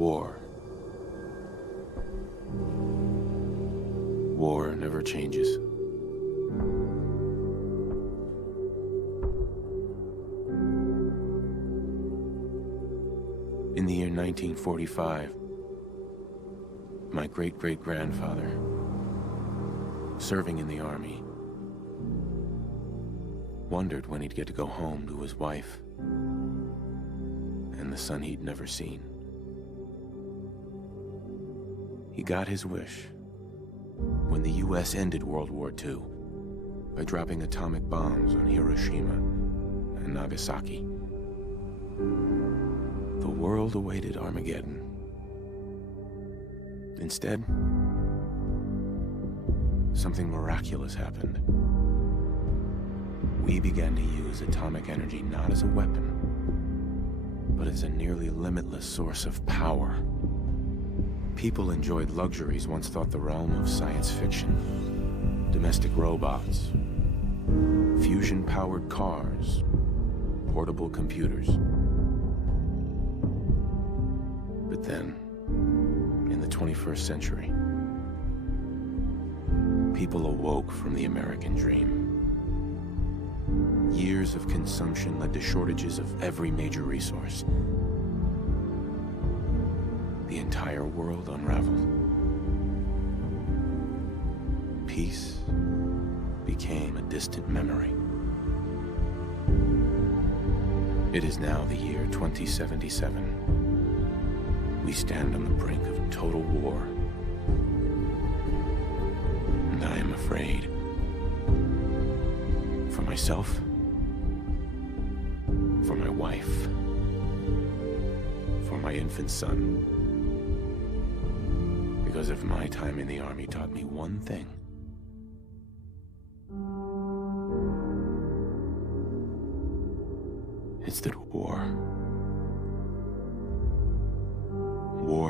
War. War never changes. In the year 1945, my great-great-grandfather, serving in the army, wondered when he'd get to go home to his wife and the son he'd never seen. He got his wish when the US ended World War II by dropping atomic bombs on Hiroshima and Nagasaki. The world awaited Armageddon. Instead, something miraculous happened. We began to use atomic energy not as a weapon, but as a nearly limitless source of power. People enjoyed luxuries once thought the realm of science fiction. Domestic robots, fusion-powered cars, portable computers. But then, in the 21st century, people awoke from the American dream. Years of consumption led to shortages of every major resource. The entire world unraveled. Peace became a distant memory. It is now the year 2077. We stand on the brink of total war. And I am afraid. For myself, for my wife, for my infant son. Because if my time in the army taught me one thing, it's that war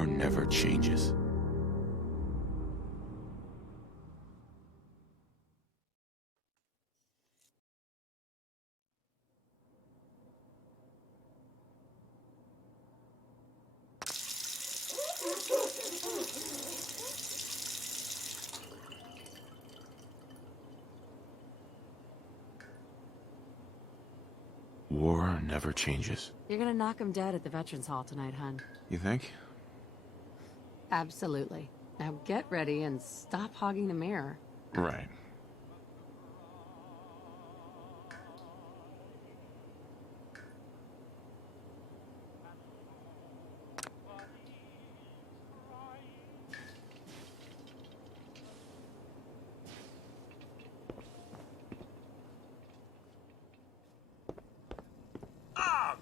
never changes. War never changes. You're gonna knock him dead at the Veterans Hall tonight, hun. You think? Absolutely. Now get ready and stop hogging the mirror. Right.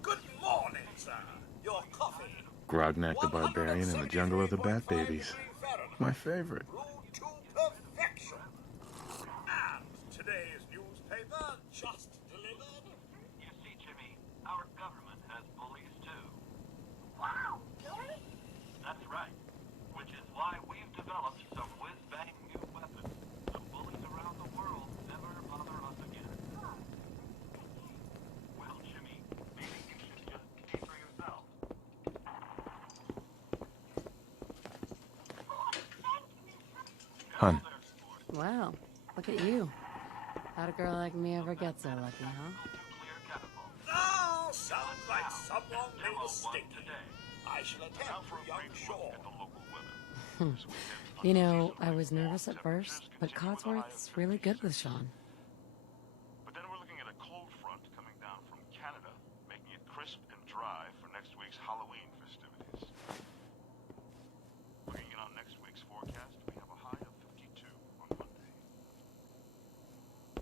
Good morning, sir. Your coffee. Grognak the Barbarian in the Jungle of the Bat Babies. My favorite. Brewed to perfection. And today's newspaper just delivered. You see, Jimmy, our government has bullies too. Wow, really? That's right. Which is why we've developed some whiz-bang new weapons. The bullies around the world never bother us again. Well, Jimmy, maybe you should just see for yourself. Hun. Wow, look at you. How'd a girl like me ever get so lucky, huh? Oh, sounds like someone made a mistake. I shall attend for young Shaw. You know, I was nervous at first, but Codsworth's really good with Sean. But then we're looking at a cold front coming down from Canada, making it crisp and dry for next week's Halloween festivities. Looking in on next week's forecast, we have a high of 52 on Monday.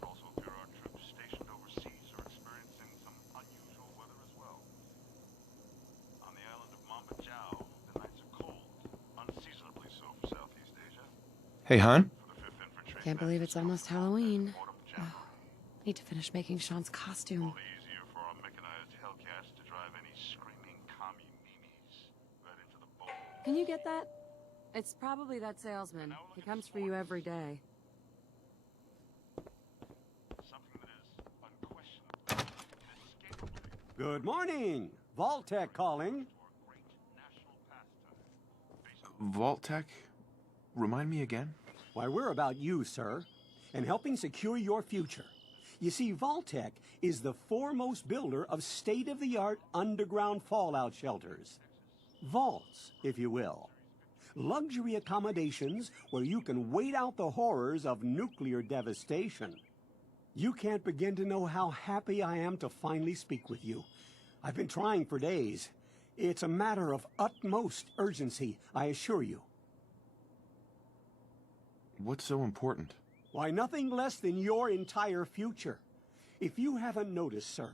Also, there are troops stationed overseas are experiencing some unusual weather as well. On the island of Mambajow, the nights are cold, unseasonably so for Southeast Asia. Hey, hon? For the 5th Infantry, Can't believe it's almost Halloween. Oh, need to finish making Sean's costume. all the easier for our mechanized Hellcats to drive any screaming commie memes right into the bowl. Can you get that? It's probably that salesman. He comes for you every day. Something that is unquestionably, inescapably Good morning. Vaultec calling. to our great national pastime. Vault Tech? Remind me again? Why, we're about you, sir, and helping secure your future. You see, Vault-Tec is the foremost builder of state-of-the-art underground fallout shelters. Vaults, if you will. Luxury accommodations where you can wait out the horrors of nuclear devastation. You can't begin to know how happy I am to finally speak with you. I've been trying for days. It's a matter of utmost urgency, I assure you. What's so important? Why, nothing less than your entire future. If you haven't noticed, sir,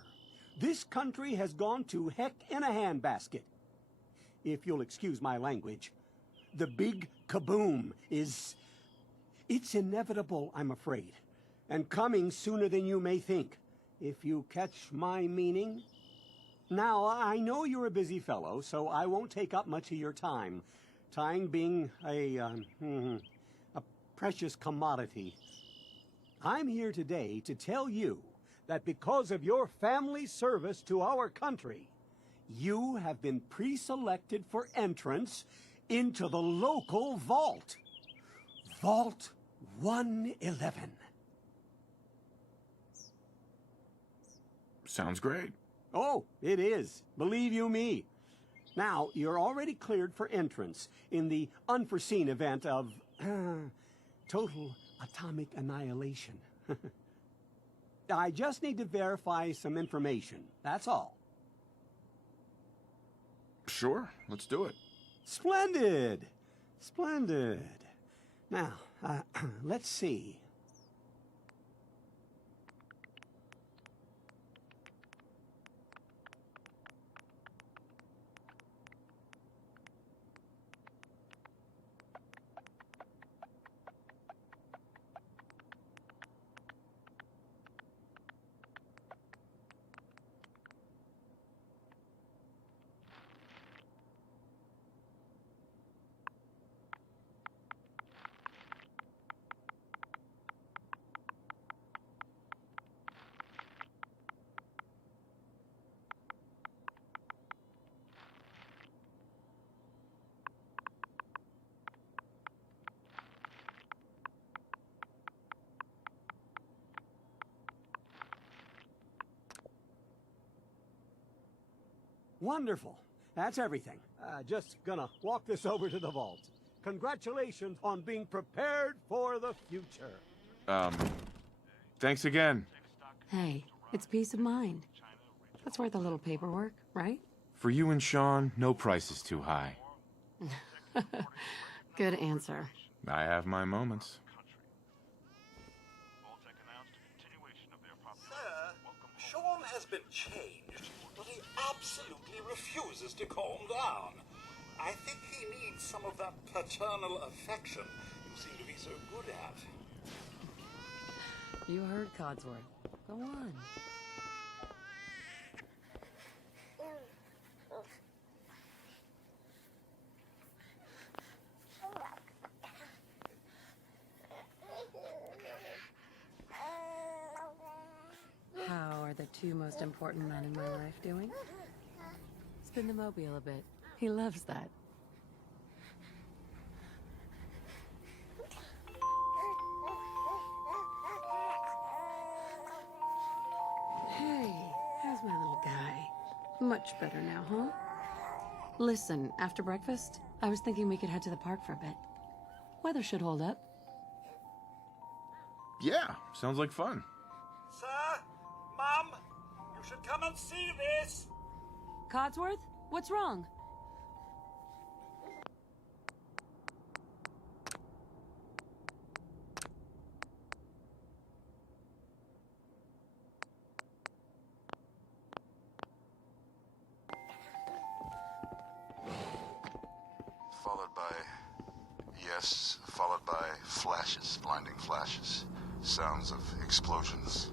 this country has gone to heck in a handbasket. If you'll excuse my language, the big kaboom is... It's inevitable, I'm afraid, and coming sooner than you may think, if you catch my meaning. Now, I know you're a busy fellow, so I won't take up much of your time. Time being a precious commodity. I'm here today to tell you that because of your family service to our country, you have been pre-selected for entrance into the local vault. Vault 111. Sounds great. Oh, it is. Believe you me. Now, you're already cleared for entrance in the unforeseen event of total atomic annihilation. I just need to verify some information. That's all. Sure, let's do it. Splendid. Splendid. Now, let's see. Wonderful. That's everything. Just gonna walk this over to the vault. Congratulations on being prepared for the future. Thanks again. Hey, it's peace of mind. That's worth a little paperwork, right? For you and Sean, no price is too high. Good answer. I have my moments. Sir, Sean has been changed, but he absolutely refuses to calm down. I think he needs some of that paternal affection you seem to be so good at. You heard Codsworth. Go on. How are the two most important men in my life doing? Spin the mobile a bit. He loves that. Hey, how's my little guy? Much better now, huh? Listen, after breakfast, I was thinking we could head to the park for a bit. Weather should hold up. Yeah, sounds like fun. Sir, Mum, you should come and see this. Codsworth, what's wrong? Followed by yes, followed by flashes, blinding flashes, sounds of explosions.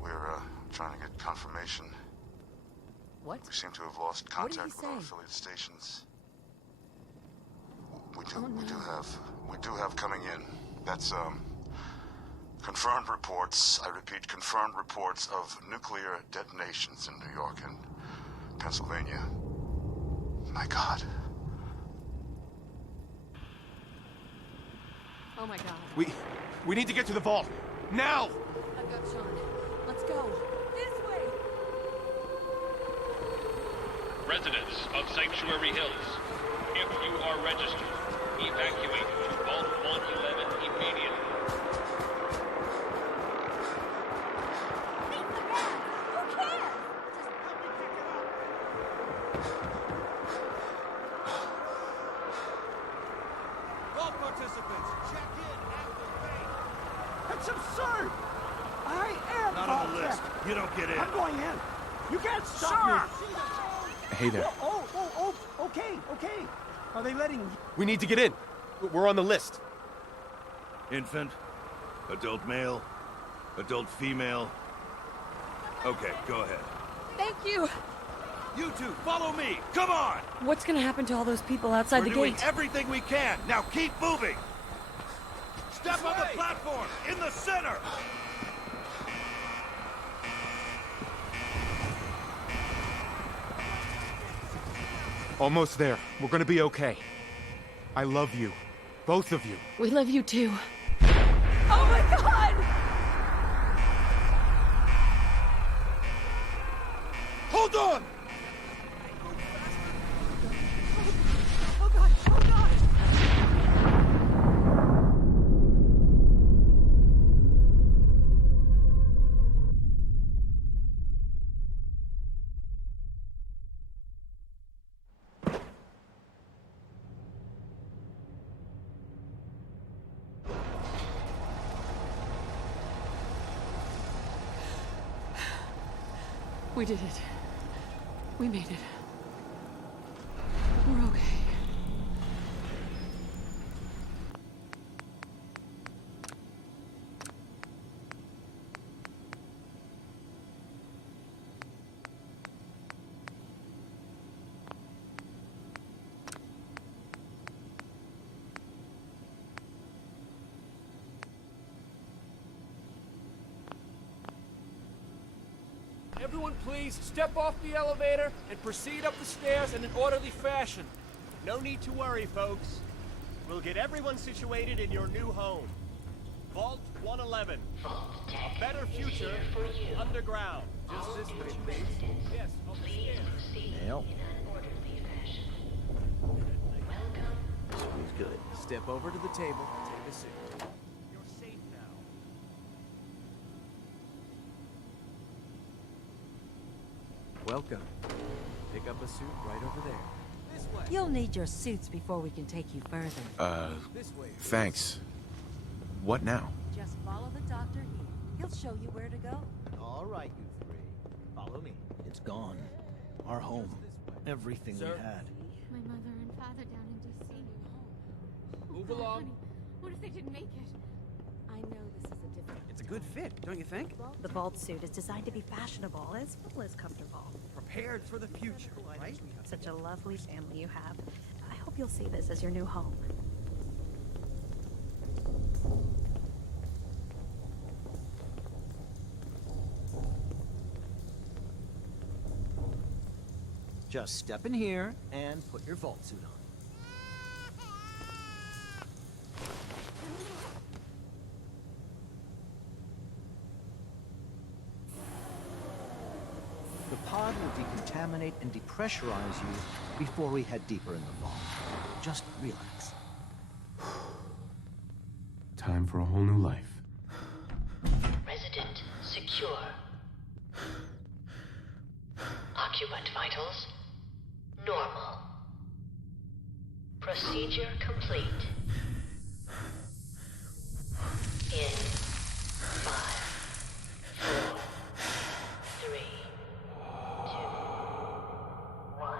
We're trying to get confirmation. What? We seem to have lost What did he contact with our say? affiliate stations. We Oh, do have coming in. That's confirmed reports. I repeat, confirmed reports of nuclear detonations in New York and Pennsylvania. My God. Oh my god. We need to get to the vault. Now! I've got Sean. Let's go. This way! Residents of Sanctuary Hills, if you are registered, evacuate to Vault 111 immediately. All participants, check in after rain. That's absurd! I am Not on the Vault list. Tech. You don't get in. I'm going in. You can't stop me. Hey there. Okay. Are they letting you? We need to get in. We're on the list. Infant, adult male, adult female. Okay, go ahead. Thank you! You two, follow me. Come on. What's gonna happen to all those people outside We're the doing gate? everything we can. Now keep moving. Step on the platform in the center. Almost there. We're gonna be okay. I love you. Both of you. We love you too. Oh my god! Hold on. Oh god! Oh god! We did it. We made it. We're okay. Everyone please step off the elevator and proceed up the stairs in an orderly fashion. No need to worry, folks. We'll get everyone situated in your new home. Vault 111. A better future underground. Just this way, please. Yes, up the stairs. Nail. Smells good. Step over to the table and take a seat. You're safe now. Welcome. Pick up a suit right over there. This way. You'll need your suits before we can take you further. This way. Thanks. What now? Just follow the doctor here. He'll show you where to go. All right, you three. Follow me. It's gone. Our home. Everything we had. My mother and father down in D.C. Move along. Honey, what if they didn't make it? I know this is a difficult. It's a good fit, don't you think? The vault suit is designed to be fashionable as well as comfortable. Prepared for the future, right? Such a lovely family you have. I hope you'll see this as your new home. Just step in here and put your vault suit on. The pod will decontaminate and depressurize you before we head deeper in the vault. Just relax. Time for a whole new life. Resident secure. Occupant vitals normal. Procedure complete. In 5, 4, 3, 2, 1.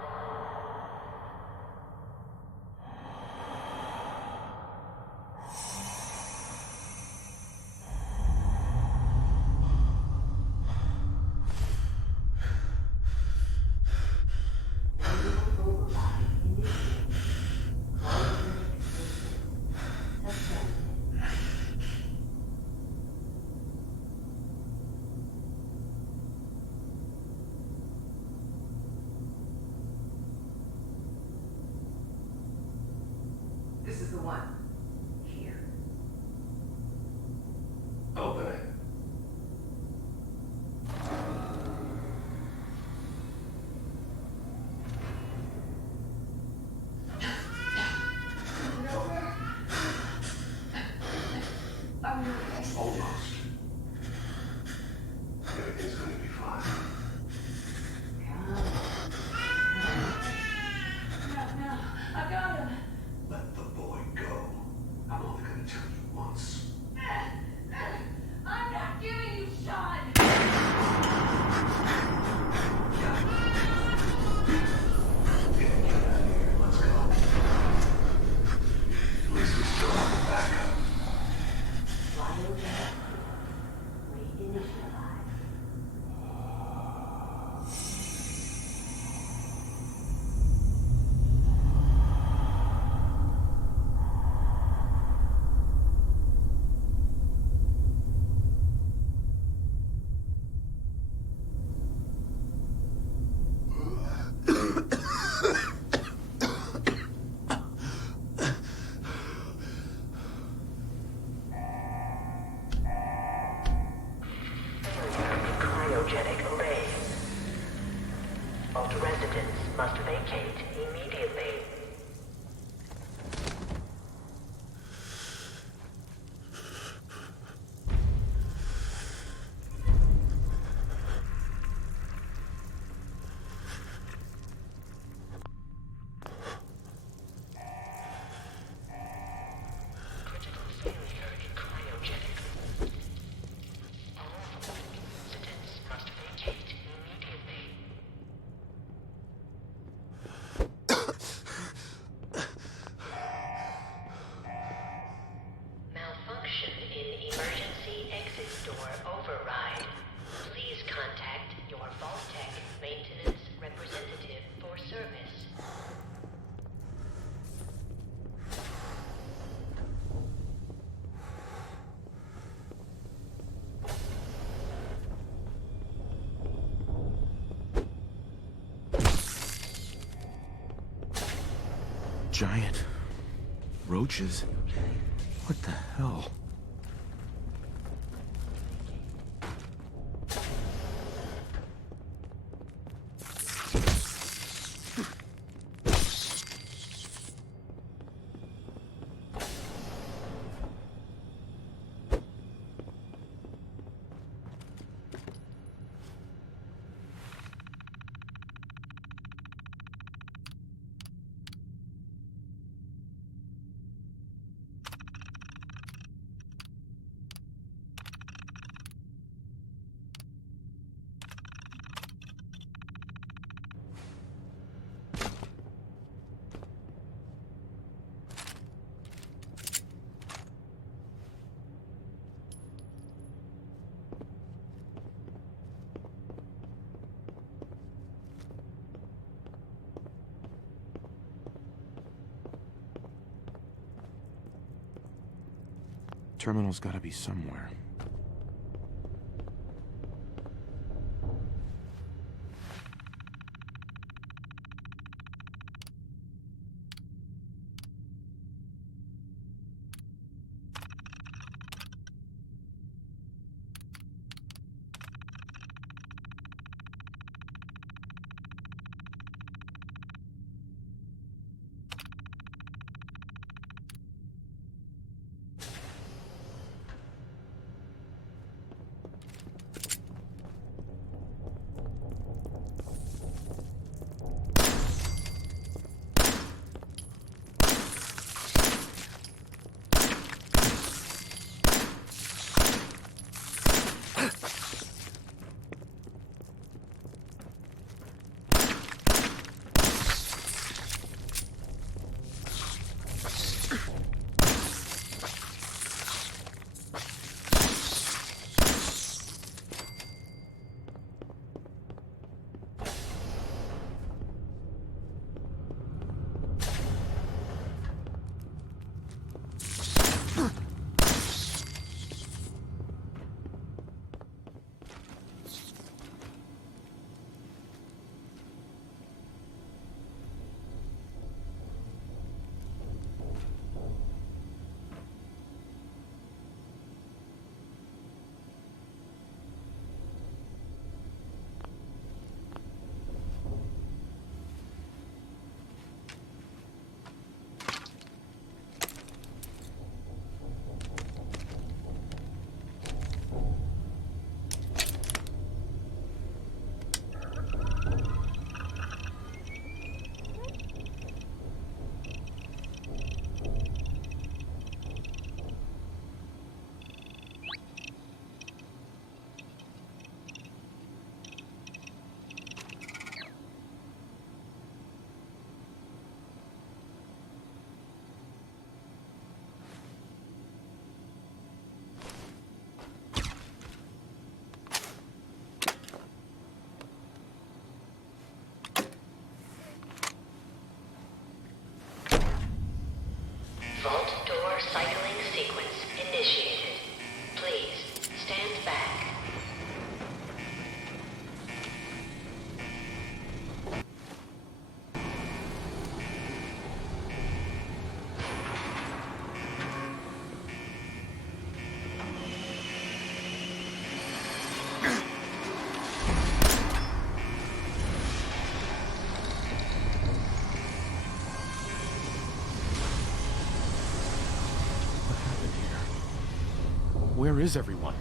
This is the one. Here. Vault residents must vacate immediately. Malfunction in emergency exit door override. Please contact your Vault-Tec maintenance representative for service. Giant roaches? What the hell? Terminal's gotta be somewhere. Where is everyone?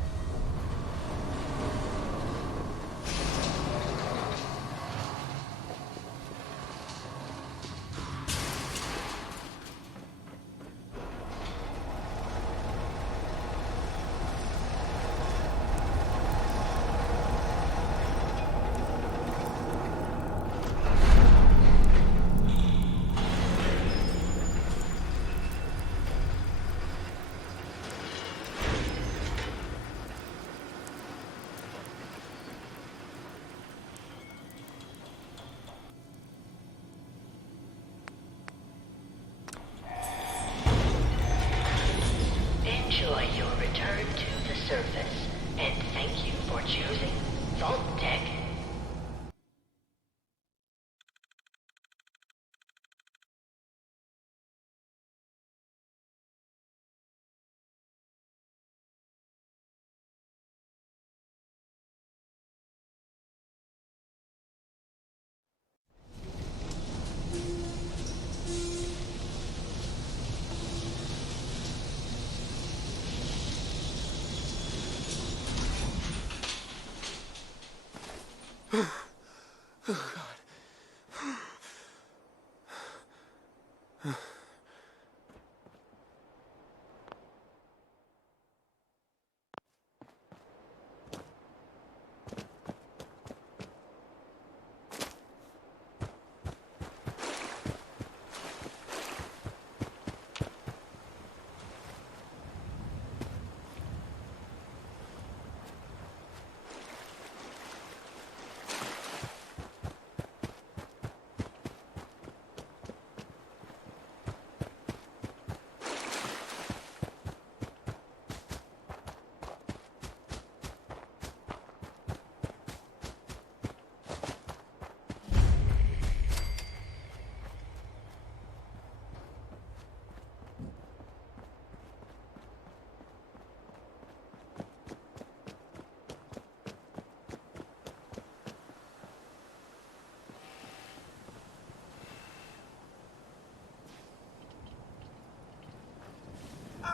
Enjoy your return to the surface, and thank you for choosing Vault Tech.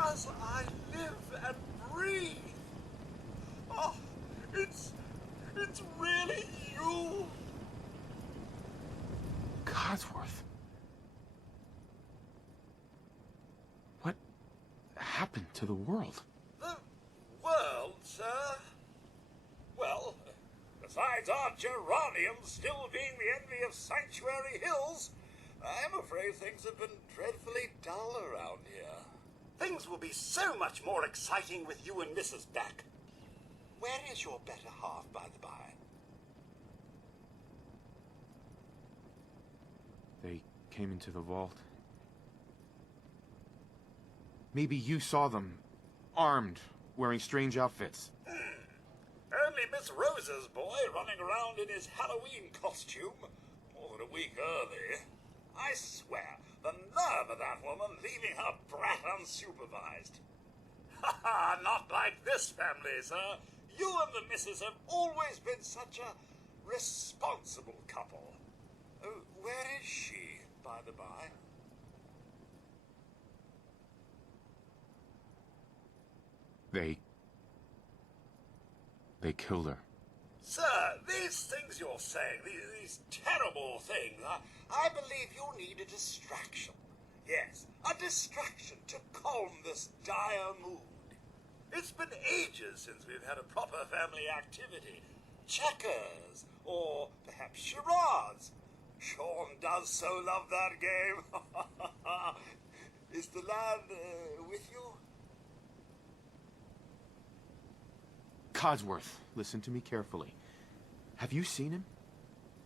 As I live and breathe. Oh, it's really you. Codsworth. What happened to the world? The world, sir? Well, besides our geranium still being the envy of Sanctuary Hills, I'm afraid things have been dreadfully dull around here. Things will be so much more exciting with you and Mrs. back. Where is your better half, by the by? They came into the vault. Maybe you saw them, armed, wearing strange outfits. Only Miss Rosa's boy running around in his Halloween costume, more than a week early. I swear, the nerve of that woman leaving her brat unsupervised. Ha ha, not like this family, sir. You and the missus have always been such a responsible couple. Where is she, by the by? They killed her. Sir, these things you're saying, these terrible things, I believe you need a distraction. Yes, a distraction to calm this dire mood. It's been ages since we've had a proper family activity. Checkers, or perhaps charades. Sean does so love that game. Is the lad with you? Codsworth, listen to me carefully. Have you seen him?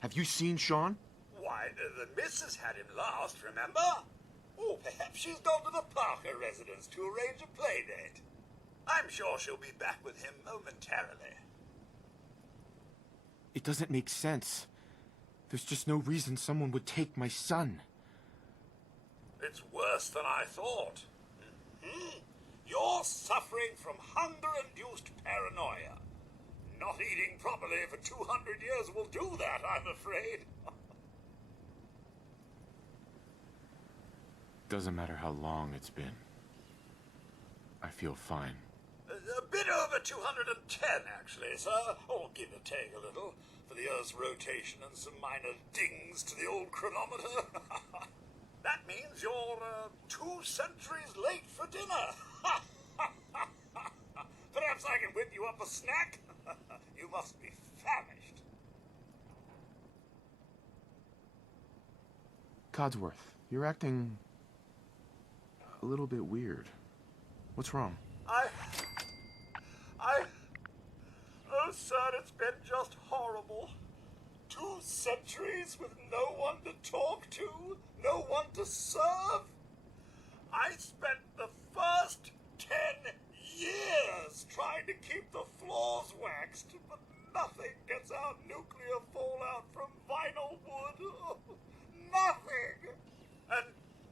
Have you seen Sean? Why, the missus had him last, remember? Or perhaps she's gone to the Parker residence to arrange a play date. I'm sure she'll be back with him momentarily. It doesn't make sense. There's just no reason someone would take my son. It's worse than I thought. You're suffering from hunger-induced paranoia. Not eating properly for 200 years will do that, I'm afraid. Doesn't matter how long it's been. I feel fine. A bit over 210, actually, sir. Or give or take a little, for the Earth's rotation and some minor dings to the old chronometer. That means you're 2 centuries late for dinner. Perhaps I can whip you up a snack? You must be famished. Codsworth, you're acting a little bit weird. What's wrong? Oh, sir, it's been just horrible. 2 centuries with no one to talk to, no one to serve. I spent the first 10 years trying to keep the floors waxed, but nothing gets out nuclear fallout from vinyl wood. Oh, nothing. And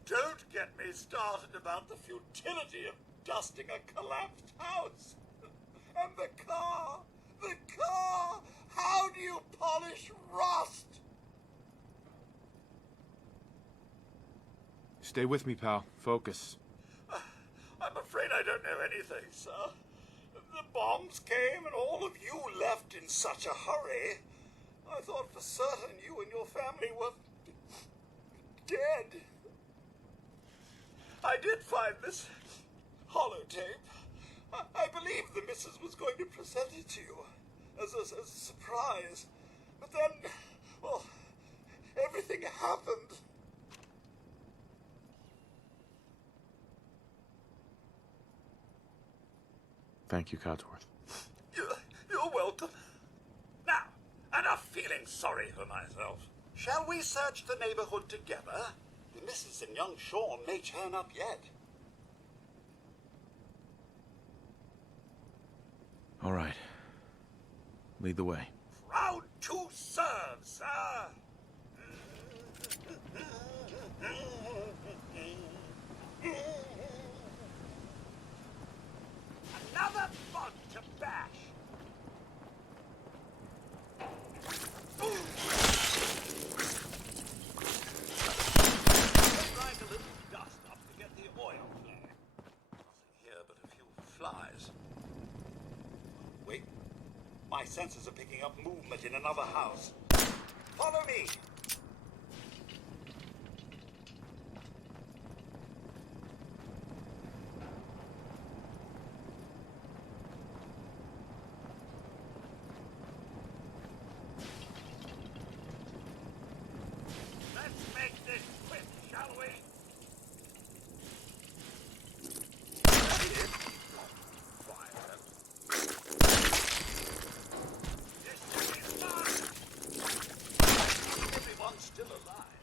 don't get me started about the futility of dusting a collapsed house. And the car! How do you polish rust? Stay with me, pal. Focus. I'm afraid I don't know anything, sir. The bombs came and all of you left in such a hurry. I thought for certain you and your family were dead. I did find this holotape. I believe the missus was going to present it to you as a surprise. But then, well, everything happened. Thank you, Codsworth. You're welcome. Now, enough feeling sorry for myself. Shall we search the neighborhood together? The missus and young Sean may turn up yet. All right. Lead the way. Proud to serve, sir. Another bug to bash. Like a little dust up to get the oil flare. Nothing here but a few flies. Wait. My senses are picking up movement in another house. Follow me. Let's make this quick, shall we? Quiet. This is fun. Everyone's still alive.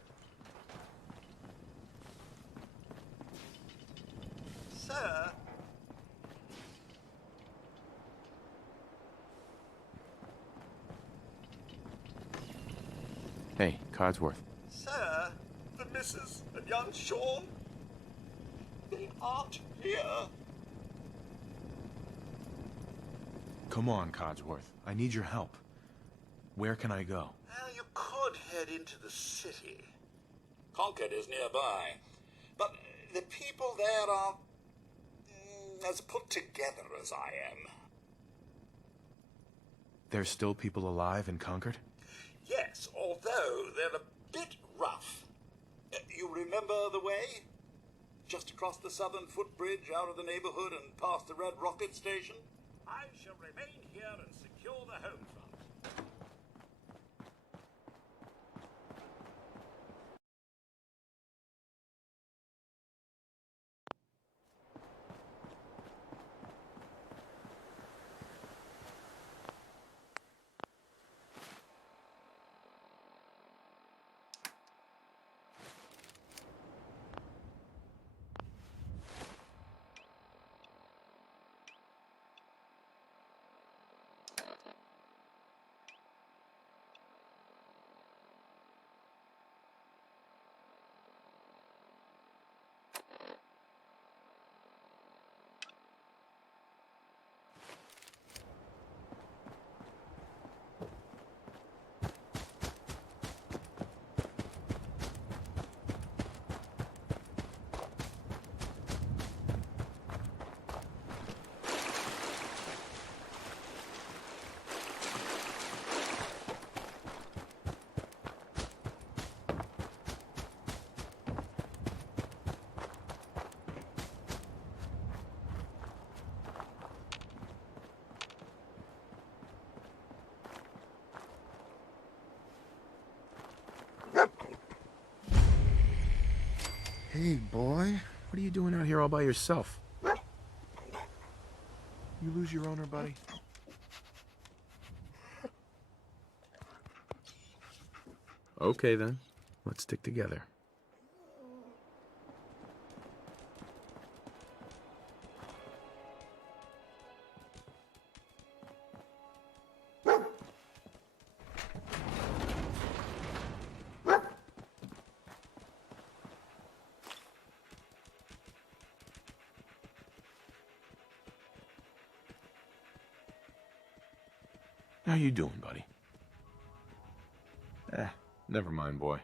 Sir? Hey, Codsworth. Sir? The missus and young Sean? They aren't here. Come on, Codsworth. I need your help. Where can I go? Well, you could head into the city. Concord is nearby. But the people there are as put together as I am. There's still people alive in Concord? Yes, although they're a bit rough. You remember the way? Just across the southern footbridge, out of the neighborhood and past the Red Rocket Station? I shall remain here and secure the home front. Hey, boy. What are you doing out here all by yourself? You lose your owner, buddy? Okay, then. Let's stick together. How you doing, buddy? Never mind, boy.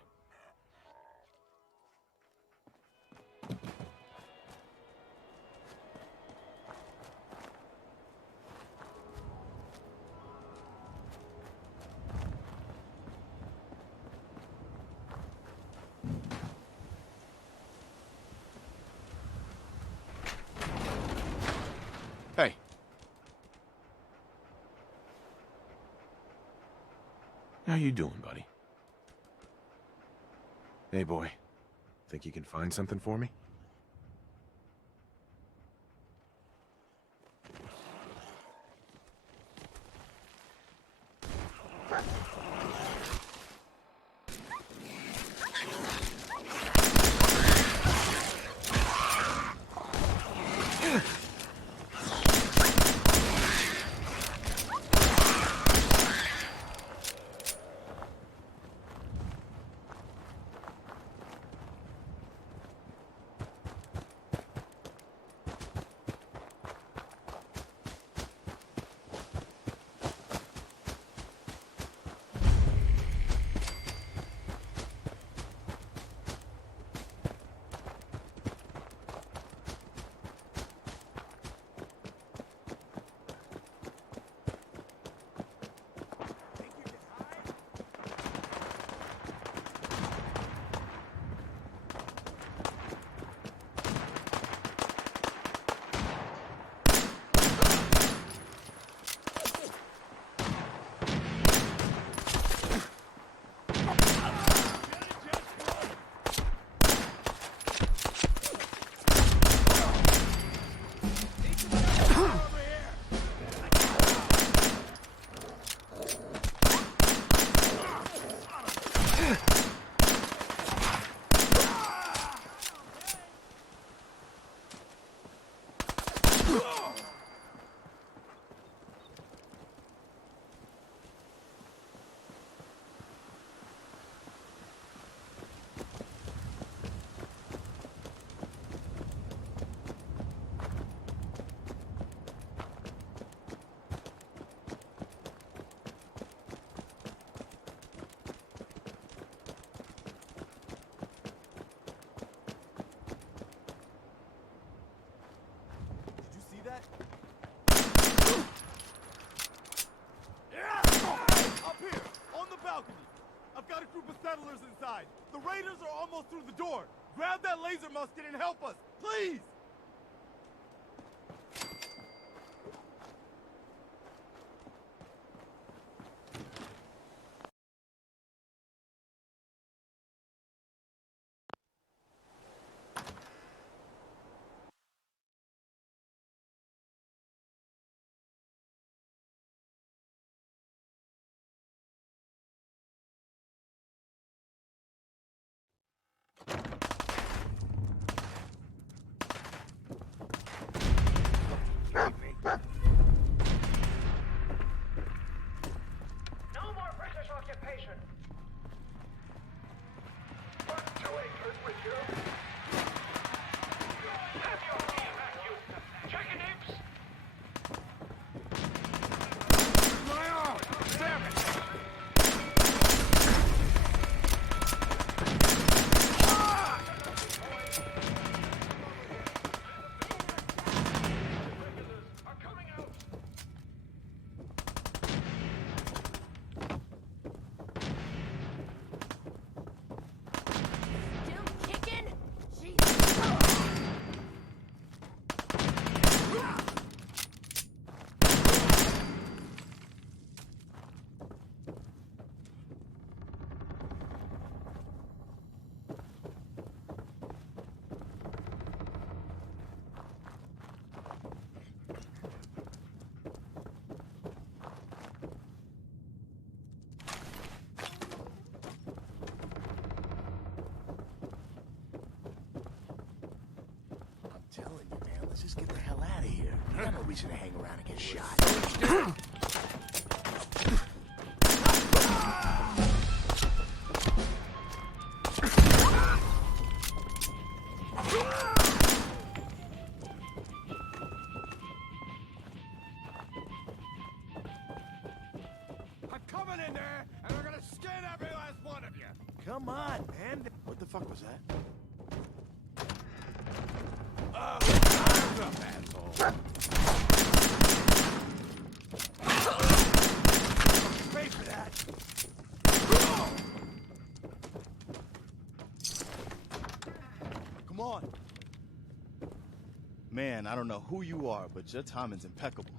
Hey. How you doing, buddy? Hey, boy. Think you can find something for me? I've got a group of settlers inside. The raiders are almost through the door. Grab that laser musket and help us, please! No more British occupation! 1 2 acres with you! Have your evac, you chicken imps! My arm! Damn it! Still kicking? telling you, man. Let's just get the hell out of here. We got no reason to hang around and get shot. I'm coming in there, and I'm gonna skin every last one of you. Come on, man. What the fuck was that? Hands up, asshole. Pay for that. Come on. Man, I don't know who you are, but your timing's impeccable.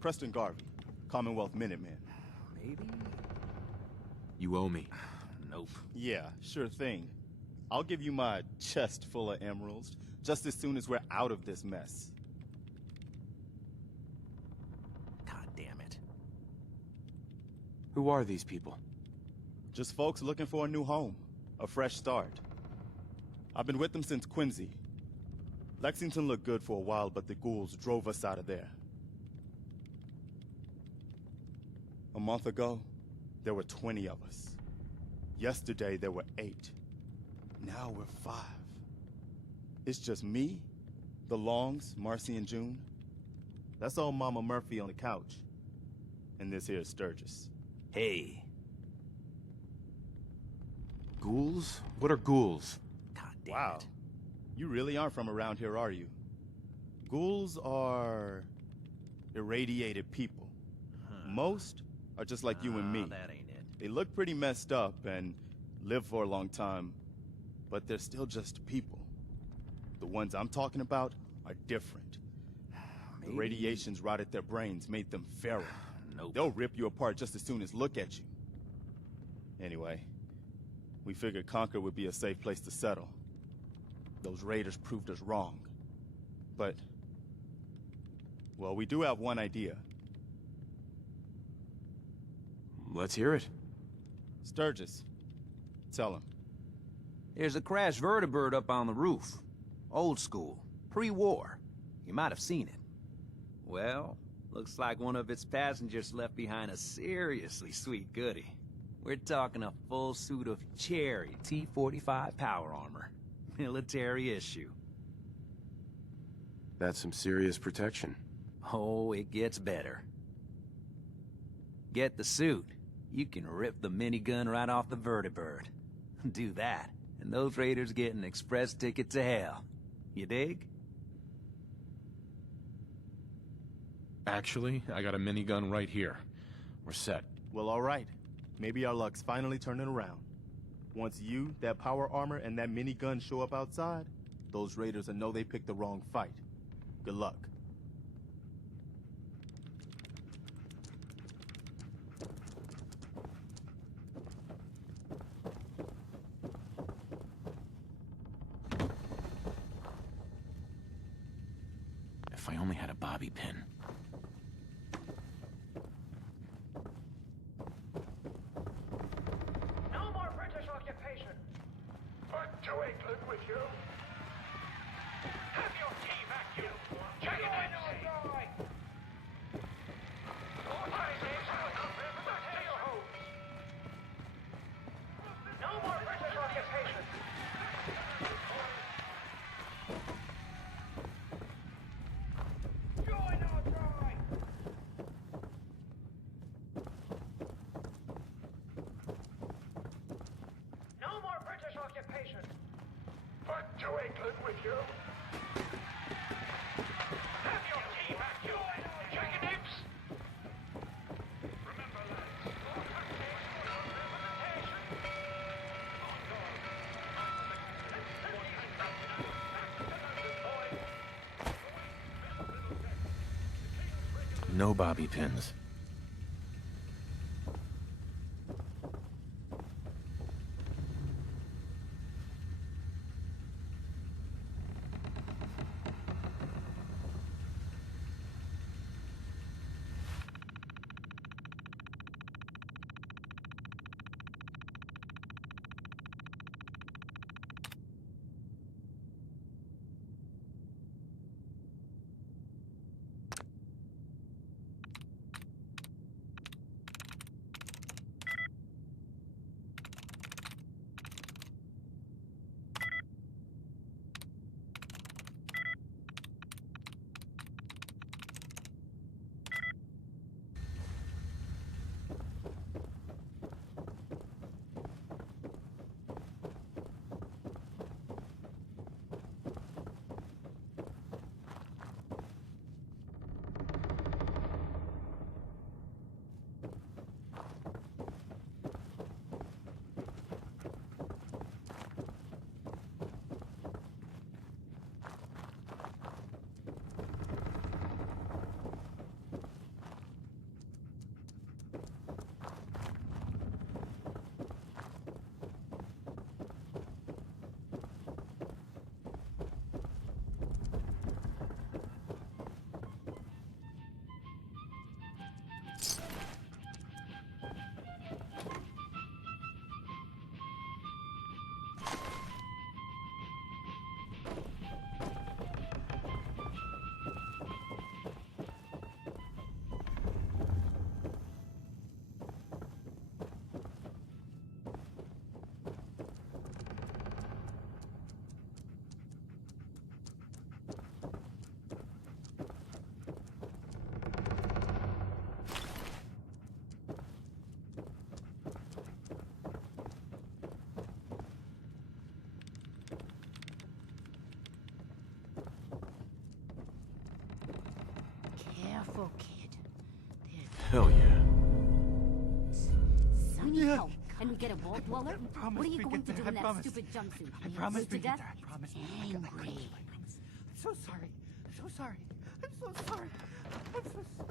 Preston Garvey, Commonwealth Minuteman. Maybe? You owe me. Nope. Yeah, sure thing. I'll give you my chest full of emeralds just as soon as we're out of this mess. God damn it. Who are these people? Just folks looking for a new home, a fresh start. I've been with them since Quincy. Lexington looked good for a while, but the ghouls drove us out of there. A month ago, there were 20 of us. Yesterday, there were 8. Now we're 5. It's just me, the Longs, Marcy and June. That's old Mama Murphy on the couch. And this here is Sturgis. Hey. Ghouls? What are ghouls? God damn Wow. it. You really aren't from around here, are you? Ghouls are irradiated people. Most are just like you and me. That ain't it. They look pretty messed up and live for a long time, but they're still just people. The ones I'm talking about are different. The radiations rotted their brains, made them feral. Nope. They'll rip you apart just as soon as look at you. Anyway, we figured Concord would be a safe place to settle. Those raiders proved us wrong. But, well, we do have one idea. Let's hear it. Sturgis, tell him. There's a crashed vertibird up on the roof. Old school. Pre-war. You might have seen it. Well, looks like one of its passengers left behind a seriously sweet goodie. We're talking a full suit of cherry T-45 power armor. Military issue. That's some serious protection. Oh, it gets better. Get the suit. You can rip the minigun right off the vertibird. Do that, and those raiders get an express ticket to hell. You dig? Actually, I got a minigun right here. We're set. Well, all right. Maybe our luck's finally turning around. Once you, that power armor, and that minigun show up outside, those raiders will know they picked the wrong fight. Good luck. If I only had a bobby pin. No more British occupation. Back to England with you. Have your tea vacuum. Check it in. No more British occupation. Join or die. No more British occupation. Back to England with you. Have your tea vacuum. Check it in. Remember, No bobby pins. careful, kid. Hell yeah. Sonny Hulk, and we get a vault dweller? What are you going to do in that stupid jumpsuit? I promise Bleed to death? I promise. Angry. I'm so sorry. So sorry. I'm so sorry. I'm so sorry.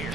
here.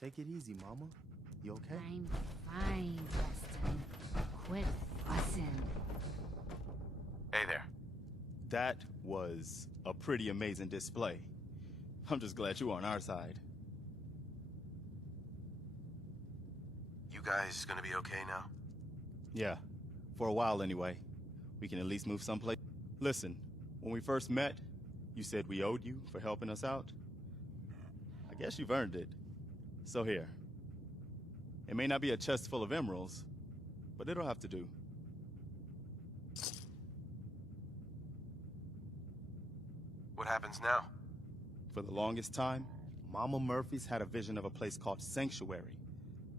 Take it easy, Mama. You okay? I'm fine, Weston. Quit fussing. Hey there. That was a pretty amazing display. I'm just glad you're on our side. You guys gonna be okay now? Yeah, for a while anyway. We can at least move someplace. Listen, when we first met, you said we owed you for helping us out. I guess you've earned it. So here. It may not be a chest full of emeralds, but it'll have to do. What happens now? For the longest time, Mama Murphy's had a vision of a place called Sanctuary.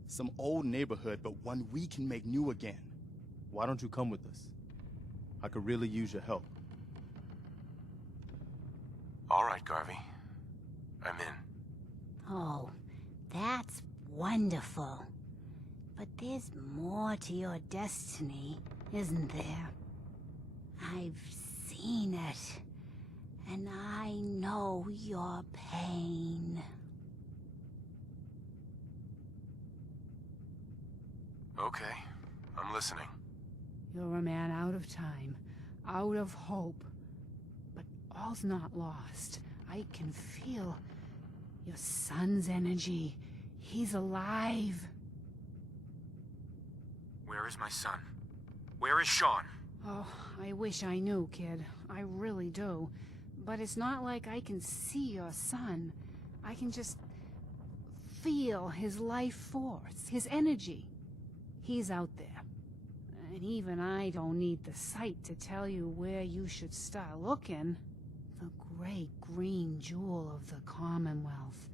Some old neighborhood, but one we can make new again. Why don't you come with us? I could really use your help. All right, Garvey. I'm in. Oh, that's wonderful. But there's more to your destiny, isn't there? I've seen it, and I know your pain. Okay, I'm listening. You're a man out of time, out of hope. But all's not lost. I can feel your son's energy. He's alive. Where is my son? Where is Sean? Oh, I wish I knew, kid. I really do. But it's not like I can see your son. I can just feel his life force, his energy. He's out there. And even I don't need the sight to tell you where you should start looking. The great green jewel of the Commonwealth.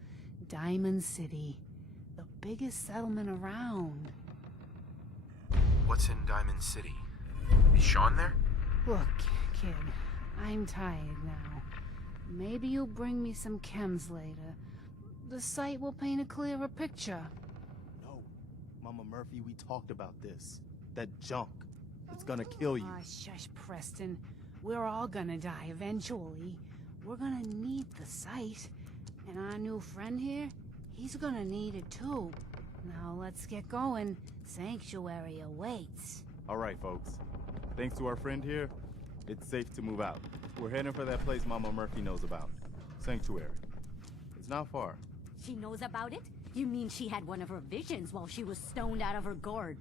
Diamond City. The biggest settlement around. What's in Diamond City? Is Sean there? Look, kid, I'm tired now. Maybe you'll bring me some chems later. The sight will paint a clearer picture. No, Mama Murphy, we talked about this. That junk. It's gonna kill you. Ah, shush, Preston. We're all gonna die eventually. we're gonna need the site. And our new friend here, he's gonna need it too. Now let's get going. Sanctuary awaits. All right, folks. Thanks to our friend here, it's safe to move out. We're heading for that place Mama Murphy knows about. Sanctuary. It's not far. She knows about it? You mean she had one of her visions while she was stoned out of her gourd?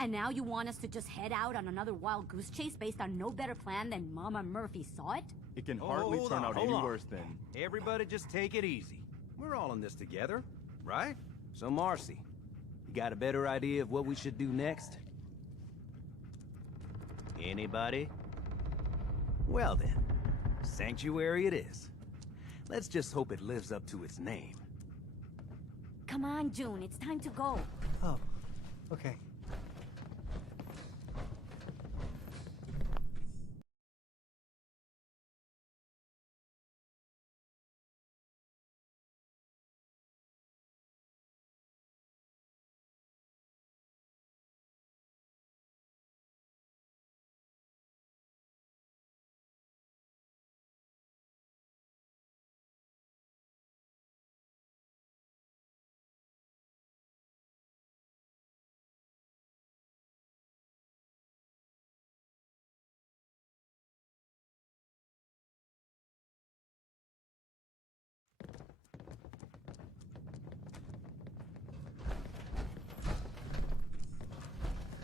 And now you want us to just head out on another wild goose chase based on no better plan than Mama Murphy saw it? It can hardly turn out any worse than... Everybody just take it easy. We're all in this together, right? So Marcy, you got a better idea of what we should do next? Anybody? Well then, Sanctuary it is. Let's just hope it lives up to its name. Come on, June, it's time to go. Oh, okay.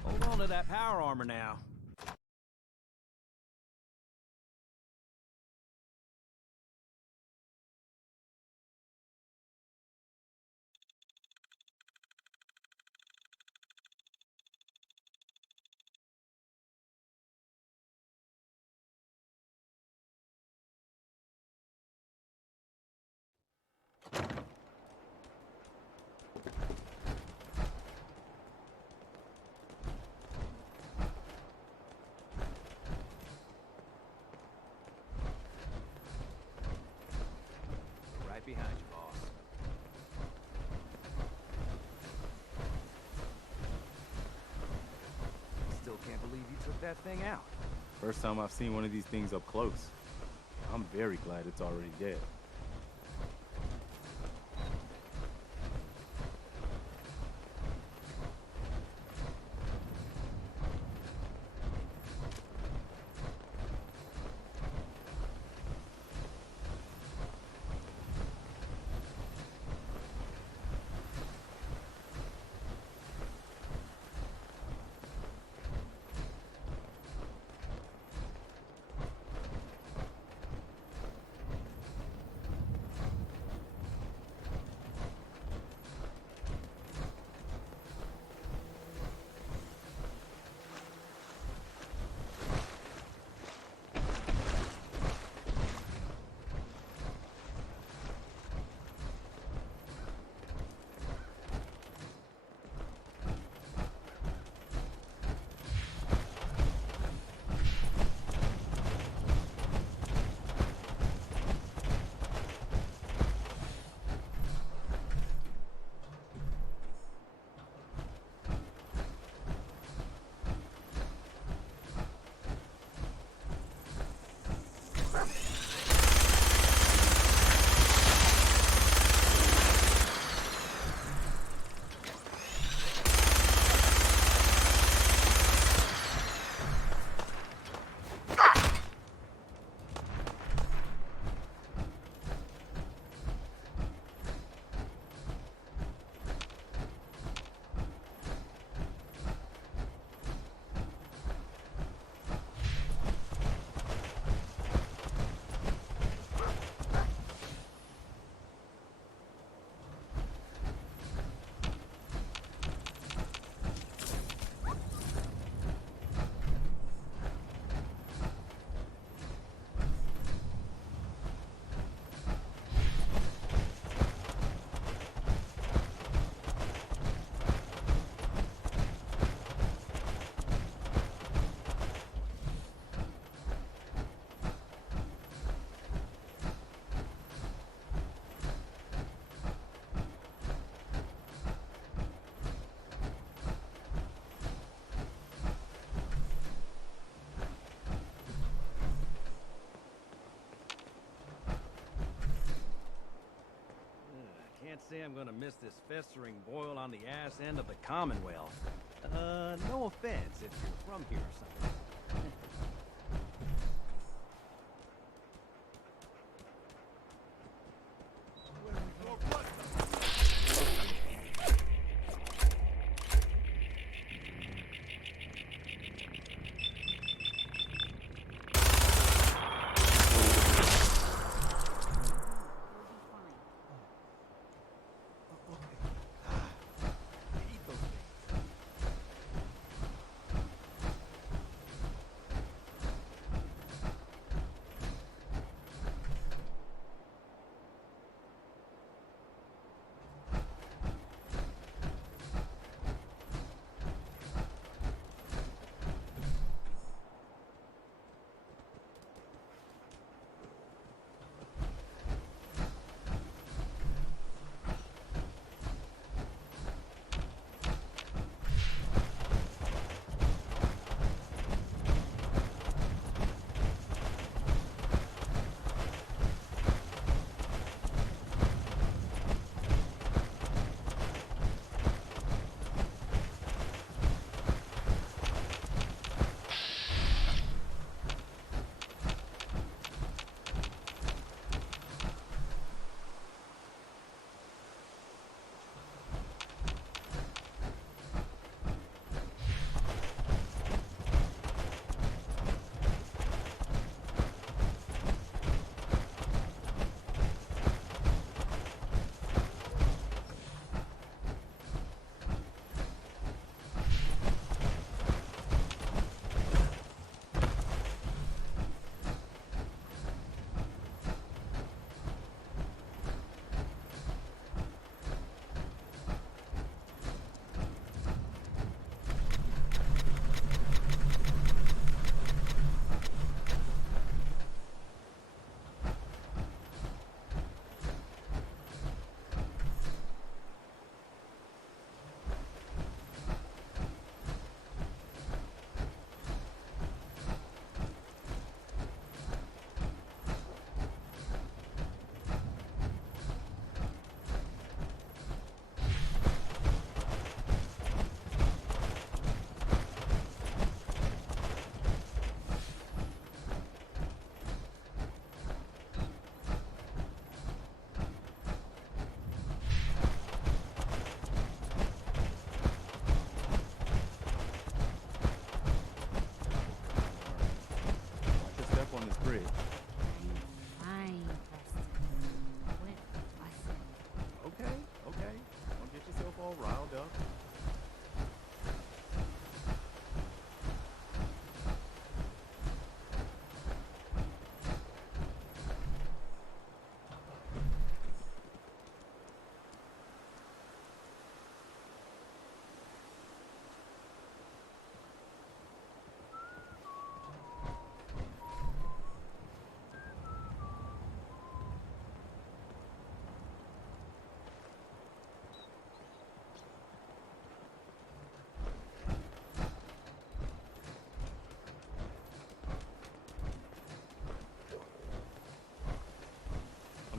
Hold on to that power armor now. Right behind you, boss. Still can't believe you took that thing out. First time I've seen one of these things up close. I'm very glad it's already dead. say I'm gonna miss this festering boil on the ass end of the Commonwealth. No offense if you're from here or something.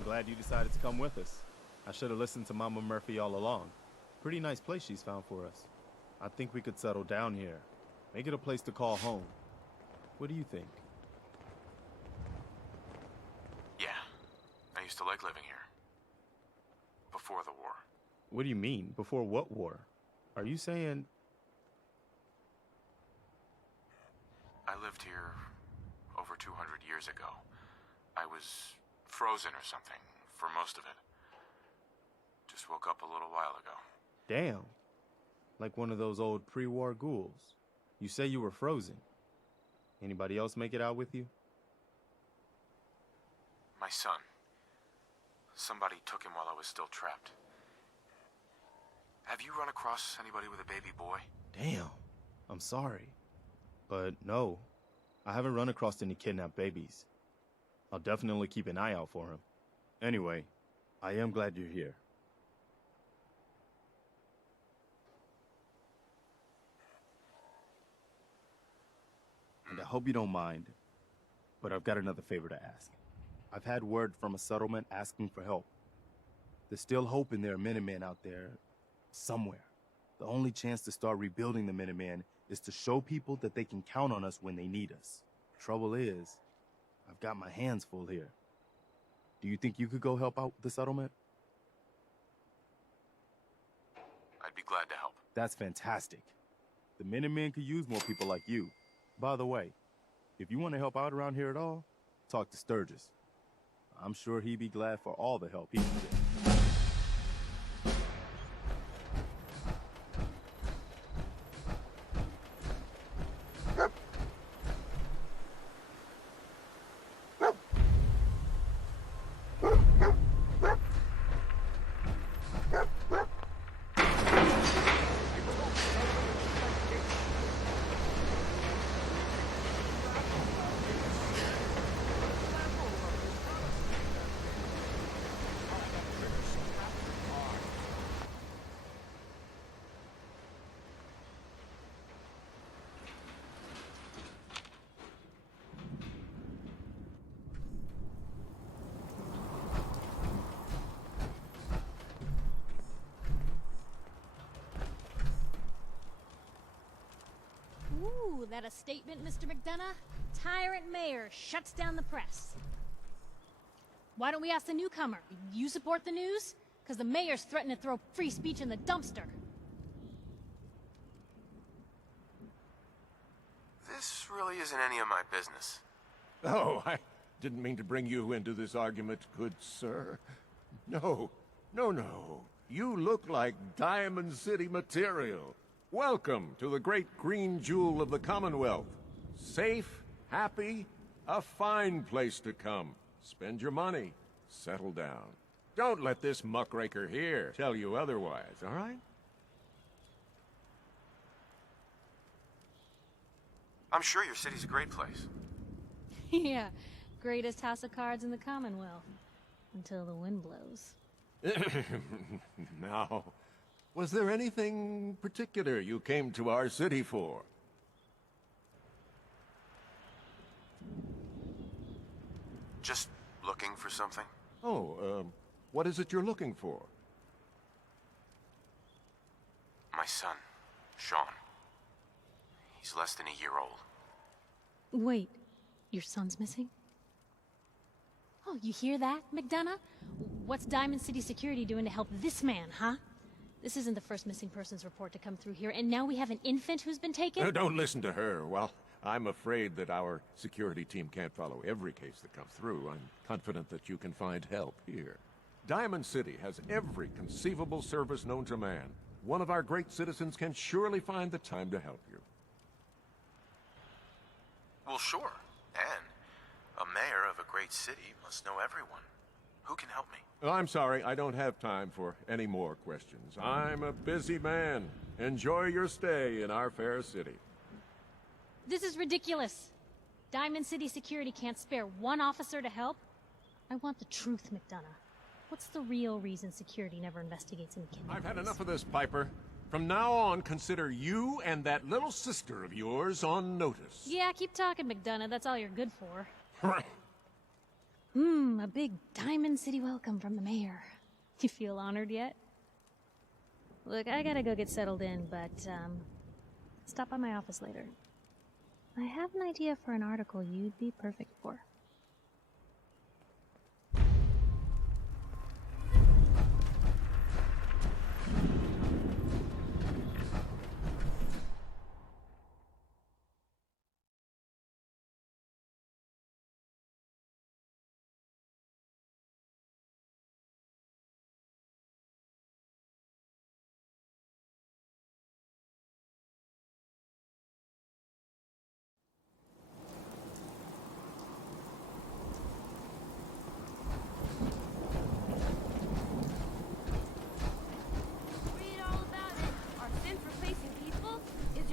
Glad you decided to come with us. I should have listened to Mama Murphy all along. Pretty nice place she's found for us. I think we could settle down here. Make it a place to call home. What do you think? Yeah. I used to like living here. Before the war. What do you mean? Before what war? Are you saying... I lived here over 200 years ago. I was frozen or something for most of it. Just woke up a little while ago. Damn. Like one of those old pre-war ghouls. You say you were frozen. Anybody else make it out with you? My son. Somebody took him while I was still trapped. Have you run across anybody with a baby boy? Damn. I'm sorry. But no. I haven't run across any kidnapped babies. I'll definitely keep an eye out for him. Anyway, I am glad you're here. And I hope you don't mind, but I've got another favor to ask. I've had word from a settlement asking for help. There's still hope in there are Minutemen out there somewhere. The only chance to start rebuilding the Minutemen is to show people that they can count on us when they need us. Trouble is, I've got my hands full here. Do you think you could go help out the settlement? I'd be glad to help. That's fantastic. The Minutemen could use more people like you. By the way, if you want to help out around here at all, talk to Sturgis. I'm sure he'd be glad for all the help he can get. Ooh, that a statement, Mr. McDonough? Tyrant mayor shuts down the press. Why don't we ask the newcomer? You support the news? Because the mayor's threatened to throw free speech in the dumpster. This really isn't any of my business. Oh, I didn't mean to bring you into this argument, good sir. No. You look like Diamond City material. Welcome to the great green jewel of the Commonwealth. Safe, happy, a fine place to come. Spend your money, settle down. Don't let this muckraker here tell you otherwise, all right? I'm sure your city's a great place. Yeah, greatest house of cards in the Commonwealth. Until the wind blows. Now, was there anything particular you came to our city for? Just looking for something? Oh, what is it you're looking for? My son, Sean. He's less than a year old. Wait, your son's missing? Oh, you hear that, McDonough? What's Diamond City Security doing to help this man, huh? This isn't the first missing persons report to come through here, and now we have an infant who's been taken? Don't listen to her. Well, I'm afraid that our security team can't follow every case that comes through. I'm confident that you can find help here. Diamond City has every conceivable service known to man. One of our great citizens can surely find the time to help you. Well, sure. And a mayor of a great city must know everyone. Who can help me? Oh, I'm sorry, I don't have time for any more questions. I'm a busy man. Enjoy your stay in our fair city. This is ridiculous. Diamond City Security can't spare one officer to help. I want the truth, McDonough. What's the real reason security never investigates any kidnappings? I've had enough of this, Piper. From now on, consider you and that little sister of yours on notice. Yeah, keep talking, McDonough. That's all you're good for. A big Diamond City welcome from the mayor. You feel honored yet? Look, I gotta go get settled in, but, stop by my office later. I have an idea for an article you'd be perfect for.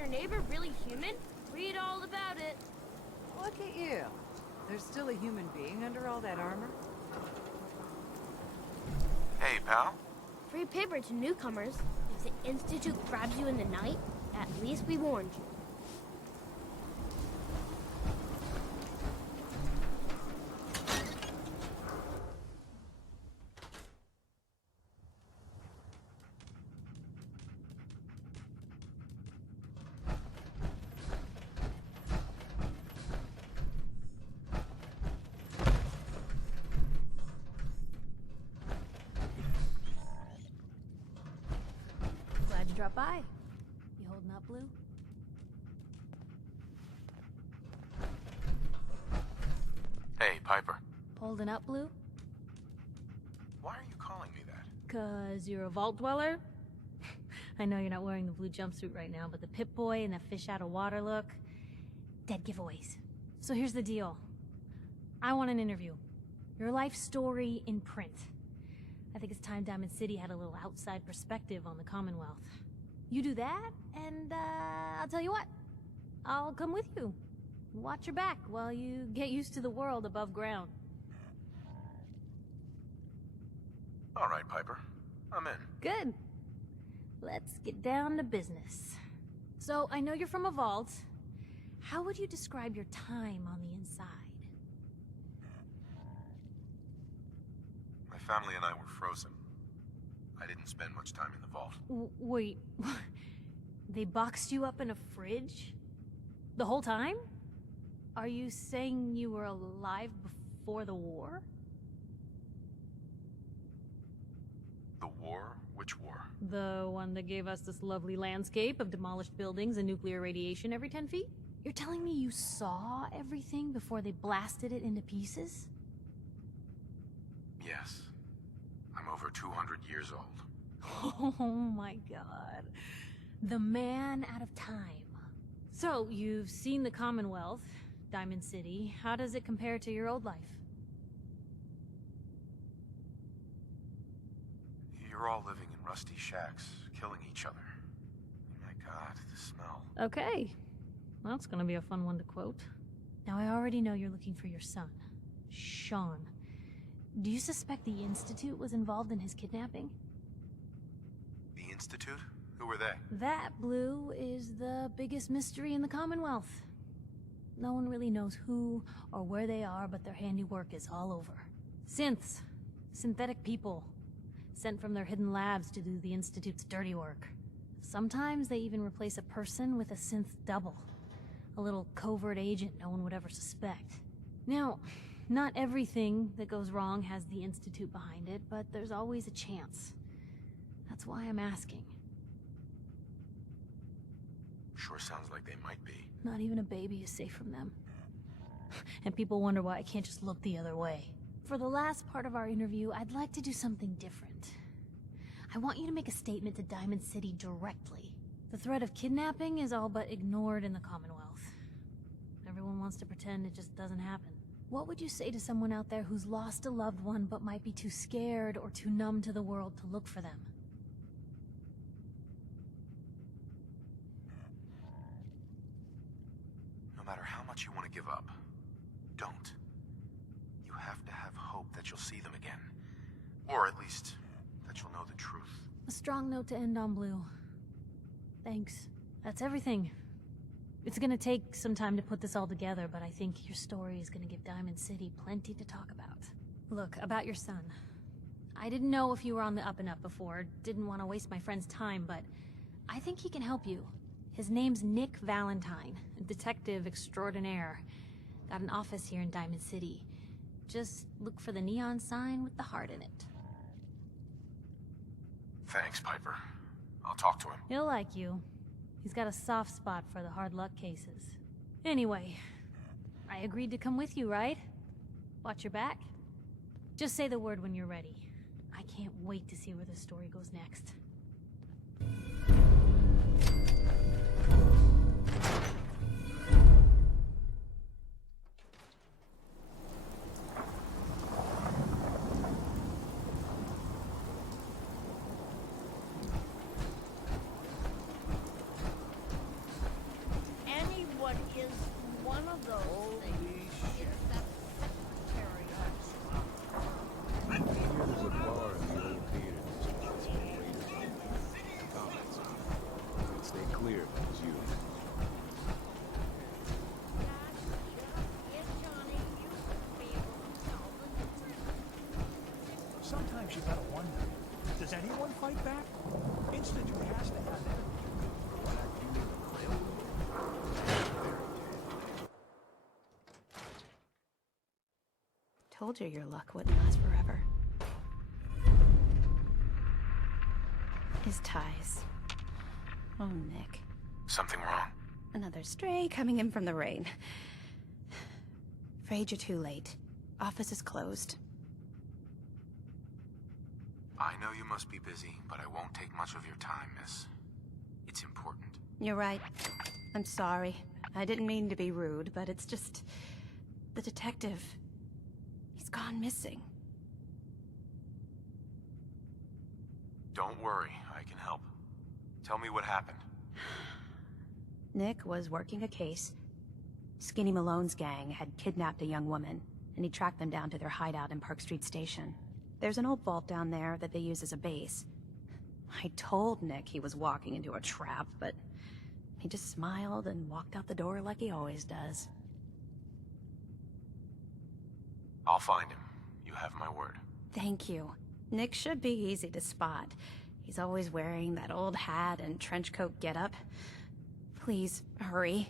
Neighbor really human? Read all about it. Look at you. There's still a human being under all that armor? Hey, pal. Free paper to newcomers. If the Institute grabs you in the night, at least we warned you. drop by. You holding up, Blue? Hey, Piper. Holding up, Blue? Why are you calling me that? 'Cause you're a vault dweller? I know you're not wearing the blue jumpsuit right now, but the Pip-Boy and the fish out of water look... dead giveaways. So here's the deal. I want an interview. Your life story in print. I think it's time Diamond City had a little outside perspective on the Commonwealth. You do that, and I'll tell you what. I'll come with you. Watch your back while you get used to the world above ground. All right, Piper. I'm in. Good. Let's get down to business. So, I know you're from a vault. How would you describe your time on the inside? My family and I were frozen. I didn't spend much time in the vault. Wait, they boxed you up in a fridge? The whole time? Are you saying you were alive before the war? The war? Which war? The one that gave us this lovely landscape of demolished buildings and nuclear radiation every 10 feet? You're telling me you saw everything before they blasted it into pieces? Yes. I'm over 200 years old. Oh my god. The man out of time. So, you've seen the Commonwealth, Diamond City. How does it compare to your old life? You're all living in rusty shacks, killing each other. Oh my god, the smell. Okay. That's gonna be a fun one to quote. Now, I already know you're looking for your son, Sean. Do you suspect the Institute was involved in his kidnapping? The Institute? Who were they? That, Blue, is the biggest mystery in the Commonwealth. No one really knows who or where they are, but their handiwork is all over. Synths. Synthetic people. Sent from their hidden labs to do the Institute's dirty work. Sometimes they even replace a person with a synth double. A little covert agent no one would ever suspect. Now, not everything that goes wrong has the Institute behind it, but there's always a chance. That's why I'm asking. Sure sounds like they might be. Not even a baby is safe from them. And people wonder why I can't just look the other way. For the last part of our interview, I'd like to do something different. I want you to make a statement to Diamond City directly. The threat of kidnapping is all but ignored in the Commonwealth. Everyone wants to pretend it just doesn't happen. What would you say to someone out there who's lost a loved one but might be too scared or too numb to the world to look for them? No matter how much you want to give up, don't. You have to have hope that you'll see them again. Or at least, that you'll know the truth. A strong note to end on, Blue. Thanks. That's everything. It's gonna take some time to put this all together, but I think your story is gonna give Diamond City plenty to talk about. Look, about your son. I didn't know if you were on the up and up before, didn't want to waste my friend's time, but I think he can help you. His name's Nick Valentine, a detective extraordinaire. Got an office here in Diamond City. Just look for the neon sign with the heart in it. Thanks, Piper. I'll talk to him. He'll like you. He's got a soft spot for the hard luck cases. Anyway, I agreed to come with you, right? Watch your back. Just say the word when you're ready. I can't wait to see where this story goes next. Anyone is one of those things. It's that secretary. There's a bar in the old theater. Stay clear if it was you. Sometimes you gotta wonder, does anyone fight back? Institute has to have that. Told you your luck wouldn't last forever. His ties. Oh, Nick. Something wrong? Another stray coming in from the rain. Afraid you're too late. Office is closed. I know you must be busy, but I won't take much of your time, miss. It's important. You're right. I'm sorry. I didn't mean to be rude, but it's just... the detective... he's gone missing. Don't worry, I can help. Tell me what happened. Nick was working a case. Skinny Malone's gang had kidnapped a young woman, and he tracked them down to their hideout in Park Street Station. There's an old vault down there that they use as a base. I told Nick he was walking into a trap, but he just smiled and walked out the door like he always does. I'll find him. You have my word. Thank you. Nick should be easy to spot. He's always wearing that old hat and trench coat getup. Please, hurry.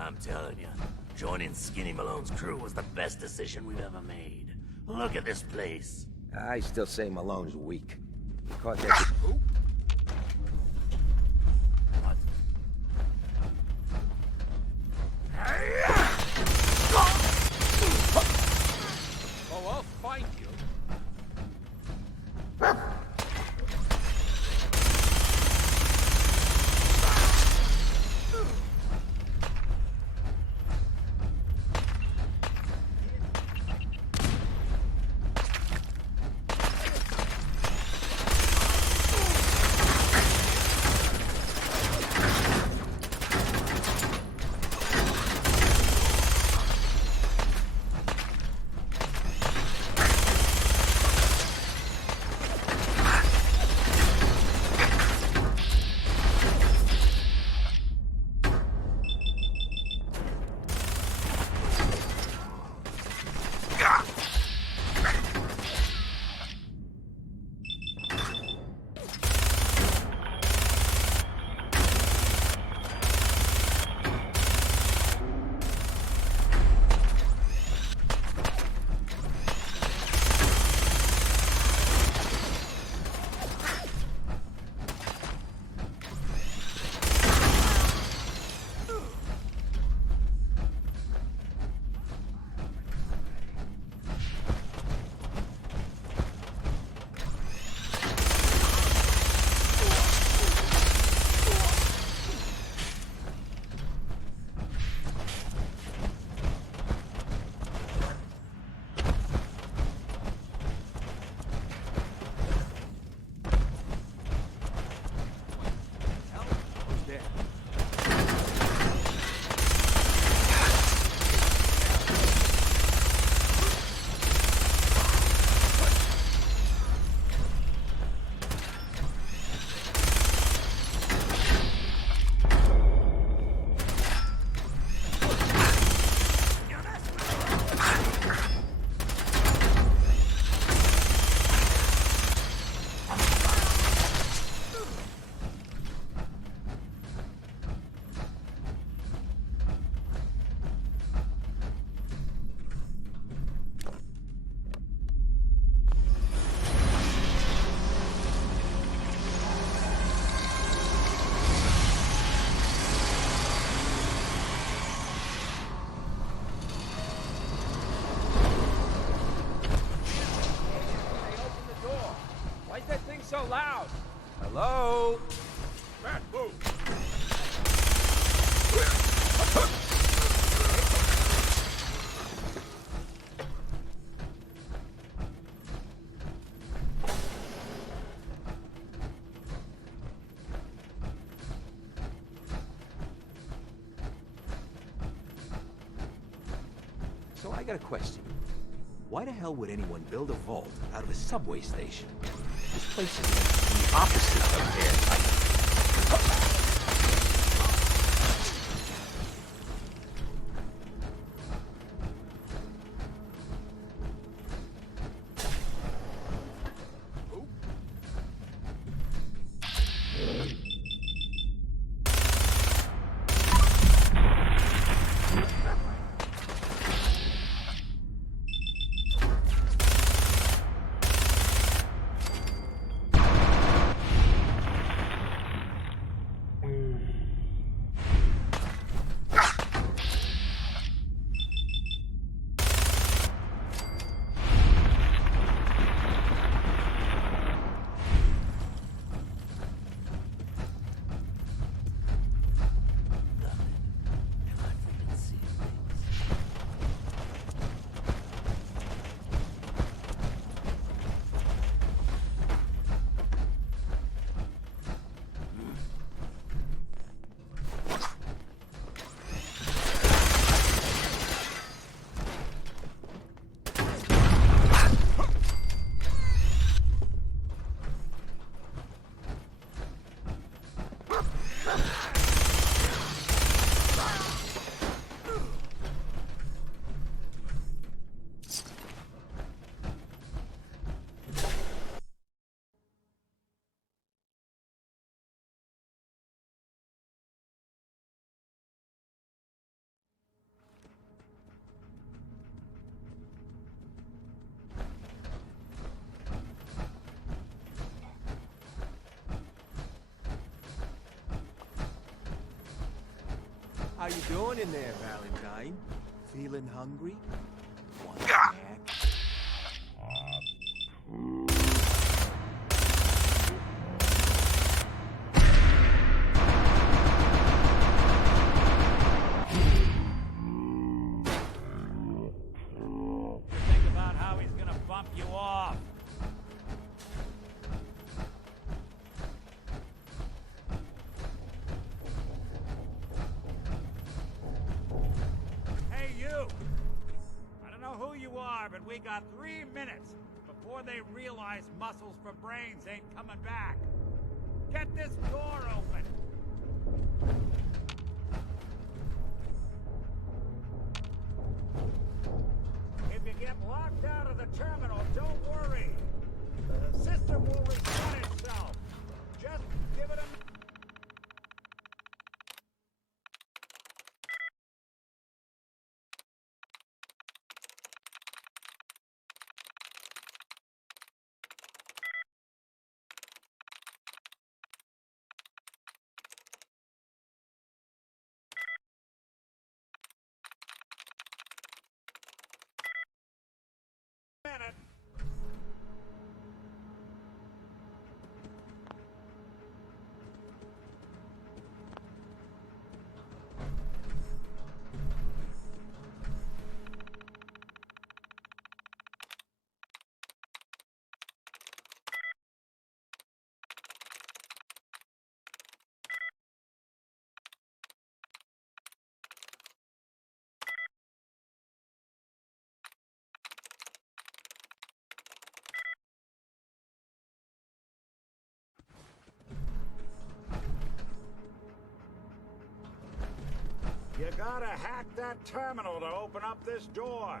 I'm telling you, joining Skinny Malone's crew was the best decision we've ever made. Look at this place. I still say Malone's weak. He caught that... What? Oh, I'll find you. So I got a question. Why the hell would anyone build a vault out of a subway station? This place is like the opposite of airtight. How you doing in there, Valentine? Feeling hungry? Want a snack? Think about how he's gonna bump you off. Hey, you! I don't know who you are, but we got 3 minutes before they realize muscles for brains ain't coming back. Get this door open! If you get locked out of the terminal, don't worry. The system will reset itself. Just give it a... minute. You gotta hack that terminal to open up this door.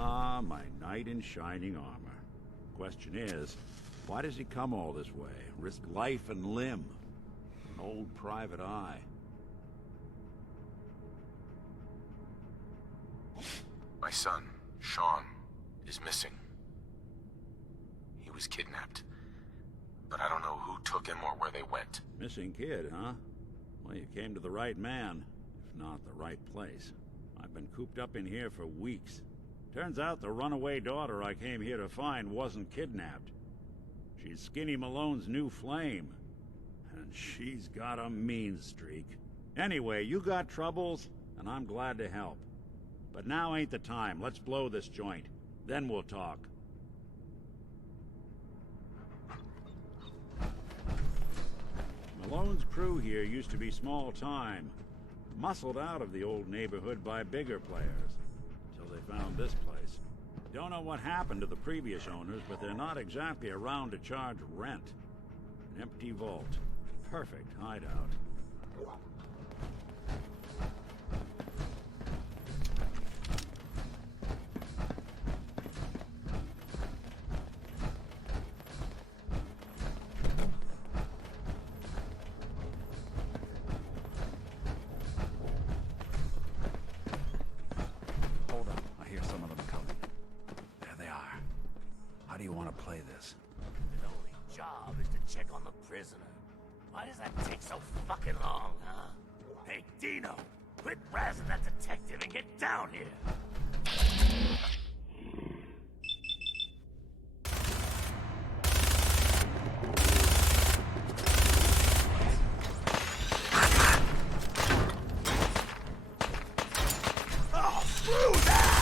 Ah, my knight in shining armor. Question is, why does he come all this way? Risk life and limb? An old private eye. My son, Sean, is missing. He was kidnapped. But I don't know who took him or where they went. Missing kid, huh? Well, you came to the right man, if not the right place. I've been cooped up in here for weeks. Turns out the runaway daughter I came here to find wasn't kidnapped. She's Skinny Malone's new flame. And she's got a mean streak. Anyway, you got troubles, and I'm glad to help. But now ain't the time. Let's blow this joint. Then we'll talk. Malone's crew here used to be small time. Muscled out of the old neighborhood by bigger players. Till they found this place. Don't know what happened to the previous owners, but they're not exactly around to charge rent. An empty vault. Perfect hideout. Hold up. I hear some of them coming. There they are. How do you want to play this? The only job is to check on the prisoner. Why does that take so fucking long, huh? Hey, Dino! Quit razzing that detective and get down here! Oh, screw that!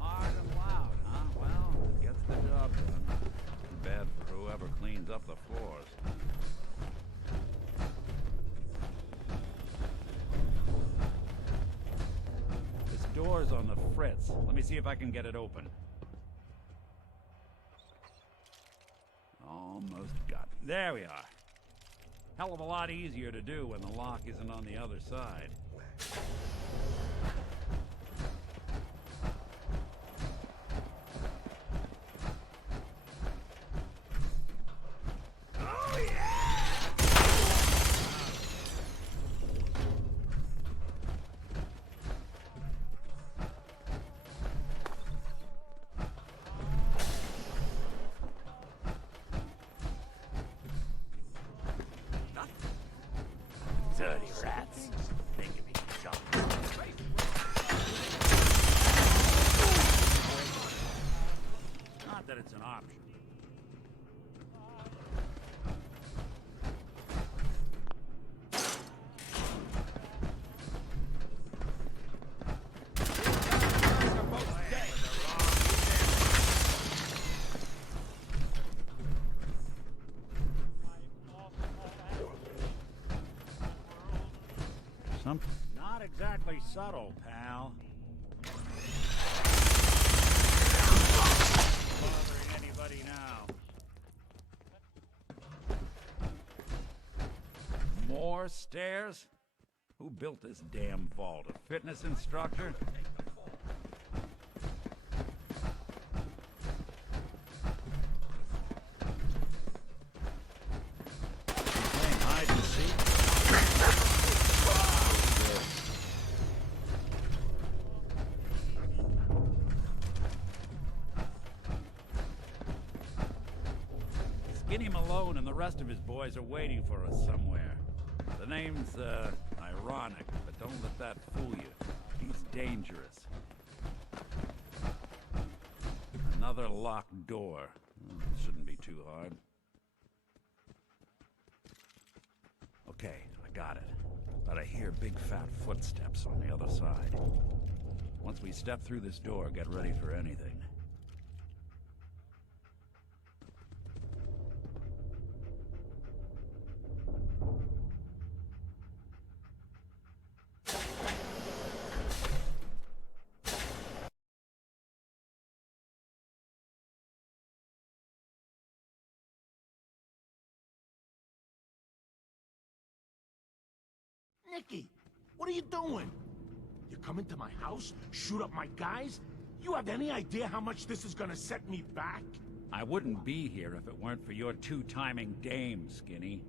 Hard and loud, huh? Well, it gets the job done. Too bad for whoever cleans up the floors. This door's on the fritz. Let me see if I can get it open. Almost got it. There we are. Hell of a lot easier to do when the lock isn't on the other side. Dirty rats. They can be shot. Not that it's an option. Something not exactly subtle, pal. Bothering anybody now. More stairs? Who built this damn vault? A fitness instructor? Playing hide and seek? Skinny Malone and the rest of his boys are waiting for us somewhere. The name's, ironic, but don't let that fool you. He's dangerous. Another locked door. Shouldn't be too hard. Okay, I got it. But I hear big fat footsteps on the other side. Once we step through this door, get ready for anything. Nicky, what are you doing? You come into my house, shoot up my guys? You have any idea how much this is gonna set me back? I wouldn't be here if it weren't for your two-timing dame, Skinny.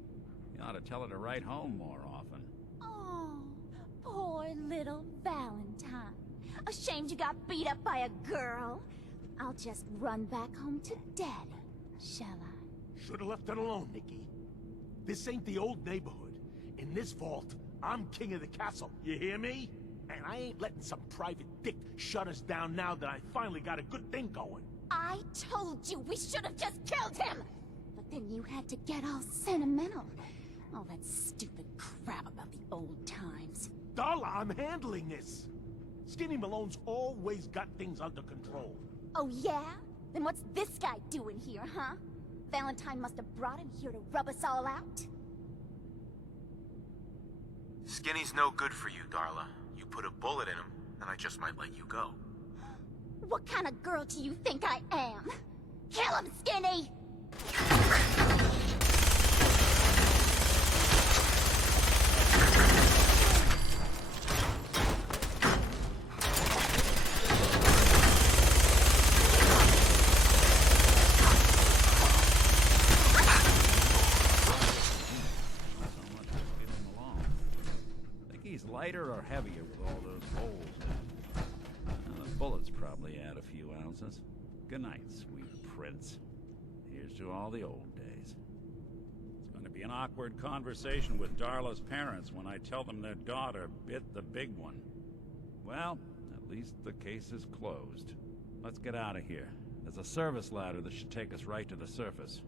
You ought to tell her to write home more often. Oh, poor little Valentine. Ashamed you got beat up by a girl. I'll just run back home to Daddy, shall I? Should've left it alone, Nikki. This ain't the old neighborhood. In this vault, I'm king of the castle, you hear me? And I ain't letting some private dick shut us down now that I finally got a good thing going. I told you we should have just killed him! But then you had to get all sentimental. All that stupid crap about the old times. Darla, I'm handling this. Skinny Malone's always got things under control. Oh yeah? Then what's this guy doing here, huh? Valentine must have brought him here to rub us all out? Skinny's no good for you, Darla. You put a bullet in him, and I just might let you go. What kind of girl do you think I am? Kill him, Skinny! Lighter or heavier with all those holes in it? Now, the bullets probably add a few ounces. Good night, sweet prince. Here's to all the old days. It's going to be an awkward conversation with Darla's parents when I tell them their daughter bit the big one. Well, at least the case is closed. Let's get out of here. There's a service ladder that should take us right to the surface.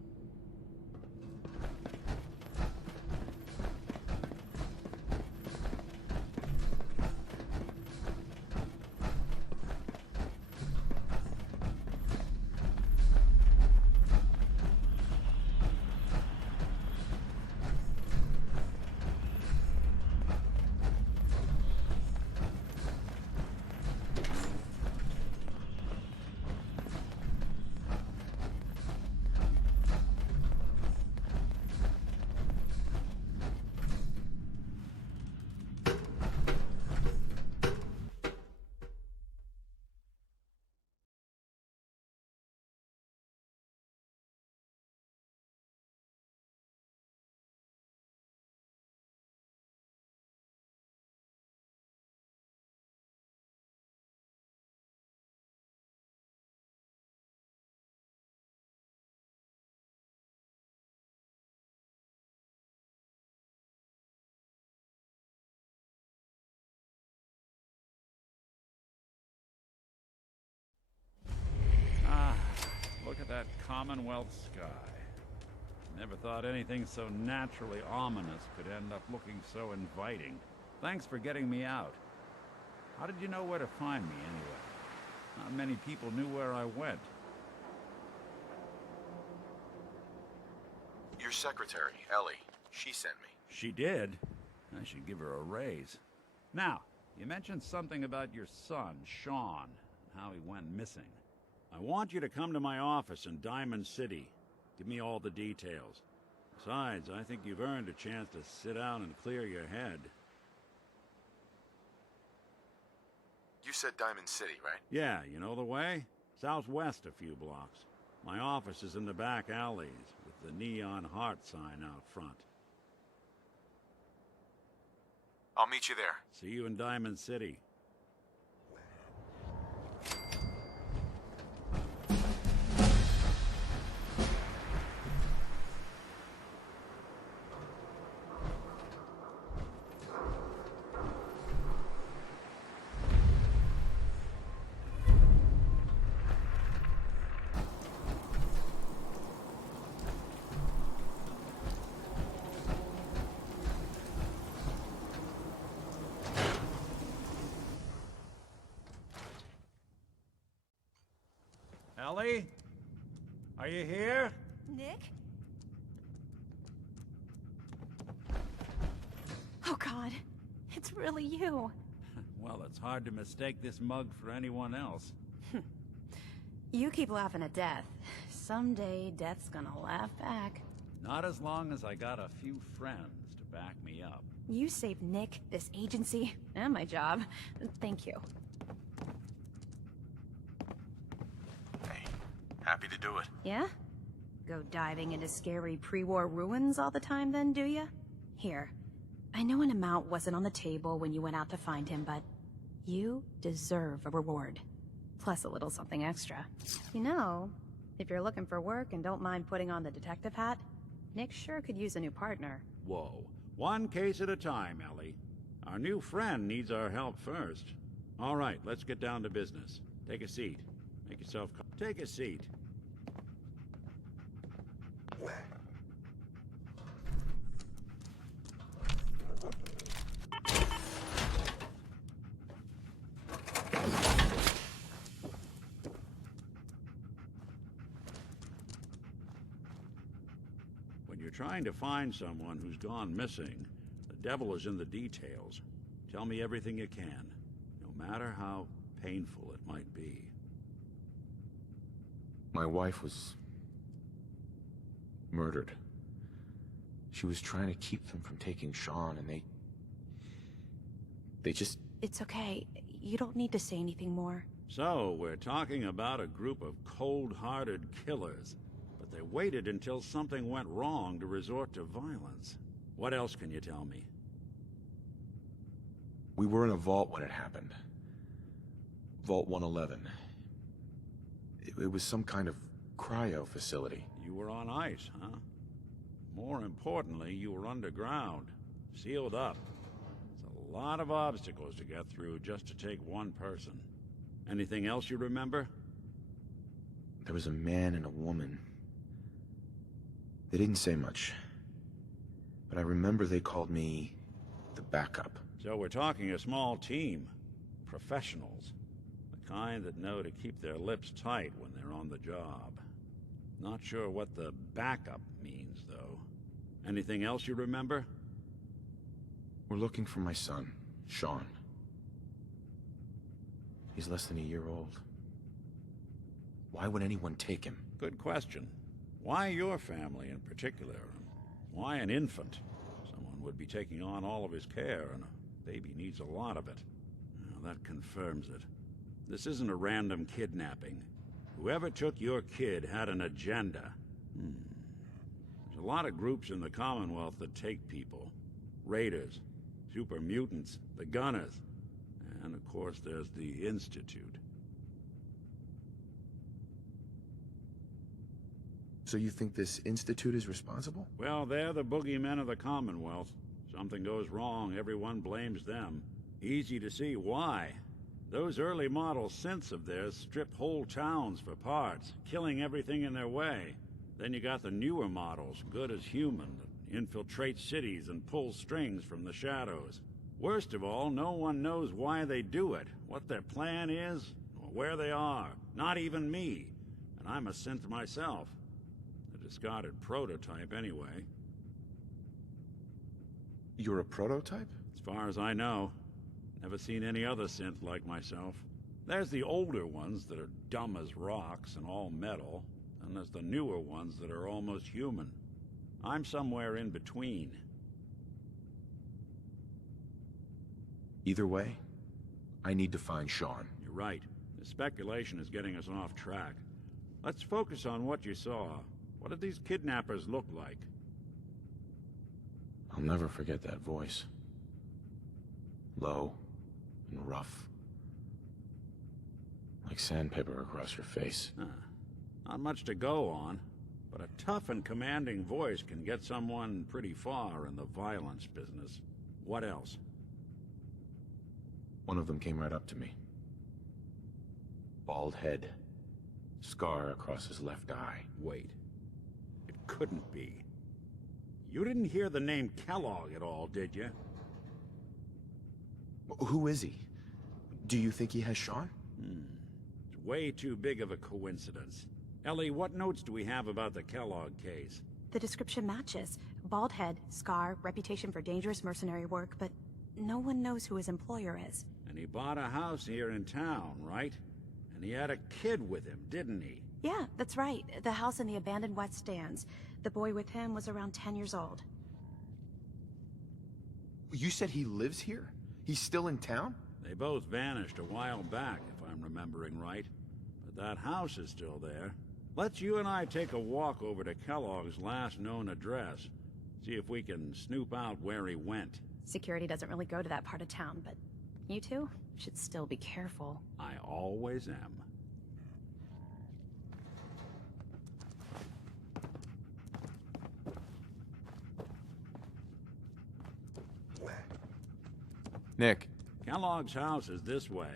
Look at that Commonwealth sky. Never thought anything so naturally ominous could end up looking so inviting. Thanks for getting me out. How did you know where to find me, anyway? Not many people knew where I went. Your secretary, Ellie. She sent me. She did? I should give her a raise. Now, you mentioned something about your son, Sean, and how he went missing. I want you to come to my office in Diamond City. Give me all the details. Besides, I think you've earned a chance to sit down and clear your head. You said Diamond City, right? Yeah, you know the way? Southwest a few blocks. My office is in the back alleys, with the neon heart sign out front. I'll meet you there. See you in Diamond City. Ellie? Are you here? Nick? Oh God, it's really you. Well, it's hard to mistake this mug for anyone else. You keep laughing at death. Someday, death's gonna laugh back. Not as long as I got a few friends to back me up. You saved Nick, this agency, and my job. Thank you. Happy to do it. Yeah? Go diving into scary pre-war ruins all the time then, do ya? Here, I know an amount wasn't on the table when you went out to find him, but you deserve a reward. plus a little something extra. You know, if you're looking for work and don't mind putting on the detective hat, Nick sure could use a new partner. Whoa. One case at a time, Ellie. Our new friend needs our help first. All right, let's get down to business. Take a seat. Make yourself... Take a seat. When you're trying to find someone who's gone missing, the devil is in the details. Tell me everything you can, no matter how painful it might be. My wife was murdered. She was trying to keep them from taking Sean, and they just... It's okay. You don't need to say anything more. So, we're talking about a group of cold-hearted killers, but they waited until something went wrong to resort to violence. What else can you tell me? We were in a vault when it happened. Vault 111. It was some kind of cryo facility. You were on ice, huh? More importantly, you were underground, sealed up. It's a lot of obstacles to get through just to take one person. Anything else you remember? There was a man and a woman. They didn't say much, but I remember they called me the backup. So we're talking a small team. Professionals. The kind that know to keep their lips tight when they're on the job. Not sure what the backup means, though. Anything else you remember? We're looking for my son, Sean. He's less than a year old. Why would anyone take him? Good question. Why your family in particular? Why an infant? Someone would be taking on all of his care, and a baby needs a lot of it. Well, that confirms it. This isn't a random kidnapping. Whoever took your kid had an agenda. There's a lot of groups in the Commonwealth that take people. Raiders, super mutants, the Gunners, and of course there's the Institute. So you think this Institute is responsible? Well, they're the boogeymen of the Commonwealth. Something goes wrong, everyone blames them. Easy to see why. Those early model synths of theirs stripped whole towns for parts, killing everything in their way. Then you got the newer models, good as human, that infiltrate cities and pull strings from the shadows. Worst of all, no one knows why they do it, what their plan is, or where they are. Not even me. And I'm a synth myself. A discarded prototype, anyway. You're a prototype? As far as I know. Never seen any other synth like myself. There's the older ones that are dumb as rocks and all metal, and there's the newer ones that are almost human. I'm somewhere in between. Either way, I need to find Sean. You're right. The speculation is getting us off track. Let's focus on what you saw. What did these kidnappers look like? I'll never forget that voice. Low and rough. Like sandpaper across your face. Not much to go on, but a tough and commanding voice can get someone pretty far in the violence business. What else? One of them came right up to me. Bald head. Scar across his left eye. Wait. It couldn't be. You didn't hear the name Kellogg at all, did you? Who is he? Do you think he has Sean? It's way too big of a coincidence. Ellie, what notes do we have about the Kellogg case? The description matches. Bald head, scar, reputation for dangerous mercenary work, but no one knows who his employer is. And he bought a house here in town, right? And he had a kid with him, didn't he? Yeah, that's right. The house in the abandoned West Stands. The boy with him was around 10 years old. You said he lives here? He's still in town? They both vanished a while back, if I'm remembering right. But that house is still there. Let's you and I take a walk over to Kellogg's last known address. See if we can snoop out where he went. Security doesn't really go to that part of town, but you two should still be careful. I always am. Nick. Kellogg's house is this way.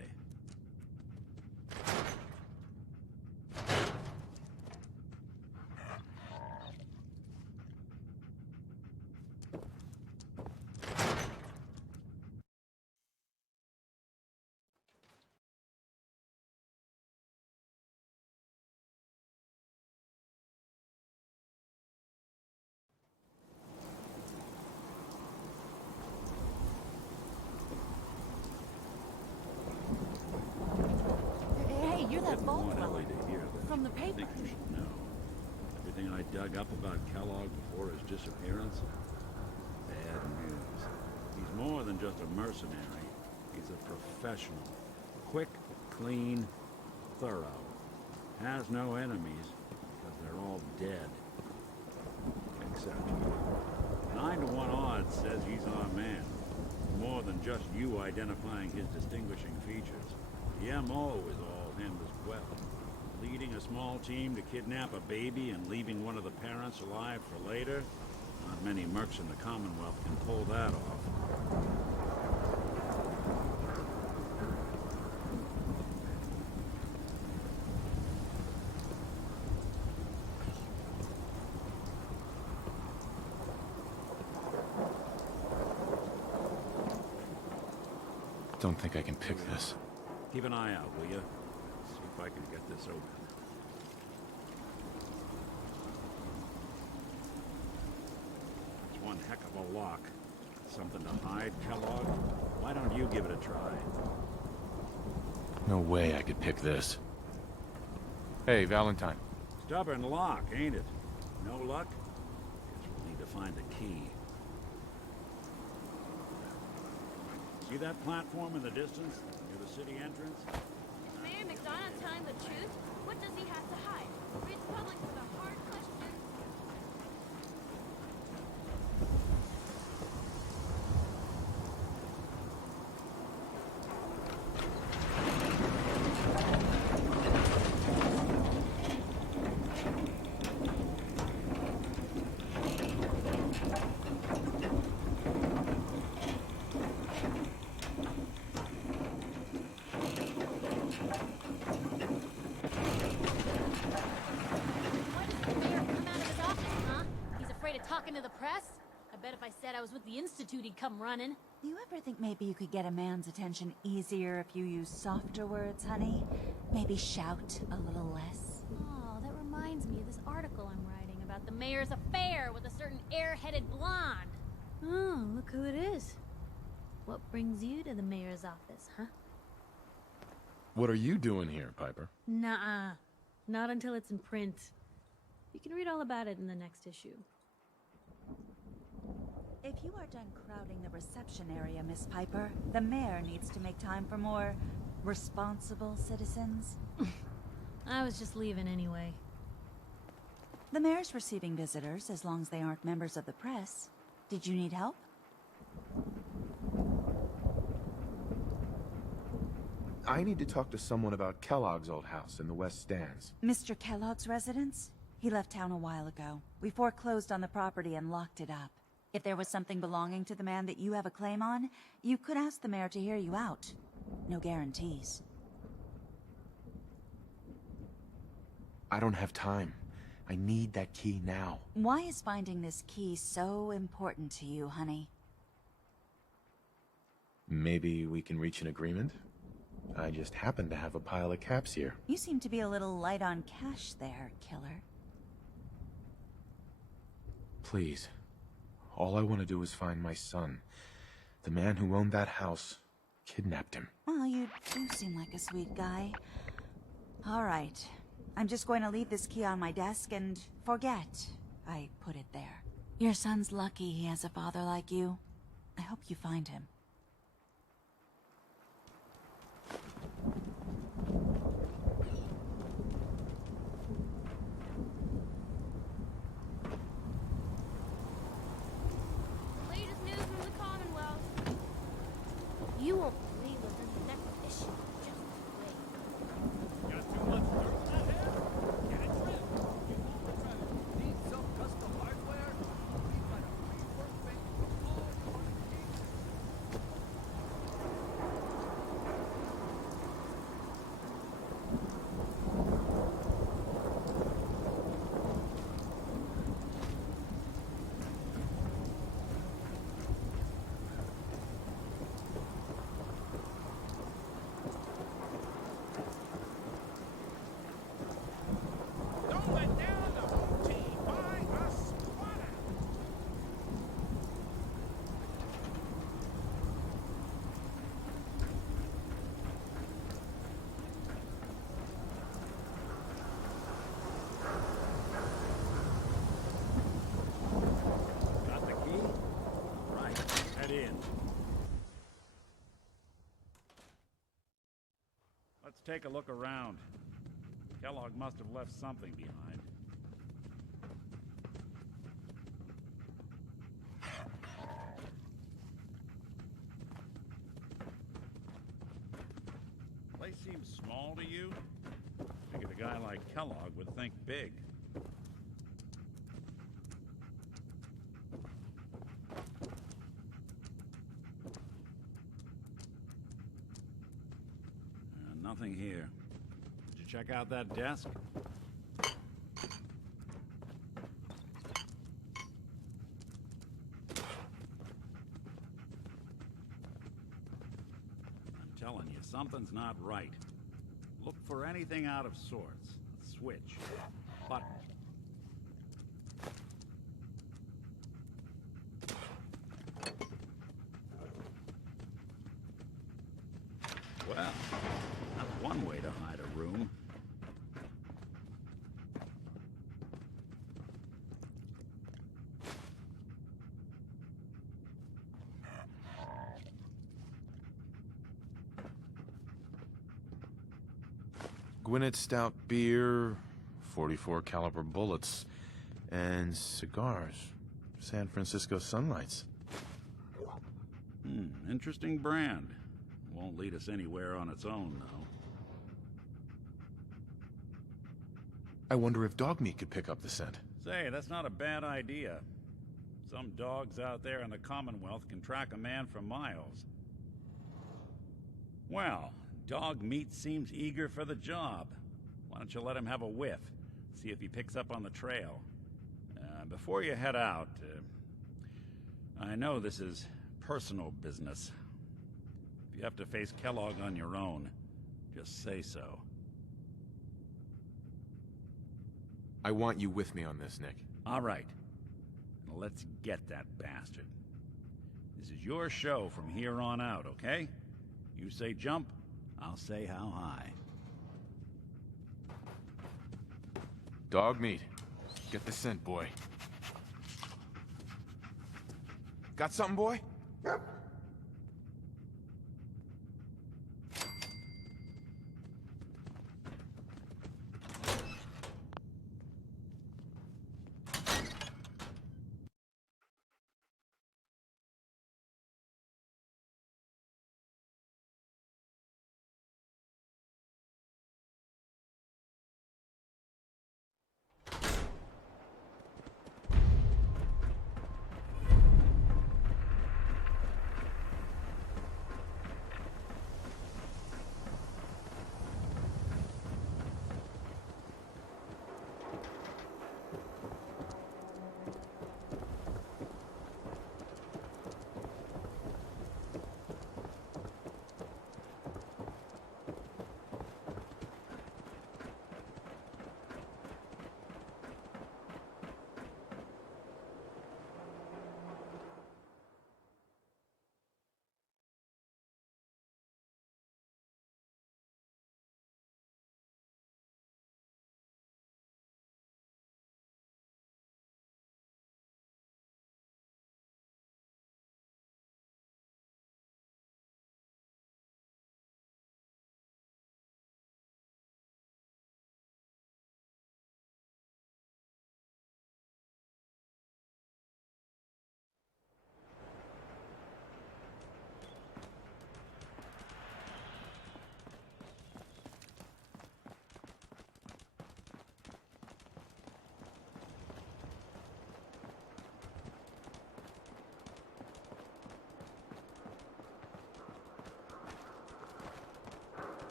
Hey, you're that vault Want fella Ellie to hear this. from the I think paper. you should know. Everything I dug up about Kellogg before his disappearance? Bad news. He's more than just a mercenary. He's a professional. Quick, clean, thorough. Has no enemies, because they're all dead. Except you. 9 to 1 odds says he's our man. More than just you identifying his distinguishing features. The M.O. is all him as well. Leading a small team to kidnap a baby and leaving one of the parents alive for later? Not many mercs in the Commonwealth can pull that off. Don't think I can pick this. Keep an eye out, will you? See if I can get this open. It's one heck of a lock. Something to hide, Kellogg? Why don't you give it a try? No way I could pick this. Hey, Valentine. Stubborn lock, ain't it? No luck? Guess we'll need to find the key. See that platform in the distance, near the city entrance? Mayor McDonough telling the truth? What does he have to hide? Read the public with a hard question. Talking to the press? I bet if I said I was with the Institute, he'd come running. Do you ever think maybe you could get a man's attention easier if you use softer words, honey? Maybe shout a little less? Oh, that reminds me of this article I'm writing about the mayor's affair with a certain air-headed blonde. Oh, look who it is. What brings you to the mayor's office, huh? What are you doing here, Piper? Nuh-uh. Not until it's in print. You can read all about it in the next issue. If you are done crowding the reception area, Miss Piper, the mayor needs to make time for more responsible citizens. I was just leaving anyway. The mayor's receiving visitors as long as they aren't members of the press. Did you need help? I need to talk to someone about Kellogg's old house in the West Stands. Mr. Kellogg's residence? He left town a while ago. We foreclosed on the property and locked it up. If there was something belonging to the man that you have a claim on, you could ask the mayor to hear you out. No guarantees. I don't have time. I need that key now. Why is finding this key so important to you, honey? Maybe we can reach an agreement? I just happen to have a pile of caps here. You seem to be a little light on cash there, killer. Please. All I want to do is find my son. The man who owned that house kidnapped him. Well, you do seem like a sweet guy. All right. I'm just going to leave this key on my desk and forget I put it there. Your son's lucky he has a father like you. I hope you find him. Latest news from the Commonwealth. You won't believe what's in the next issue. Just wait. Got too much dirt in that head? Get it trimmed. Need some custom hardware? We've got a free workbench for all your needs. Let's take a look around. Kellogg must have left something behind. Place seems small to you? Figured a guy like Kellogg would think big. Nothing here. Did you check out that desk? I'm telling you, something's not right. Look for anything out of sorts. A switch. Button. Well, that's one way to hide a room. Gwinnett Stout beer, 44 caliber bullets, and cigars. San Francisco Sunlights. Interesting brand. Won't lead us anywhere on its own, though. I wonder if dog meat could pick up the scent. Say, that's not a bad idea. Some dogs out there in the Commonwealth can track a man for miles. Well, dog meat seems eager for the job. Why don't you let him have a whiff? See if he picks up on the trail. Before you head out, I know this is personal business. If you have to face Kellogg on your own, just say so. I want you with me on this, Nick. All right. Now let's get that bastard. This is your show from here on out, okay? You say jump, I'll say how high. Dog meat. Get the scent, boy. Got something, boy?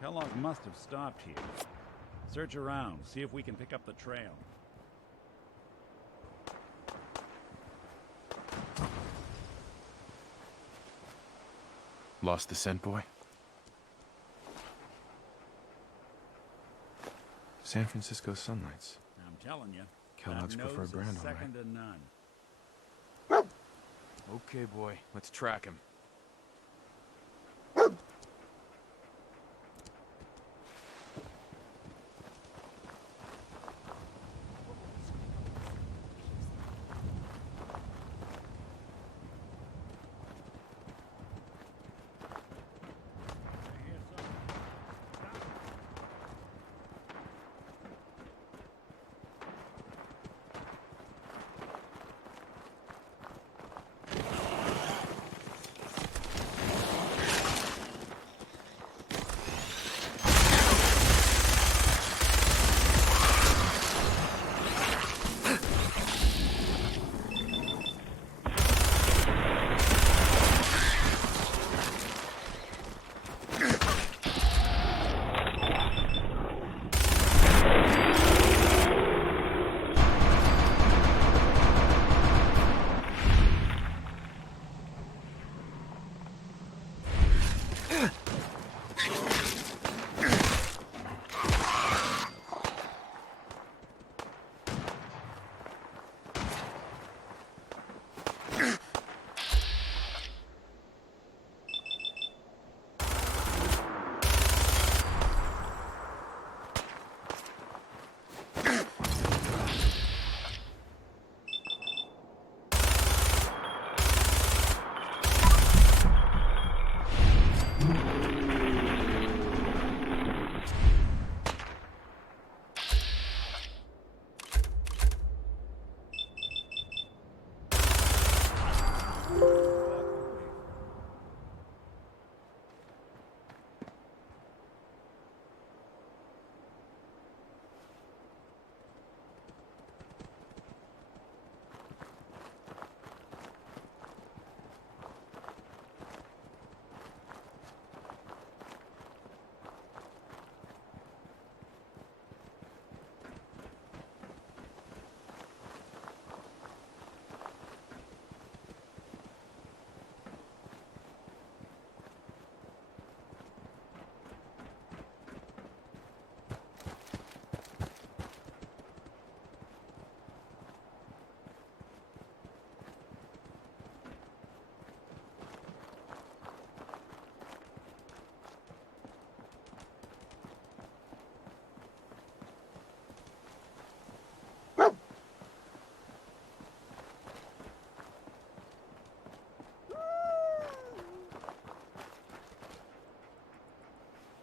Kellogg must have stopped here. Search around, see if we can pick up the trail. Lost the scent, boy? San Francisco Sunlights. I'm telling you, Kellogg's that preferred nose brand, is all right. second to none. Okay, boy. Let's track him.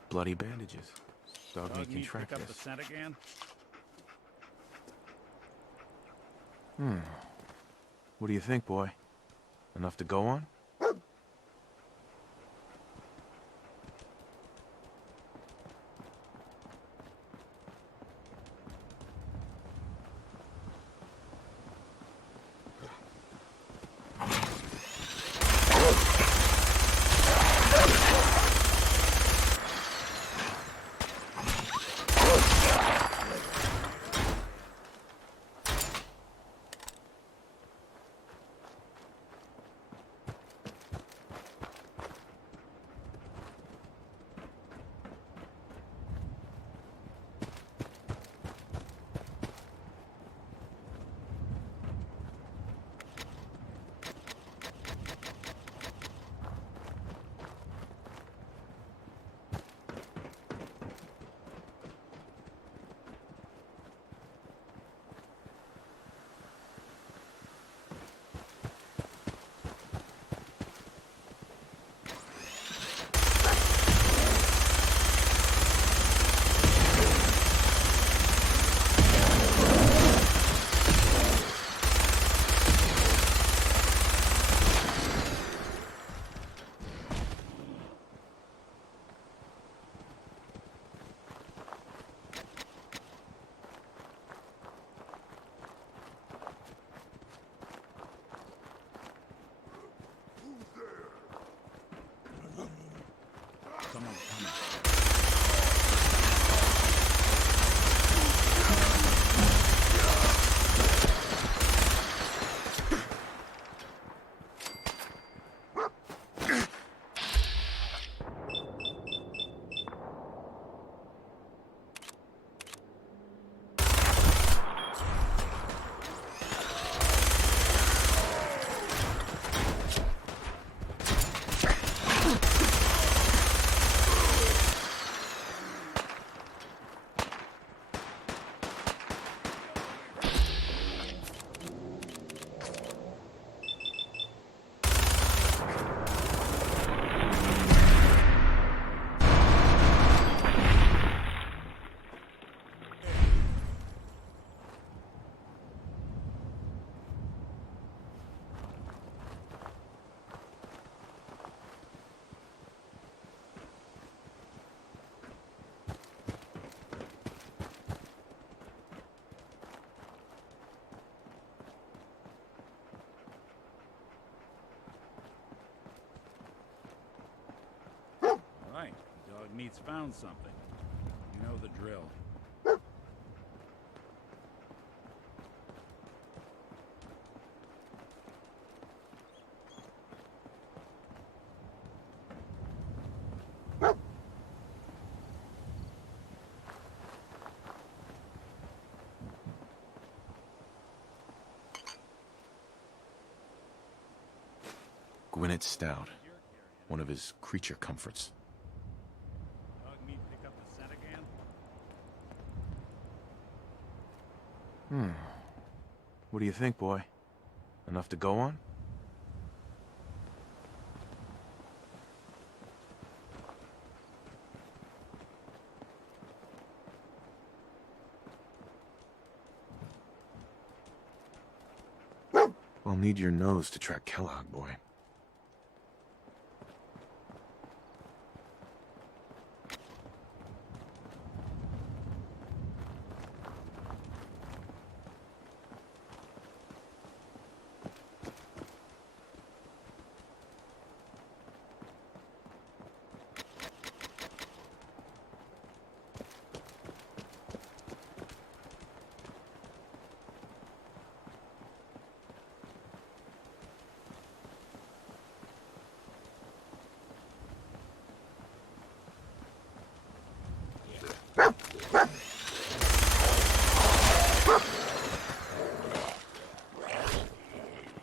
Bloody bandages. Dog meat can track pick up the this. scent again? What do you think, boy? Enough to go on? meets found something. You know the drill. Gwinnett Stout. One of his creature comforts. Dog meat pick up the scent again? What do you think, boy? Enough to go on? We'll need your nose to track Kellogg, boy.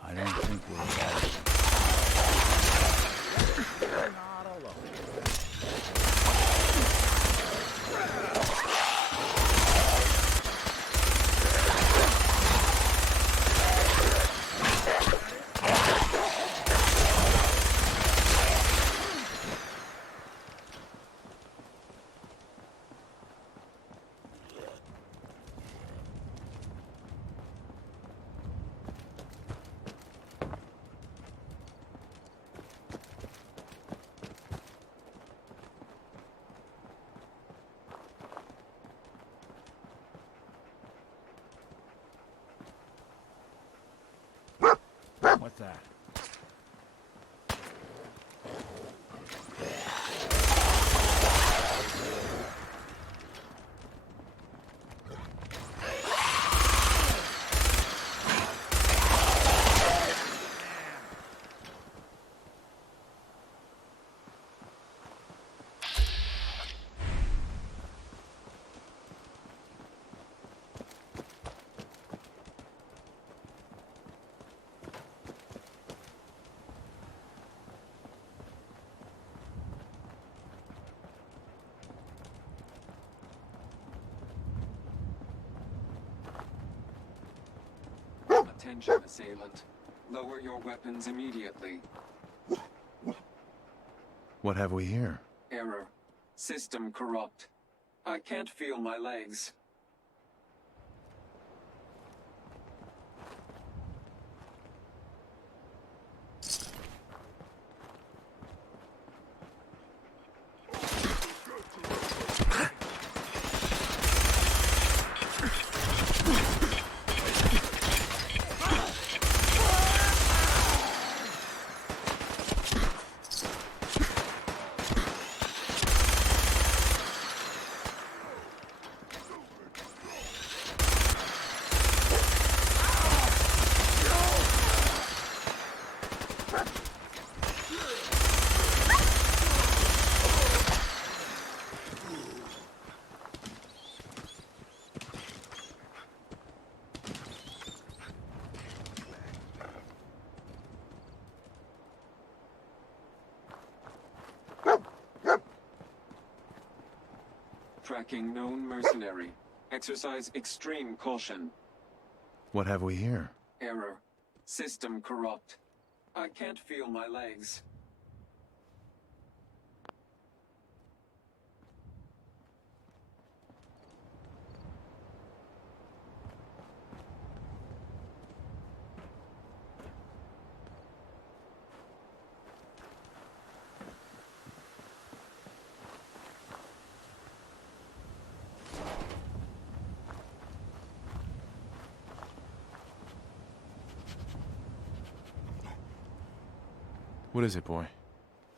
I don't think we're not alone. What's that? Attention, assailant. Lower your weapons immediately. What have we here? Error. System corrupt. I can't feel my legs. Tracking known mercenary. Exercise extreme caution. What have we here? Error. System corrupt. I can't feel my legs. What is it, boy?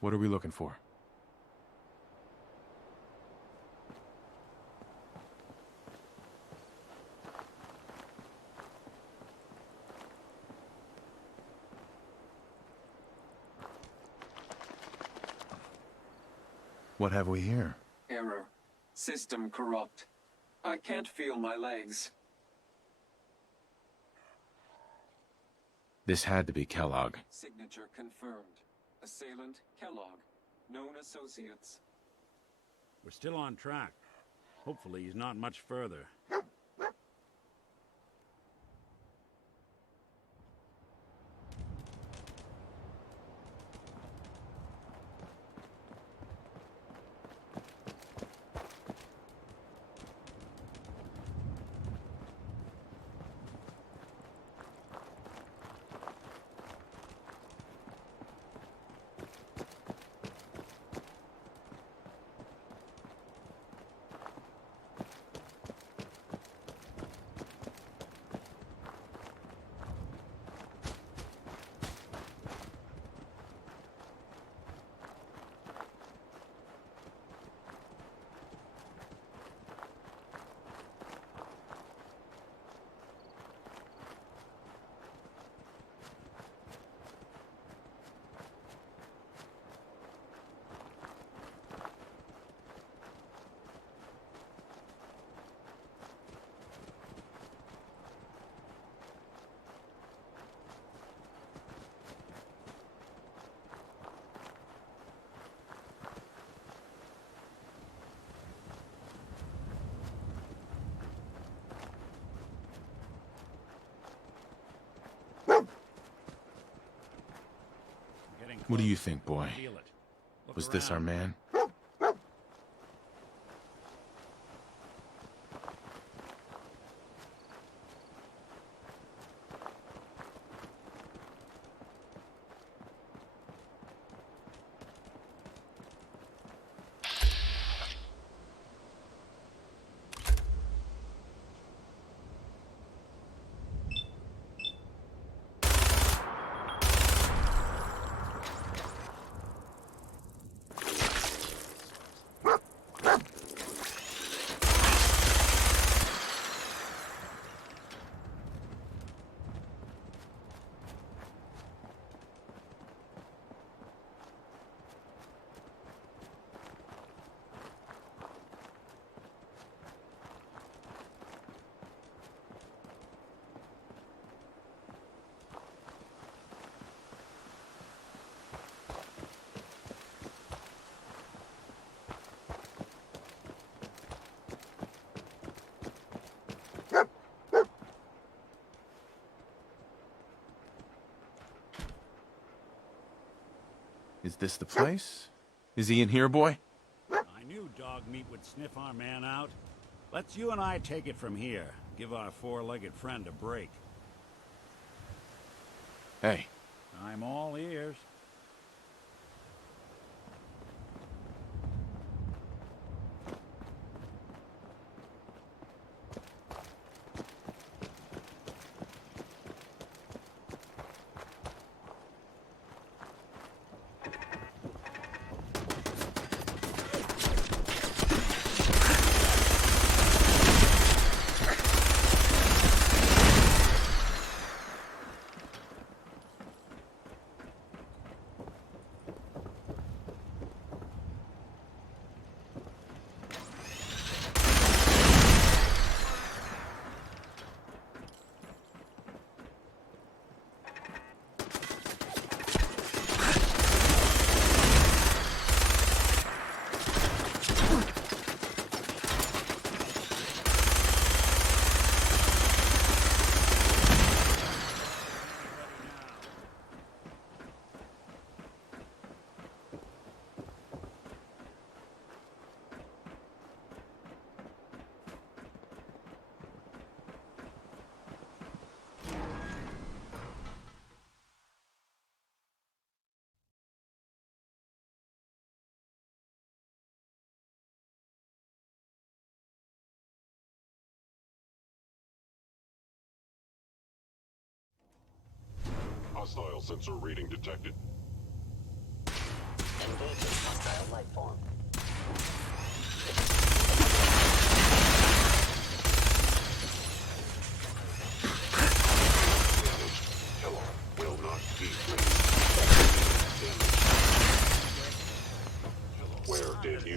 What are we looking for? What have we here? Error. System corrupt. I can't feel my legs. This had to be Kellogg. Signature confirmed. Assailant Kellogg. Known associates. We're still on track. Hopefully he's not much further. What do you think, boy? Was this our man? Is this the place? Is he in here, boy? I knew dog meat would sniff our man out. Let's you and I take it from here. Give our four-legged friend a break. Hey. I'm all ears. Hostile sensor reading detected. Engaging hostile life form. Kellogg will not be free. Where did you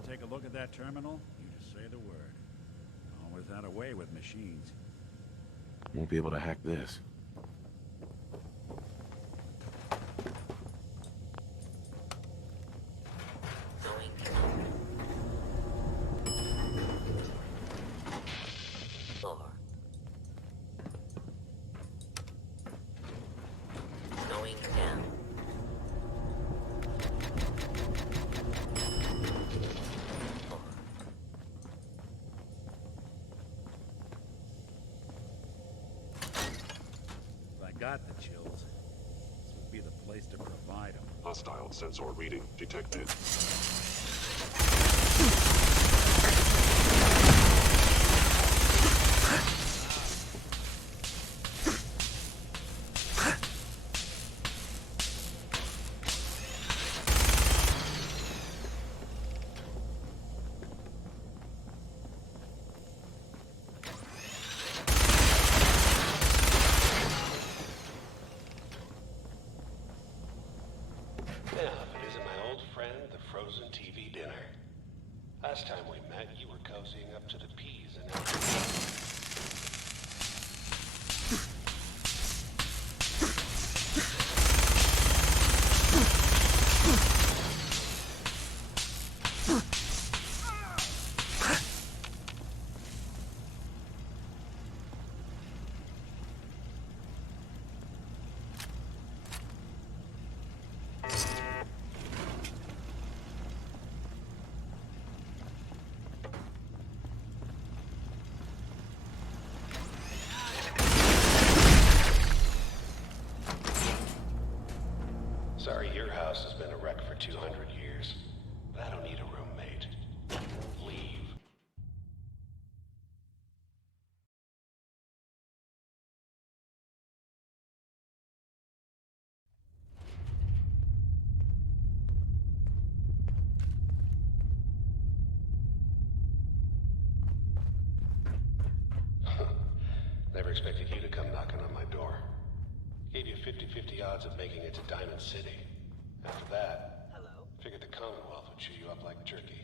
to take a look at that terminal? You just say the word. Always had a way with machines. Won't be able to hack this. Going down. I got the chills. This would be the place to provide them. Hostile sensor reading detected. Last time we met, you were cozying up to the P's and everything. Sorry, your house has been a wreck for 200 years, but I don't need a roommate. Leave. Never expected you to come knocking on my door. Gave you 50-50 odds of making it to Diamond City. After that, figured the Commonwealth would chew you up like jerky.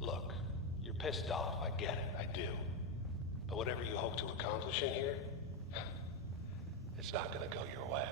Look, you're pissed off, I get it, I do. But whatever you hope to accomplish in here, it's not gonna go your way.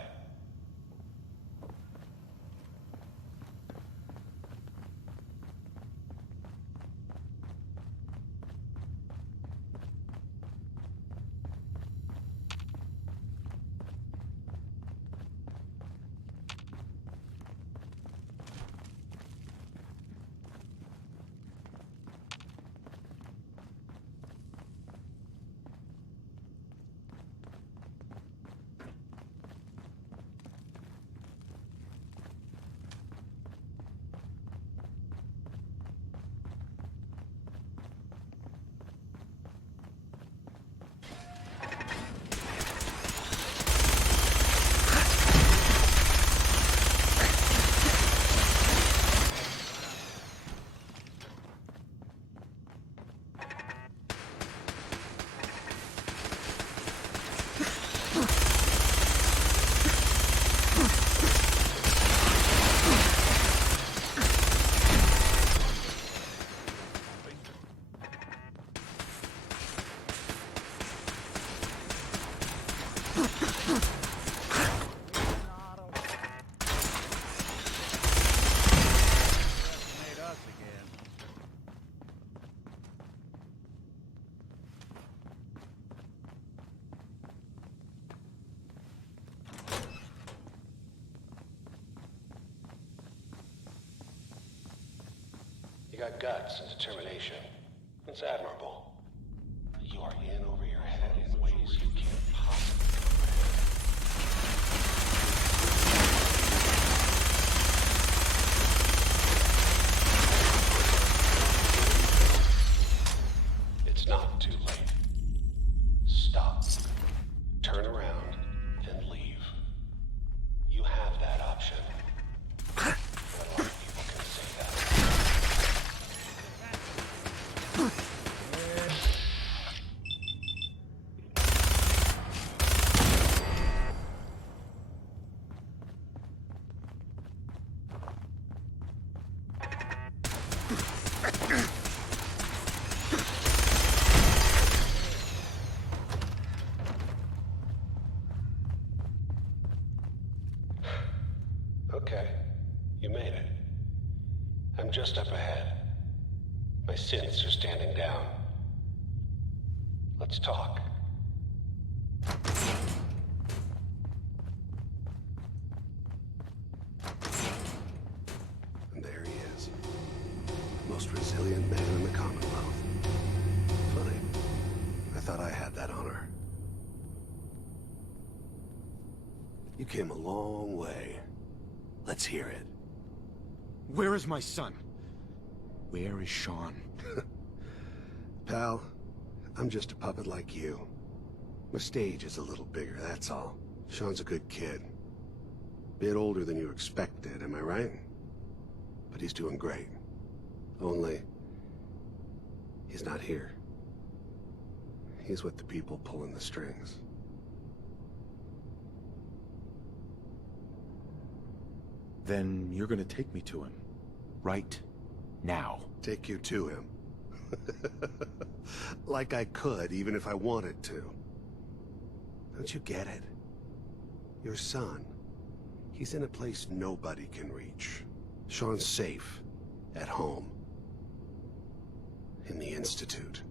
You got guts and determination. It's admirable. But you are in over your head in ways you can't possibly comprehend. not too late. Stop. Turn around and leave. You have that option. Not a lot of people can say that. Okay, you made it. I'm just up ahead. My synths are standing down. Let's talk. And there he is. Most resilient man in the Commonwealth. Funny. I thought I had that honor. You came a long way. Let's hear it. Where is my son? Where is Sean? Pal, I'm just a puppet like you. My stage is a little bigger, that's all. Sean's a good kid. Bit older than you expected, am I right? But he's doing great. Only, he's not here. He's with the people pulling the strings. Then you're gonna take me to him. Right now. Take you to him. Like I could, even if I wanted to. Don't you get it? Your son, he's in a place nobody can reach. Sean's safe, at home. In the Institute.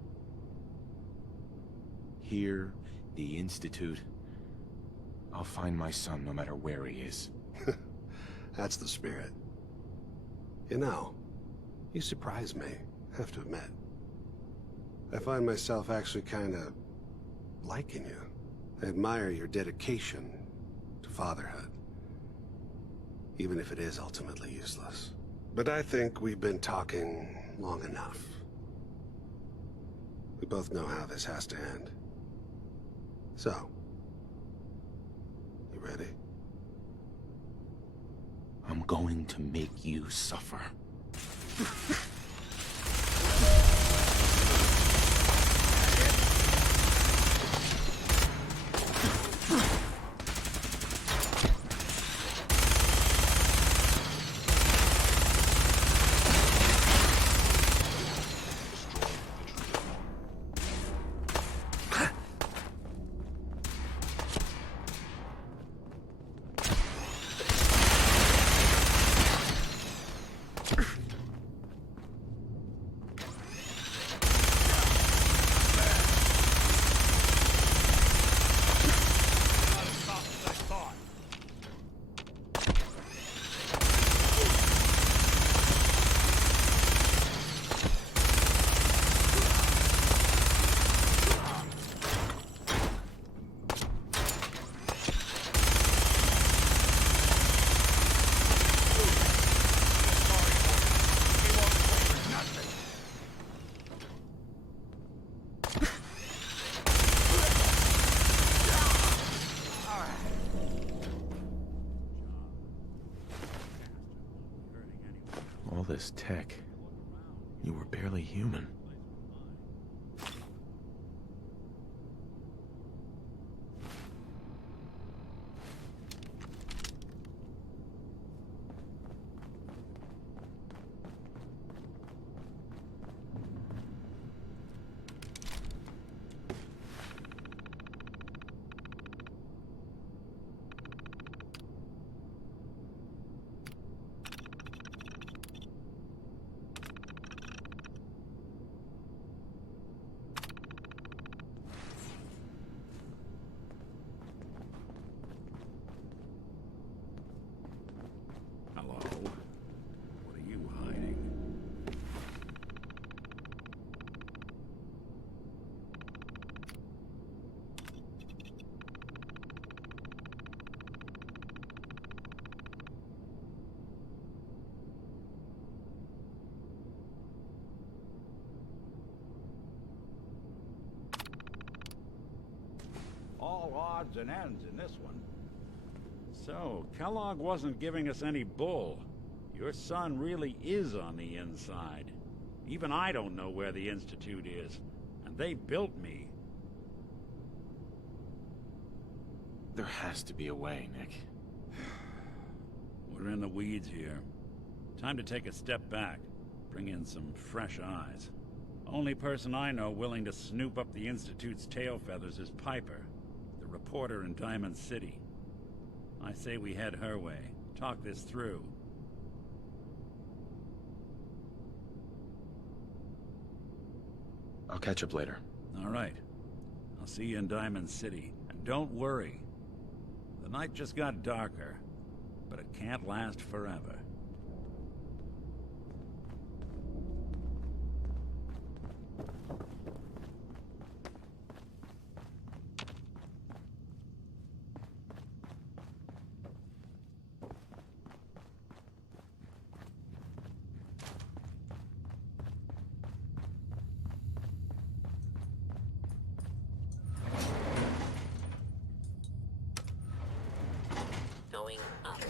Here, the Institute. I'll find my son no matter where he is. That's the spirit. You know, you surprise me, have to admit. I find myself actually kinda liking you. I admire your dedication to fatherhood. Even if it is ultimately useless. But I think we've been talking long enough. We both know how this has to end. So, you ready? I'm going to make you suffer. All this tech. You were barely human. All odds and ends in this one. So, Kellogg wasn't giving us any bull. Your son really is on the inside. Even I don't know where the Institute is. And they built me. There has to be a way, Nick. We're in the weeds here. Time to take a step back. Bring in some fresh eyes. Only person I know willing to snoop up the Institute's tail feathers is Piper, the reporter in Diamond City. I say we head her way. Talk this through. I'll catch up later. All right. I'll see you in Diamond City. And don't worry. The night just got darker, but it can't last forever. Going up.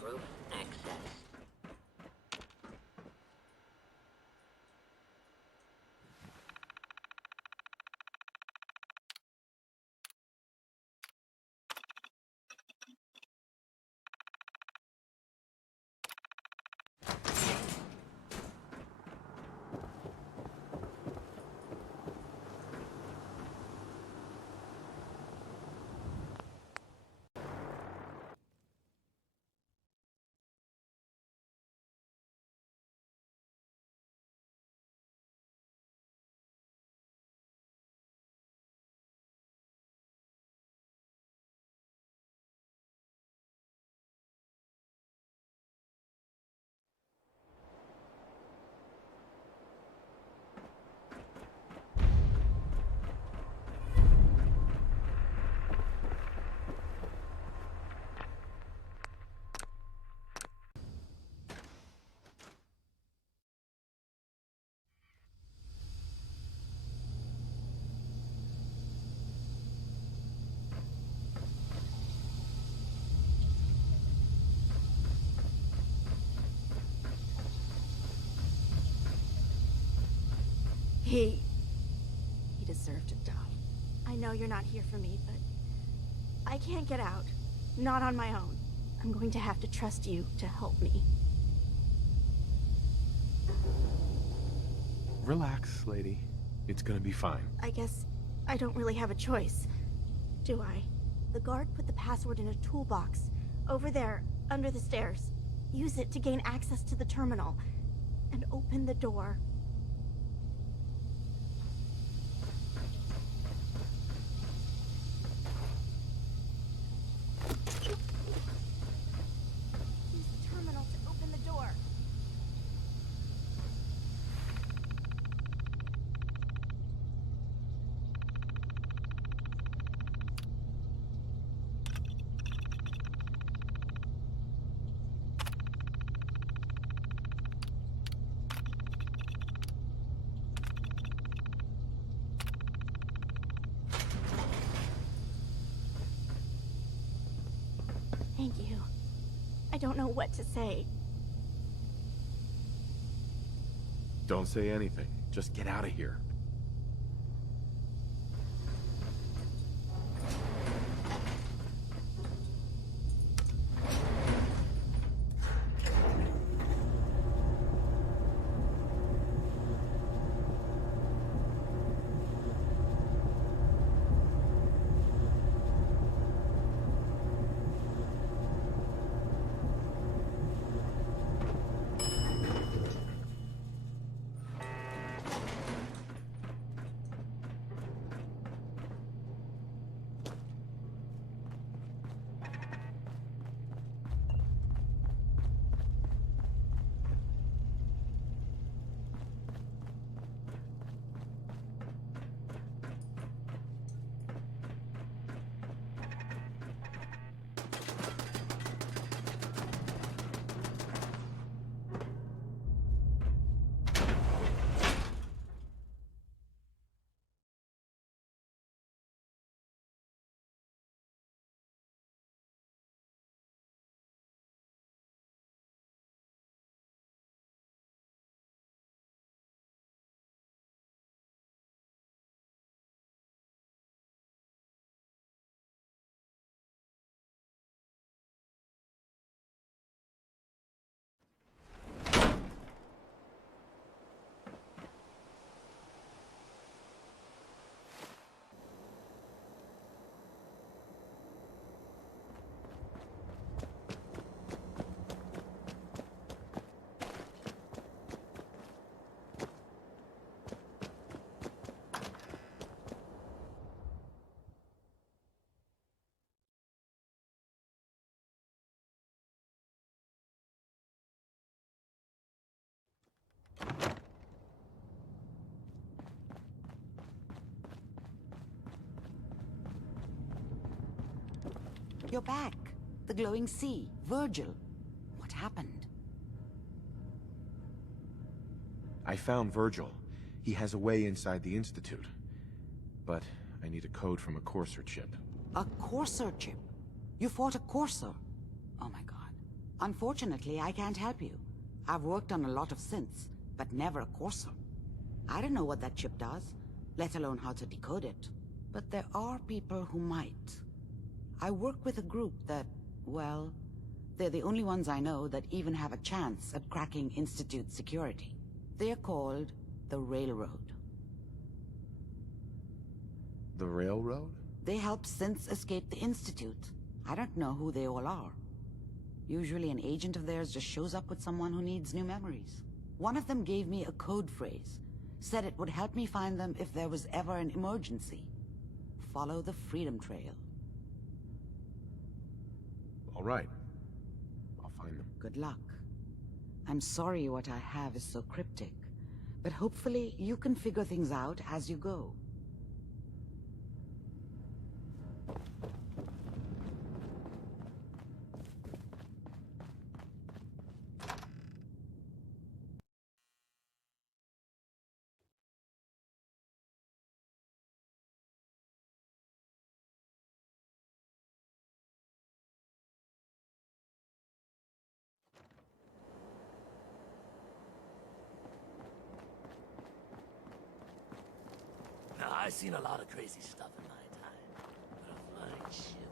Group access. He deserved to die. I know you're not here for me, but I can't get out. Not on my own. I'm going to have to trust you to help me. Relax, lady. It's gonna be fine. I guess I don't really have a choice, do I? The guard put the password in a toolbox over there, under the stairs. Use it to gain access to the terminal and open the door. Use the terminal to open the door. Thank you. I don't know what to say. Don't say anything. Just get out of here. You're back. The glowing sea. Virgil. What happened? I found Virgil. He has a way inside the Institute. But I need a code from a Courser chip. A Courser chip? You fought a Courser? Oh my god. Unfortunately, I can't help you. I've worked on a lot of synths, but never a Courser. I don't know what that chip does, let alone how to decode it. But there are people who might. I work with a group that, well, they're the only ones I know that even have a chance at cracking Institute security. They're called the Railroad. The Railroad? They help synths escape the Institute. I don't know who they all are. Usually an agent of theirs just shows up with someone who needs new memories. One of them gave me a code phrase, said it would help me find them if there was ever an emergency. Follow the Freedom Trail. All right. I'll find them. Good luck. I'm sorry what I have is so cryptic, but hopefully you can figure things out as you go. Now, I've seen a lot of crazy stuff in my time, but a flying ship,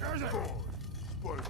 There's a door. But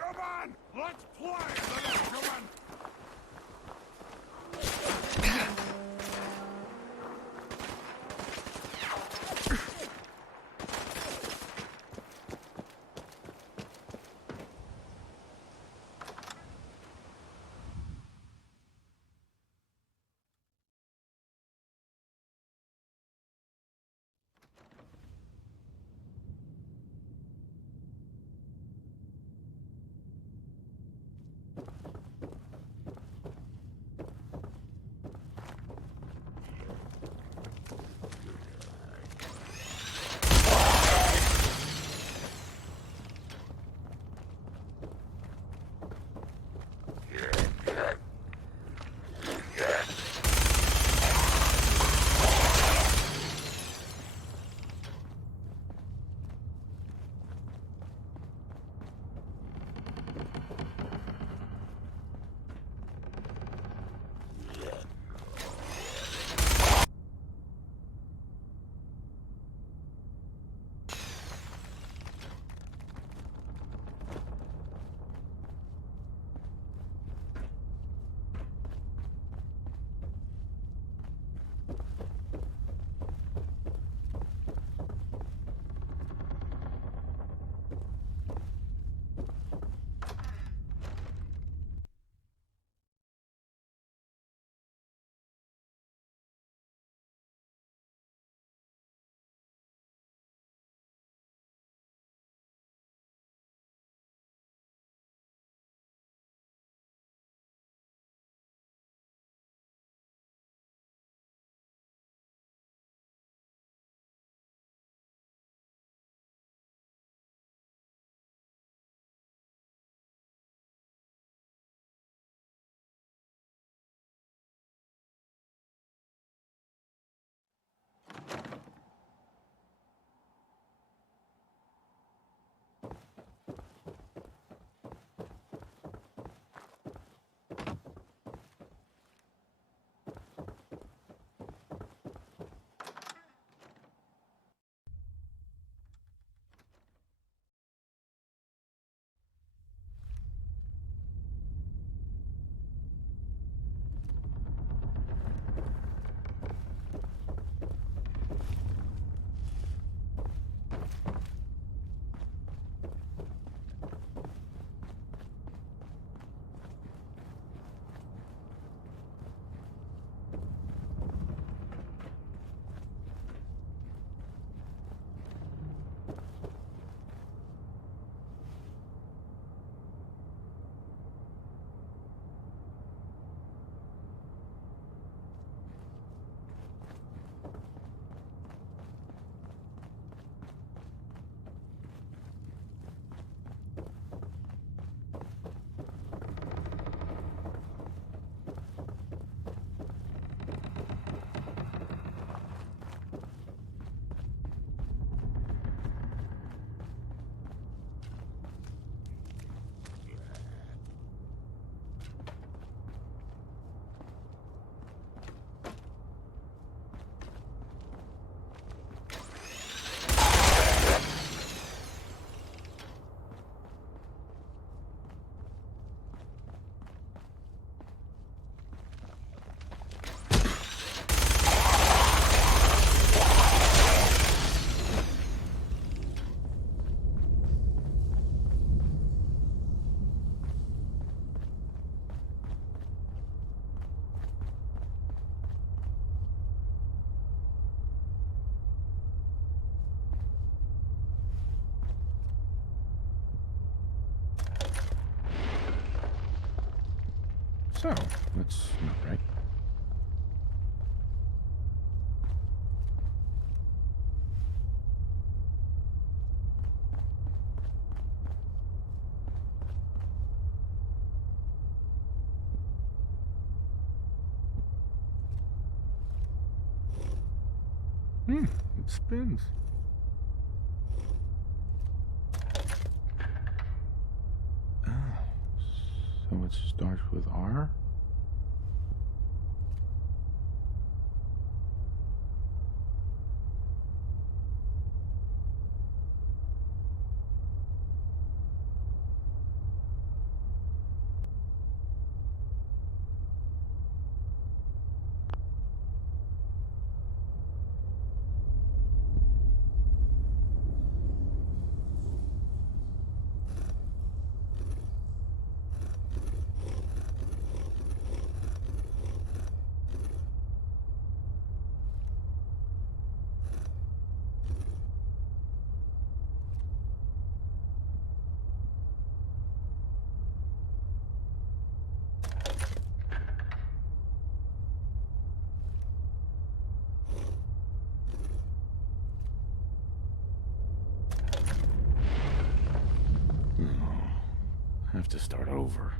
come on, let's play, little human. So, that's not right. It spins. Oh, so it starts with R? Have to start over.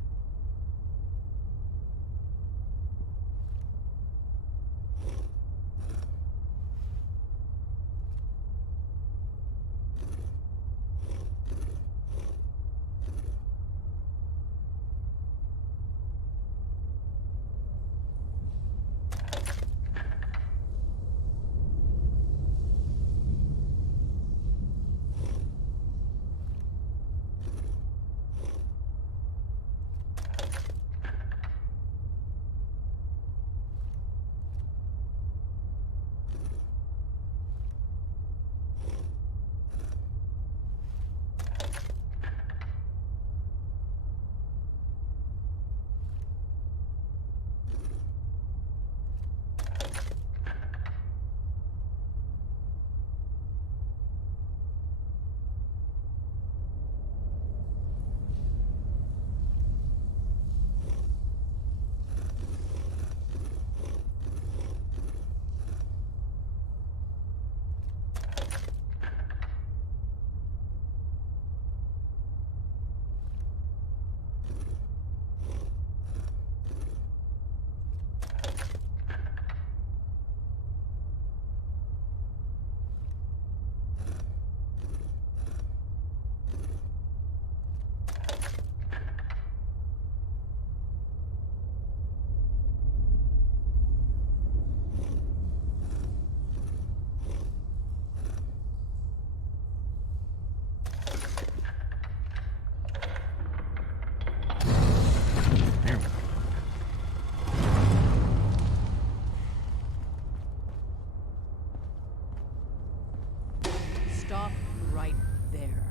Stop right there.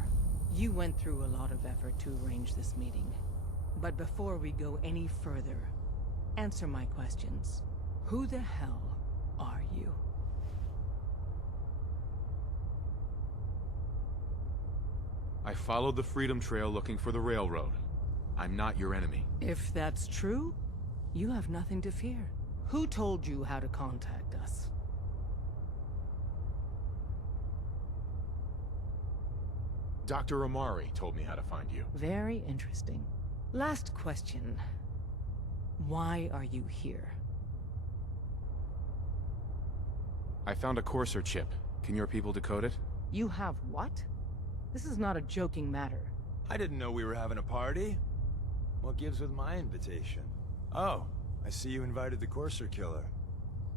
You went through a lot of effort to arrange this meeting. But before we go any further, answer my questions. Who the hell are you? I followed the Freedom Trail looking for the railroad. I'm not your enemy. If that's true, you have nothing to fear. Who told you how to contact us? Dr. Amari told me how to find you. Very interesting. Last question. Why are you here? I found a Courser chip. Can your people decode it? You have what? This is not a joking matter. I didn't know we were having a party. What gives with my invitation? Oh, I see you invited the Courser killer.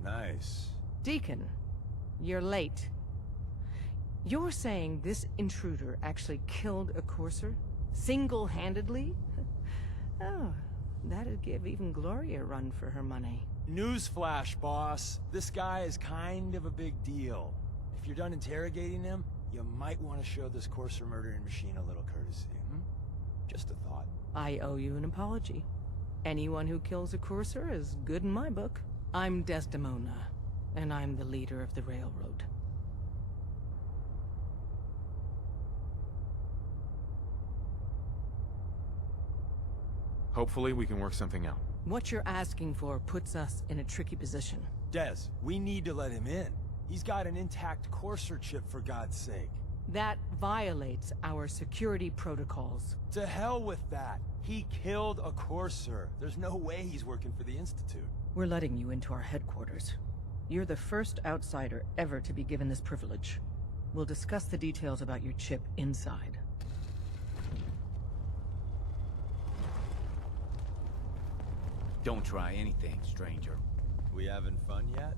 Nice. Deacon, you're late. You're saying this intruder actually killed a Courser? Single-handedly? Oh, that'd give even Gloria a run for her money. Newsflash, boss. This guy is kind of a big deal. If you're done interrogating him, you might want to show this Courser murdering machine a little courtesy, Just a thought. I owe you an apology. Anyone who kills a Courser is good in my book. I'm Desdemona, and I'm the leader of the railroad. Hopefully we can work something out. What you're asking for puts us in a tricky position. Des, we need to let him in. He's got an intact Courser chip, for God's sake. That violates our security protocols. To hell with that. He killed a Courser. There's no way he's working for the Institute. We're letting you into our headquarters. You're the first outsider ever to be given this privilege. We'll discuss the details about your chip inside. Don't try anything, stranger. We having fun yet?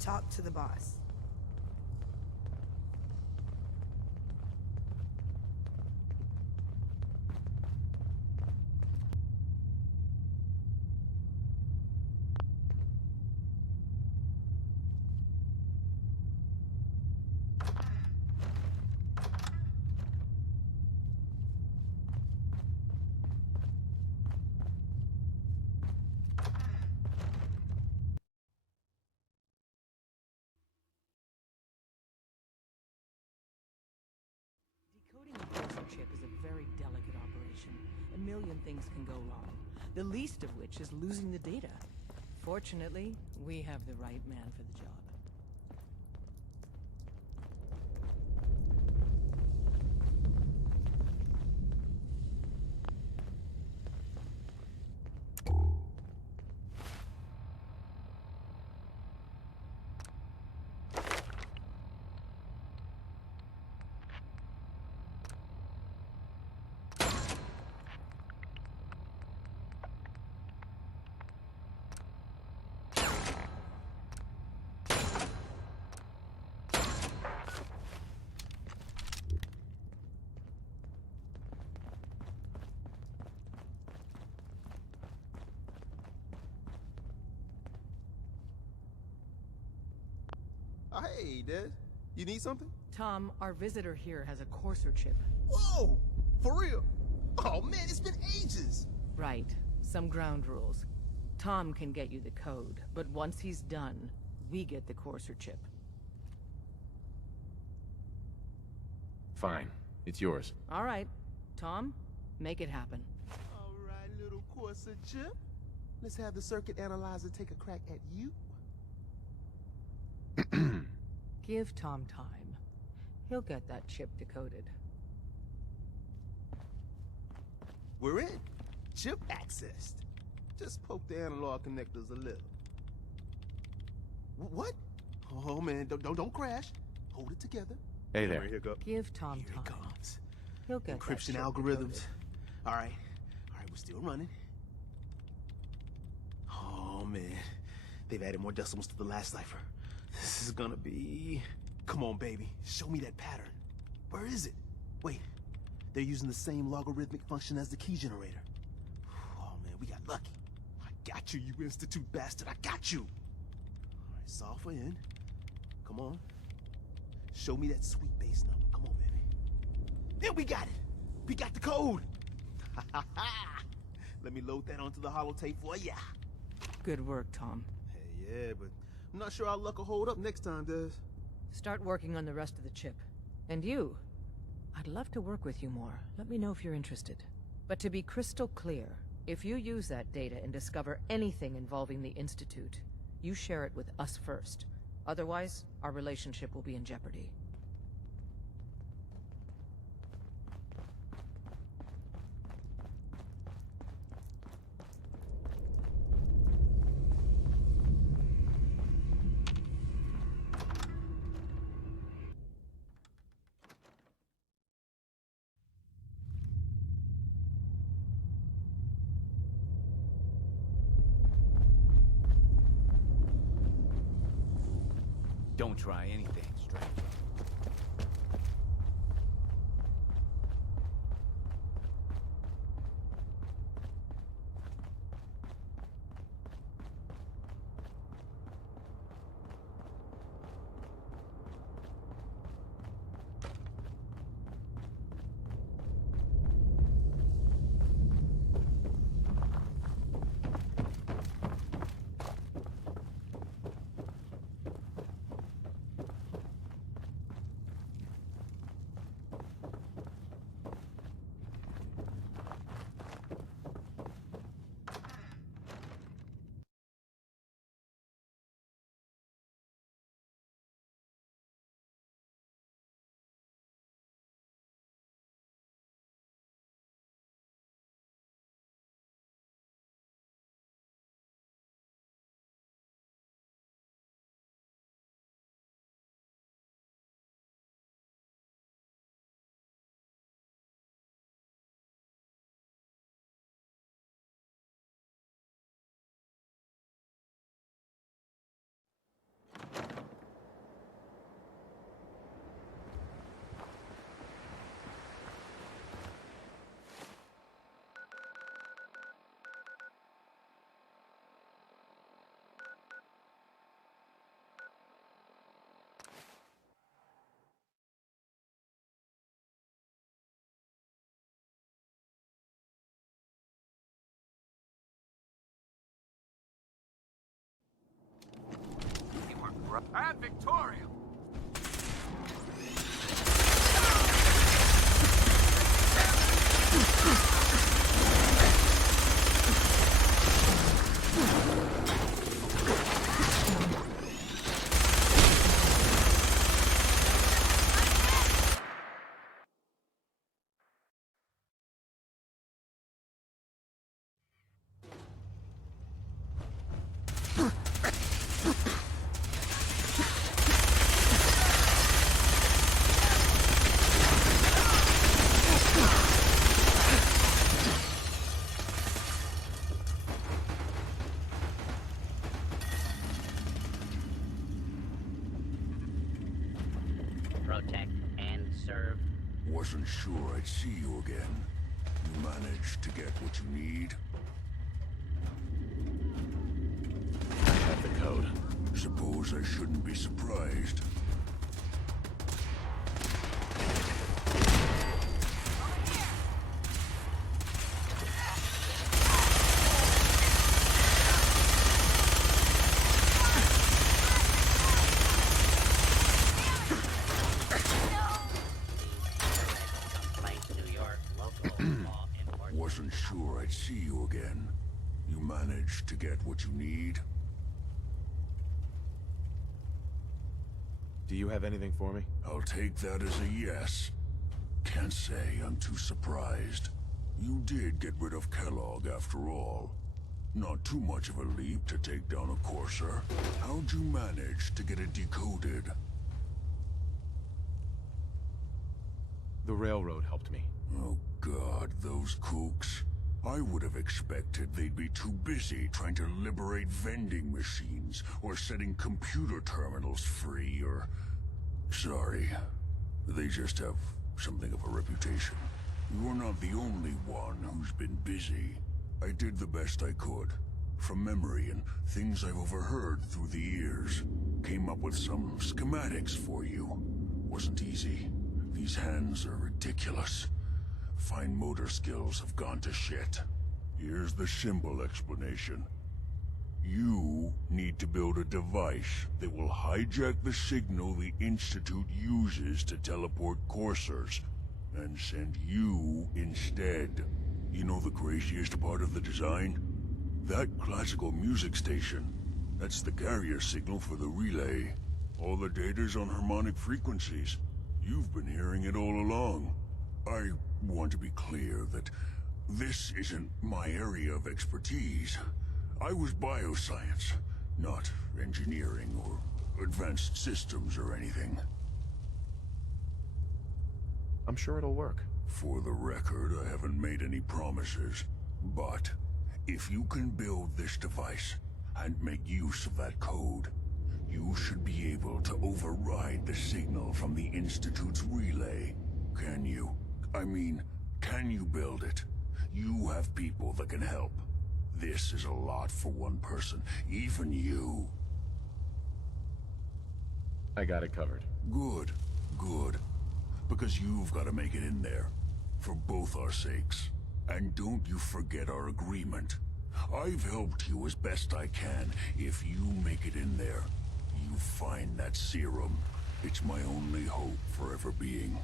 Talk to the boss. Decoding a Courser chip is a very delicate operation. A million things can go wrong, the least of which is losing the data. Fortunately, we have the right man for the job. Hey, Des. You need something? Tom, our visitor here has a Courser chip. Whoa! For real? Oh man, it's been ages! Right. Some ground rules. Tom can get you the code, but once he's done, we get the Courser chip. Fine. It's yours. All right. Tom, make it happen. All right, little Courser chip. Let's have the circuit analyzer take a crack at you. Give Tom time. He'll get that chip decoded. We're in. Chip accessed. Just poke the analog connectors a little. What? Oh man, don't crash. Hold it together. Hey there. Give Tom Here time. it comes. He'll get Encryption that chip algorithms. decoded. All right, we're still running. Oh man, they've added more decimals to the last cipher. This is gonna be... Come on, baby. Show me that pattern. Where is it? Wait. They're using the same logarithmic function as the key generator. Oh, man, we got lucky. I got you, you Institute bastard. I got you. All right, solve for n. Come on. Show me that sweet base number. Come on, baby. Then we got it. We got the code. Let me load that onto the holotape for ya. Good work, Tom. Hey, yeah, but... I'm not sure our luck will hold up next time, Des. Start working on the rest of the chip. And you? I'd love to work with you more. Let me know if you're interested. But to be crystal clear, if you use that data and discover anything involving the Institute, you share it with us first. Otherwise, our relationship will be in jeopardy. Don't try anything, stranger. And Victoria. Protect and serve. Wasn't sure I'd see you again. You managed to get what you need? I have the code. Suppose I shouldn't be surprised. Wasn't sure I'd see you again. You managed to get what you need? Do you have anything for me? I'll take that as a yes. Can't say I'm too surprised. You did get rid of Kellogg after all. Not too much of a leap to take down a Courser. How'd you manage to get it decoded? The railroad helped me. Oh God, those kooks. I would have expected they'd be too busy trying to liberate vending machines or setting computer terminals free or... Sorry, they just have something of a reputation. You're not the only one who's been busy. I did the best I could. From memory and things I've overheard through the years. Came up with some schematics for you. Wasn't easy. These hands are ridiculous. Fine motor skills have gone to shit. Here's the simple explanation. You need to build a device that will hijack the signal the Institute uses to teleport coursers, and send you instead. You know the craziest part of the design? That classical music station. That's the carrier signal for the relay. All the data's on harmonic frequencies. You've been hearing it all along. I want to be clear that this isn't my area of expertise. I was bioscience, not engineering or advanced systems or anything. I'm sure it'll work. For the record, I haven't made any promises. But if you can build this device and make use of that code, you should be able to override the signal from the Institute's relay. Can you? I mean, can you build it? You have people that can help. This is a lot for one person, even you. I got it covered. Good, good. Because you've got to make it in there. For both our sakes. And don't you forget our agreement. I've helped you as best I can. If you make it in there, you find that serum. It's my only hope for ever being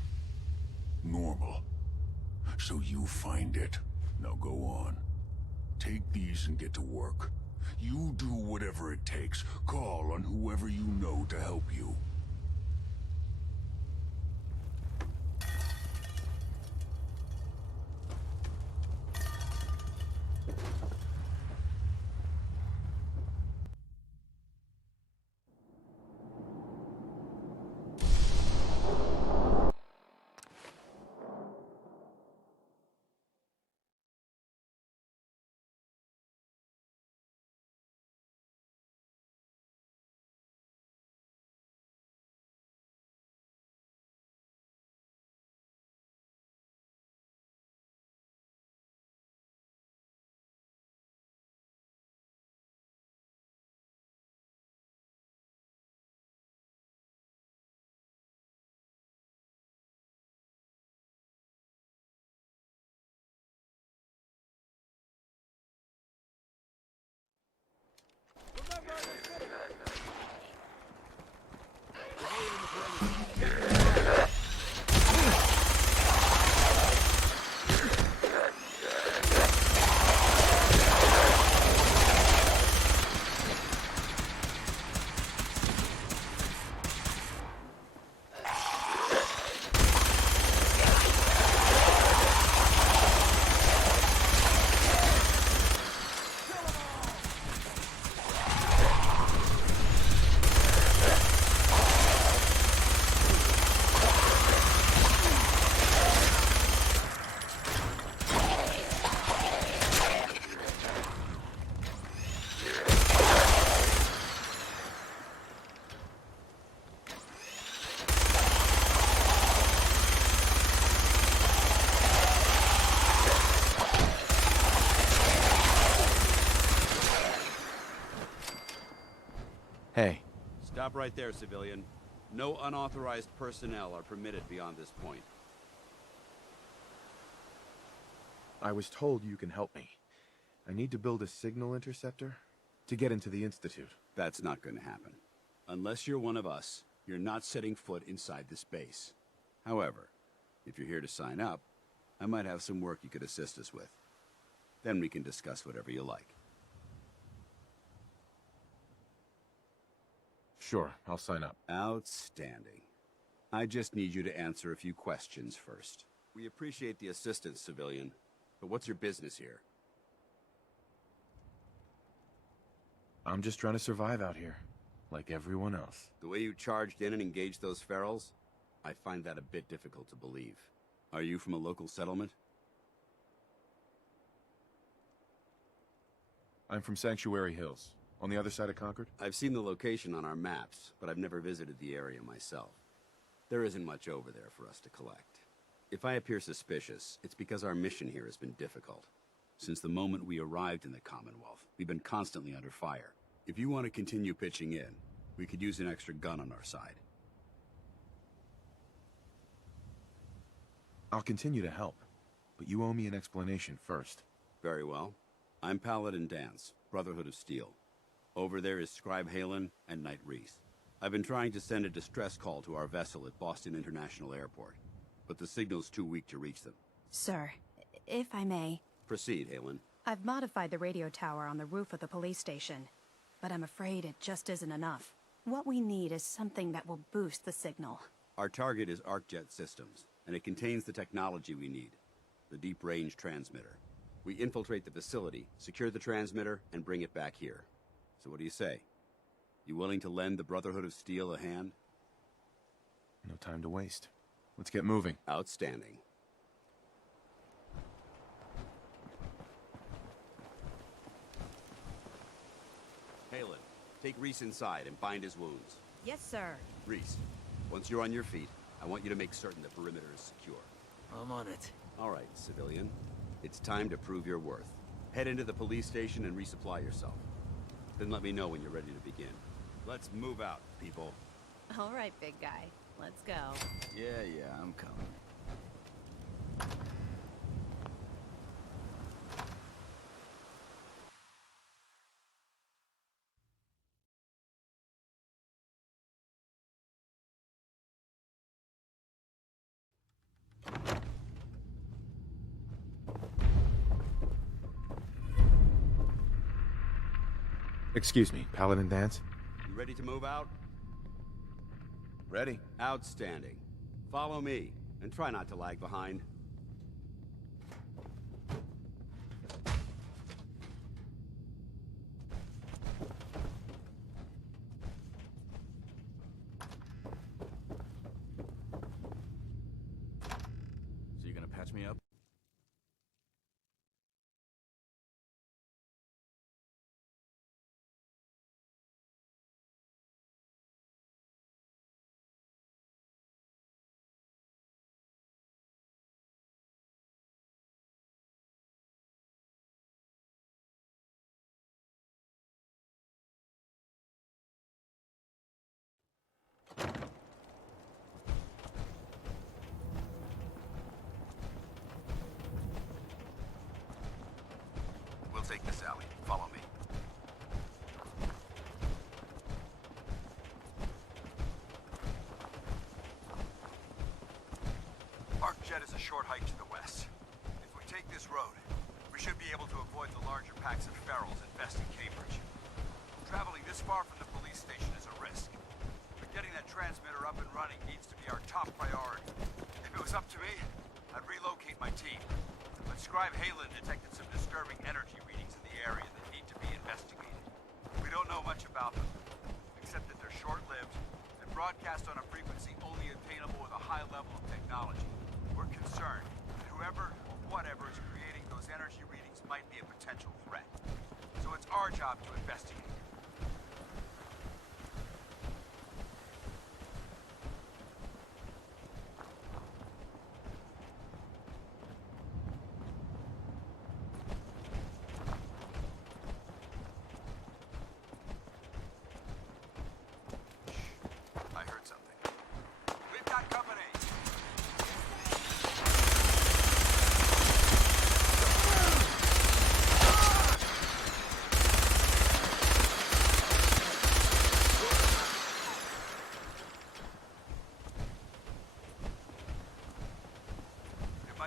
normal. So you find it. Now go on. Take these and get to work. You do whatever it takes. Call on whoever you know to help you. Stop right there, civilian. No unauthorized personnel are permitted beyond this point. I was told you can help me. I need to build a signal interceptor to get into the Institute. That's not going to happen. Unless you're one of us, you're not setting foot inside this base. However, if you're here to sign up, I might have some work you could assist us with. Then we can discuss whatever you like. Sure, I'll sign up. Outstanding. I just need you to answer a few questions first. We appreciate the assistance, civilian, but what's your business here? I'm just trying to survive out here, like everyone else. The way you charged in and engaged those ferals, I find that a bit difficult to believe. Are you from a local settlement? I'm from Sanctuary Hills, on the other side of Concord. I've seen the location on our maps, but I've never visited the area myself. There isn't much over there for us to collect. If I appear suspicious, it's because our mission here has been difficult. Since the moment we arrived in the Commonwealth, we've been constantly under fire. If you want to continue pitching in, we could use an extra gun on our side. I'll continue to help, but you owe me an explanation first. Very well. I'm Paladin Dance, Brotherhood of Steel. Over there is Scribe Halen and Knight Reese. I've been trying to send a distress call to our vessel at Boston International Airport, but the signal's too weak to reach them. Sir, if I may... Proceed, Halen. I've modified the radio tower on the roof of the police station, but I'm afraid it just isn't enough. What we need is something that will boost the signal. Our target is ArcJet Systems, and it contains the technology we need, the deep-range transmitter. We infiltrate the facility, secure the transmitter, and bring it back here. So what do you say? You willing to lend the Brotherhood of Steel a hand? No time to waste. Let's get moving. Outstanding. Halen, take Reese inside and bind his wounds. Yes, sir. Reese, once you're on your feet, I want you to make certain the perimeter is secure. I'm on it. All right, civilian. It's time to prove your worth. Head into the police station and resupply yourself. Then let me know when you're ready to begin. Let's move out, people. All right, big guy. Let's go. Yeah, I'm coming. Excuse me, Paladin Dance? You ready to move out? Ready. Outstanding. Follow me, and try not to lag behind. So you gonna patch me up? We'll take this alley. Follow me. ArcJet is a short hike to the west. If we take this road, we should be able to avoid the larger packs of ferals infesting Cambridge. Traveling this far from the police station is a risk, but getting that transmitter up and running needs to be our top priority. If it was up to me, I'd relocate my team. But Scribe Halen detected some disturbing energy readings in the area that need to be investigated. We don't know much about them, except that they're short-lived and broadcast on a frequency only attainable with a high level of technology. We're concerned that whoever or whatever is creating those energy readings might be a potential threat. So it's our job to investigate.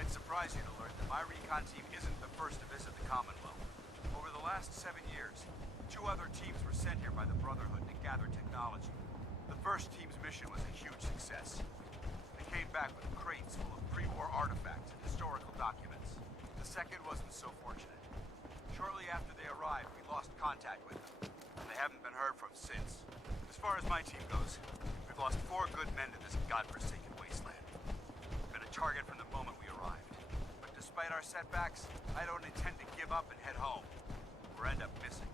might surprise you to learn that my recon team isn't the first to visit the Commonwealth. Over the last 7 years, 2 other teams were sent here by the Brotherhood to gather technology. The first team's mission was a huge success. They came back with crates full of pre-war artifacts and historical documents. The second wasn't so fortunate. Shortly after they arrived, we lost contact with them, and they haven't been heard from since. As far as my team goes, we've lost 4 good men to this godforsaken wasteland. We've been a target from the moment we arrived. But despite our setbacks, I don't intend to give up and head home, or end up missing.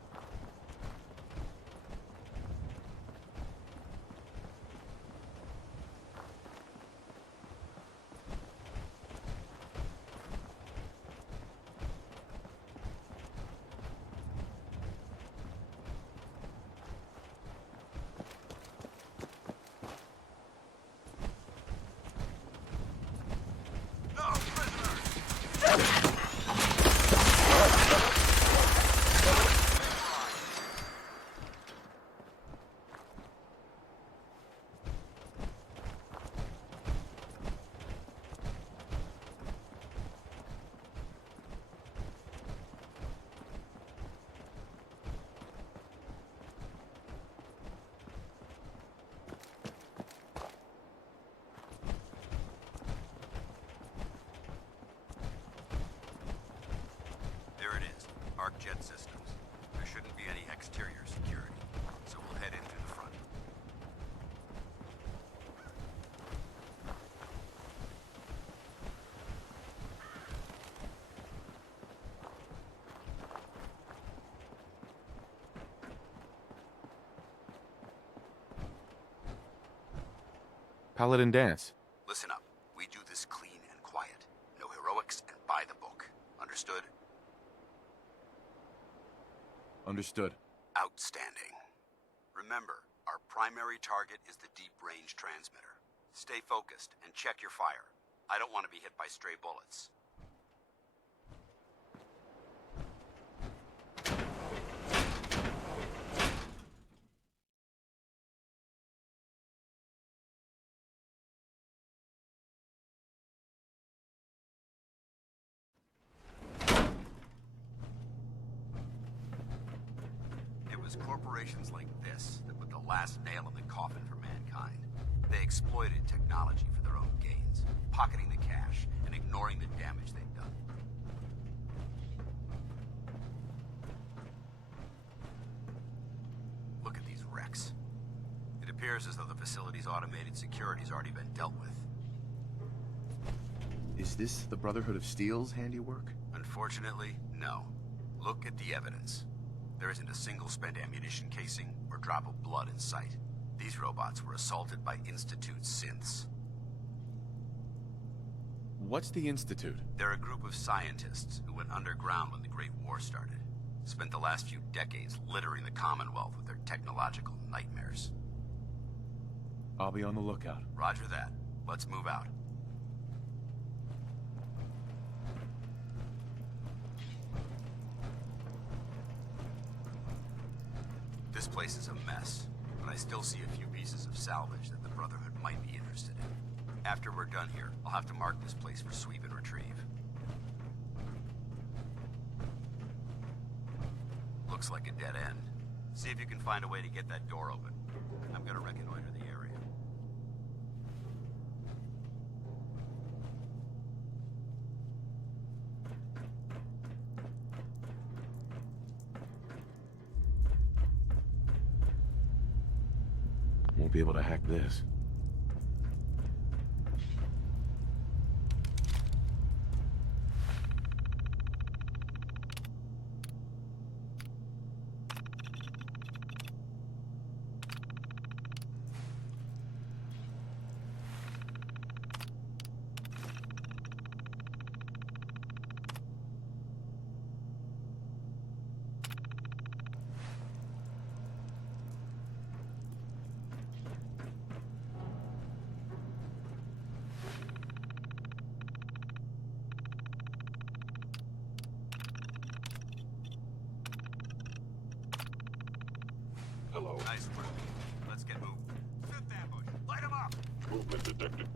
Jet systems. There shouldn't be any exterior security, so we'll head in through the front. Paladin dance. Listen up. We do this clean and quiet. No heroics and by the book. Understood? Understood. Outstanding. Remember, our primary target is the deep-range transmitter. Stay focused and check your fire. I don't want to be hit by stray bullets. Corporations like this that put the last nail in the coffin for mankind. They exploited technology for their own gains, pocketing the cash and ignoring the damage they've done. Look at these wrecks. It appears as though the facility's automated security's already been dealt with. Is this the Brotherhood of Steel's handiwork? Unfortunately, no. Look at the evidence. There isn't a single spent ammunition casing or drop of blood in sight. These robots were assaulted by Institute synths. What's the Institute? They're a group of scientists who went underground when the Great War started. Spent the last few decades littering the Commonwealth with their technological nightmares. I'll be on the lookout. Roger that. Let's move out. This place is a mess, but I still see a few pieces of salvage that the Brotherhood might be interested in. After we're done here, I'll have to mark this place for sweep and retrieve. Looks like a dead end. See if you can find a way to get that door open. I'm gonna reconnoiter the area. Won't be able to hack this. Hello. Nice work. Let's get moving. Fifth ambush. Light him up. Movement detected.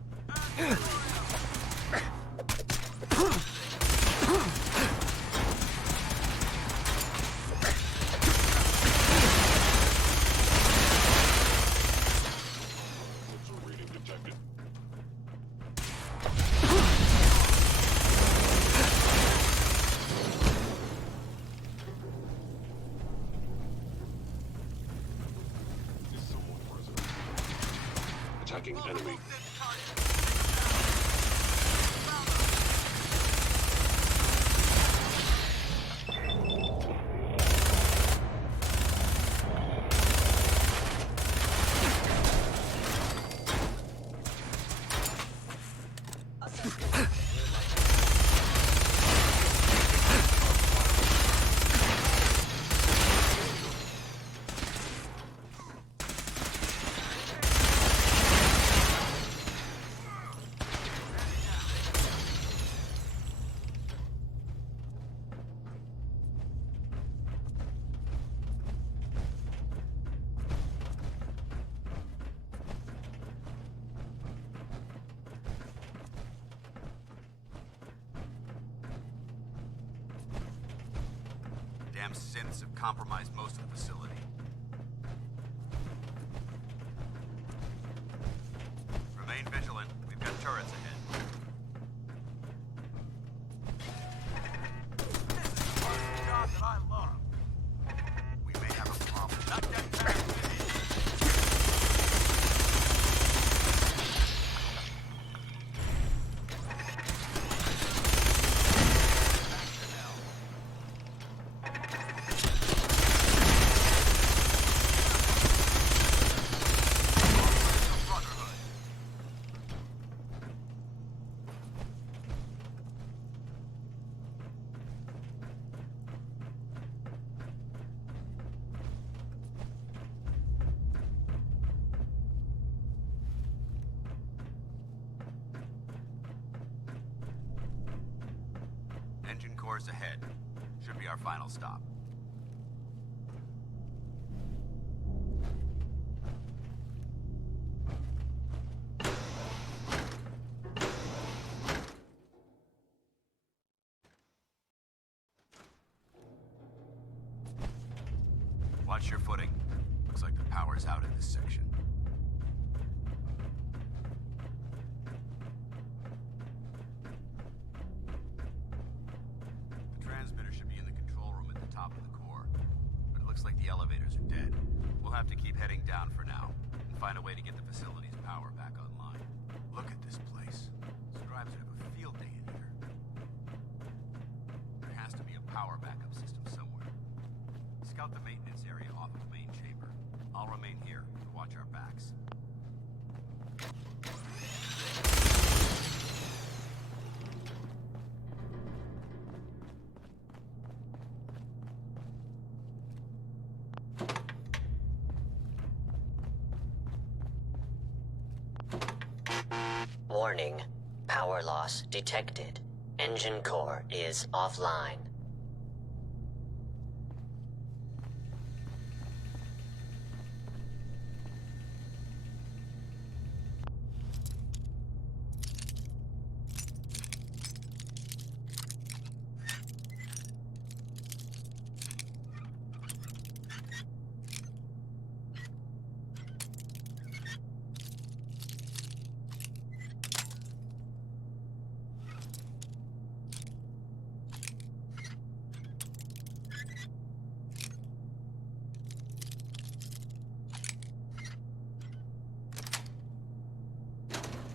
Tracking enemy. Damn synths have compromised most of the facility. Remain vigilant. We've got turrets ahead. This is the part of the job that I love. We may have a problem. Not that fast. Engine cores ahead. Should be our final stop. Watch your footing. Looks like the power's out in this section. The transmitter should be in the control room at the top of the core, but it looks like the elevators are dead. We'll have to keep heading down for now, and find a way to get the facility's power back online. Look at this place. Scribes would have a field day in here. There has to be a power backup system somewhere. Scout the maintenance area off of the main chamber. I'll remain here to watch our backs. Warning. Power loss detected. Engine core is offline.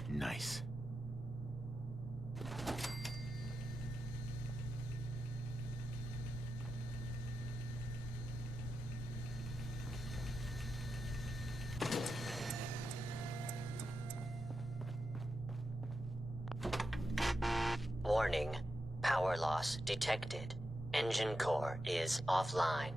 Nice. Warning. Power loss detected. Engine core is offline.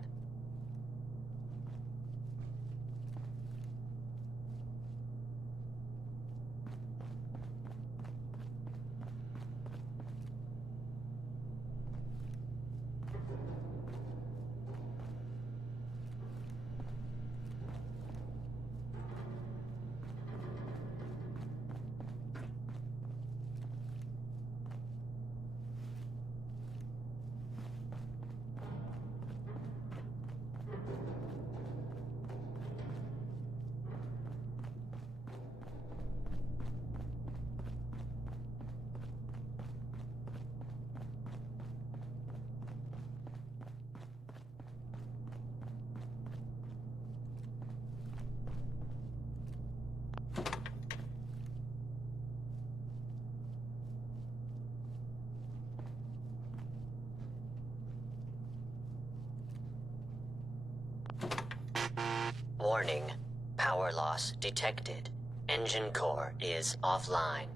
Warning. Power loss detected. Engine core is offline.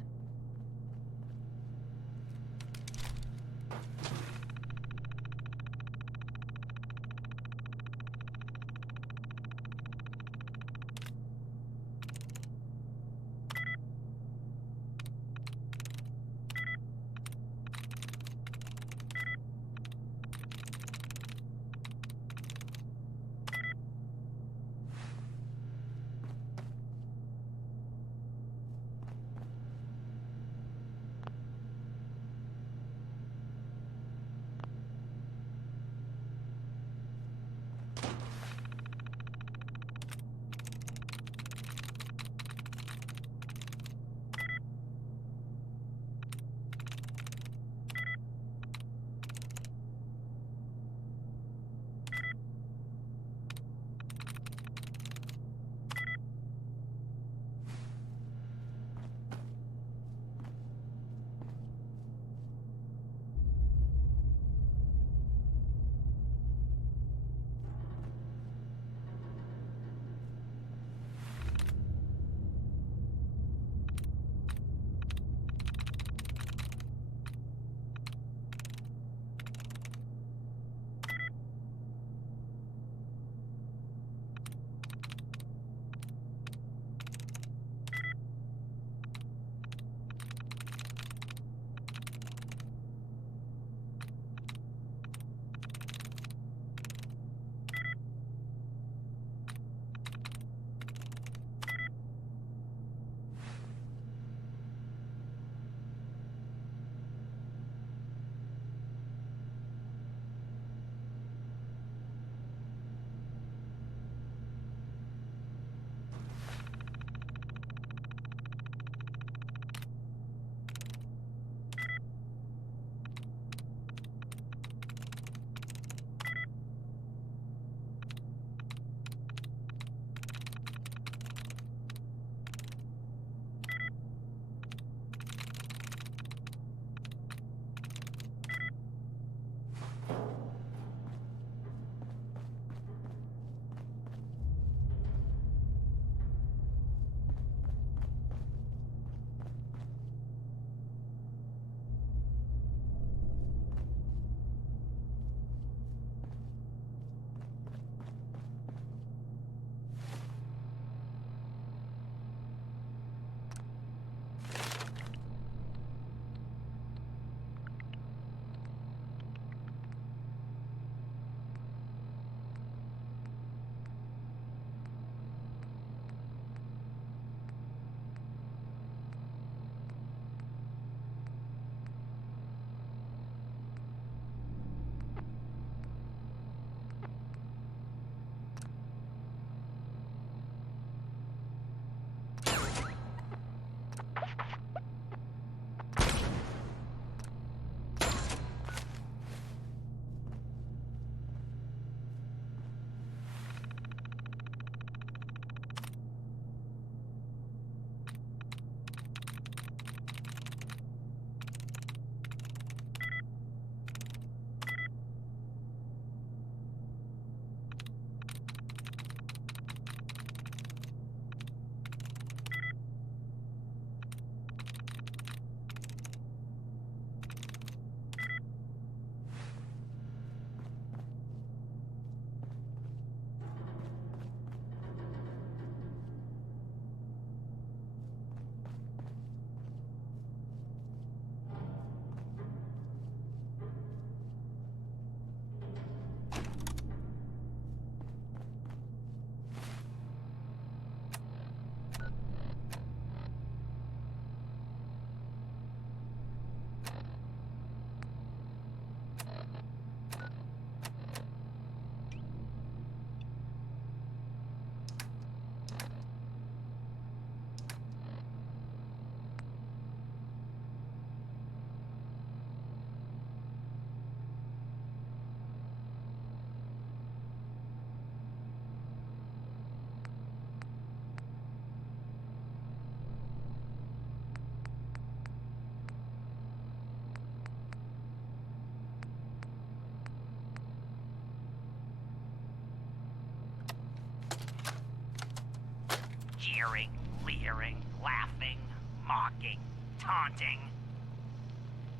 sneering, leering, laughing, mocking, taunting.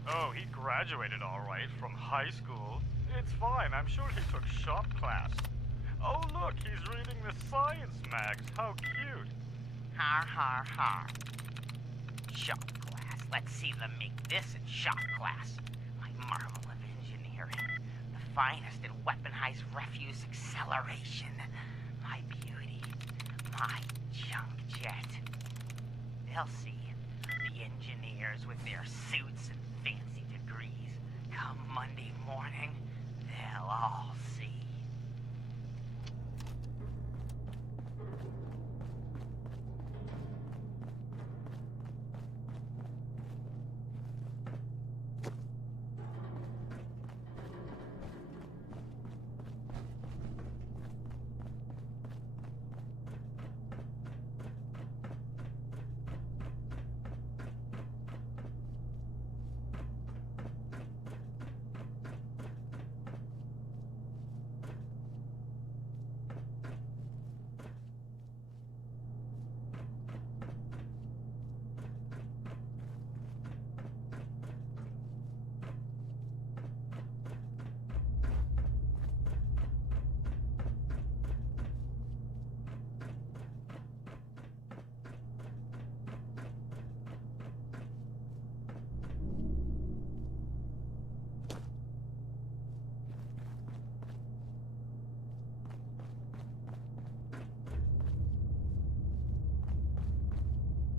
Oh, he graduated all right from high school. It's fine, I'm sure he took shop class. Oh look, he's reading the science mags. How cute. Har har har. Shop class. Let's see them make this in shop class. My marvel of engineering. The finest in weaponized refuse acceleration. My beauty. My junk jet. They'll see. The engineers with their suits and fancy degrees. Come Monday morning, they'll all see.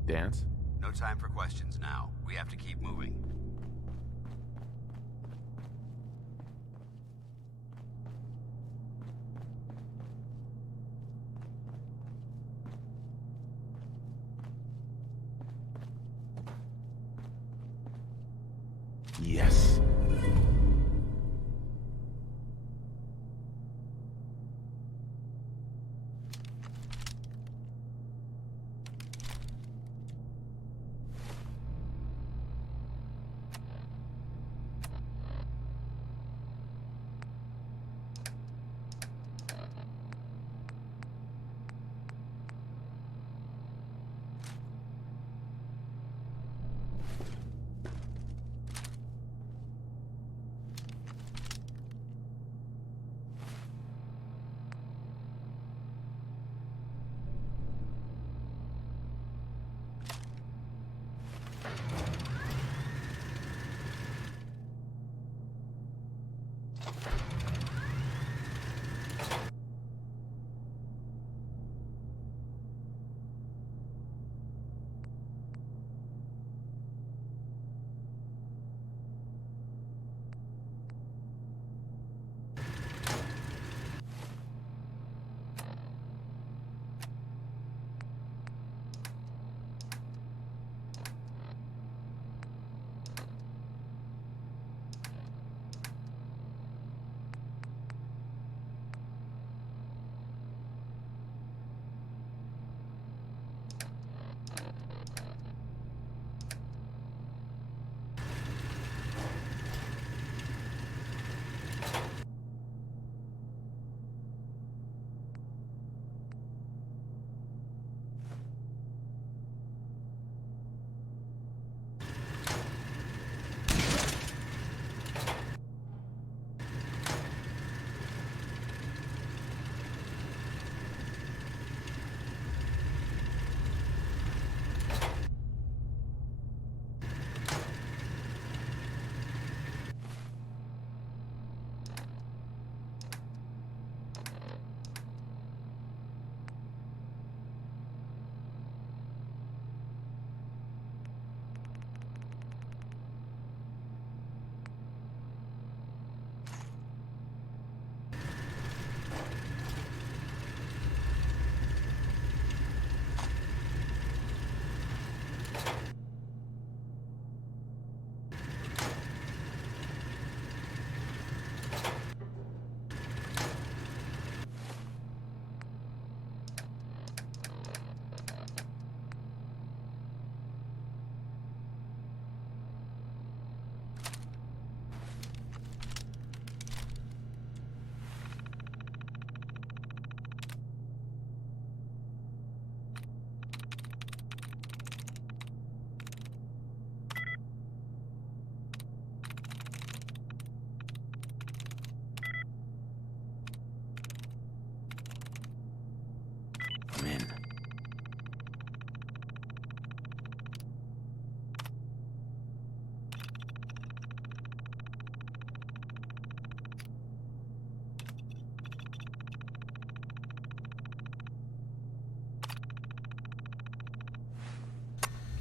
Dance? No time for questions now. We have to keep moving. Yes.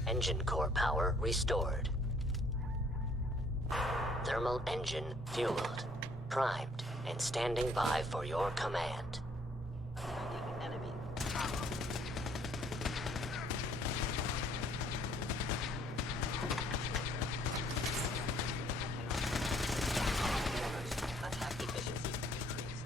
Engine core power restored. Thermal engine fueled, primed, and standing by for your command. Enemy. Attack efficiency decreased.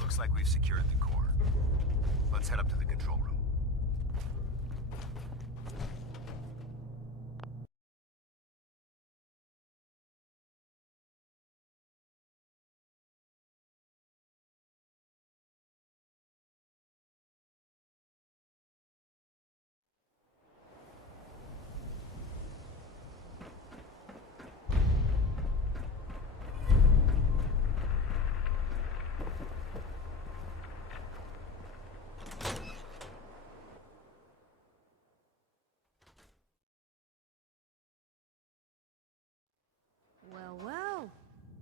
Looks like we've secured the core. Let's head up to the control room. Well, well.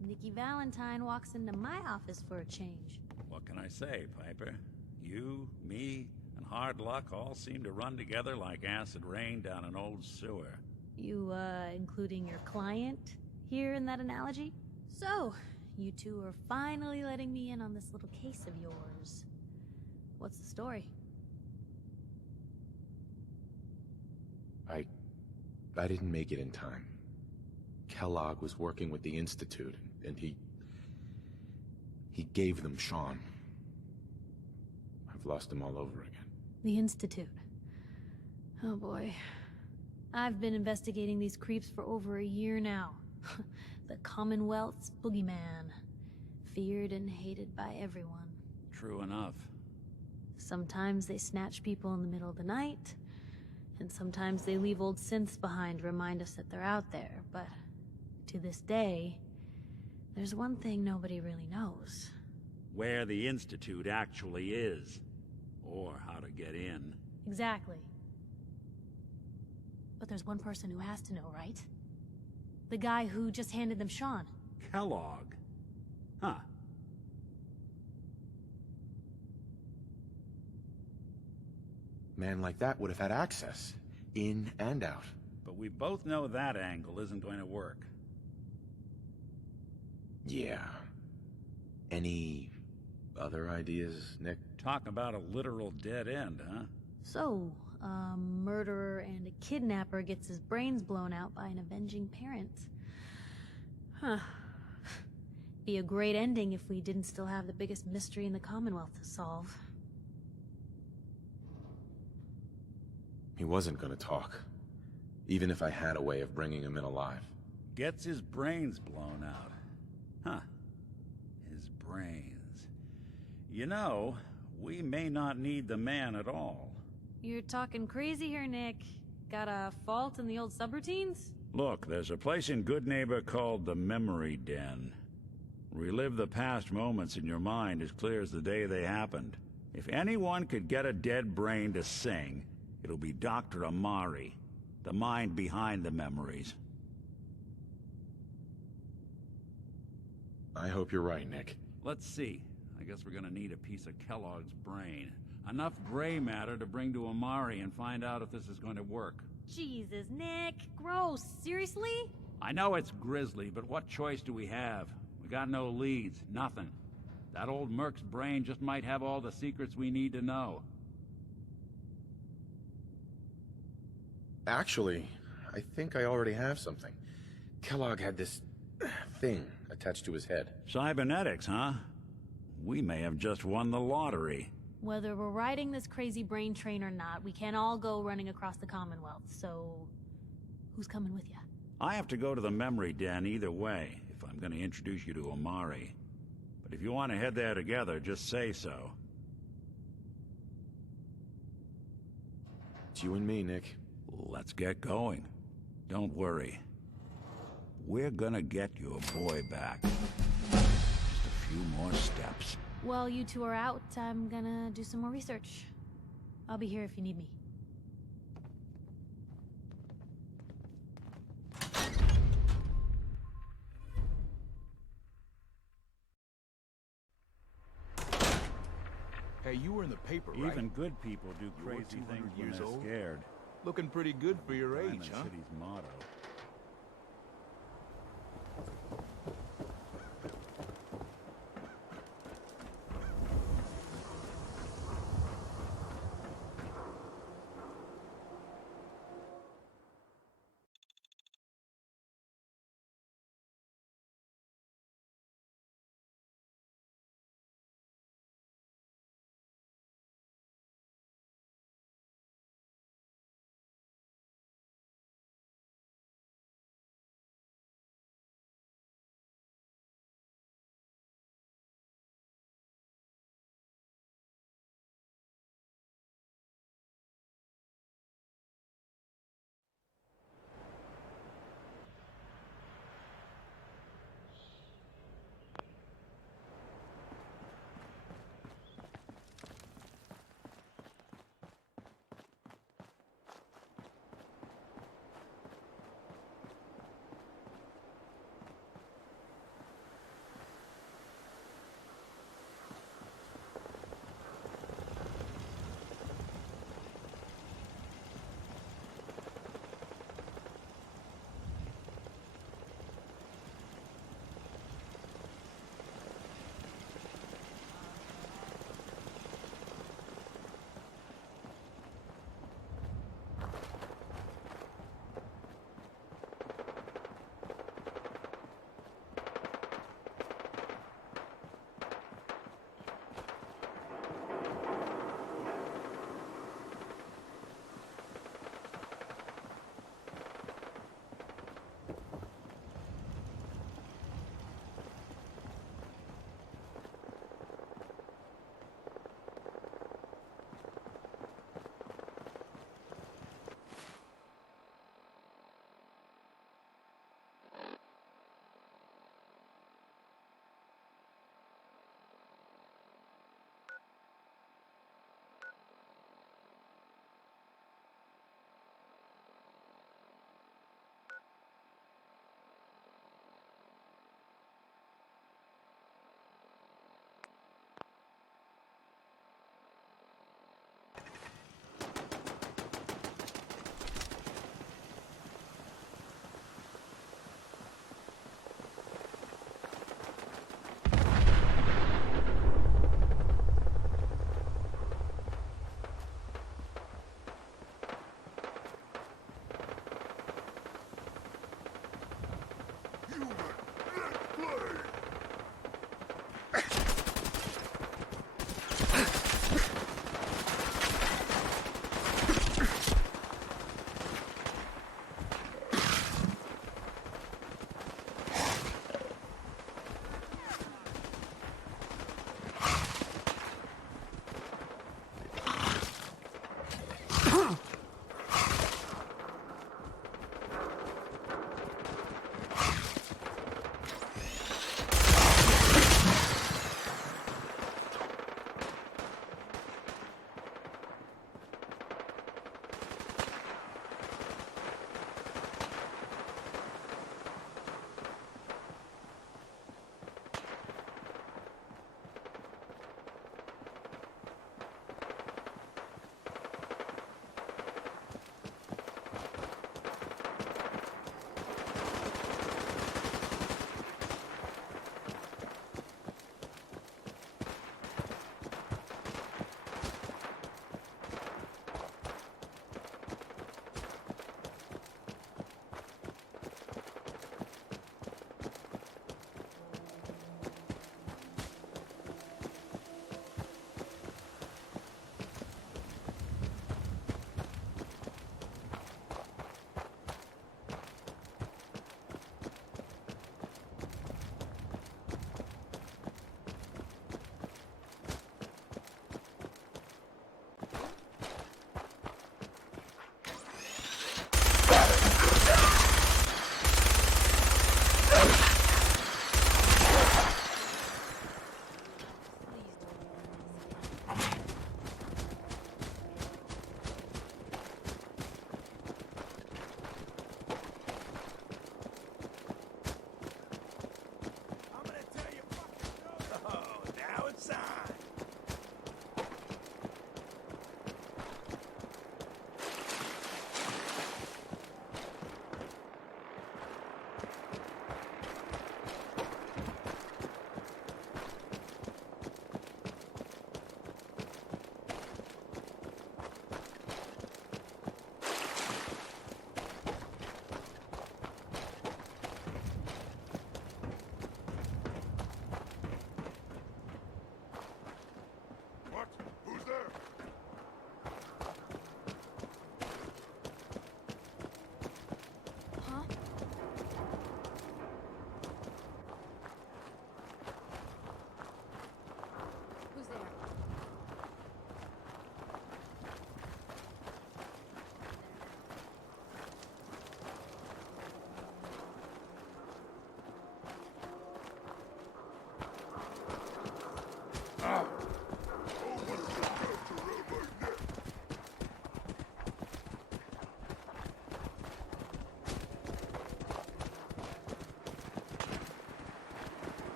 Nikki Valentine walks into my office for a change. What can I say, Piper? You, me, and hard luck all seem to run together like acid rain down an old sewer. You, including your client here in that analogy? So, you two are finally letting me in on this little case of yours. What's the story? I didn't make it in time. Kellogg was working with the Institute, and he gave them Sean. I've lost him all over again. The Institute. Oh boy. I've been investigating these creeps for over a year now. The Commonwealth's boogeyman. Feared and hated by everyone. True enough. Sometimes they snatch people in the middle of the night, and sometimes they leave old synths behind to remind us that they're out there, but to this day, there's one thing nobody really knows. Where the Institute actually is. Or how to get in. Exactly. But there's one person who has to know, right? The guy who just handed them Sean. Kellogg? Huh. Man like that would have had access. In and out. But we both know that angle isn't going to work. Yeah. Any other ideas, Nick? Talk about a literal dead end, huh? So, a murderer and a kidnapper gets his brains blown out by an avenging parent. Huh. Be a great ending if we didn't still have the biggest mystery in the Commonwealth to solve. He wasn't gonna talk. Even if I had a way of bringing him in alive. Gets his brains blown out. Huh. His brains. You know, we may not need the man at all. You're talking crazy here, Nick. Got a fault in the old subroutines? Look, there's a place in Good Neighbor called the Memory Den. Relive the past moments in your mind as clear as the day they happened. If anyone could get a dead brain to sing, it'll be Dr. Amari, the mind behind the memories. I hope you're right, Nick. Let's see. I guess we're gonna need a piece of Kellogg's brain. Enough gray matter to bring to Amari and find out if this is going to work. Jesus, Nick. Gross. Seriously? I know it's grisly, but what choice do we have? We got no leads, nothing. That old Merc's brain just might have all the secrets we need to know. Actually, I think I already have something. Kellogg had this thing attached to his head. Cybernetics, huh? We may have just won the lottery. Whether we're riding this crazy brain train or not, we can't all go running across the Commonwealth, so... who's coming with you? I have to go to the memory den either way, if I'm gonna introduce you to Omari. But if you want to head there together, just say so. It's you and me, Nick. Let's get going. Don't worry. We're gonna get your boy back. Just a few more steps. While you two are out, I'm gonna do some more research. I'll be here if you need me. Hey, you were in the paper, right? Even good people do You're crazy 200 things when years they're old? scared. Looking pretty good for your age, Diamond huh? City's motto.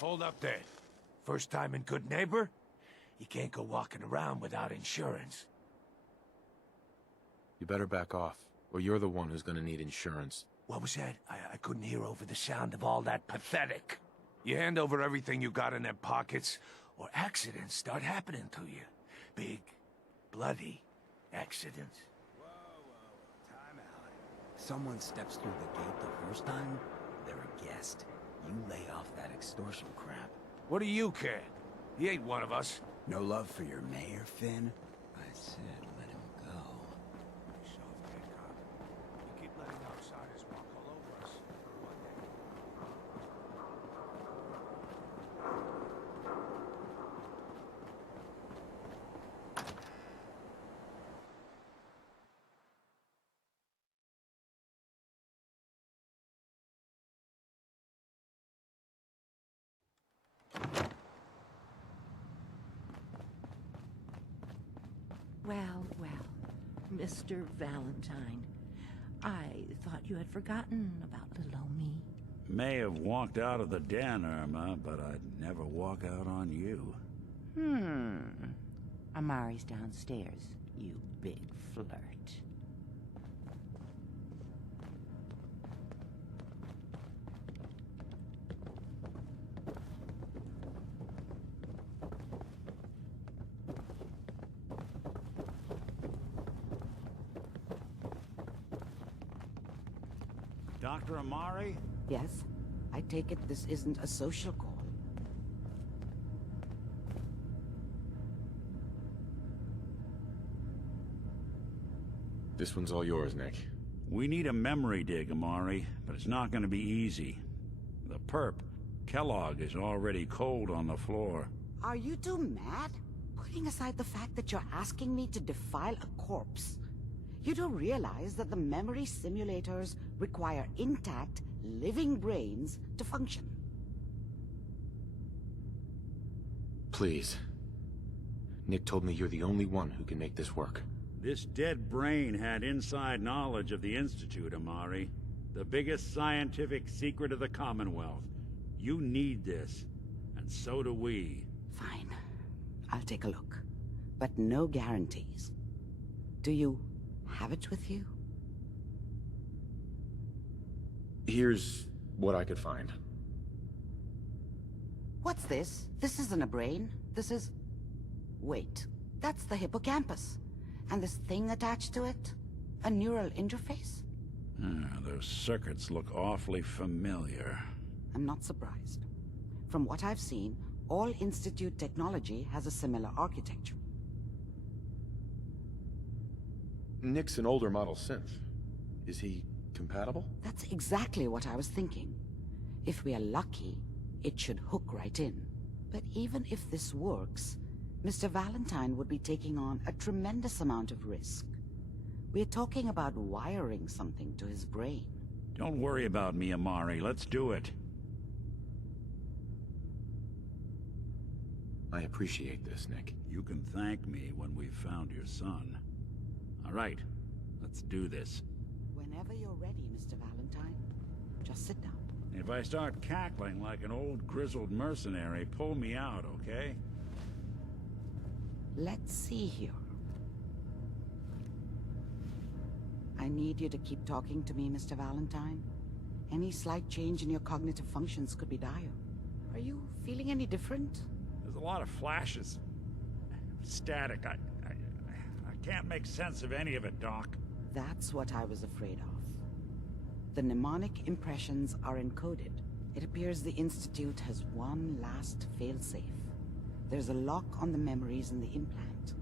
Hold up there. First time in Good Neighbor? You can't go walking around without insurance. You better back off, or you're the one who's gonna need insurance. What was that? I couldn't hear over the sound of all that pathetic. You hand over everything you got in them pockets, or accidents start happening to you. Big, bloody accidents. Time out. Someone steps through the gate the first time, they're a guest. You lay off that extortion crap. What do you care? He ain't one of us. No love for your mayor, Finn? I said let him go. Soft-head cop. You keep letting outsiders walk all over us. Well, well, Mr. Valentine. I thought you had forgotten about little old me. May have walked out of the den, Irma, but I'd never walk out on you. Amari's downstairs, you big flirt. Dr. Amari? Yes? I take it this isn't a social call. This one's all yours, Nick. We need a memory dig, Amari, but it's not going to be easy. The perp, Kellogg, is already cold on the floor. Are you two mad? Putting aside the fact that you're asking me to defile a corpse, you do realize that the memory simulators require intact, living brains to function. Please. Nick told me you're the only one who can make this work. This dead brain had inside knowledge of the Institute, Amari. The biggest scientific secret of the Commonwealth. You need this, and so do we. Fine. I'll take a look. But no guarantees. Do you have it with you? Here's what I could find. What's this? This isn't a brain. This is... Wait. That's the hippocampus. And this thing attached to it? A neural interface? Those circuits look awfully familiar. I'm not surprised. From what I've seen, all Institute technology has a similar architecture. Nick's an older model synth. Is he compatible? That's exactly what I was thinking. If we are lucky, it should hook right in. But even if this works, Mr. Valentine would be taking on a tremendous amount of risk. We're talking about wiring something to his brain. Don't worry about me, Amari. Let's do it. I appreciate this, Nick. You can thank me when we've found your son. All right, let's do this. Whenever you're ready, Mr. Valentine. Just sit down. If I start cackling like an old grizzled mercenary, pull me out, okay? Let's see here. I need you to keep talking to me, Mr. Valentine. Any slight change in your cognitive functions could be dire. Are you feeling any different? There's a lot of flashes. Static. I can't make sense of any of it, Doc. That's what I was afraid of. The mnemonic impressions are encoded. It appears the Institute has one last failsafe. There's a lock on the memories in the implant.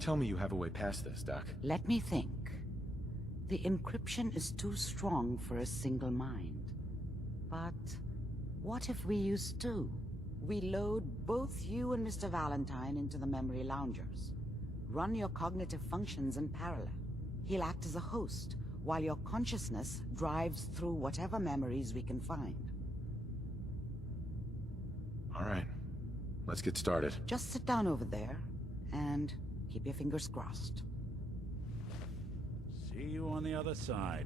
Tell me you have a way past this, Doc. Let me think. The encryption is too strong for a single mind. But what if we use two? We load both you and Mr. Valentine into the memory loungers. Run your cognitive functions in parallel. He'll act as a host, while your consciousness drives through whatever memories we can find. All right. Let's get started. Just sit down over there, and keep your fingers crossed. See you on the other side.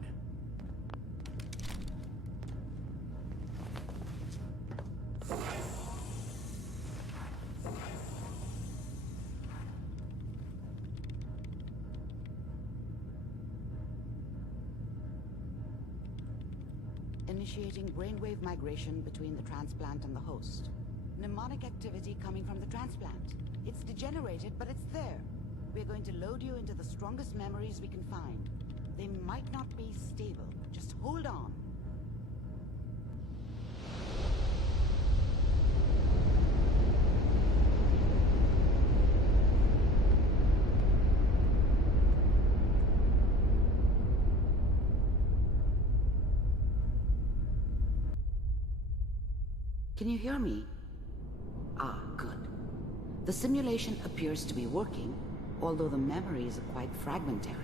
Initiating brainwave migration between the transplant and the host. Mnemonic activity coming from the transplant. It's degenerated, but it's there. We're going to load you into the strongest memories we can find. They might not be stable. Just hold on. Can you hear me? Ah, good. The simulation appears to be working, although the memories are quite fragmentary.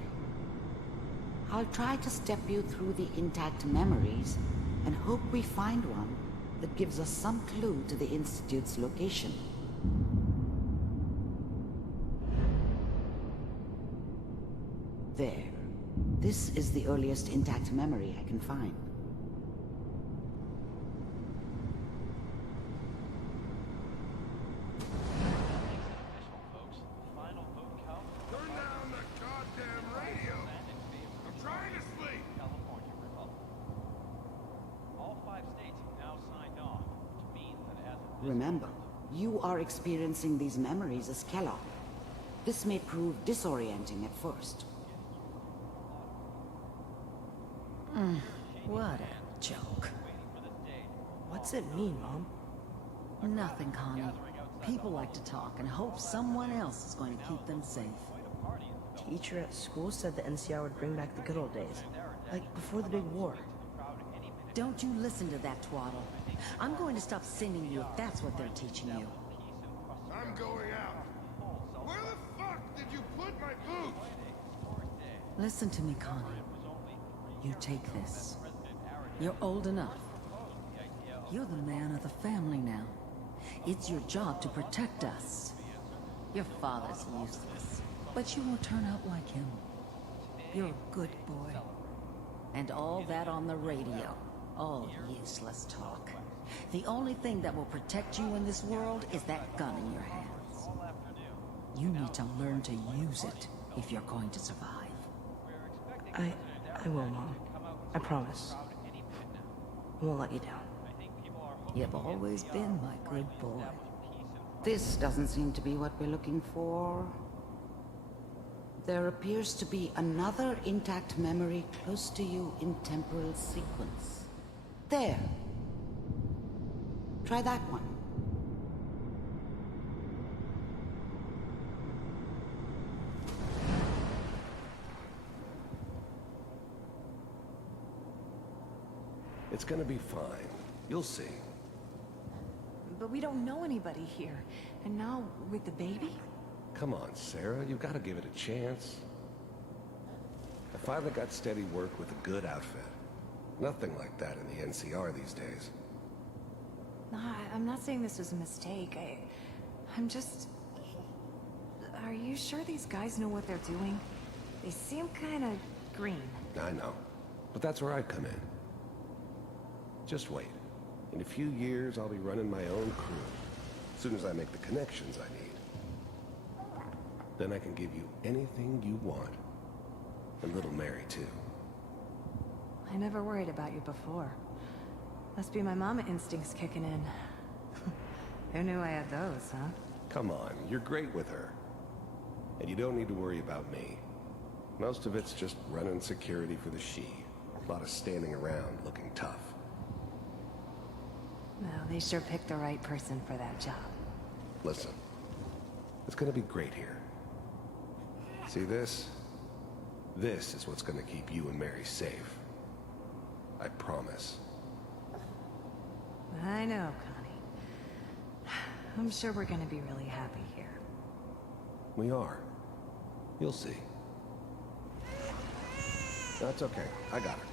I'll try to step you through the intact memories and hope we find one that gives us some clue to the Institute's location. There. This is the earliest intact memory I can find. Remember, you are experiencing these memories as Kellogg. This may prove disorienting at first. What a joke. What's it mean, Mom? Nothing, Connie. People like to talk and hope someone else is going to keep them safe. Teacher at school said the NCR would bring back the good old days. Like before the big war. Don't you listen to that twaddle. I'm going to stop sending you if that's what they're teaching you. I'm going out. Where the fuck did you put my boots? Listen to me, Connie. You take this. You're old enough. You're the man of the family now. It's your job to protect us. Your father's useless, but you won't turn out like him. You're a good boy. And all that on the radio. All useless talk. The only thing that will protect you in this world is that gun in your hands. You need to learn to use it if you're going to survive. I will, Mom. I promise. I won't let you down. You've always been my good boy. This doesn't seem to be what we're looking for. There appears to be another intact memory close to you in temporal sequence. There. Try that one. It's gonna be fine. You'll see. But we don't know anybody here. And now, with the baby? Come on, Sarah. You've got to give it a chance. I finally got steady work with a good outfit. Nothing like that in the NCR these days. No, I'm not saying this was a mistake. I'm just... Are you sure these guys know what they're doing? They seem kind of green. I know. But that's where I come in. Just wait. In a few years, I'll be running my own crew. As soon as I make the connections I need. Then I can give you anything you want. And little Mary, too. I never worried about you before. Must be my mama instincts kicking in. Who knew I had those, huh? Come on, you're great with her. And you don't need to worry about me. Most of it's just running security for the she. A lot of standing around looking tough. Well, they sure picked the right person for that job. Listen, it's gonna be great here. See this? This is what's gonna keep you and Mary safe. I promise. I know, Connie. I'm sure we're gonna be really happy here. We are. You'll see. That's okay. I got her.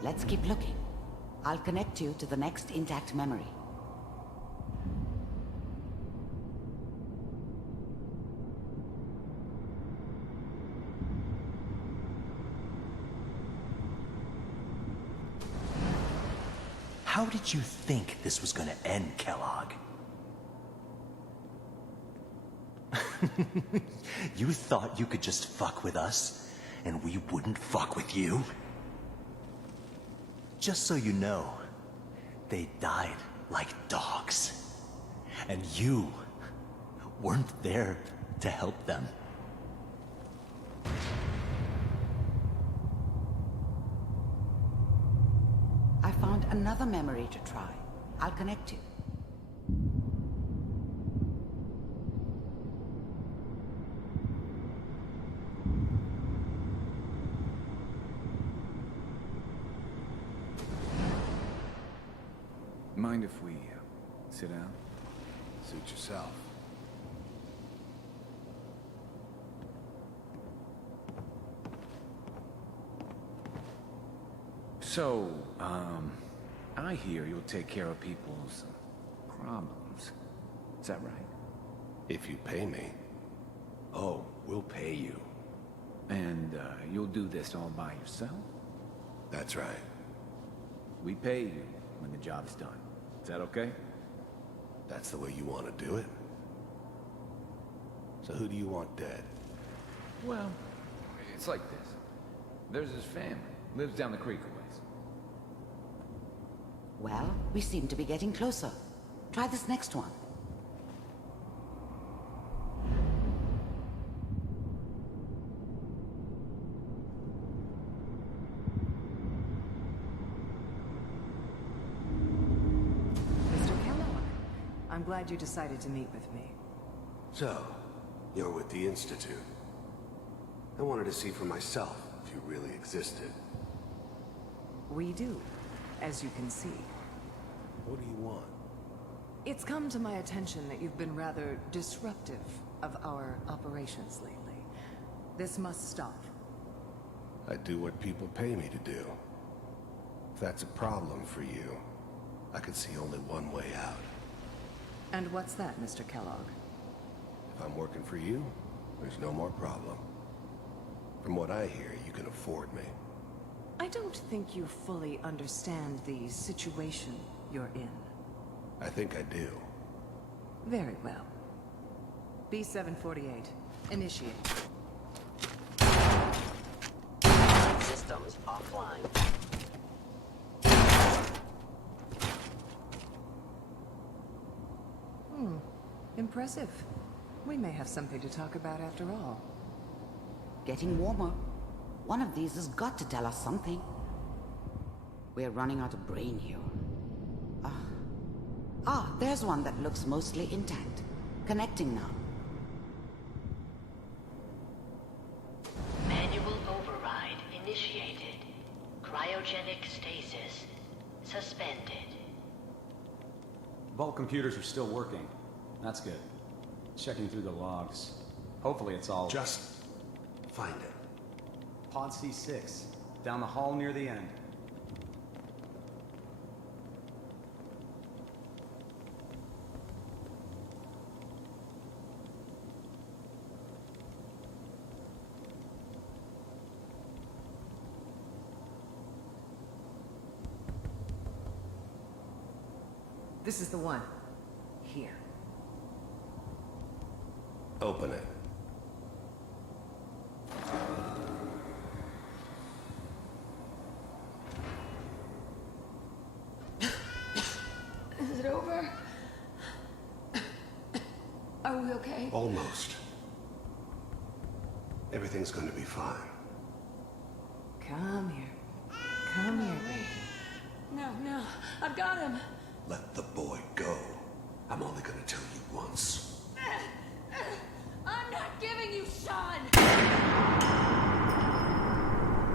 Let's keep looking. I'll connect you to the next intact memory. How did you think this was gonna end, Kellogg? You thought you could just fuck with us, and we wouldn't fuck with you? Just so you know, they died like dogs. And you weren't there to help them. I found another memory to try. I'll connect you. Mind if we sit down? Suit yourself. So, I hear you'll take care of people's problems. Is that right? If you pay me. Oh, we'll pay you. And, you'll do this all by yourself? That's right. We pay you when the job's done. Is that okay? That's the way you want to do it? So who do you want dead? Well, it's like this. There's his family. Lives down the creek a ways. Well, we seem to be getting closer. Try this next one. Mr. Kellogg, I'm glad you decided to meet with me. So, you're with the Institute. I wanted to see for myself if you really existed. We do, as you can see. What do you want? It's come to my attention that you've been rather disruptive of our operations lately. This must stop. I do what people pay me to do. If that's a problem for you, I could see only one way out. And what's that, Mr. Kellogg? If I'm working for you, there's no more problem. From what I hear, you can afford me. I don't think you fully understand the situation you're in. I think I do. Very well. B-748, initiate. Systems offline. Impressive. We may have something to talk about after all. Getting warmer. One of these has got to tell us something. We're running out of brain here. There's one that looks mostly intact. Connecting now. Manual override initiated. Cryogenic stasis suspended. Vault computers are still working. That's good. Checking through the logs. Hopefully it's all... Just find it. Pod C6. Down the hall near the end. This is the one. Here. Open it. Is it over? Are we okay? Almost. Everything's gonna be fine. Come here. Come here, baby. No, I've got him. Let the boy go. I'm only gonna tell you once. I'm not giving you Sean!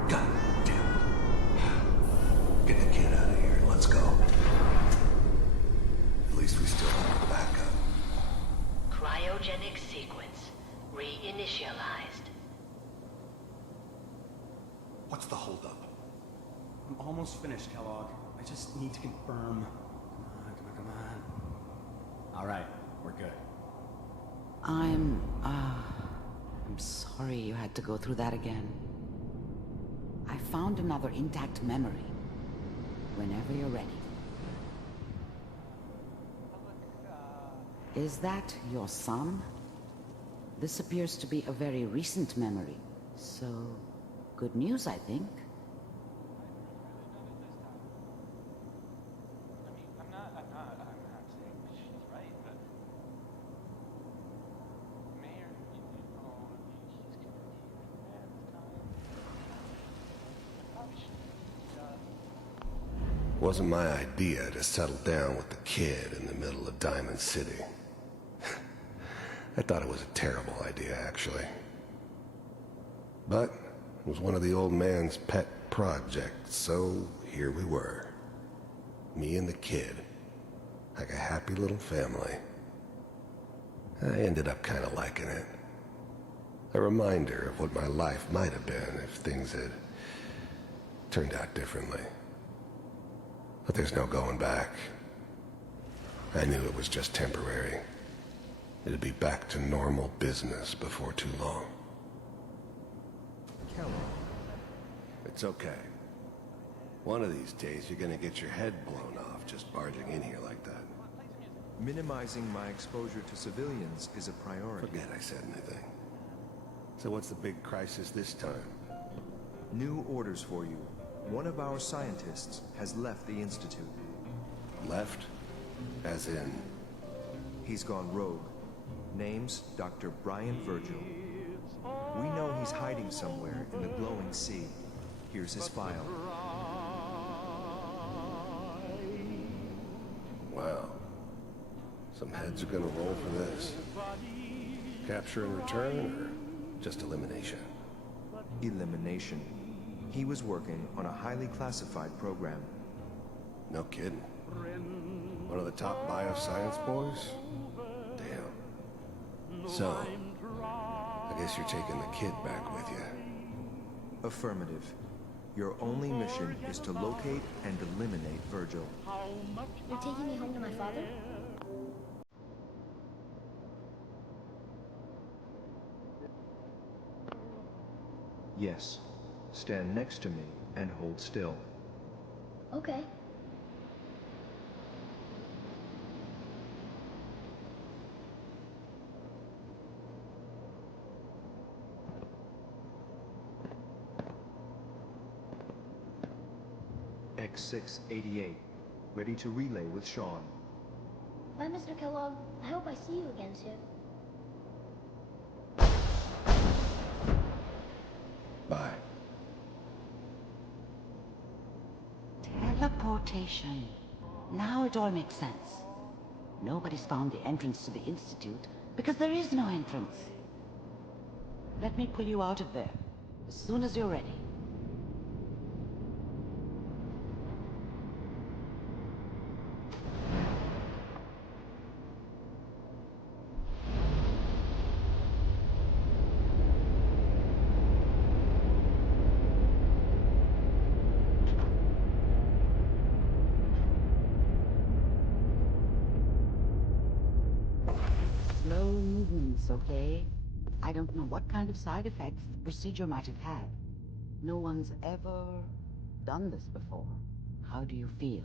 God damn it. Get the kid out of here. Let's go. At least we still have a backup. Cryogenic sequence reinitialized. What's the holdup? I'm almost finished, Kellogg. I just need to confirm. Come on. All right, we're good. I'm sorry you had to go through that again. I found another intact memory. Whenever you're ready. Is that your son? This appears to be a very recent memory. So, good news, I think. I'm not saying she's right, but... Mayor, he's gonna be mad this time. Probably shouldn't. Wasn't my idea to settle down with the kid in the middle of Diamond City. I thought it was a terrible idea, actually. But it was one of the old man's pet projects, so here we were. Me and the kid. Like a happy little family. I ended up kind of liking it. A reminder of what my life might have been if things had turned out differently. But there's no going back. I knew it was just temporary. It'd be back to normal business before too long. Kellogg. It's okay. One of these days you're gonna get your head blown off just barging in here like that. Minimizing my exposure to civilians is a priority. Forget I said anything. So what's the big crisis this time? New orders for you. One of our scientists has left the Institute. Left? As in? He's gone rogue. Name's Dr. Brian Virgil. We know he's hiding somewhere in the glowing sea. Here's his file. Wow. Some heads are gonna roll for this. Capture and return, or just elimination? Elimination. He was working on a highly classified program. No kidding. One of the top bioscience boys? Damn. So, I guess you're taking the kid back with you. Affirmative. Your only mission is to locate and eliminate Virgil. You're taking me home to my father? Yes. Stand next to me and hold still. Okay. X688. Ready to relay with Sean. Bye, Mr. Kellogg. I hope I see you again soon. Bye. Teleportation. Now it all makes sense. Nobody's found the entrance to the Institute because there is no entrance. Let me pull you out of there as soon as you're ready. Slow movements, okay? I don't know what kind of side effects the procedure might have had. No one's ever done this before. How do you feel?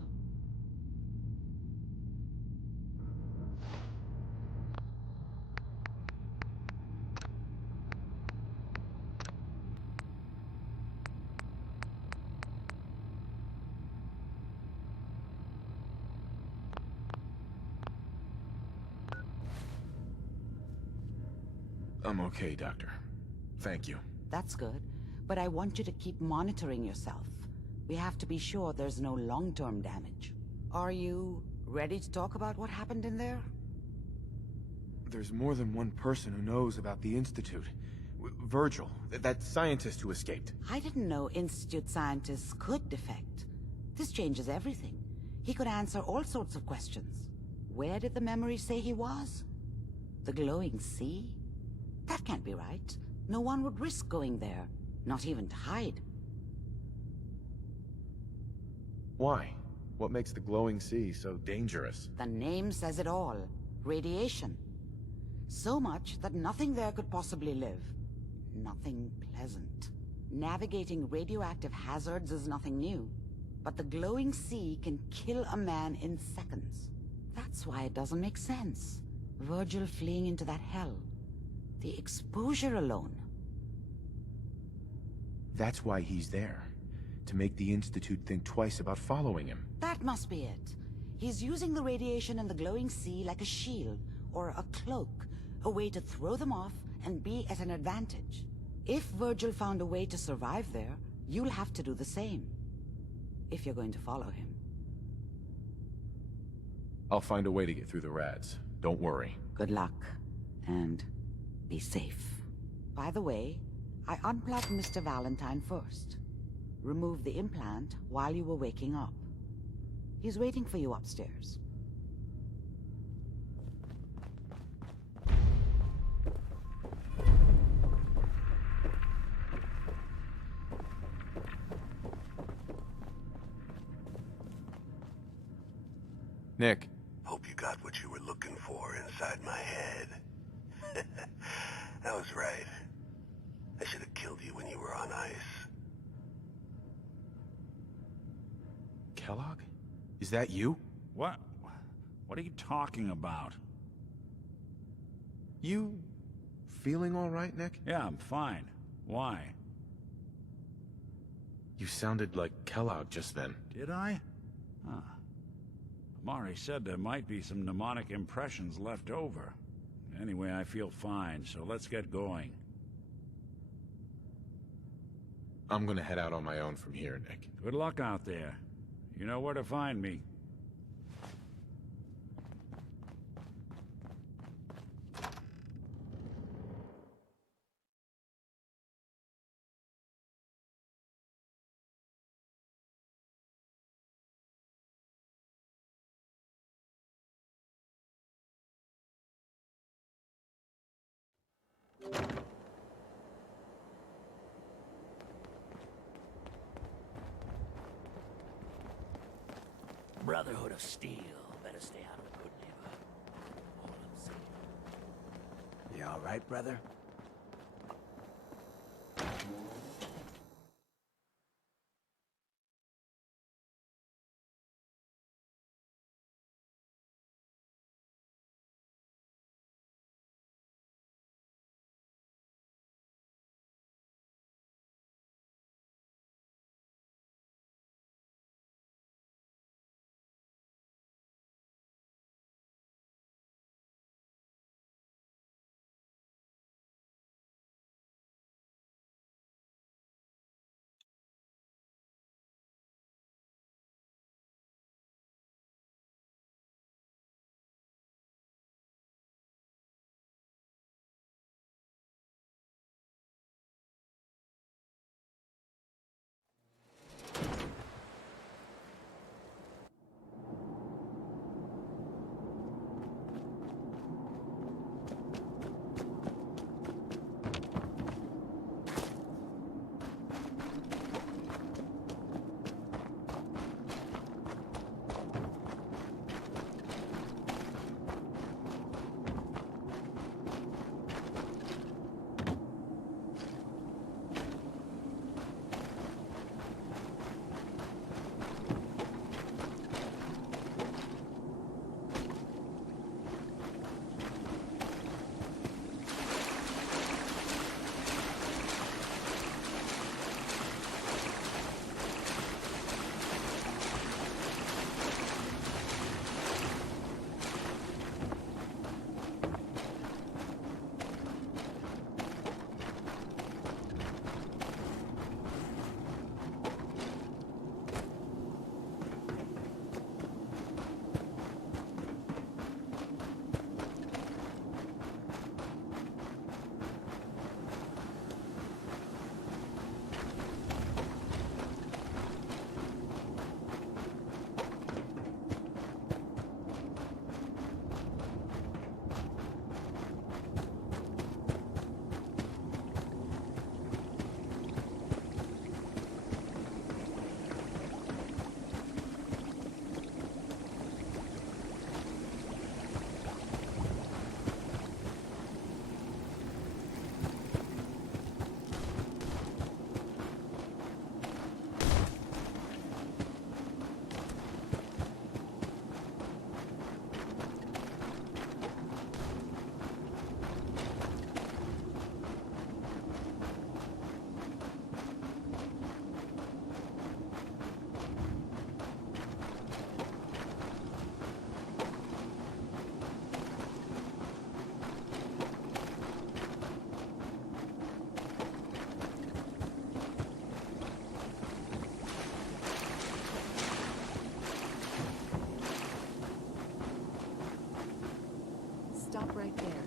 I'm okay, Doctor. Thank you. That's good, but I want you to keep monitoring yourself. We have to be sure there's no long-term damage. Are you ready to talk about what happened in there? There's more than one person who knows about the Institute. Virgil, that scientist who escaped. I didn't know Institute scientists could defect. This changes everything. He could answer all sorts of questions. Where did the memory say he was? The glowing sea? That can't be right. No one would risk going there, not even to hide. Why? What makes the glowing sea so dangerous? The name says it all. Radiation. So much that nothing there could possibly live. Nothing pleasant. Navigating radioactive hazards is nothing new. But the glowing sea can kill a man in seconds. That's why it doesn't make sense. Virgil fleeing into that hell. The exposure alone. That's why he's there. To make the Institute think twice about following him. That must be it. He's using the radiation in the glowing sea like a shield, or a cloak, a way to throw them off and be at an advantage. If Virgil found a way to survive there, you'll have to do the same. If you're going to follow him. I'll find a way to get through the rads. Don't worry. Good luck, and be safe. By the way, I unplugged Mr. Valentine first. Removed the implant while you were waking up. He's waiting for you upstairs. Nick. Hope you got what you were looking for inside my head. I was right. I should have killed you when you were on ice. Kellogg? Is that you? What? What are you talking about? You feeling all right, Nick? Yeah, I'm fine. Why? You sounded like Kellogg just then. Did I? Huh. Mari said there might be some mnemonic impressions left over. Anyway, I feel fine, so let's get going. I'm gonna head out on my own from here, Nick. Good luck out there. You know where to find me. Brotherhood of Steel. Better stay out of the good neighborhood. All I'm saying. You all right, brother?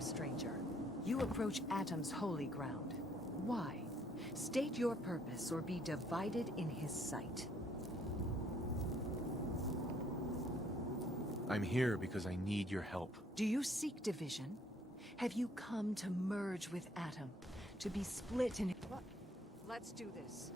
stranger. You approach Atom's holy ground. Why? State your purpose or be divided in his sight. I'm here because I need your help. Do you seek division? Have you come to merge with Atom? To be split in... Let's do this.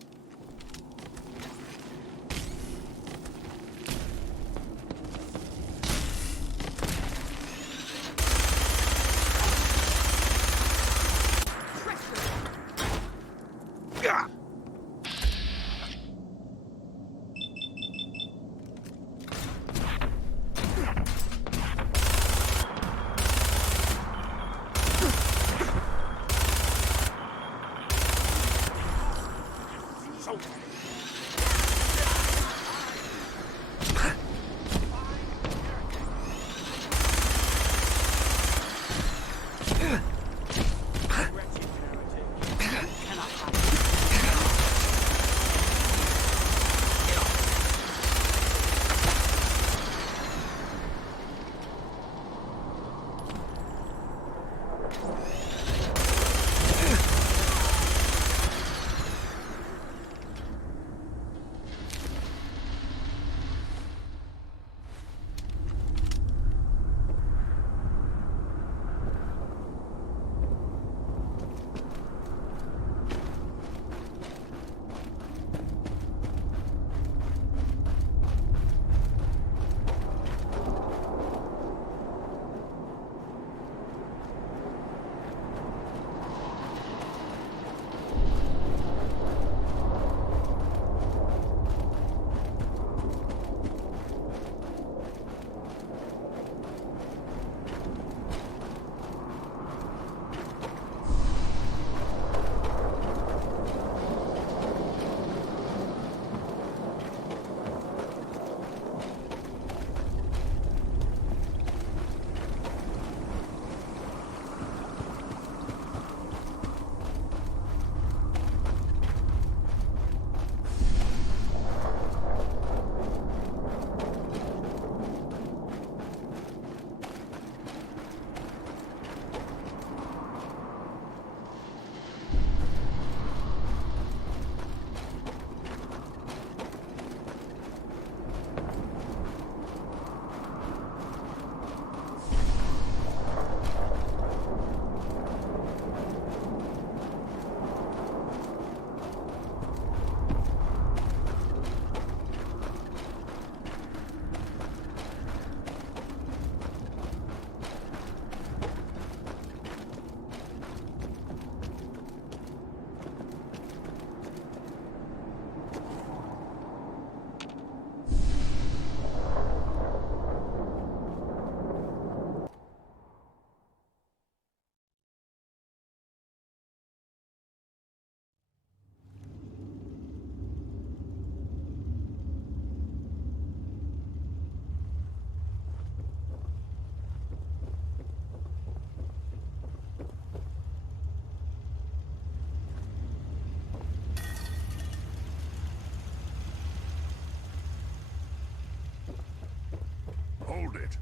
Hold it.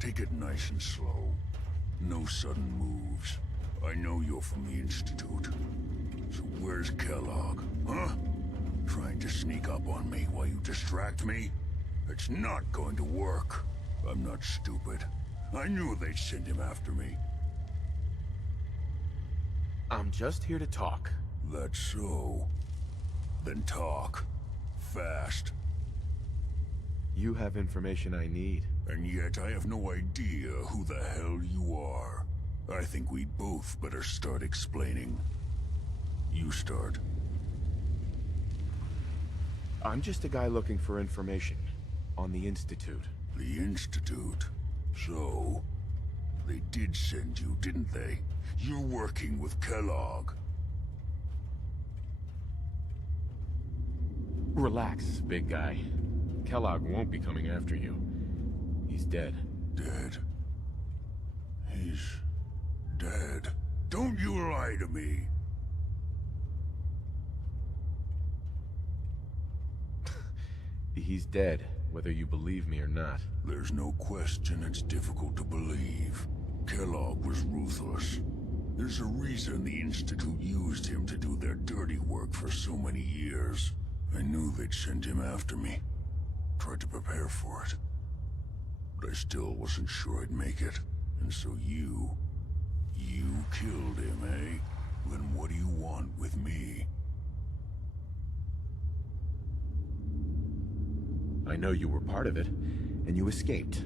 Take it nice and slow. No sudden moves. I know you're from the Institute. So where's Kellogg, huh? Trying to sneak up on me while you distract me? It's not going to work. I'm not stupid. I knew they'd send him after me. I'm just here to talk. That's so. Then talk. Fast. You have information I need. And yet I have no idea who the hell you are. I think we both better start explaining. You start. I'm just a guy looking for information on the Institute. The Institute? So, they did send you, didn't they? You're working with Kellogg. Relax, big guy. Kellogg won't be coming after you. He's dead. Dead? He's dead. Don't you lie to me! He's dead, whether you believe me or not. There's no question it's difficult to believe. Kellogg was ruthless. There's a reason the Institute used him to do their dirty work for so many years. I knew they'd send him after me. Tried to prepare for it. But I still wasn't sure I'd make it. And so you killed him, eh? Then what do you want with me? I know you were part of it, and you escaped.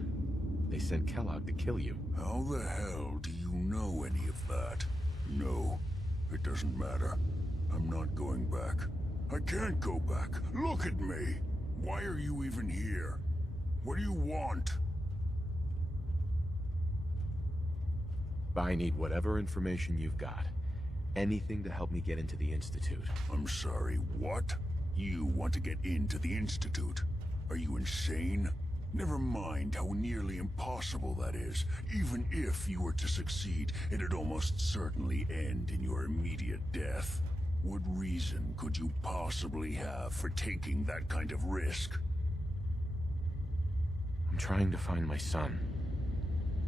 They sent Kellogg to kill you. How the hell do you know any of that? No, it doesn't matter. I'm not going back. I can't go back. Look at me! Why are you even here? What do you want? I need whatever information you've got. Anything to help me get into the Institute. I'm sorry, what? You want to get into the Institute? Are you insane? Never mind how nearly impossible that is. Even if you were to succeed, it'd almost certainly end in your immediate death. What reason could you possibly have for taking that kind of risk? I'm trying to find my son.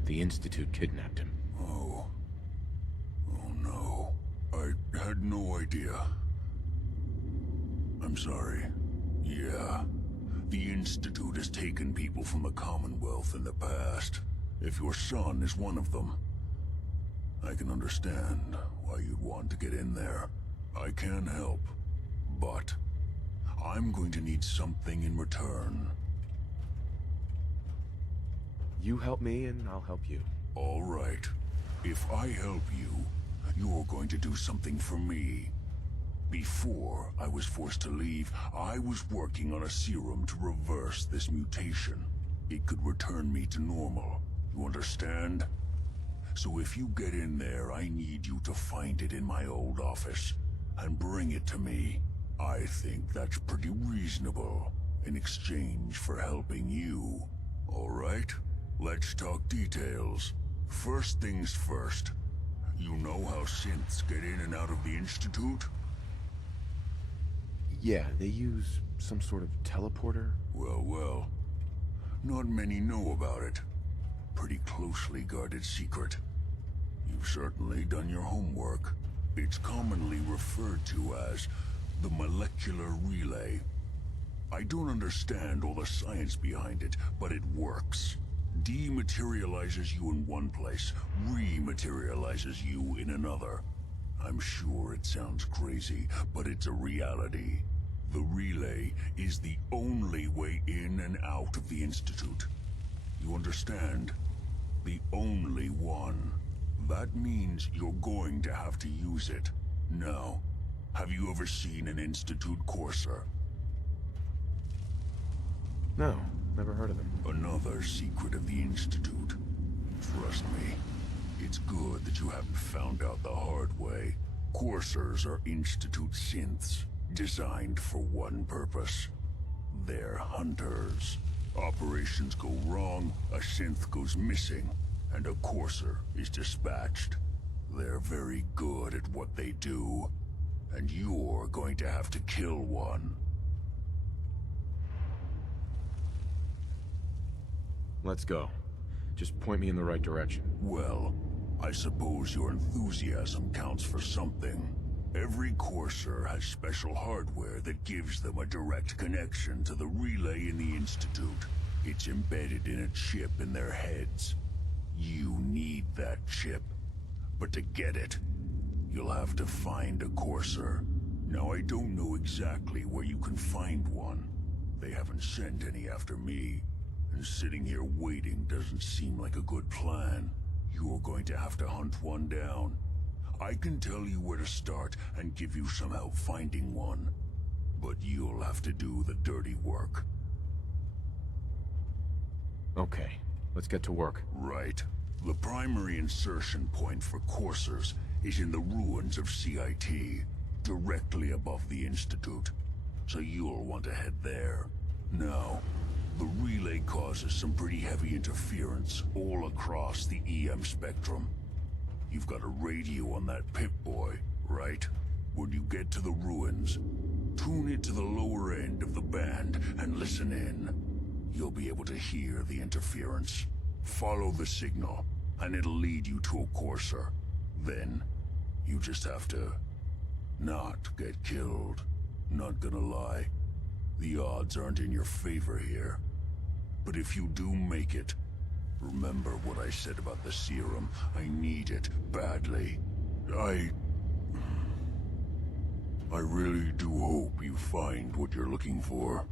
The Institute kidnapped him. Oh no. I had no idea. I'm sorry. Yeah. The Institute has taken people from the Commonwealth in the past. If your son is one of them, I can understand why you'd want to get in there. I can help, but I'm going to need something in return. You help me and I'll help you. All right. If I help you, you're going to do something for me. Before I was forced to leave, I was working on a serum to reverse this mutation. It could return me to normal. You understand? So if you get in there, I need you to find it in my old office and bring it to me. I think that's pretty reasonable in exchange for helping you. All right? Let's talk details. First things first. You know how synths get in and out of the Institute? Yeah, they use some sort of teleporter. Well. Not many know about it. Pretty closely guarded secret. You've certainly done your homework. It's commonly referred to as the molecular relay. I don't understand all the science behind it, but it works. Dematerializes you in one place, rematerializes you in another. I'm sure it sounds crazy, but it's a reality. The relay is the only way in and out of the Institute. You understand? The only one. That means you're going to have to use it. Now, have you ever seen an Institute courser? No, never heard of them. Another secret of the Institute. Trust me, it's good that you haven't found out the hard way. Coursers are Institute synths, designed for one purpose. They're hunters. Operations go wrong, a synth goes missing, and a courser is dispatched. They're very good at what they do, and you're going to have to kill one. Let's go. Just point me in the right direction. Well, I suppose your enthusiasm counts for something. Every courser has special hardware that gives them a direct connection to the relay in the Institute. It's embedded in a chip in their heads. You need that chip. But to get it, you'll have to find a courser. Now, I don't know exactly where you can find one. They haven't sent any after me. And sitting here waiting doesn't seem like a good plan. You're going to have to hunt one down. I can tell you where to start and give you some help finding one. But you'll have to do the dirty work. Okay, let's get to work. Right. The primary insertion point for coursers is in the ruins of CIT, directly above the Institute. So you'll want to head there. Now, the relay causes some pretty heavy interference all across the EM spectrum. You've got a radio on that Pip-Boy, right? When you get to the ruins, tune it to the lower end of the band and listen in. You'll be able to hear the interference. Follow the signal. and it'll lead you to a courser. Then, you just have to not get killed. Not gonna lie, the odds aren't in your favor here. But if you do make it, remember what I said about the serum. I need it badly. I really do hope you find what you're looking for.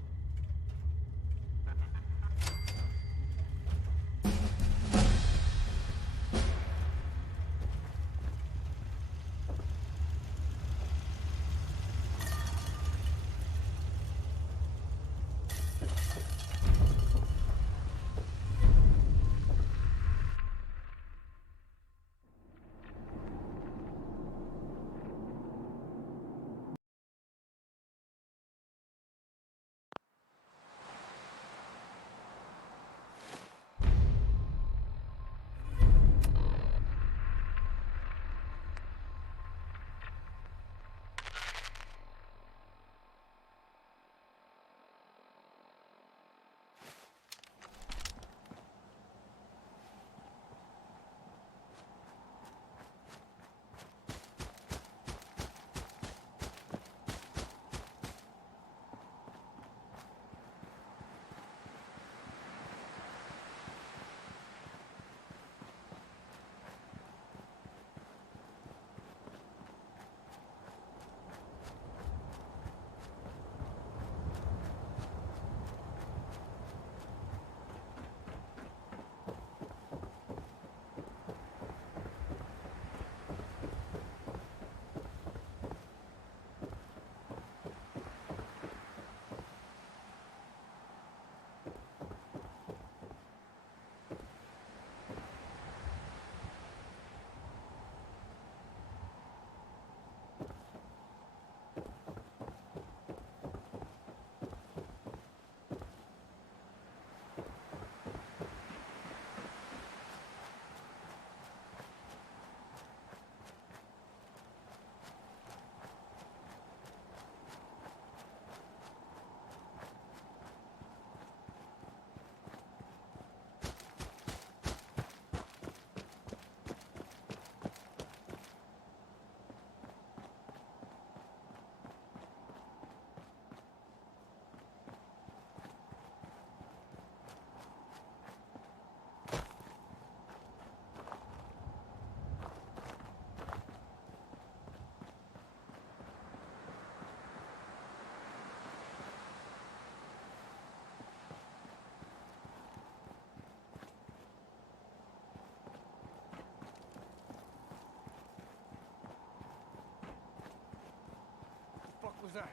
What was that?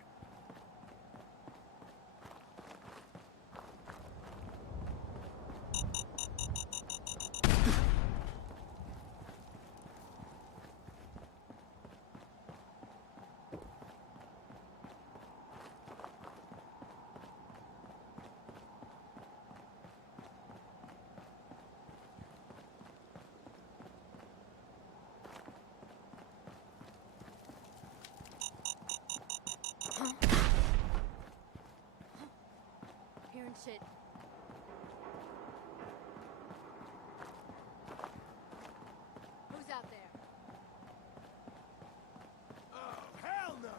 Hearing shit. Who's out there? Oh, hell no!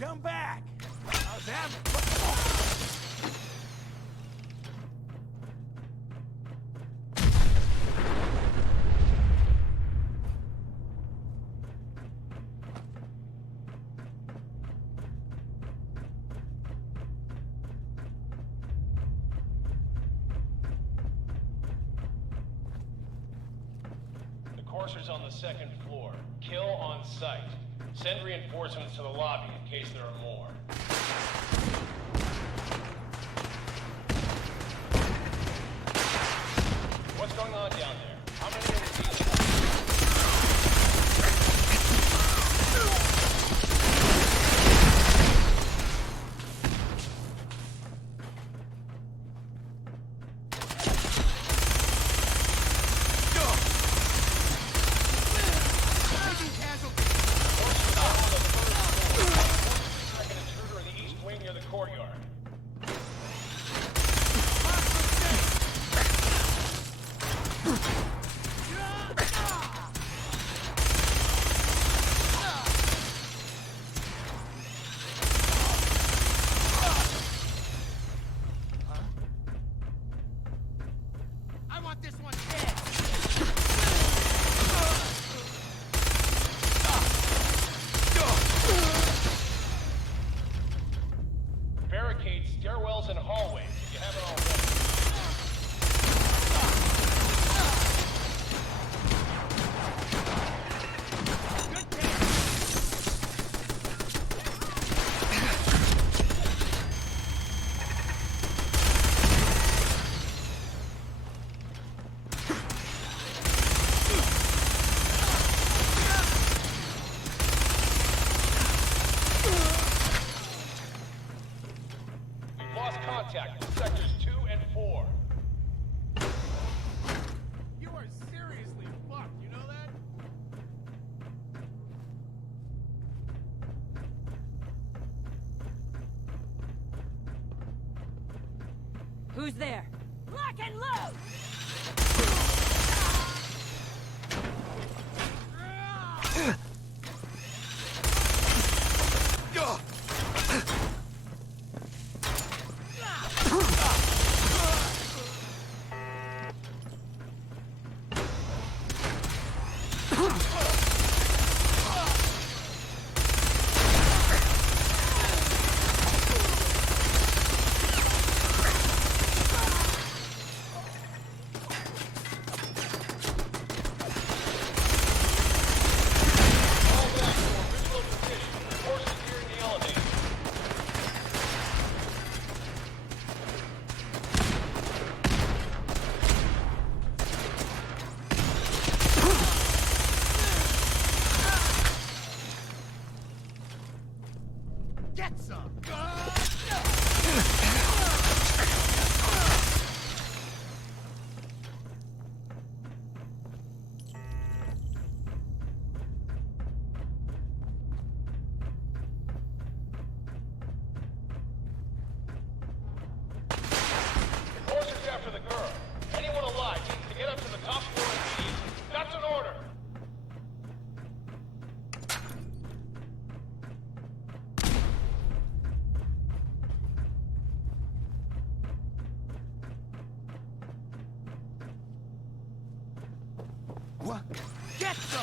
come back! How's that? The courser's on the second floor. Kill on sight. Send reinforcements to the lobby in case there are more. What's going on down there? How many are we dealing with? Stairwells and hallways, if you haven't already. Contact with sectors 2 and 4. You are seriously fucked, you know that? Who's there? Lock and load! Get some! Enforcers after the girl. Anyone alive needs to get up to the top floor immediately. That's an order! What? Get some!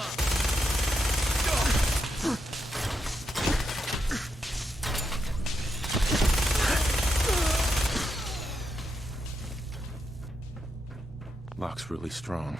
Lock's really strong.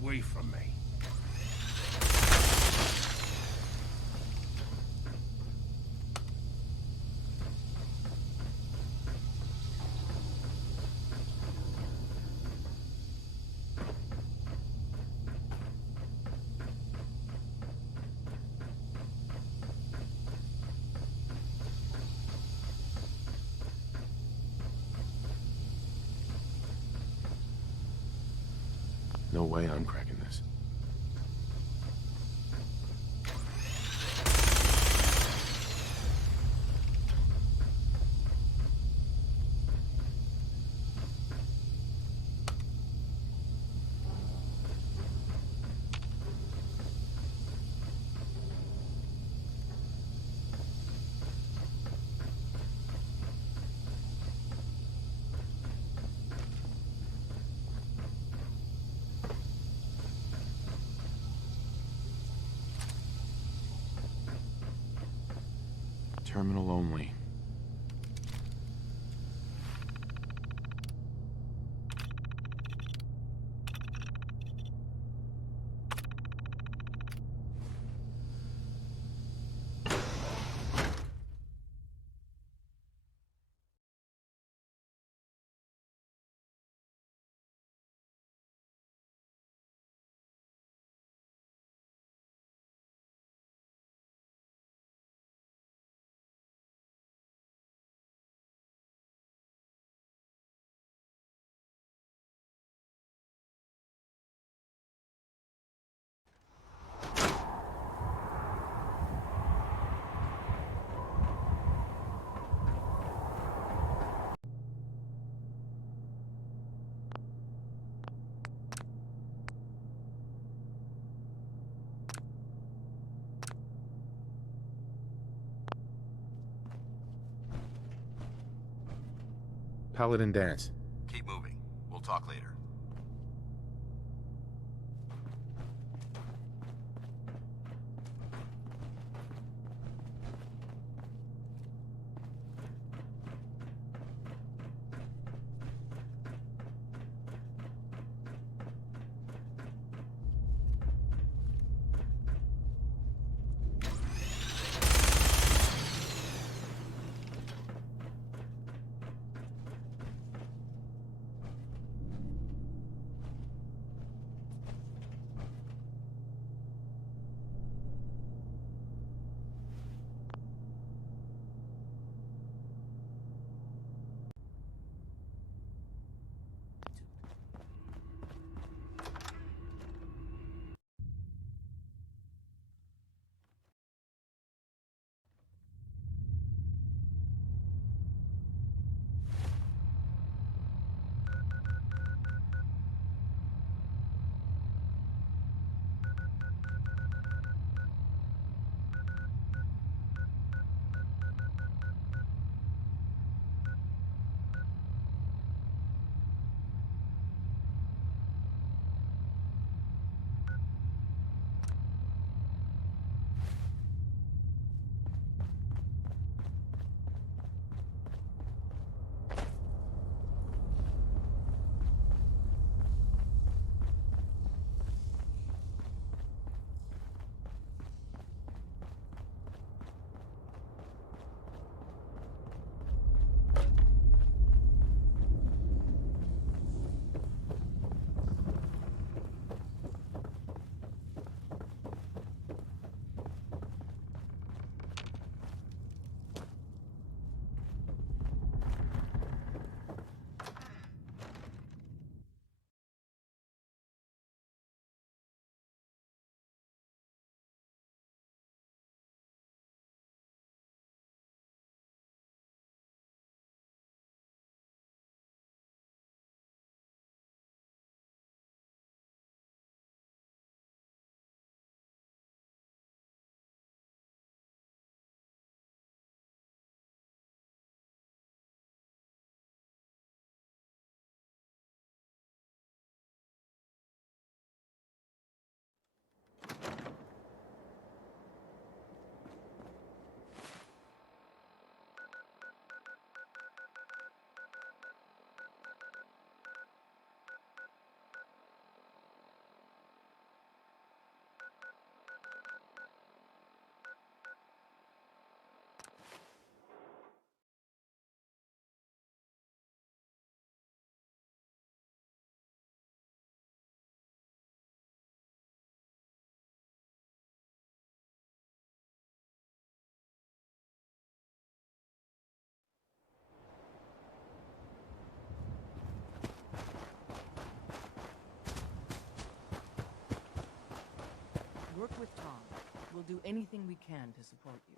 away from me. No way I'm cracking this. Terminal only. Paladin dance. Keep moving. We'll talk later. do anything we can to support you.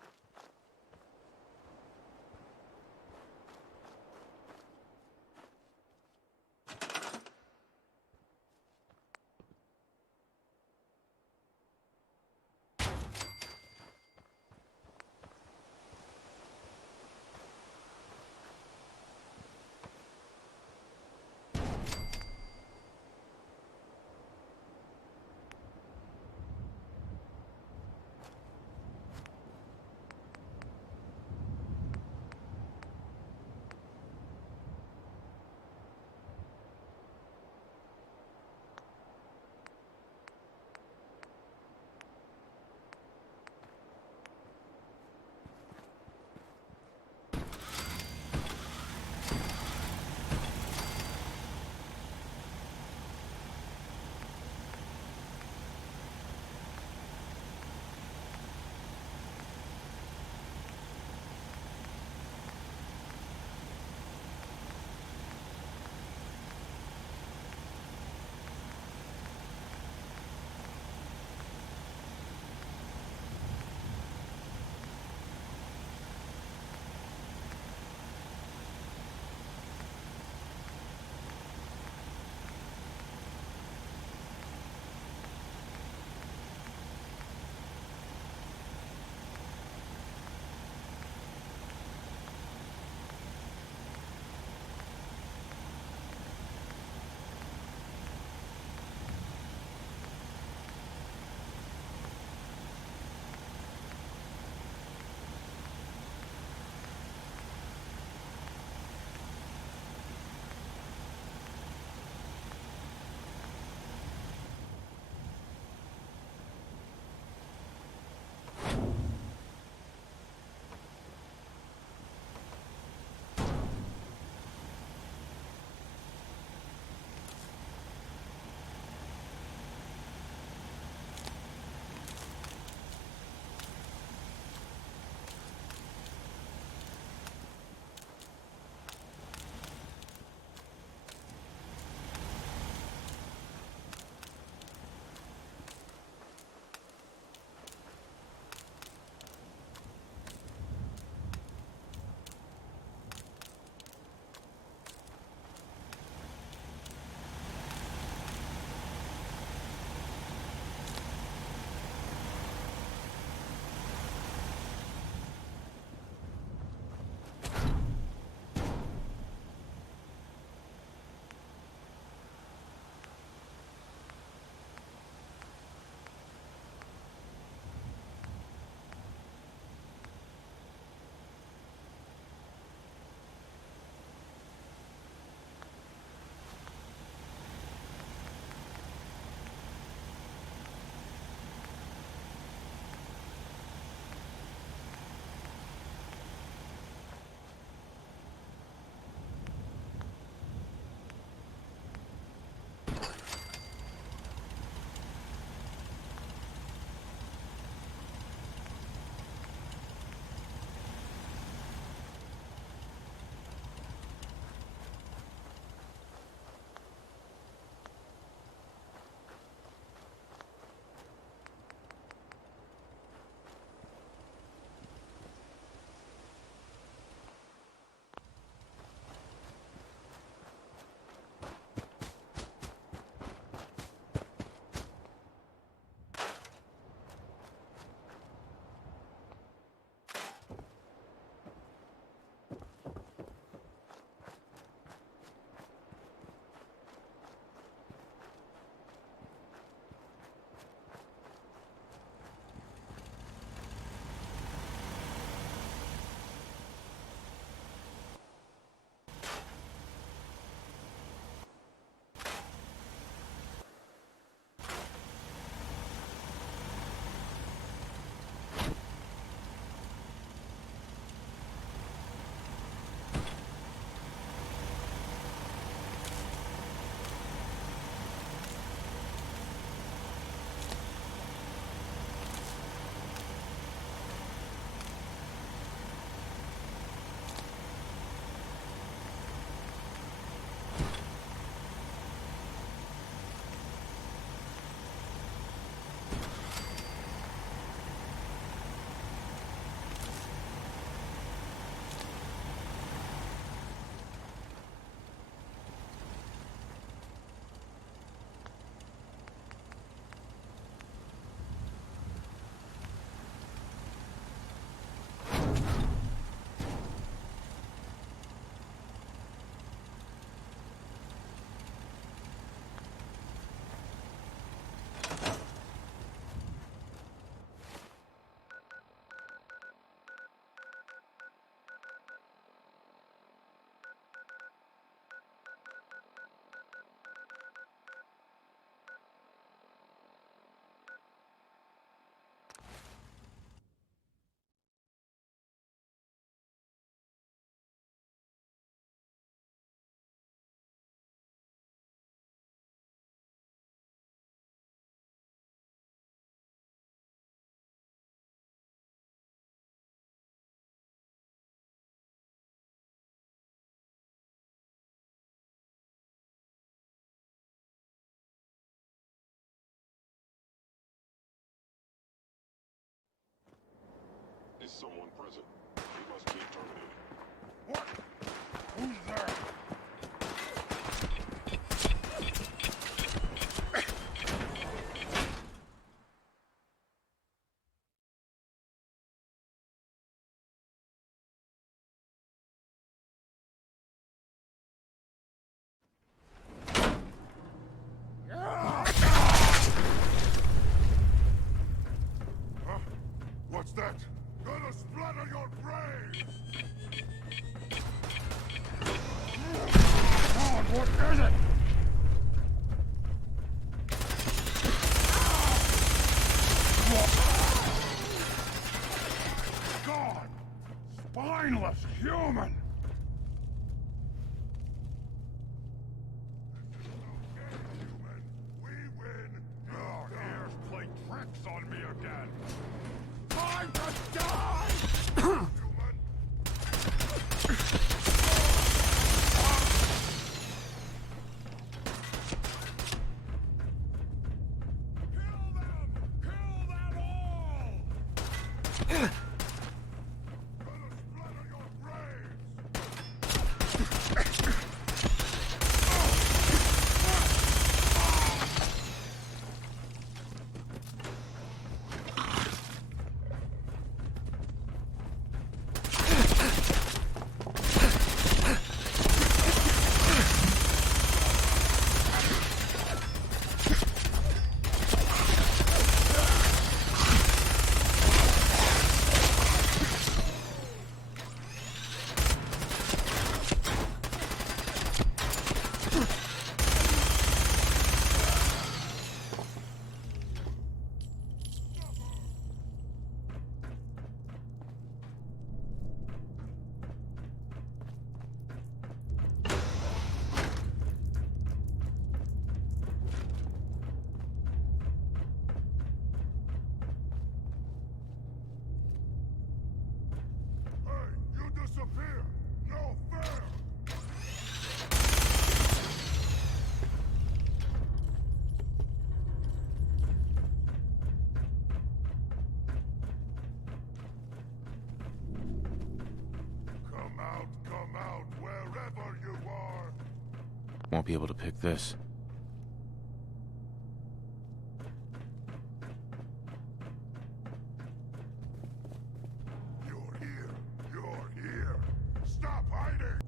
someone present. We must be terminated. What? Who's there? What's that? Gonna splatter your brains! God, what is it? God! Spineless human! We win! Your ears play tricks on me again! Time to die! Disappear! No fair! Come out, wherever you are! Won't be able to pick this. You're here! Stop hiding!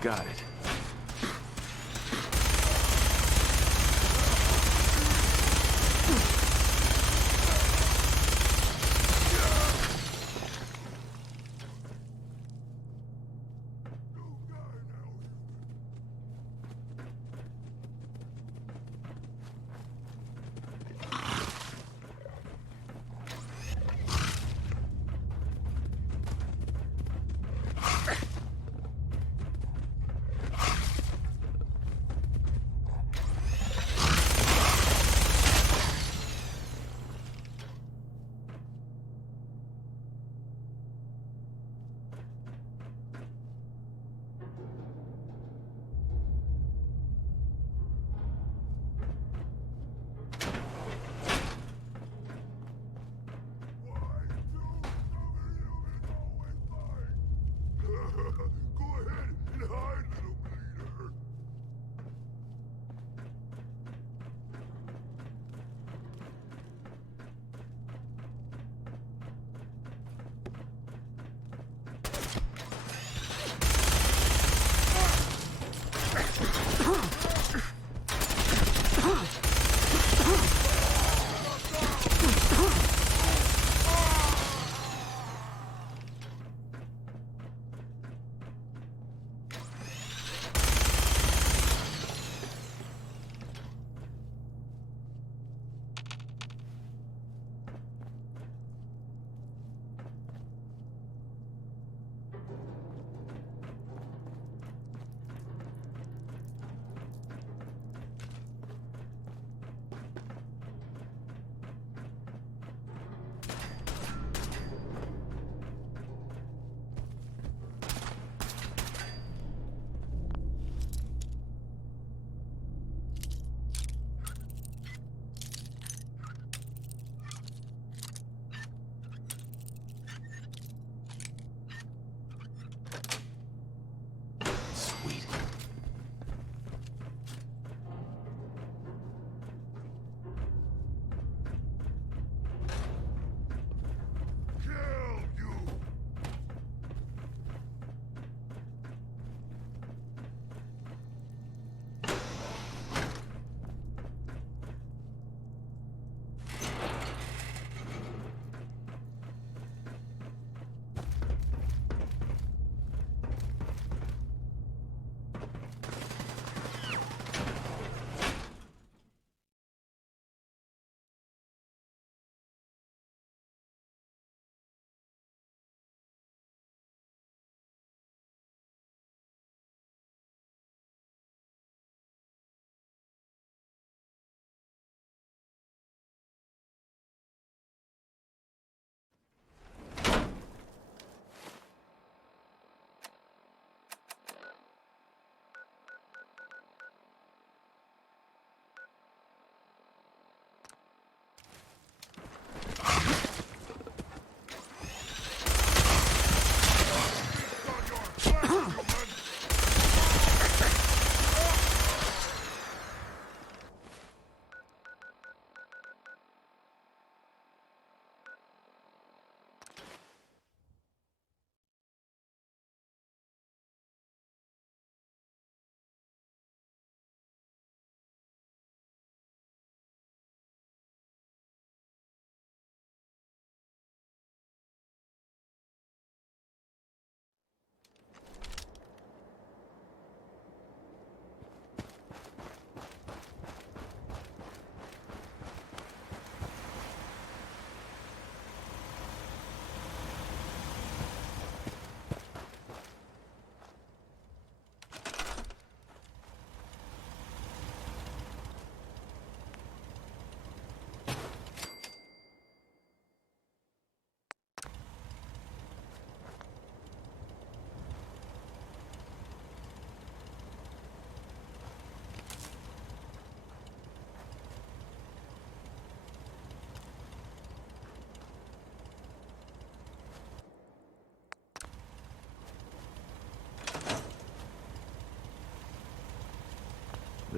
Got it.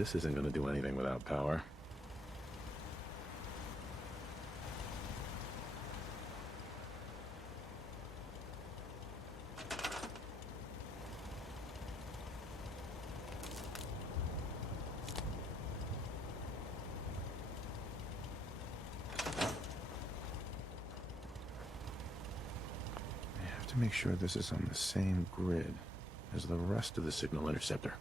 This isn't going to do anything without power. make sure this is on the same grid as the rest of the signal interceptor.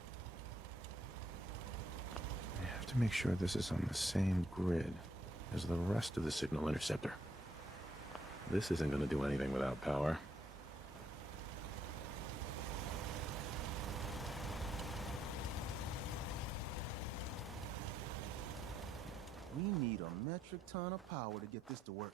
I have to make sure this is on the same grid as the rest of the signal interceptor. This isn't going to do anything without power. We need a metric ton of power to get this to work.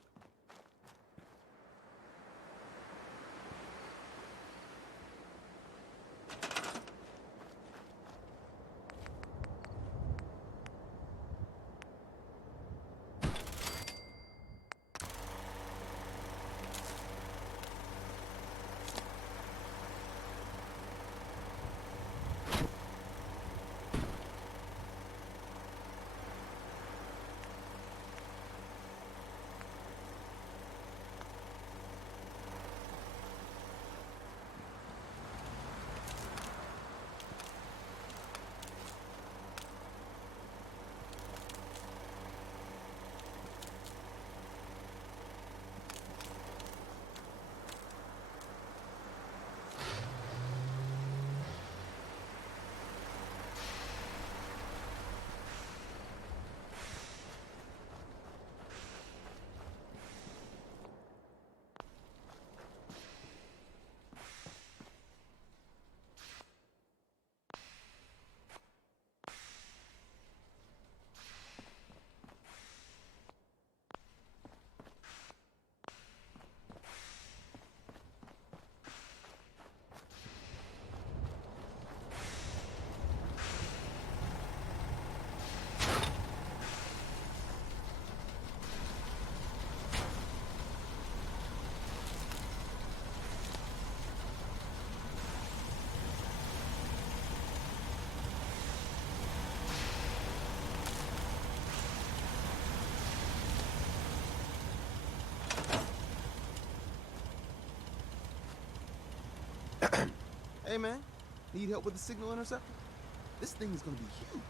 Hey man, need help with the signal interceptor? This thing is gonna be huge.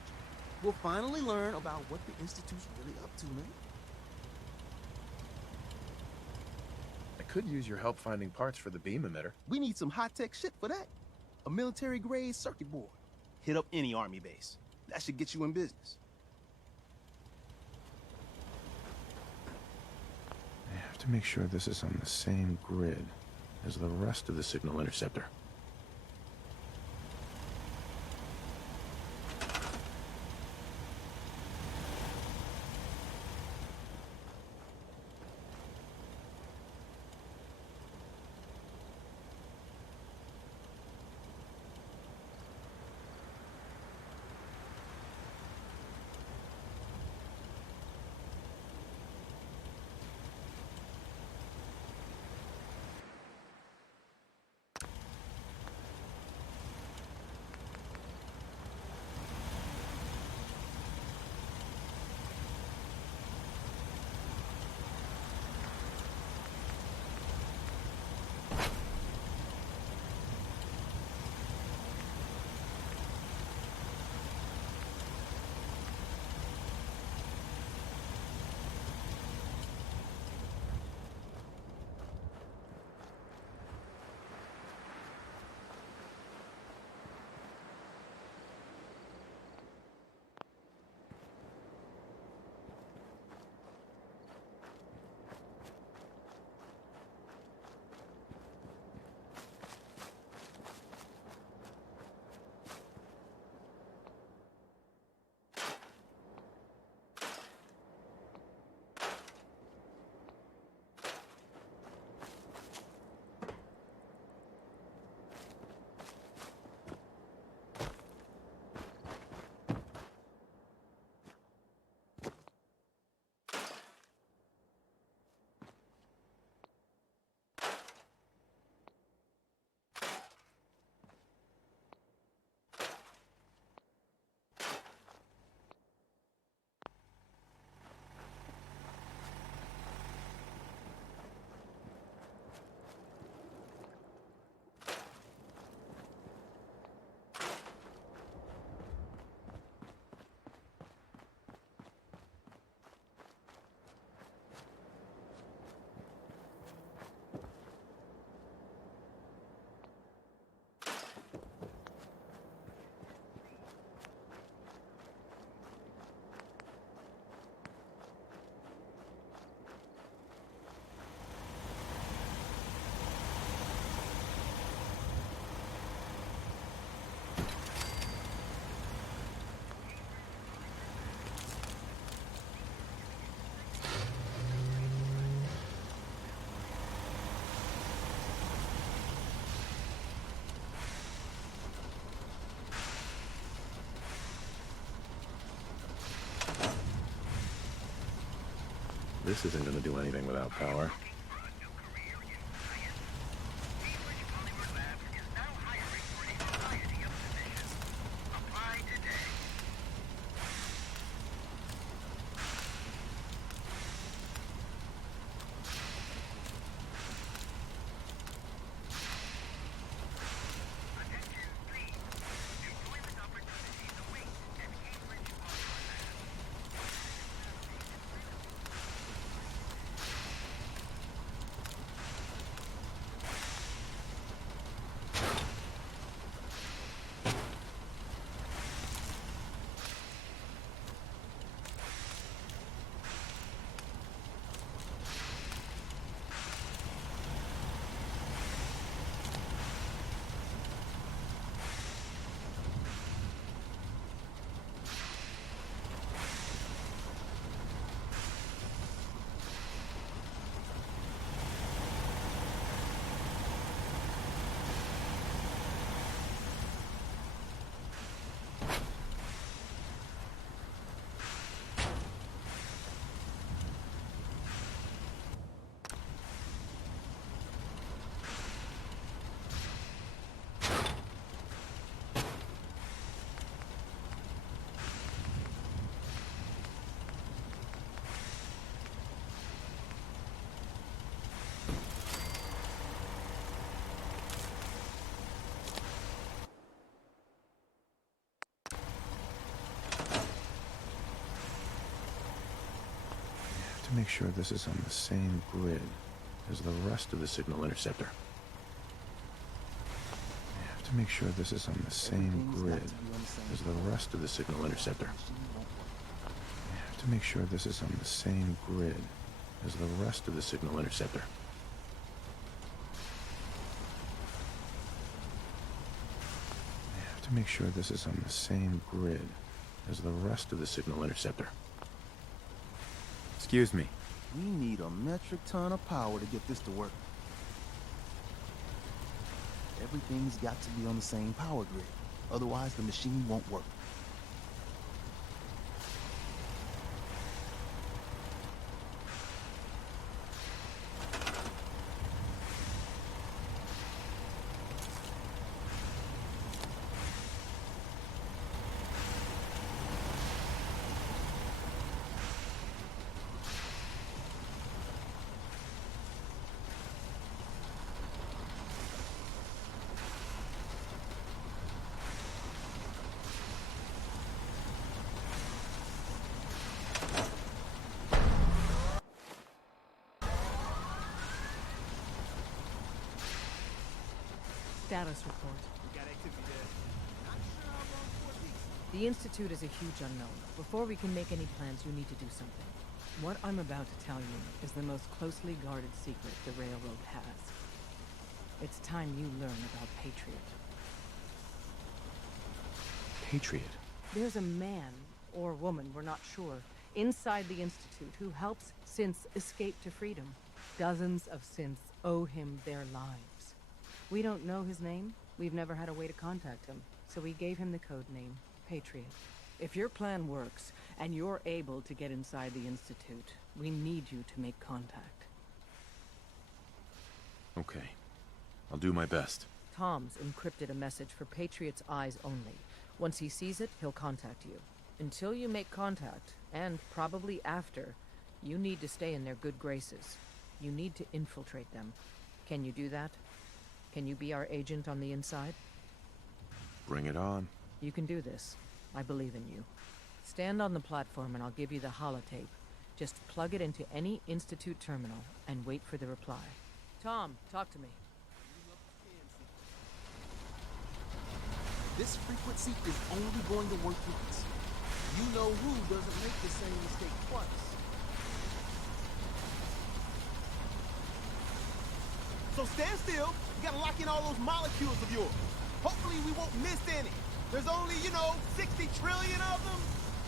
We'll finally learn about what the Institute's really up to, man. I could use your help finding parts for the beam emitter. We need some high-tech shit for that. A military-grade circuit board. Hit up any army base. That should get you in business. I have to make sure this is on the same grid as the rest of the signal interceptor. This isn't gonna do anything without power. To make sure this is on the same grid as the rest of the signal interceptor. I have to make sure this is on the same grid as the rest of the signal interceptor. I have to make sure this is on the same grid as the rest of the signal interceptor. I have to make sure this is on the same grid as the rest of the signal interceptor. Excuse me. We need a metric ton of power to get this to work. Everything's got to be on the same power grid. Otherwise, the machine won't work. Status report. We got activity there. Not sure how long for these. The Institute is a huge unknown. Before we can make any plans, you need to do something. What I'm about to tell you is the most closely guarded secret the Railroad has. It's time you learn about Patriot. Patriot? There's a man, or woman, we're not sure, inside the Institute who helps synths escape to freedom. Dozens of synths owe him their lives. We don't know his name. We've never had a way to contact him, so we gave him the code name, Patriot. If your plan works, and you're able to get inside the Institute, we need you to make contact. Okay. I'll do my best. Tom's encrypted a message for Patriot's eyes only. Once he sees it, he'll contact you. Until you make contact, and probably after, you need to stay in their good graces. You need to infiltrate them. Can you do that? Can you be our agent on the inside? Bring it on. You can do this. I believe in you. Stand on the platform and I'll give you the holotape. Just plug it into any Institute terminal and wait for the reply. Tom, talk to me. This frequency is only going to work once. You know who doesn't make the same mistake twice. So stand still. You gotta lock in all those molecules of yours. Hopefully we won't miss any. There's only, 60 trillion of them.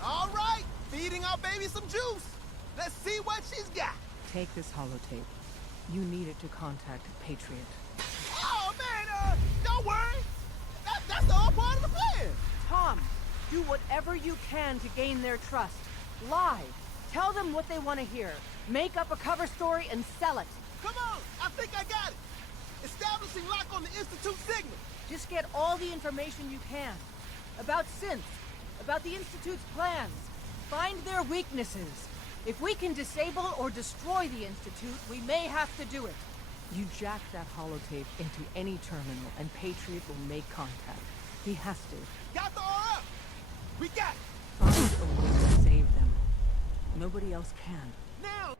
All right, feeding our baby some juice. Let's see what she's got. Take this holotape. You need it to contact Patriot. Oh, man, don't worry. That's all part of the plan. Tom, do whatever you can to gain their trust. Lie. Tell them what they want to hear. Make up a cover story and sell it. Come on! I think I got it! Establishing lock on the Institute signal! Just get all the information you can. About synths, about the Institute's plans. Find their weaknesses. If we can disable or destroy the Institute, we may have to do it. You jack that holotape into any terminal, and Patriot will make contact. He has to. Got the RF! We got it! Find a way to save them. Nobody else can. Now!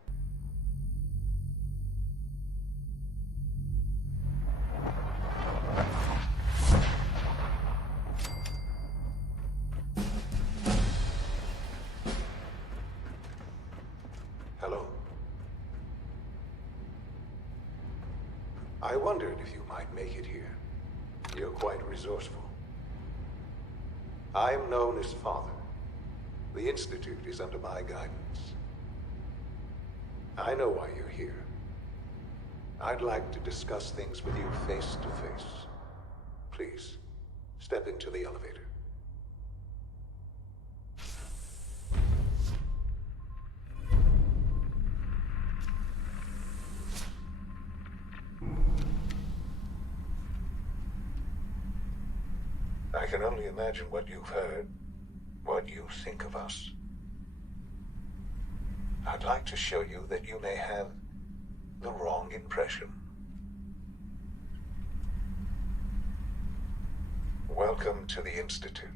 Hello. I wondered if you might make it here. You're quite resourceful. I'm known as Father. The Institute is under my guidance. I know why you're here. I'd like to discuss things with you face to face. Please, step into the elevator. I can only imagine what you've heard, what you think of us. I'd like to show you that you may have the wrong impression. Welcome to the Institute.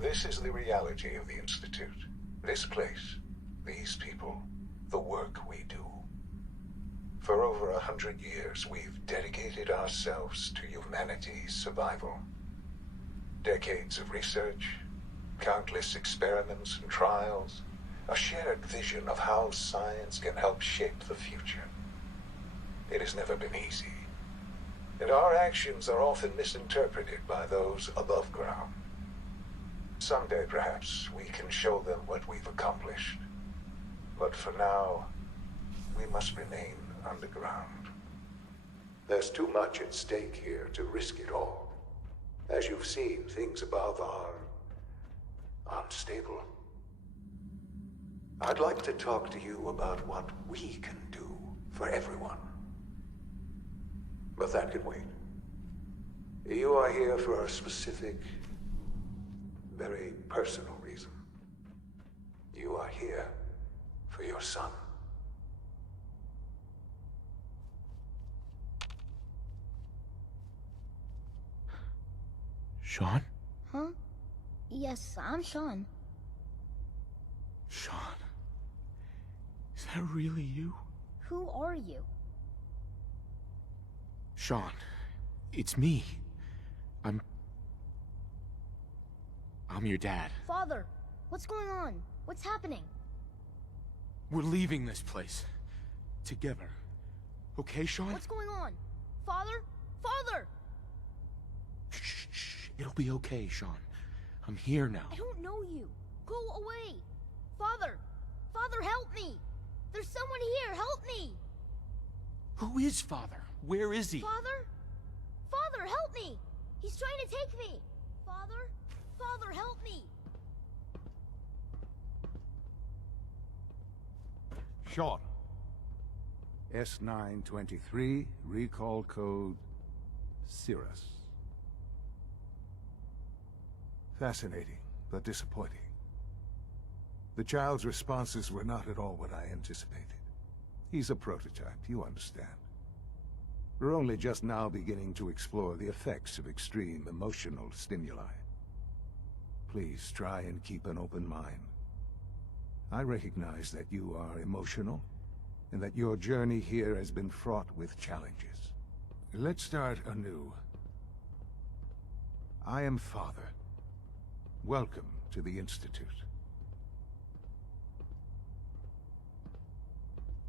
This is the reality of the Institute. This place, these people, the work we do. For over 100 years, we've dedicated ourselves to humanity's survival. Decades of research, countless experiments and trials, a shared vision of how science can help shape the future. It has never been easy, and our actions are often misinterpreted by those above ground. Someday, perhaps, we can show them what we've accomplished. But for now, we must remain underground. There's too much at stake here to risk it all. As you've seen, things above are unstable. I'd like to talk to you about what we can do for everyone. But that can wait. You are here for a specific, very personal reason. You are here for your son. Sean? Huh? Yes, I'm Sean. Sean? Is that really you? Who are you? Sean, it's me. I'm your dad. Father, what's going on? What's happening? We're leaving this place. Together. Okay, Sean? What's going on? Father? Father! Shh. It'll be okay, Sean. I'm here now. I don't know you. Go away. Father! Father, help me! There's someone here, help me! Who is Father? Where is he? Father? Father, help me! He's trying to take me! Father? Father, help me! Sean. S923, recall code Cirrus. Fascinating, but disappointing. The child's responses were not at all what I anticipated. He's a prototype, you understand. We're only just now beginning to explore the effects of extreme emotional stimuli. Please try and keep an open mind. I recognize that you are emotional, and that your journey here has been fraught with challenges. Let's start anew. I am Father. Welcome to the Institute.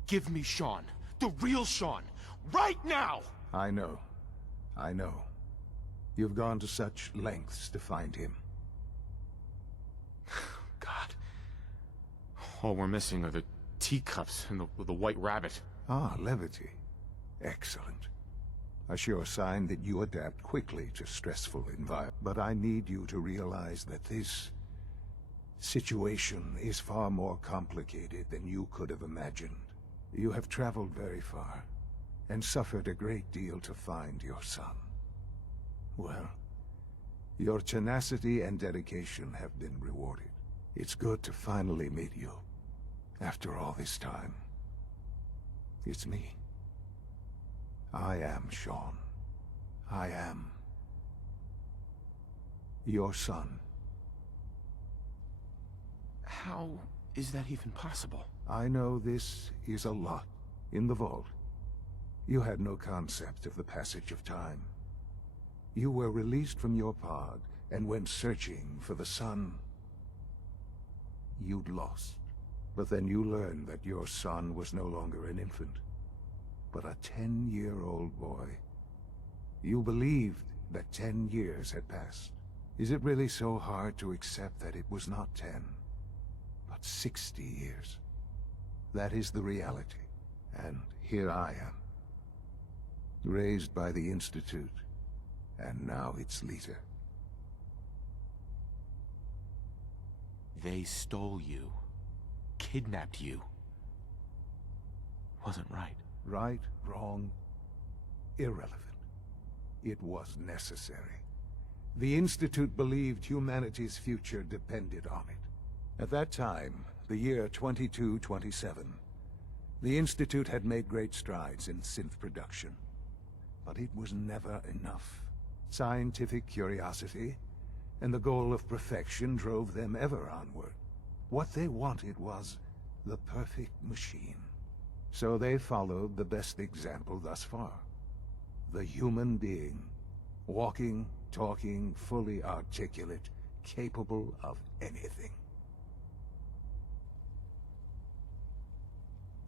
Give me Sean. The real Sean. Right now! I know. You've gone to such lengths to find him. God. All we're missing are the teacups and the white rabbit. Ah, levity. Excellent. A sure sign that you adapt quickly to stressful environments. But I need you to realize that this situation is far more complicated than you could have imagined. You have traveled very far, and suffered a great deal to find your son. Well, your tenacity and dedication have been rewarded. It's good to finally meet you, after all this time. It's me. I am Sean. I am your son. How is that even possible? I know this is a lot. In the vault, you had no concept of the passage of time. You were released from your pod and went searching for the son you'd lost. But then you learned that your son was no longer an infant, but a 10-year-old boy. You believed that 10 years had passed. Is it really so hard to accept that it was not 10, but 60 years? That is the reality, and here I am. Raised by the Institute, and now its leader. They stole you. Kidnapped you. Wasn't right. Right, wrong, irrelevant. It was necessary. The Institute believed humanity's future depended on it. At that time, the year 2227, the Institute had made great strides in synth production. But it was never enough. Scientific curiosity and the goal of perfection drove them ever onward. What they wanted was the perfect machine. So they followed the best example thus far. The human being. Walking, talking, fully articulate, capable of anything.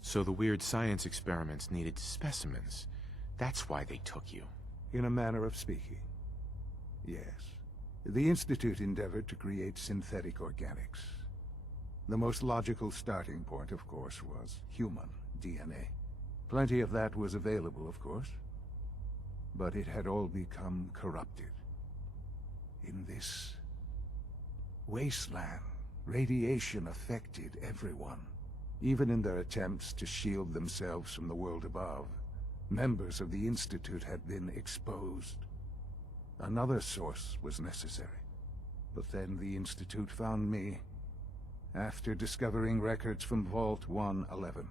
So the weird science experiments needed specimens. That's why they took you. In a manner of speaking. Yes. The Institute endeavored to create synthetic organics. The most logical starting point, of course, was human DNA. Plenty of that was available, of course. But it had all become corrupted. In this wasteland, radiation affected everyone. Even in their attempts to shield themselves from the world above, members of the Institute had been exposed. Another source was necessary. But then the Institute found me, after discovering records from Vault 111.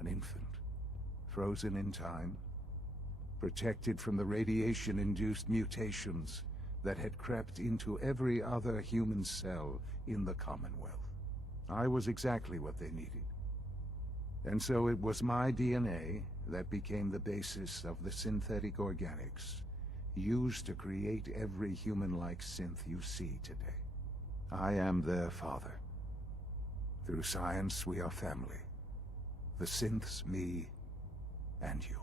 An infant, frozen in time, protected from the radiation-induced mutations that had crept into every other human cell in the Commonwealth. I was exactly what they needed. And so it was my DNA that became the basis of the synthetic organics used to create every human-like synth you see today. I am their father. Through science, we are family. The synths, me, and you.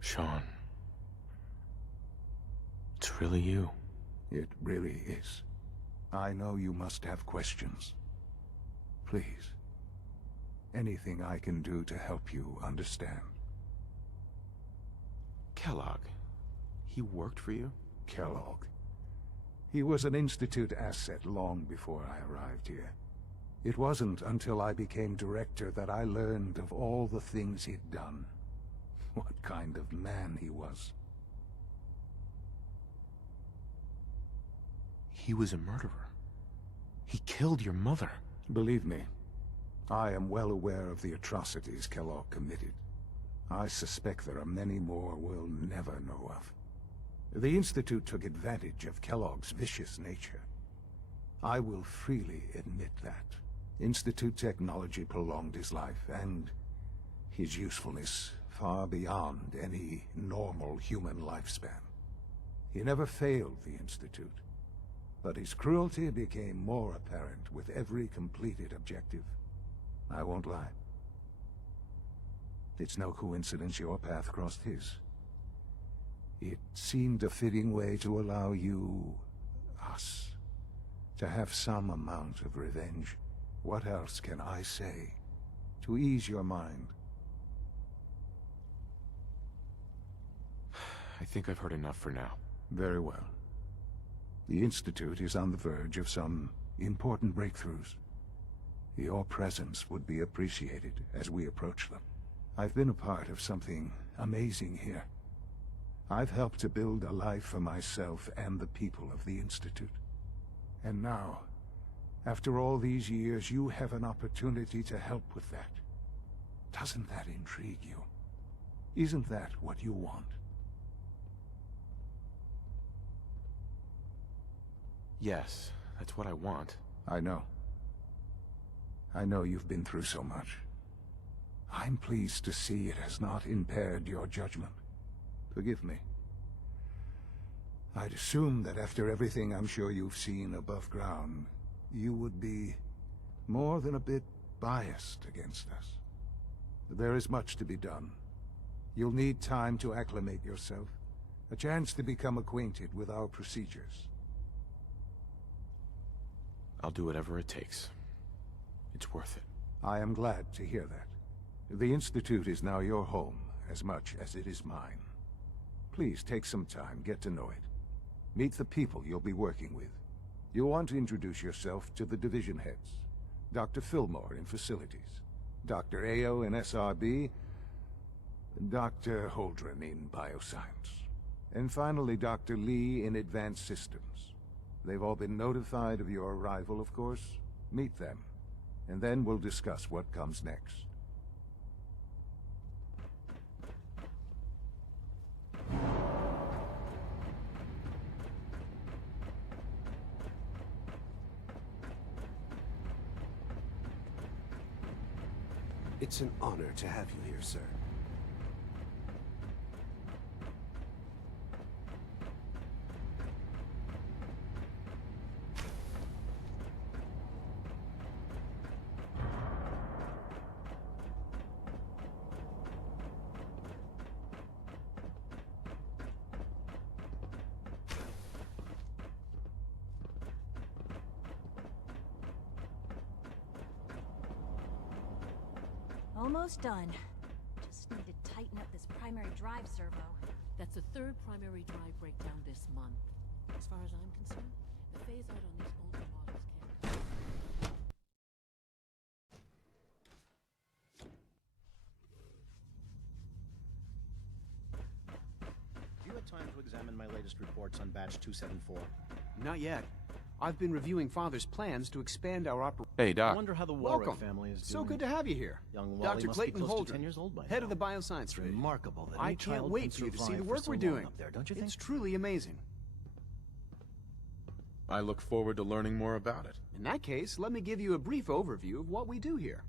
Sean. It's really you. It really is. I know you must have questions. Please. Anything I can do to help you understand. Kellogg. He worked for you? Kellogg. He was an Institute asset long before I arrived here. It wasn't until I became director that I learned of all the things he'd done. What kind of man he was. He was a murderer. He killed your mother. Believe me, I am well aware of the atrocities Kellogg committed. I suspect there are many more we'll never know of. The Institute took advantage of Kellogg's vicious nature. I will freely admit that. Institute technology prolonged his life, and his usefulness far beyond any normal human lifespan. He never failed the Institute, but his cruelty became more apparent with every completed objective. I won't lie. It's no coincidence your path crossed his. It seemed a fitting way to allow you, us, to have some amount of revenge. What else can I say to ease your mind? I think I've heard enough for now. Very well. The Institute is on the verge of some important breakthroughs. Your presence would be appreciated as we approach them. I've been a part of something amazing here. I've helped to build a life for myself and the people of the Institute. And now, after all these years, you have an opportunity to help with that. Doesn't that intrigue you? Isn't that what you want? Yes, that's what I want. I know. I know you've been through so much. I'm pleased to see it has not impaired your judgment. Forgive me. I'd assume that after everything I'm sure you've seen above ground, you would be more than a bit biased against us. There is much to be done. You'll need time to acclimate yourself, a chance to become acquainted with our procedures. I'll do whatever it takes. It's worth it. I am glad to hear that. The Institute is now your home, as much as it is mine. Please take some time, get to know it. Meet the people you'll be working with. You'll want to introduce yourself to the division heads. Dr. Fillmore in Facilities, Dr. Ayo in SRB, Dr. Holdren in Bioscience, and finally Dr. Lee in Advanced Systems. They've all been notified of your arrival, of course. Meet them, and then we'll discuss what comes next. It's an honor to have you here, sir. Almost done. Just need to tighten up this primary drive servo. That's the third primary drive breakdown this month. As far as I'm concerned, the phase out on these older models can... Have you had time to examine my latest reports on Batch 274? Not yet. I've been reviewing Father's plans to expand our operation. Hey, Doc. I wonder how the Warwick Welcome. family is doing. So good to have you here. Young Wally Dr. must Clayton be close to Holdren, 10 years old by head now. of the Bioscience It's Division. remarkable that I any can't child wait can for you to see survive the for work so we're long doing. up there, don't you think? It's truly amazing. I look forward to learning more about it. In that case, let me give you a brief overview of what we do here.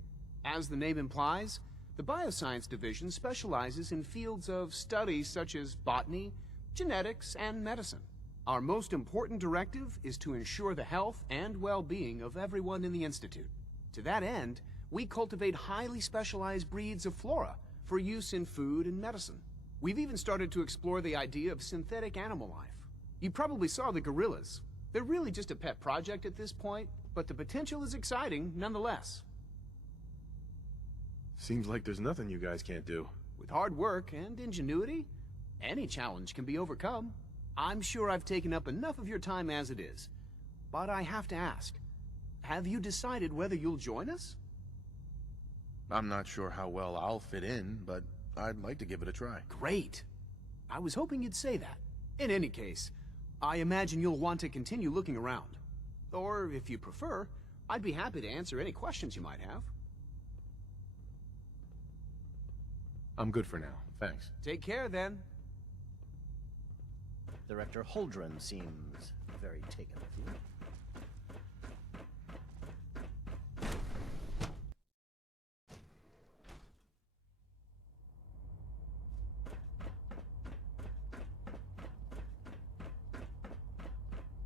As the name implies, the Bioscience Division specializes in fields of study such as botany, genetics, and medicine. Our most important directive is to ensure the health and well-being of everyone in the Institute. To that end, we cultivate highly specialized breeds of flora for use in food and medicine. We've even started to explore the idea of synthetic animal life. You probably saw the gorillas. They're really just a pet project at this point, but the potential is exciting nonetheless. Seems like there's nothing you guys can't do. With hard work and ingenuity, any challenge can be overcome. I'm sure I've taken up enough of your time as it is, but I have to ask, have you decided whether you'll join us? I'm not sure how well I'll fit in, but I'd like to give it a try. Great. I was hoping you'd say that. In any case, I imagine you'll want to continue looking around. Or, if you prefer, I'd be happy to answer any questions you might have. I'm good for now, thanks. Take care, then. Director Holdren seems very taken with you.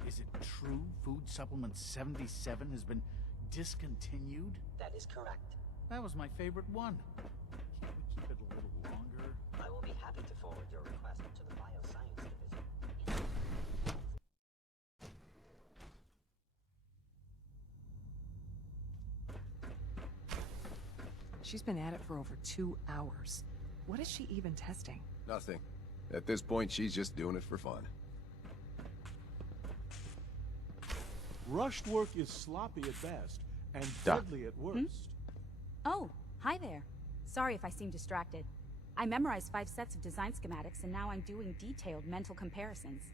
Is it true Food Supplement 77 has been discontinued? That is correct. That was my favorite one. Can't we keep it a little longer? I will be happy to forward your request to the Bioscience Division. She's been at it for over 2 hours. What is she even testing? Nothing. At this point, she's just doing it for fun. Rushed work is sloppy at best, and Doc. deadly at worst. Oh, hi there. Sorry if I seem distracted. I memorized 5 sets of design schematics, and now I'm doing detailed mental comparisons.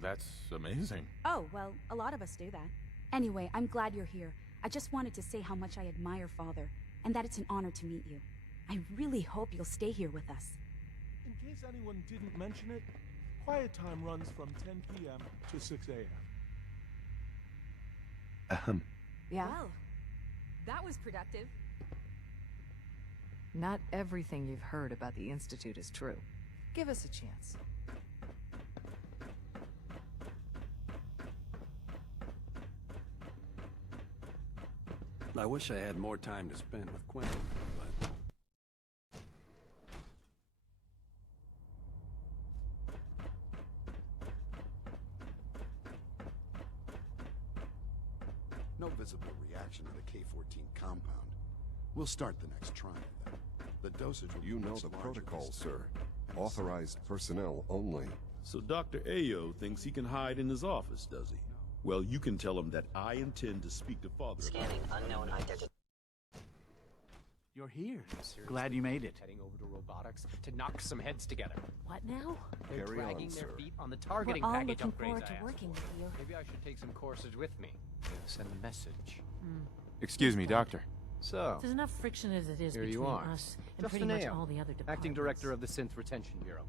That's amazing. Oh, well, a lot of us do that. Anyway, I'm glad you're here. I just wanted to say how much I admire Father, and that it's an honor to meet you. I really hope you'll stay here with us. In case anyone didn't mention it, quiet time runs from 10 p.m. to 6 a.m. Yeah? Well, that was productive. Not everything you've heard about the Institute is true. Give us a chance. I wish I had more time to spend with Quentin, but... No visible reaction to the K-14 compound. We'll start the next trial then. The dosage will be You know much the larger protocol, this time. sir. Authorized personnel only. So Dr. Ayo thinks he can hide in his office, does he? Well, you can tell him that I intend to speak to Father. Scanning unknown identity. You're here. Glad you made it. Heading over to robotics to knock some heads together. What now? They're Carry dragging on, their sir. feet on the targeting We're all package looking upgrades forward I to asked working for. with you. Maybe I should take some courses with me. Send a message. Excuse me, Doctor. So, There's enough friction as it is here between you are. us and Justin pretty much Ayo, all the other departments. Acting Director of the Synth Retention Bureau.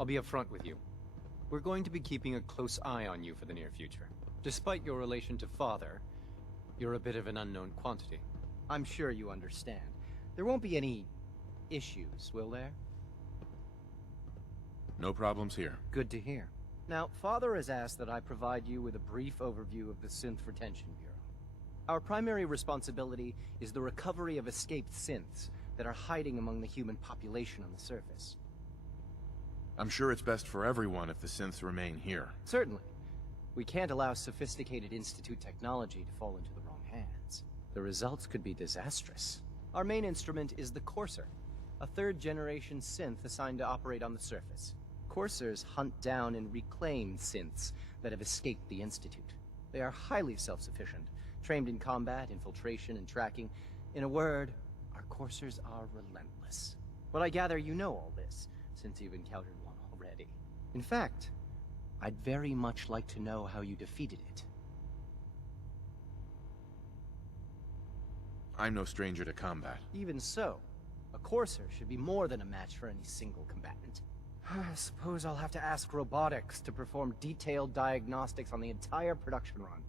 I'll be upfront with you. We're going to be keeping a close eye on you for the near future. Despite your relation to Father, you're a bit of an unknown quantity. I'm sure you understand. There won't be any issues, will there? No problems here. Good to hear. Now, Father has asked that I provide you with a brief overview of the Synth Retention Bureau. Our primary responsibility is the recovery of escaped synths that are hiding among the human population on the surface. I'm sure it's best for everyone if the synths remain here. Certainly. We can't allow sophisticated Institute technology to fall into the wrong hands. The results could be disastrous. Our main instrument is the Courser, a third-generation synth assigned to operate on the surface. Coursers hunt down and reclaim synths that have escaped the Institute. They are highly self-sufficient, trained in combat, infiltration, and tracking. In a word, our Coursers are relentless. But I gather you know all this, since you've encountered one already. In fact, I'd very much like to know how you defeated it. I'm no stranger to combat. Even so, a Courser should be more than a match for any single combatant. I suppose I'll have to ask robotics to perform detailed diagnostics on the entire production run.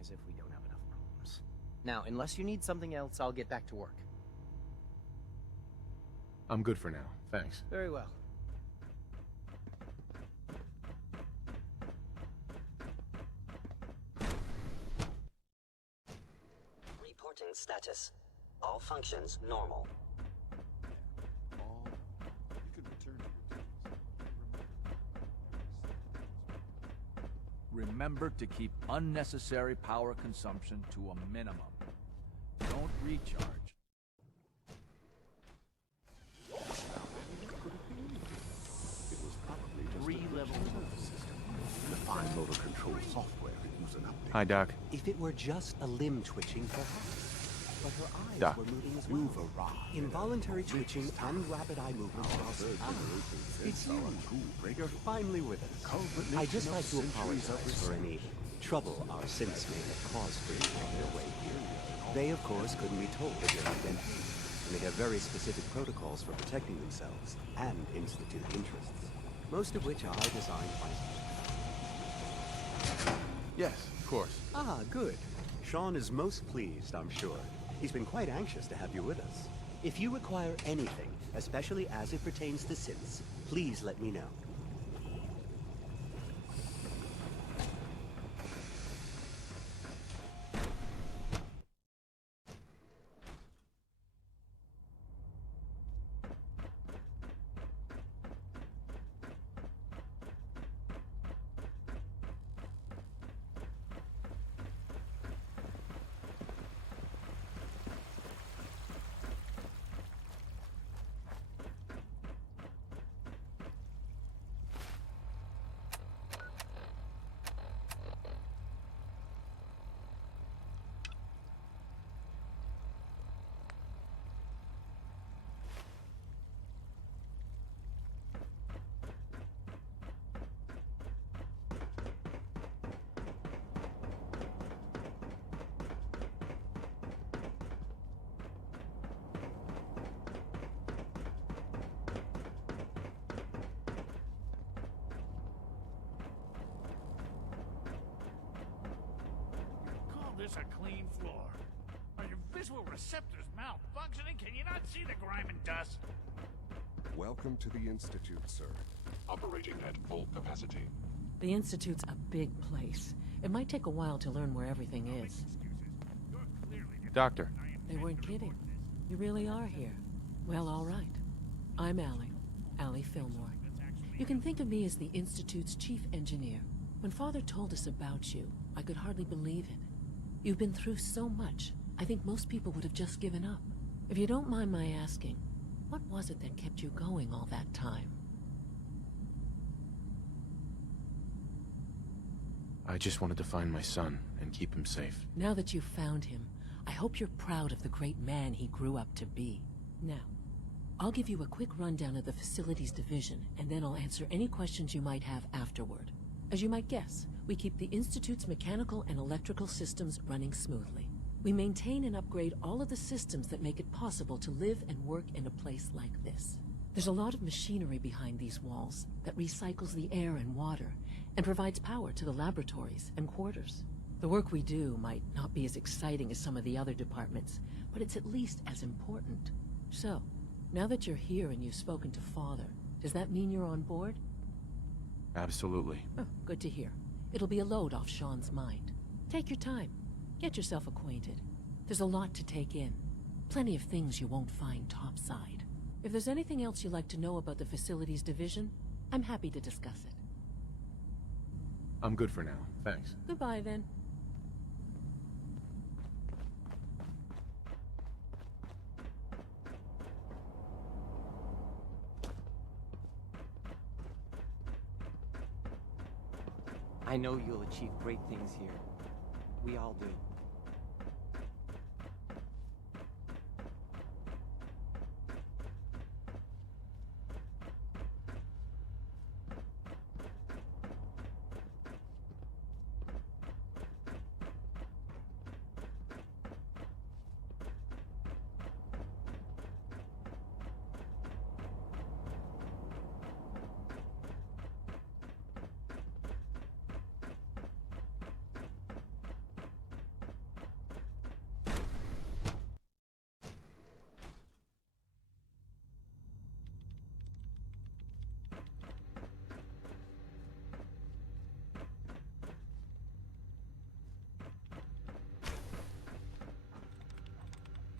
As if we don't have enough problems. Now, unless you need something else, I'll get back to work. I'm good for now. Thanks. Very well. Reporting status. All functions normal. Remember to keep unnecessary power consumption to a minimum. Don't recharge. 3 levels of the system. The fine motor control software could use an update. Hi, Doc. If it were just a limb twitching, perhaps. But her eyes Doc. were moving as well. You've arrived. Involuntary twitching and rapid eye movement are also... It's you. You're finally with us. I'd just like to apologize for any trouble our synths may have caused for you on their way here. They, of course, couldn't be told of your identity. And they have very specific protocols for protecting themselves and Institute interests. Most of which are designed by... Yes, of course. Ah, good. Sean is most pleased, I'm sure. He's been quite anxious to have you with us. If you require anything, especially as it pertains to synths, please let me know. this a clean floor? Are your visual receptors malfunctioning? Can you not see the grime and dust? Welcome to the Institute, sir. Operating at full capacity. The Institute's a big place. It might take a while to learn where everything is. Doctor. They weren't kidding. You really are here. Well, all right. I'm Allie Fillmore. You can think of me as the Institute's chief engineer. When Father told us about you, I could hardly believe it. You've been through so much, I think most people would have just given up. If you don't mind my asking, what was it that kept you going all that time? I just wanted to find my son and keep him safe. Now that you've found him, I hope you're proud of the great man he grew up to be. Now, I'll give you a quick rundown of the Facilities Division, and then I'll answer any questions you might have afterward. As you might guess, we keep the Institute's mechanical and electrical systems running smoothly. We maintain and upgrade all of the systems that make it possible to live and work in a place like this. There's a lot of machinery behind these walls that recycles the air and water and provides power to the laboratories and quarters. The work we do might not be as exciting as some of the other departments, but it's at least as important. So, now that you're here and you've spoken to Father, does that mean you're on board? Absolutely. Oh, good to hear. It'll be a load off Sean's mind. Take your time. Get yourself acquainted. There's a lot to take in. Plenty of things you won't find topside. If there's anything else you'd like to know about the Facilities Division, I'm happy to discuss it. I'm good for now, thanks. Goodbye, then. I know you'll achieve great things here. We all do.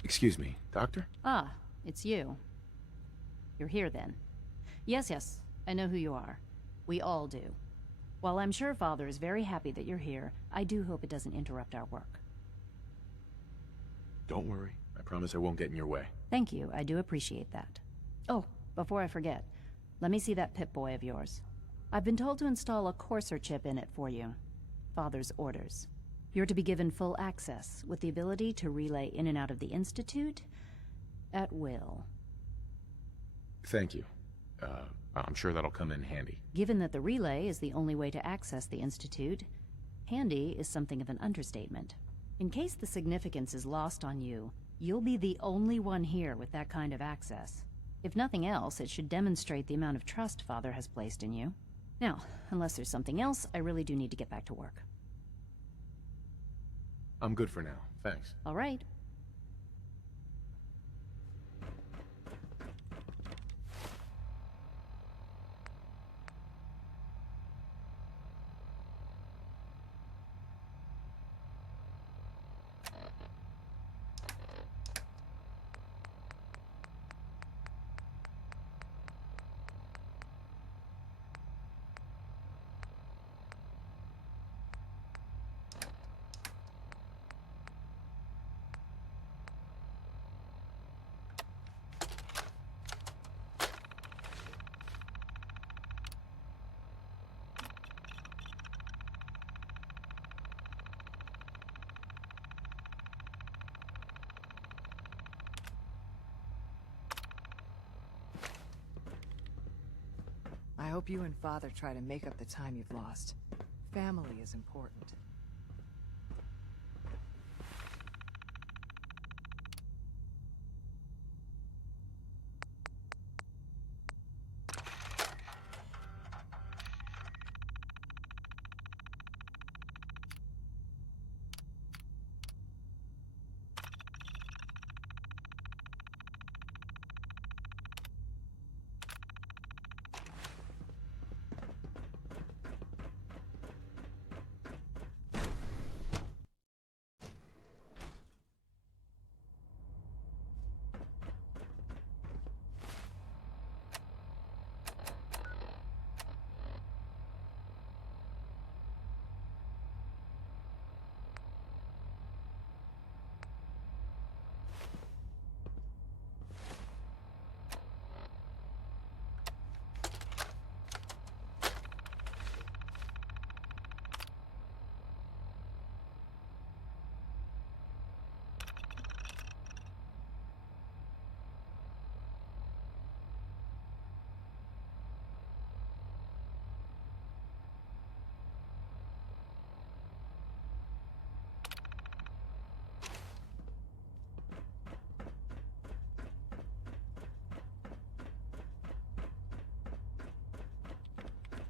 Excuse me, Doctor? Ah, it's you. You're here then. Yes, I know who you are. We all do. While I'm sure Father is very happy that you're here, I do hope it doesn't interrupt our work. Don't worry. I promise I won't get in your way. Thank you, I do appreciate that. Oh, before I forget, let me see that Pip-Boy of yours. I've been told to install a Courser chip in it for you. Father's orders. You're to be given full access, with the ability to relay in and out of the Institute at will. Thank you. I'm sure that'll come in handy. Given that the relay is the only way to access the Institute, handy is something of an understatement. In case the significance is lost on you, you'll be the only one here with that kind of access. If nothing else, it should demonstrate the amount of trust Father has placed in you. Now, unless there's something else, I really do need to get back to work. I'm good for now, thanks. All right. I hope you and Father try to make up the time you've lost. Family is important.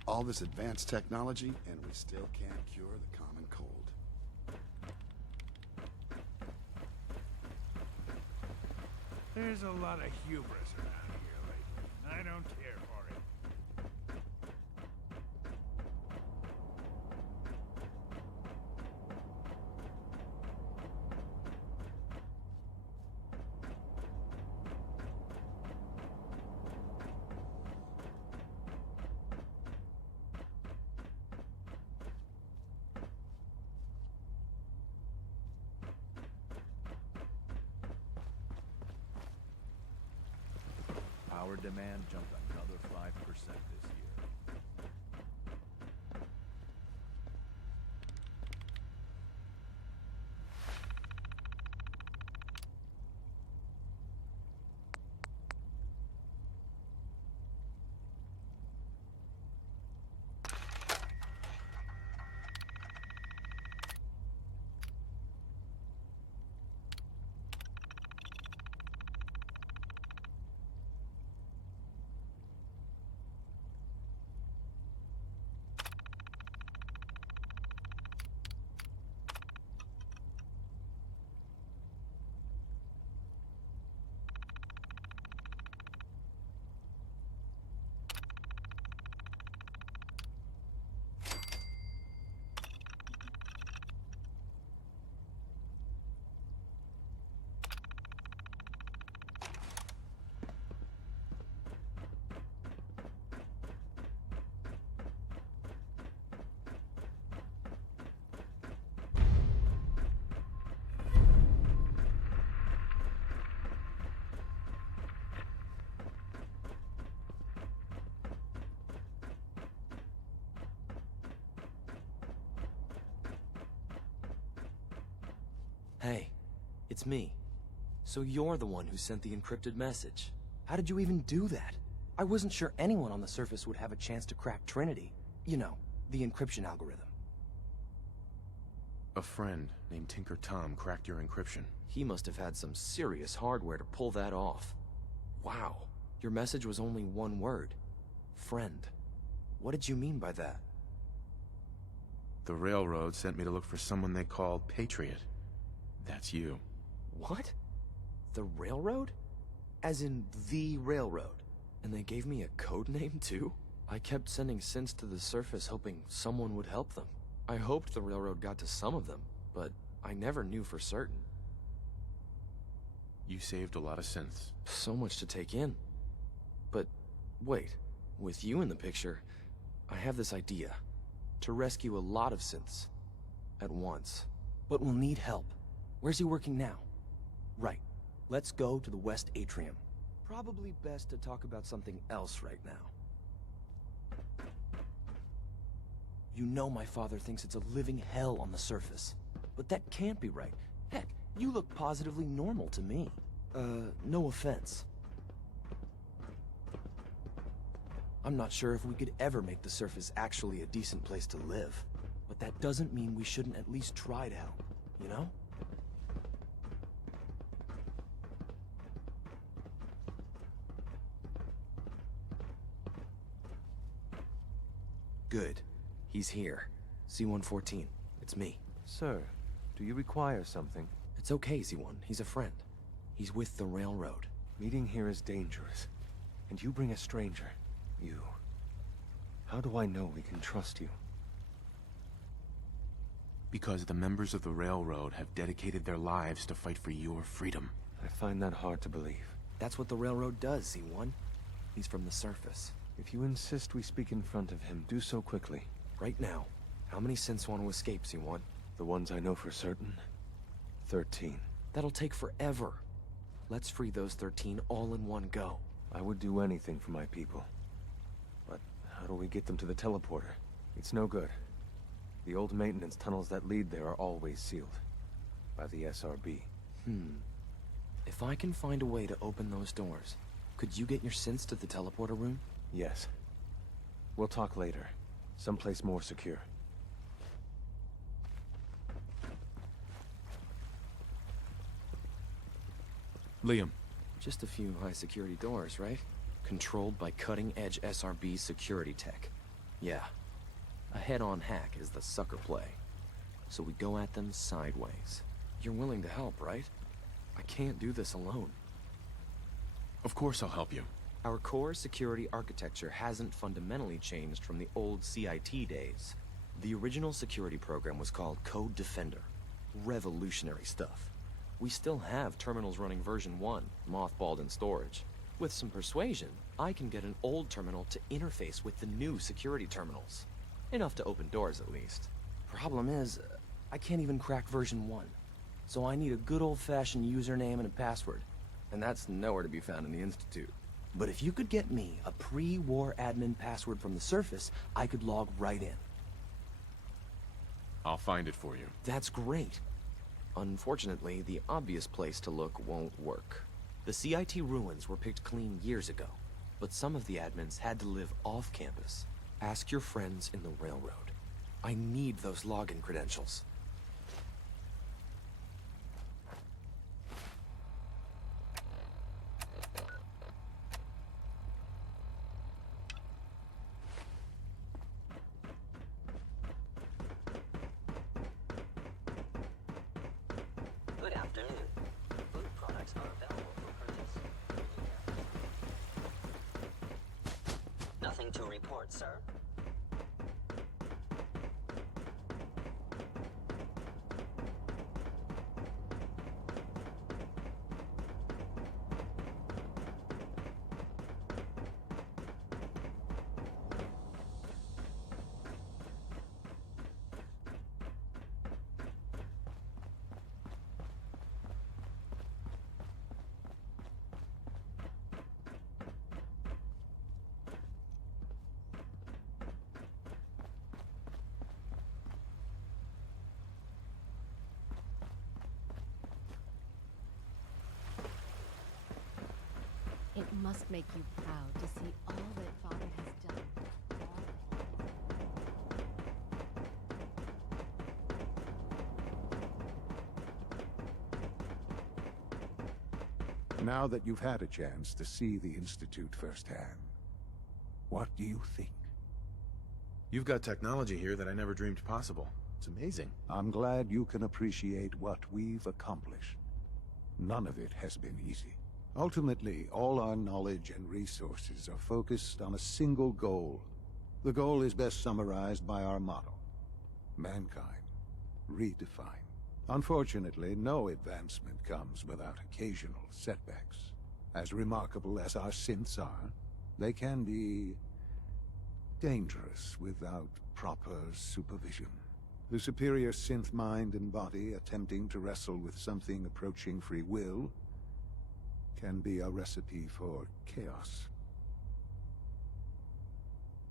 All this advanced technology, and we still can't cure the common cold. There's a lot of hubris around here lately, and I don't care for it. Power demand jumped another 5% this year. Hey, it's me. So you're the one who sent the encrypted message. How did you even do that? I wasn't sure anyone on the surface would have a chance to crack Trinity. You know, the encryption algorithm. A friend named Tinker Tom cracked your encryption. He must have had some serious hardware to pull that off. Wow. Your message was only one word. Friend. What did you mean by that? The Railroad sent me to look for someone they called Patriot. That's you. What? The Railroad? As in the Railroad? And they gave me a code name too? I kept sending synths to the surface hoping someone would help them. I hoped the Railroad got to some of them, but I never knew for certain. You saved a lot of synths. So much to take in. But wait, with you in the picture, I have this idea. To rescue a lot of synths. At once. But we'll need help. Where's he working now? Right. Let's go to the West Atrium. Probably best to talk about something else right now. You know my father thinks it's a living hell on the surface. But that can't be right. Heck, you look positively normal to me. No offense. I'm not sure if we could ever make the surface actually a decent place to live. But that doesn't mean we shouldn't at least try to help, you know? Good. He's here. C-114. It's me. Sir, do you require something? It's okay, Z-1. He's a friend. He's with the Railroad. Meeting here is dangerous. And you bring a stranger. You. How do I know we can trust you? Because the members of the Railroad have dedicated their lives to fight for your freedom. I find that hard to believe. That's what the Railroad does, Z-1. He's from the surface. If you insist we speak in front of him, do so quickly. Right now. How many synths want to escape, Z-1? The ones I know for certain. 13. That'll take forever. Let's free those 13 all in one go. I would do anything for my people. But how do we get them to the teleporter? It's no good. The old maintenance tunnels that lead there are always sealed. By the SRB. If I can find a way to open those doors, could you get your synths to the teleporter room? Yes. We'll talk later. Someplace more secure. Liam. Just a few high-security doors, right? Controlled by cutting-edge SRB security tech. Yeah. A head-on hack is the sucker play. So we go at them sideways. You're willing to help, right? I can't do this alone. Of course I'll help you. Our core security architecture hasn't fundamentally changed from the old CIT days. The original security program was called Code Defender. Revolutionary stuff. We still have terminals running version 1, mothballed in storage. With some persuasion, I can get an old terminal to interface with the new security terminals. Enough to open doors, at least. Problem is, I can't even crack version 1. So I need a good old-fashioned username and a password. And that's nowhere to be found in the Institute. But if you could get me a pre-war admin password from the surface, I could log right in. I'll find it for you. That's great. Unfortunately, the obvious place to look won't work. The CIT ruins were picked clean years ago, but some of the admins had to live off campus. Ask your friends in the railroad. I need those login credentials. Good afternoon. Food products are available for purchase. Nothing to report, sir. It must make you proud to see all that Father has done. Now that you've had a chance to see the Institute firsthand, what do you think? You've got technology here that I never dreamed possible. It's amazing. I'm glad you can appreciate what we've accomplished. None of it has been easy. Ultimately, all our knowledge and resources are focused on a single goal. The goal is best summarized by our motto: mankind, redefined. Unfortunately, no advancement comes without occasional setbacks. As remarkable as our synths are, they can be dangerous without proper supervision. The superior synth mind and body attempting to wrestle with something approaching free will can be a recipe for chaos.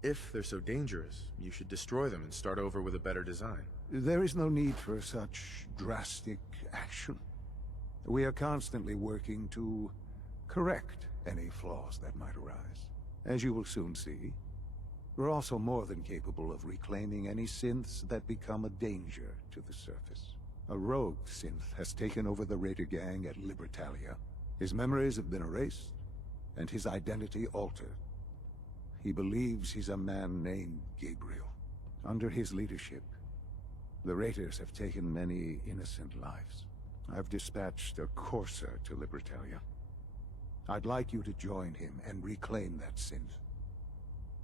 If they're so dangerous, you should destroy them and start over with a better design. There is no need for such drastic action. We are constantly working to correct any flaws that might arise. As you will soon see, we're also more than capable of reclaiming any synths that become a danger to the surface. A rogue synth has taken over the Raider gang at Libertalia. His memories have been erased, and his identity altered. He believes he's a man named Gabriel. Under his leadership, the Raiders have taken many innocent lives. I've dispatched a courser to Libertalia. I'd like you to join him and reclaim that synth.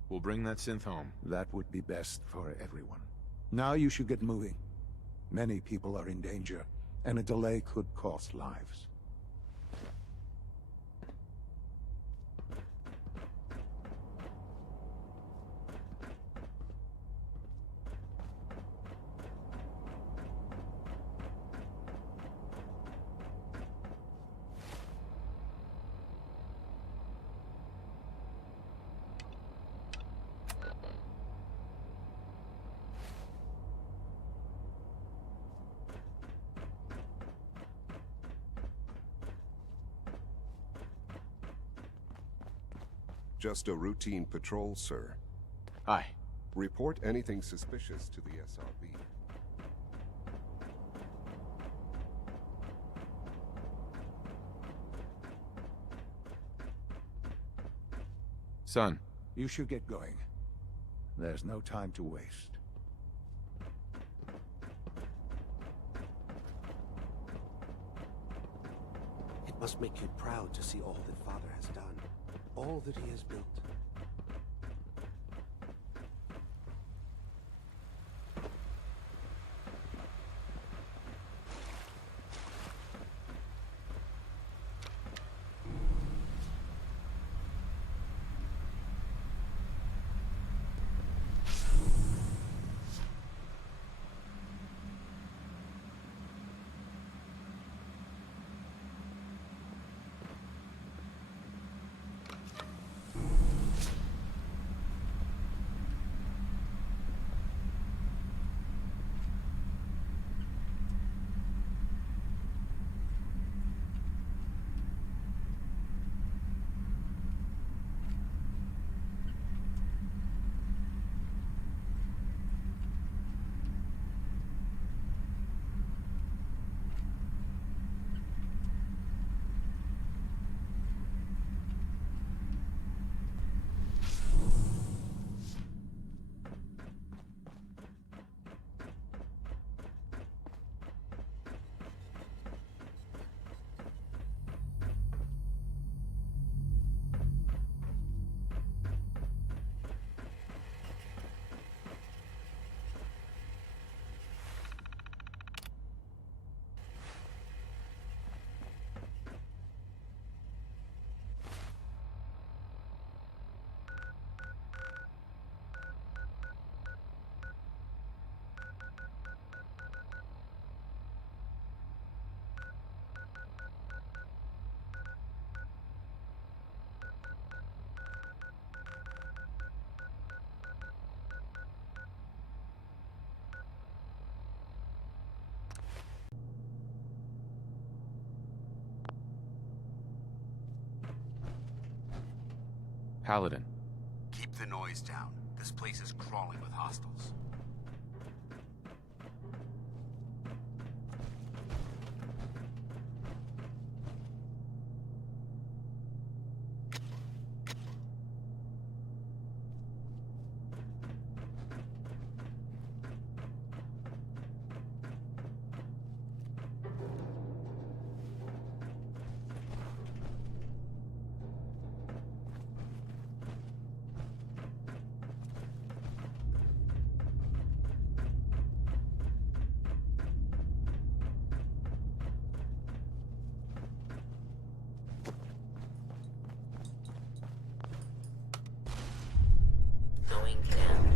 We'll bring that synth home. That would be best for everyone. Now you should get moving. Many people are in danger, and a delay could cost lives. Just a routine patrol, sir. Hi. Report anything suspicious to the SRB. Son. You should get going. There's no time to waste. It must make you proud to see all that Father has done, all that he has built. Paladin. Keep the noise down. This place is crawling with hostiles. Going down.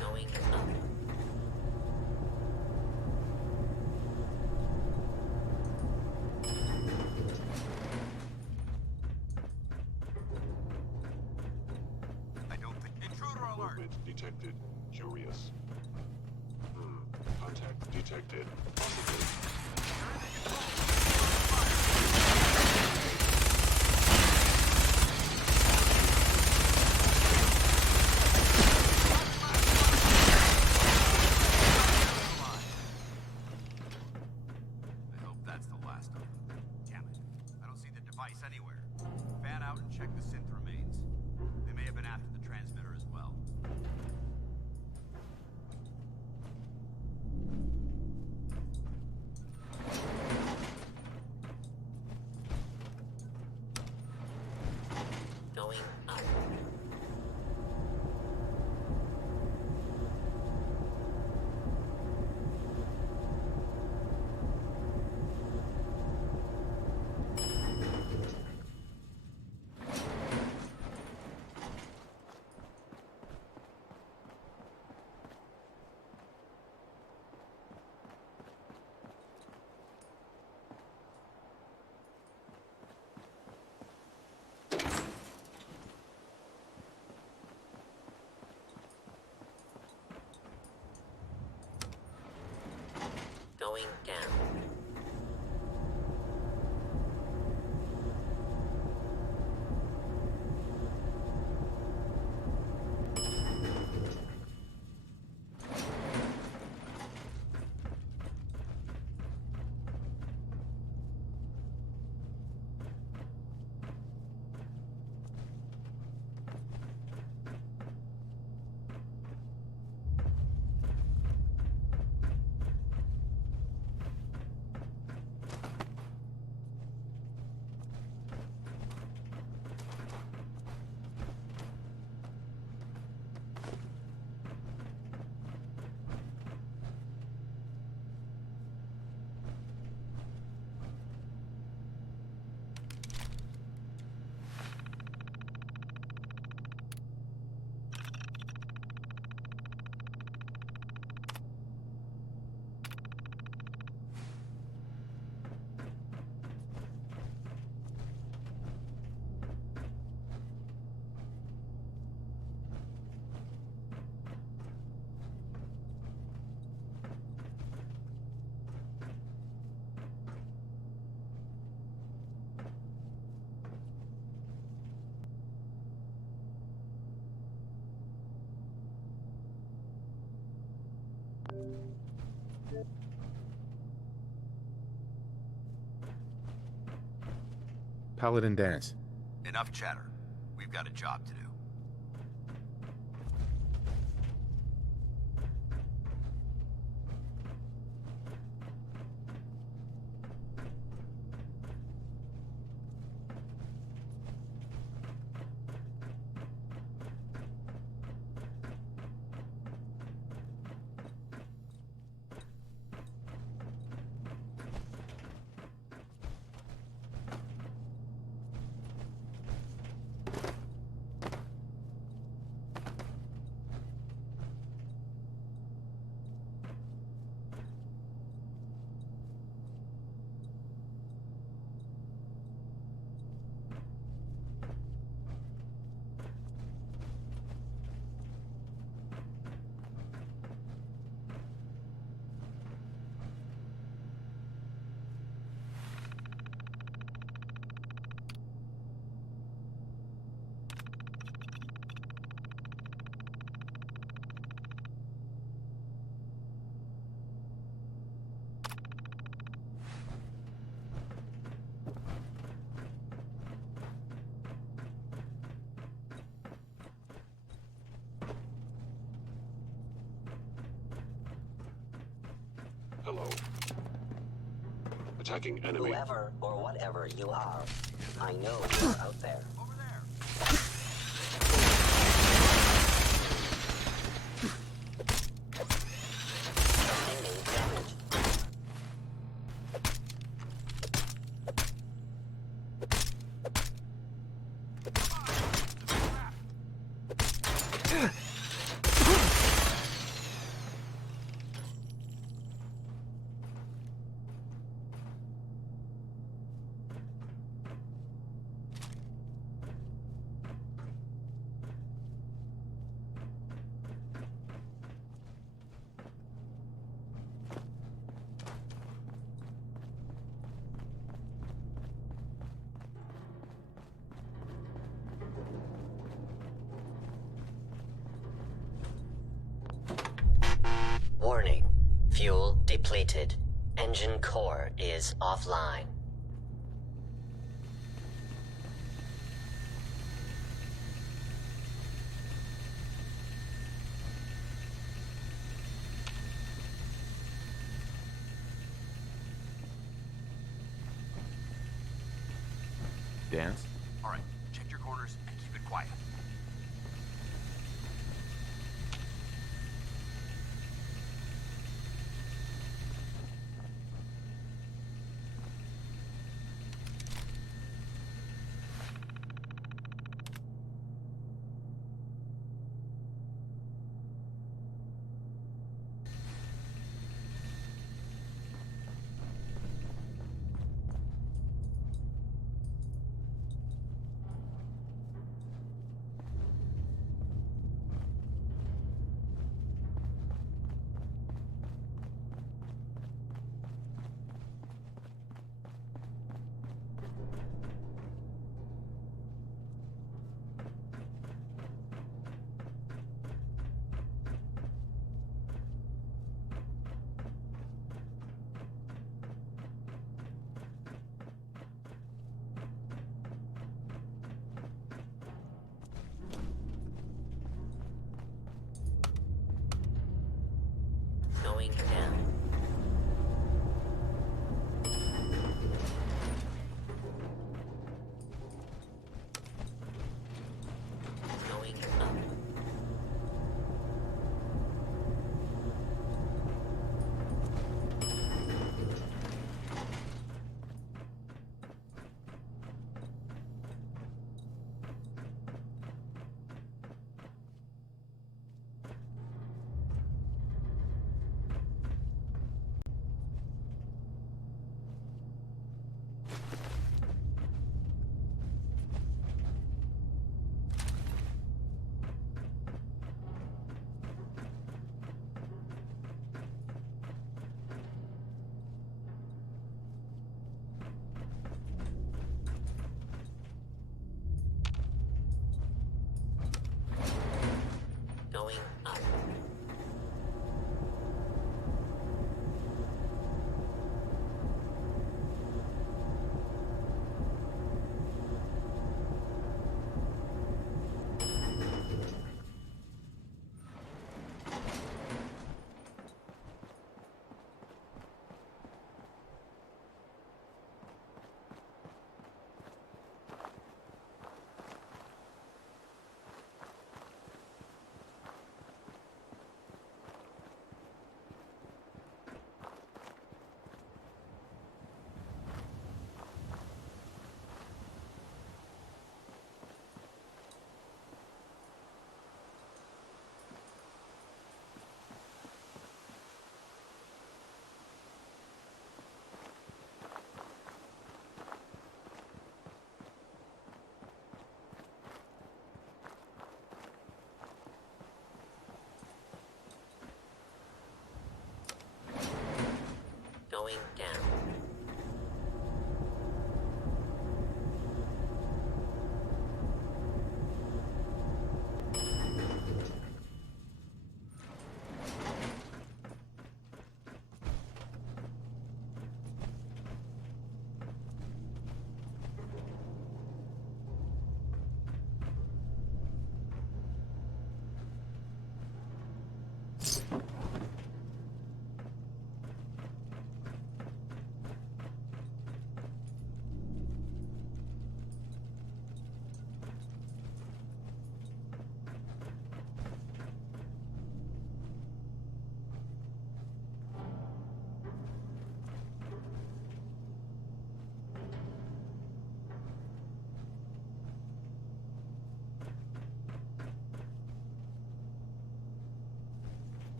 Going up. I don't think... Intruder alert! Movement detected. Curious. Contact detected. Positive. I hope that's the last of them. Damn it. I don't see the device anywhere. Fan out and check the synth remains. They may have been after the transmitter as well. Going up. Going down. Paladin Dance. Enough chatter. We've got a job to do. Hello. Attacking enemy. Whoever or whatever you are, I know you're out there. Over there. Sustaining damage. Warning. Fuel depleted. Engine core is offline. Dance? All right, check your corners and keep it quiet. Going down. Going up. Going up. Going down.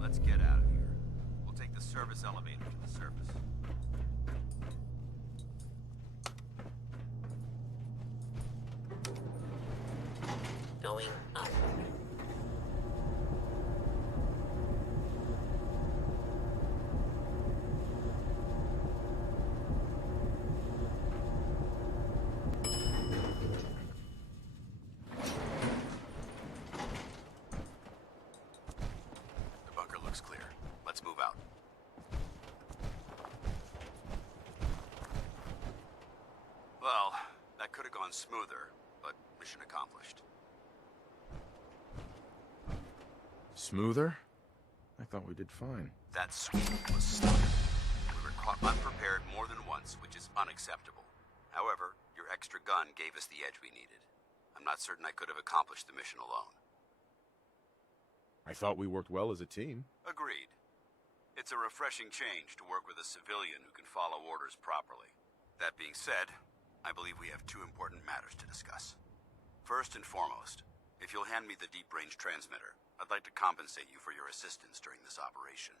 Let's get out of here. We'll take the service elevator to the surface. Going up. The bunker looks clear. Let's move out. Well, that could have gone smoother, but mission accomplished. Smoother? I thought we did fine. That sweep was stunning. We were caught unprepared more than once, which is unacceptable. However, your extra gun gave us the edge we needed. I'm not certain I could have accomplished the mission alone. I thought we worked well as a team. Agreed. It's a refreshing change to work with a civilian who can follow orders properly. That being said, I believe we have two important matters to discuss. First and foremost, if you'll hand me the deep-range transmitter, I'd like to compensate you for your assistance during this operation.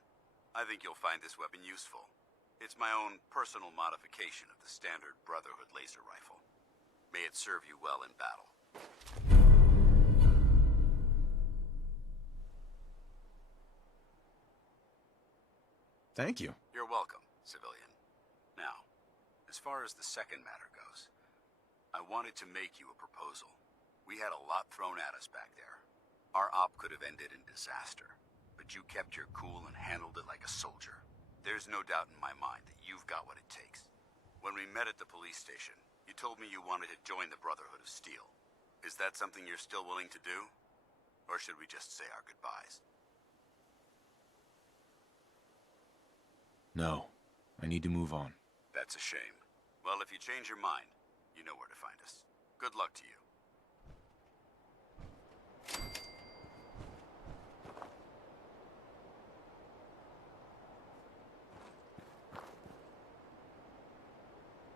I think you'll find this weapon useful. It's my own personal modification of the standard Brotherhood laser rifle. May it serve you well in battle. Thank you. You're welcome, civilian. Now, as far as the second matter goes, I wanted to make you a proposal. We had a lot thrown at us back there. Our op could have ended in disaster, but you kept your cool and handled it like a soldier. There's no doubt in my mind that you've got what it takes. When we met at the police station, you told me you wanted to join the Brotherhood of Steel. Is that something you're still willing to do? Or should we just say our goodbyes? No. I need to move on. That's a shame. Well, if you change your mind, you know where to find us. Good luck to you.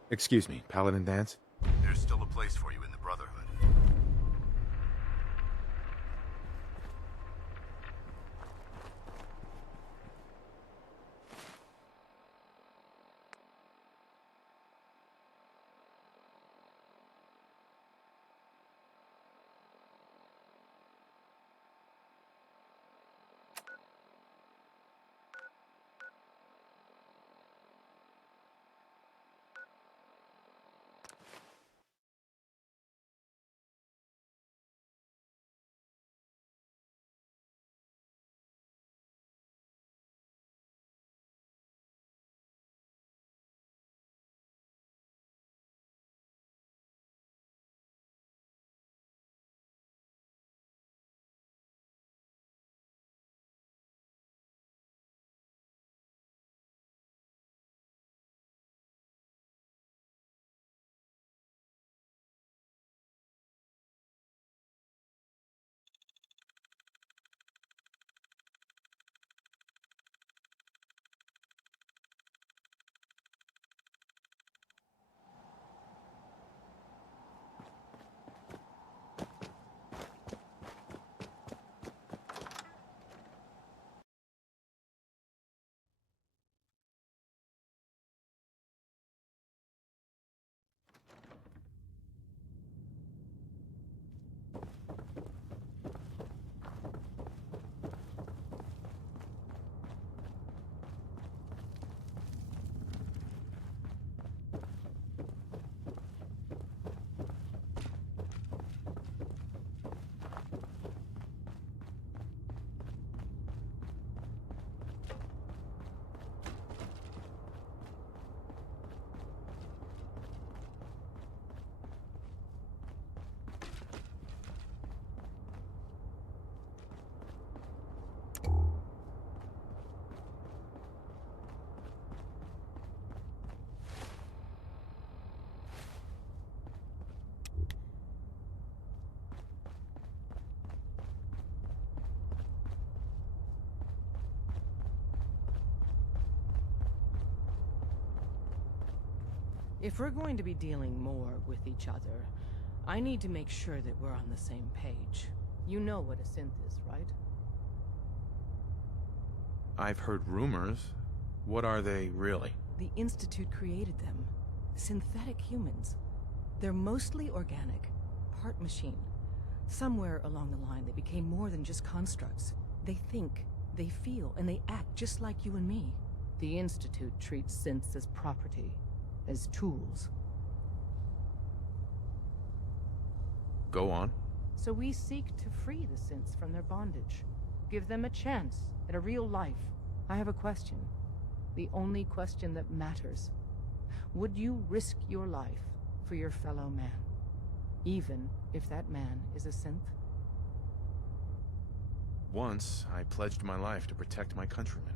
Excuse me, Paladin Dance? There's still a place for you in the Brotherhood. If we're going to be dealing more with each other, I need to make sure that we're on the same page. You know what a synth is, right? I've heard rumors. What are they, really? The Institute created them. Synthetic humans. They're mostly organic, part machine. Somewhere along the line, they became more than just constructs. They think, they feel, and they act just like you and me. The Institute treats synths as property, as tools. Go on. So we seek to free the synths from their bondage. Give them a chance at a real life. I have a question. The only question that matters. Would you risk your life for your fellow man? Even if that man is a synth? Once, I pledged my life to protect my countrymen.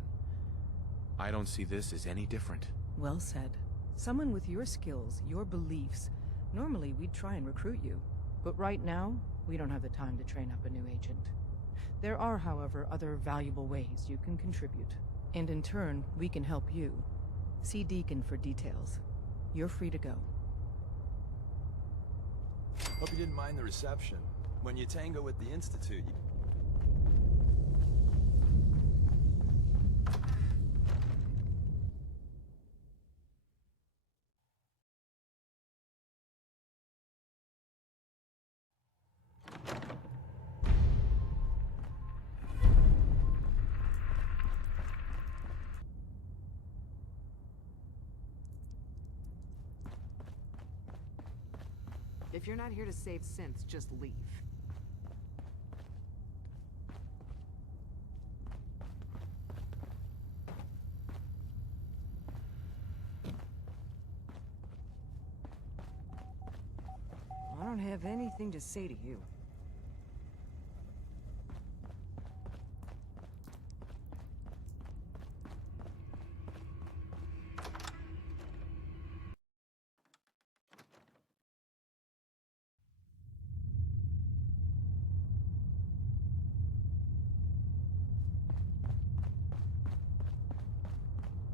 I don't see this as any different. Well said. Someone with your skills, your beliefs, normally we'd try and recruit you. But right now, we don't have the time to train up a new agent. There are, however, other valuable ways you can contribute. And in turn, we can help you. See Deacon for details. You're free to go. Hope you didn't mind the reception. When you tango with the Institute, you... If you're not here to save synths, just leave. I don't have anything to say to you.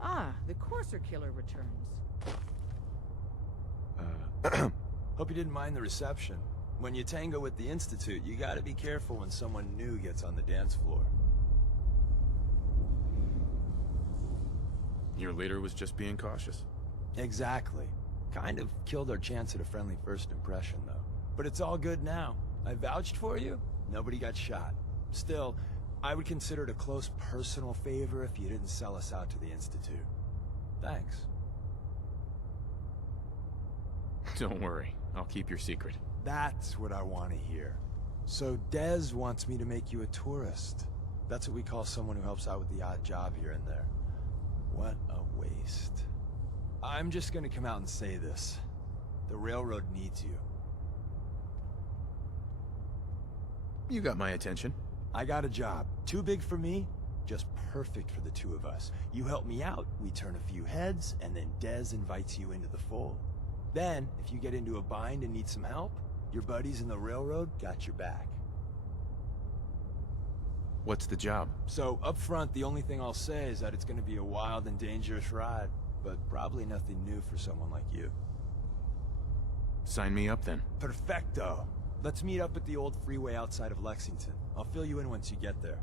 Ah, the Courser Killer returns. Hope you didn't mind the reception. When you tango with the Institute, you gotta be careful when someone new gets on the dance floor. Your leader was just being cautious. Exactly. Kind of killed our chance at a friendly first impression, though. But it's all good now. I vouched for you. Nobody got shot. Still, I would consider it a close personal favor if you didn't sell us out to the Institute. Thanks. Don't worry. I'll keep your secret. That's what I want to hear. So Dez wants me to make you a tourist. That's what we call someone who helps out with the odd job here and there. What a waste. I'm just gonna come out and say this. The railroad needs you. You got my attention. I got a job. Too big for me, just perfect for the two of us. You help me out, we turn a few heads, and then Dez invites you into the fold. Then, if you get into a bind and need some help, your buddies in the railroad got your back. What's the job? So, up front, the only thing I'll say is that it's gonna be a wild and dangerous ride, but probably nothing new for someone like you. Sign me up, then. Perfecto! Let's meet up at the old freeway outside of Lexington. I'll fill you in once you get there.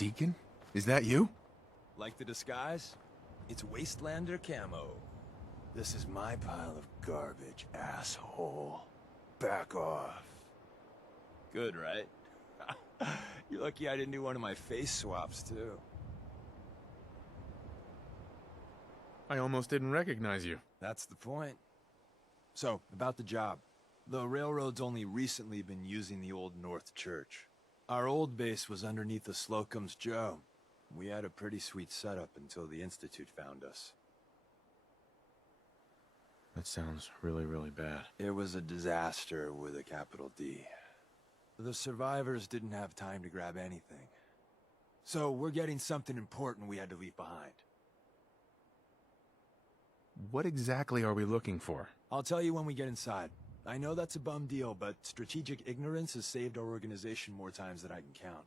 Deacon? Is that you? Like the disguise? It's Wastelander camo. This is my pile of garbage, asshole. Back off. Good, right? You're lucky I didn't do one of my face swaps, too. I almost didn't recognize you. That's the point. So, about the job. The railroad's only recently been using the Old North Church. Our old base was underneath the Slocum's Joe. We had a pretty sweet setup until the Institute found us. That sounds really, really bad. It was a disaster with a capital D. The survivors didn't have time to grab anything. So we're getting something important we had to leave behind. What exactly are we looking for? I'll tell you when we get inside. I know that's a bum deal, but strategic ignorance has saved our organization more times than I can count.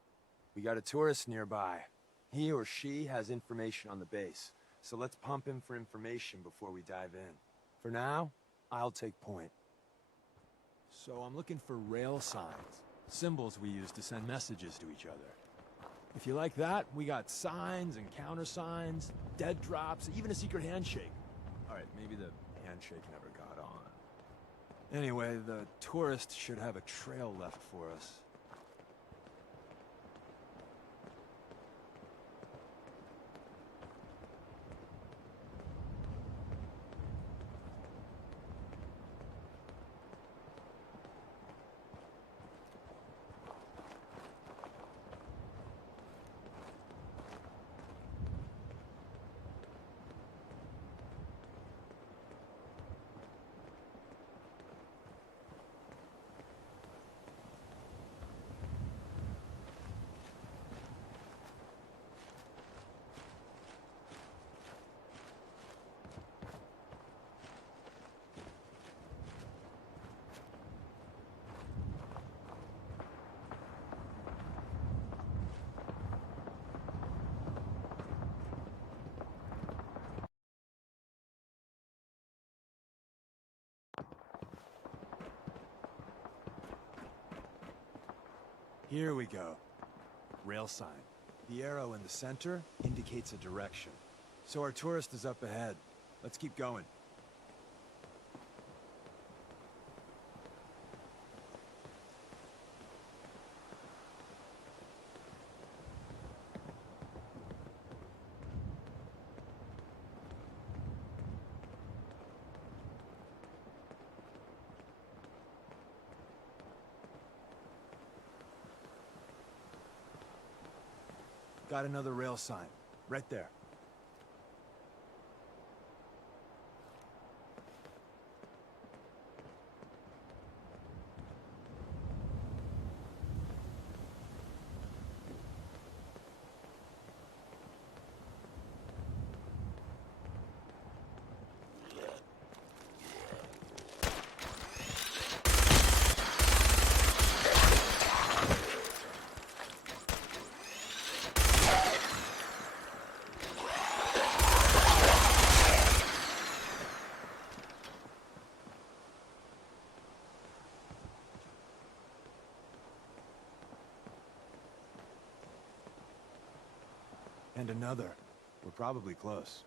We got a tourist nearby. He or she has information on the base, so let's pump him for information before we dive in. For now, I'll take point. So I'm looking for rail signs, symbols we use to send messages to each other. If you like that, we got signs and countersigns, dead drops, even a secret handshake. Alright, maybe the handshake never got on. Anyway, the tourist should have a trail left for us. Here we go. Rail sign. The arrow in the center indicates a direction. So our tourist is up ahead. Let's keep going. Got another rail sign. Right there. And another. We're probably close.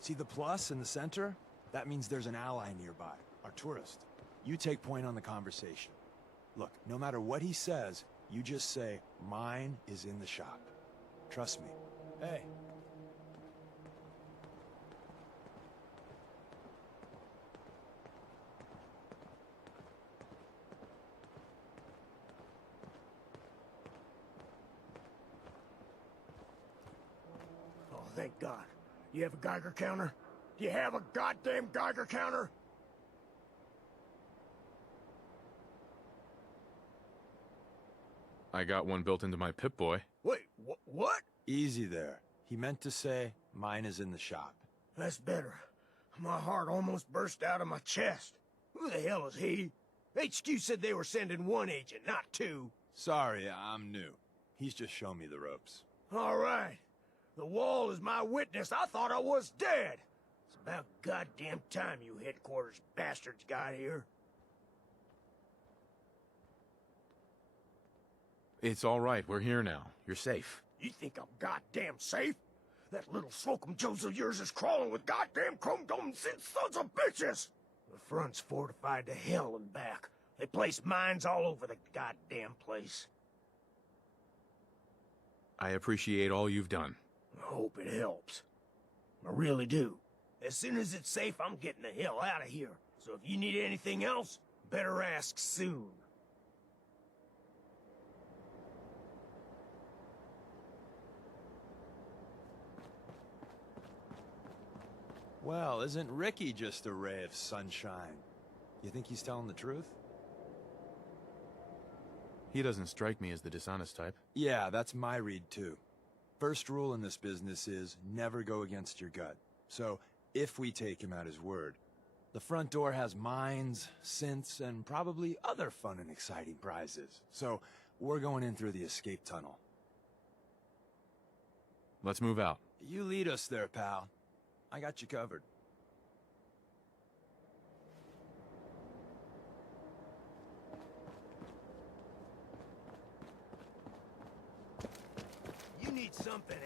See the plus in the center? That means there's an ally nearby, our tourist. You take point on the conversation. Look, no matter what he says, you just say, "Mine is in the shop." Trust me. Hey. Oh, thank God. You have a Geiger counter? Do you have a goddamn Geiger counter? I got one built into my Pip-Boy. Wait, what? Easy there. He meant to say, mine is in the shop. That's better. My heart almost burst out of my chest. Who the hell is he? HQ said they were sending one agent, not two. Sorry, I'm new. He's just showing me the ropes. All right. The wall is my witness. I thought I was dead. It's about goddamn time you headquarters bastards got here. It's all right. We're here now. You're safe. You think I'm goddamn safe? That little Slocum Joes of yours is crawling with goddamn chrome-domed sons of bitches! The front's fortified to hell and back. They place mines all over the goddamn place. I appreciate all you've done. I hope it helps. I really do. As soon as it's safe, I'm getting the hell out of here. So if you need anything else, better ask soon. Well, isn't Ricky just a ray of sunshine? You think he's telling the truth? He doesn't strike me as the dishonest type. Yeah, that's my read too. First rule in this business is never go against your gut. So, if we take him at his word, the front door has mines, synths, and probably other fun and exciting prizes. So, we're going in through the escape tunnel. Let's move out. You lead us there, pal. I got you covered. You need something.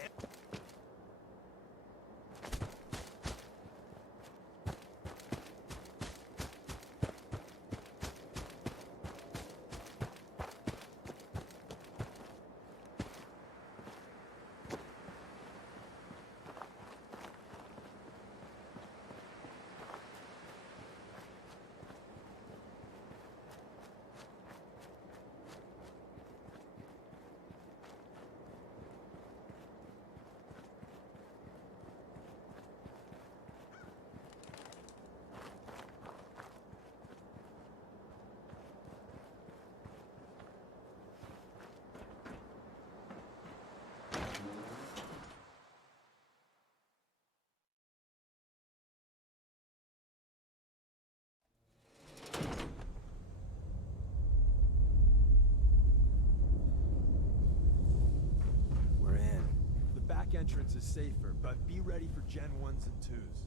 Entrance is safer, but be ready for Gen 1s and 2s.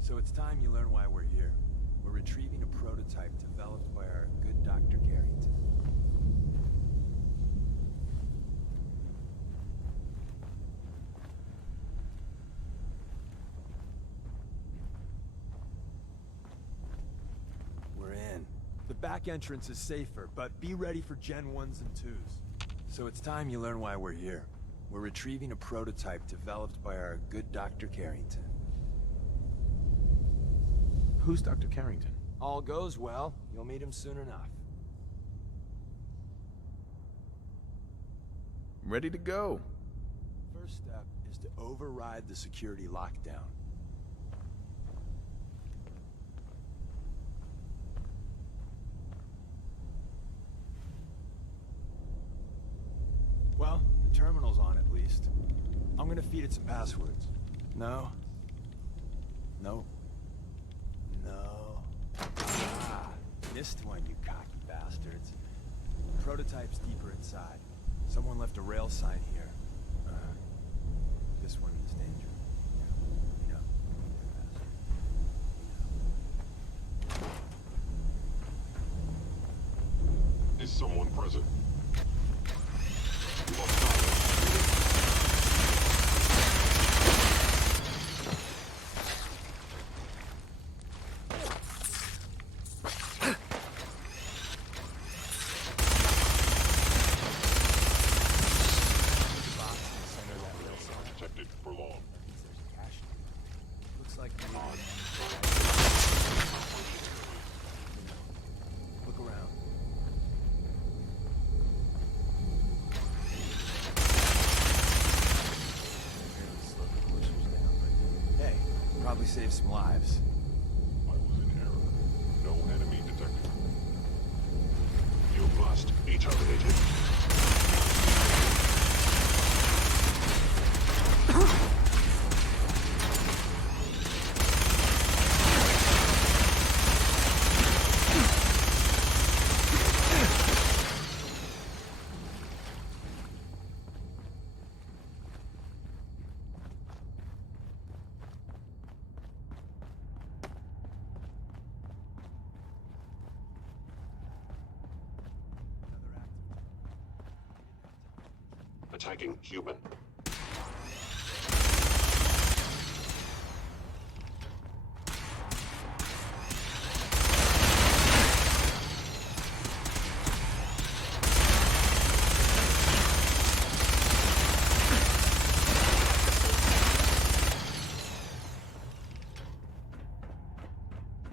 So it's time you learn why we're here. We're retrieving a prototype developed by our good Dr. Carrington. We're in. The back entrance is safer, but be ready for Gen 1s and 2s. So it's time you learn why we're here. We're retrieving a prototype developed by our good Dr. Carrington. Who's Dr. Carrington? All goes well, you'll meet him soon enough. Ready to go. First step is to override the security lockdown. Well, the terminal's on at least. I'm gonna feed it some passwords. No. No. No. Ah, missed one, you cocky bastards. Prototype's deeper inside. Someone left a rail sign here. This one means danger. You know. Is someone present? Probably saved some lives. I was in error. No enemy detected. You must be terminated. attacking human.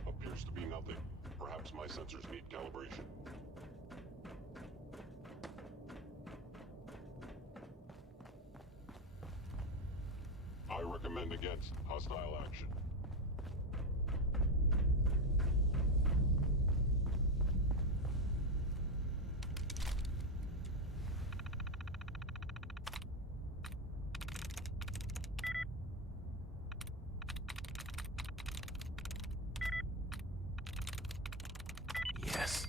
Appears to be nothing. Perhaps my sensors need calibration. I recommend against hostile action. Yes.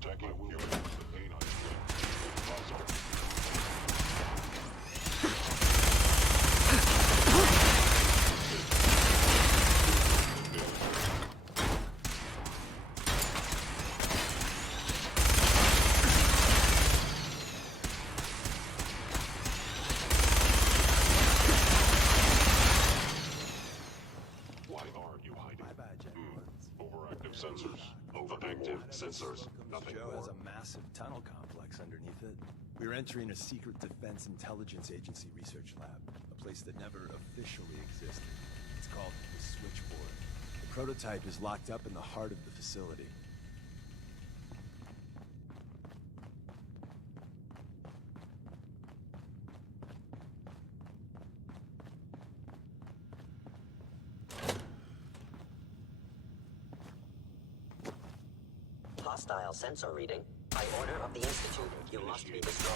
Attacking human. The pain I inflict is possible. Why are you hiding? Overactive sensors. Overactive sensors. Nothing Joe more. has a massive tunnel complex underneath it. We're entering a secret Defense Intelligence Agency research lab, a place that never officially existed. It's called the Switchboard. The prototype is locked up in the heart of the facility. Hostile sensor reading. By order of the Institute, you must be destroyed.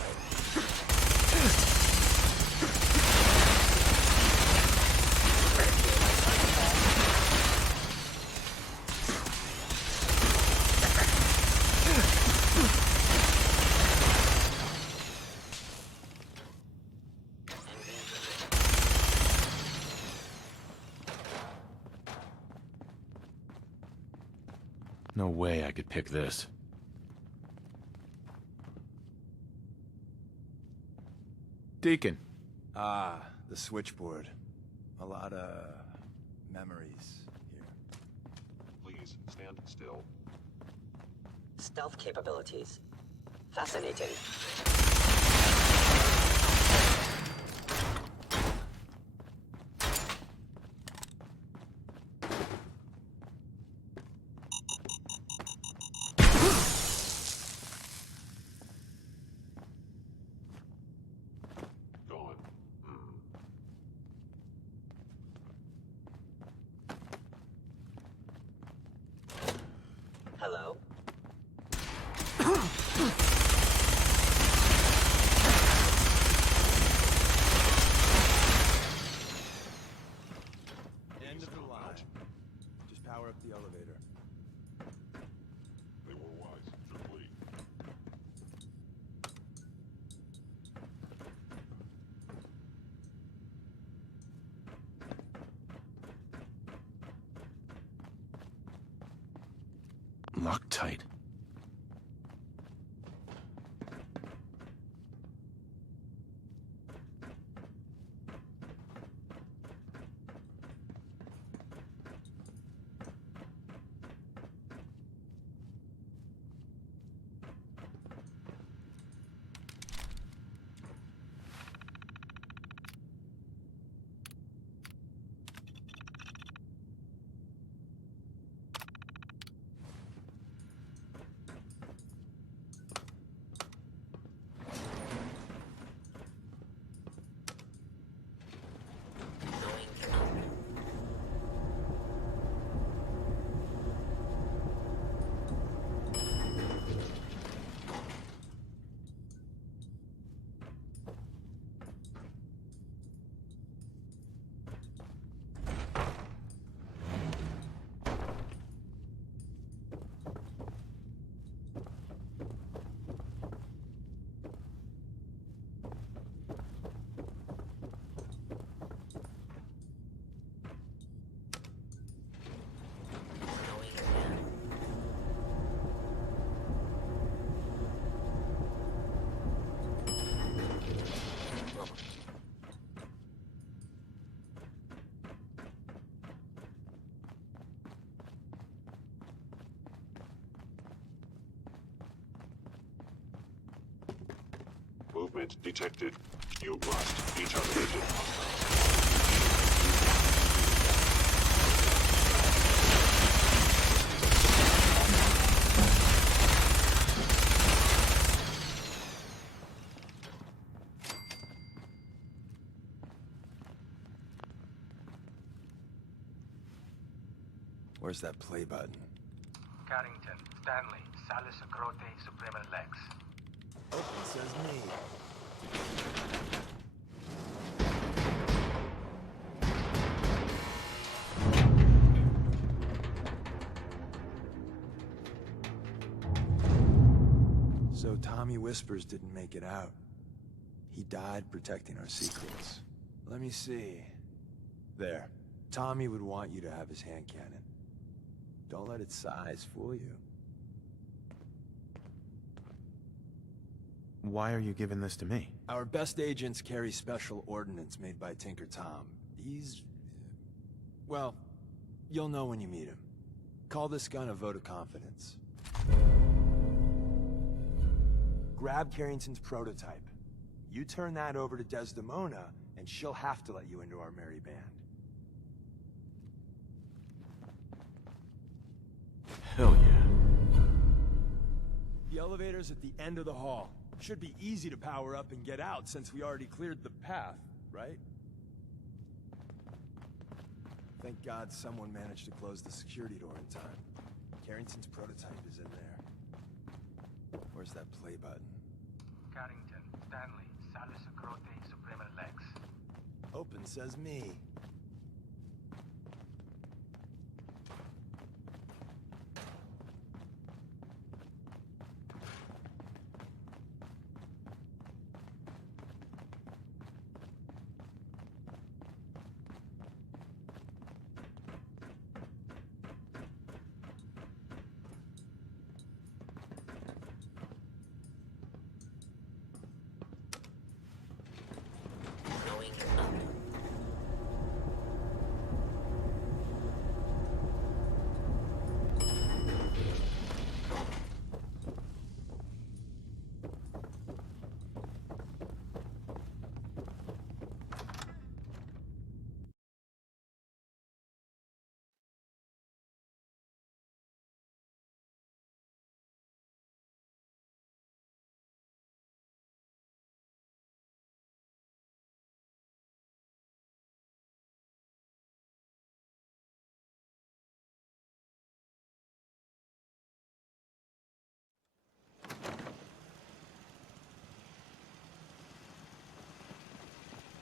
No way I could pick this. Deacon. Ah, the switchboard. A lot of memories here. Please stand still. Stealth capabilities. Fascinating. Gone. Hello? End of the line. Just power up the elevator. They were wise. Should flee. Loctite. movement detected. You must be terminated. Where's that play button? Carrington, Stanley, Salus Grote, Suprema Lex. Open says me. So Tommy Whispers didn't make it out. He died protecting our secrets. Let me see. There. Tommy would want you to have his hand cannon. Don't let its size fool you. Why are you giving this to me? Our best agents carry special ordnance made by Tinker Tom. He's... well, you'll know when you meet him. Call this gun a vote of confidence. Grab Carrington's prototype. You turn that over to Desdemona, and she'll have to let you into our merry band. Hell yeah. The elevator's at the end of the hall. Should be easy to power up and get out since we already cleared the path, right? Thank God someone managed to close the security door in time. Carrington's prototype is in there. Where's that play button? Carrington, Stanley, Salus Grote, Suprema Lex. Open says me.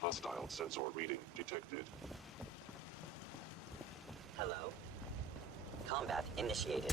Hostile sensor reading detected. Hello. Combat initiated.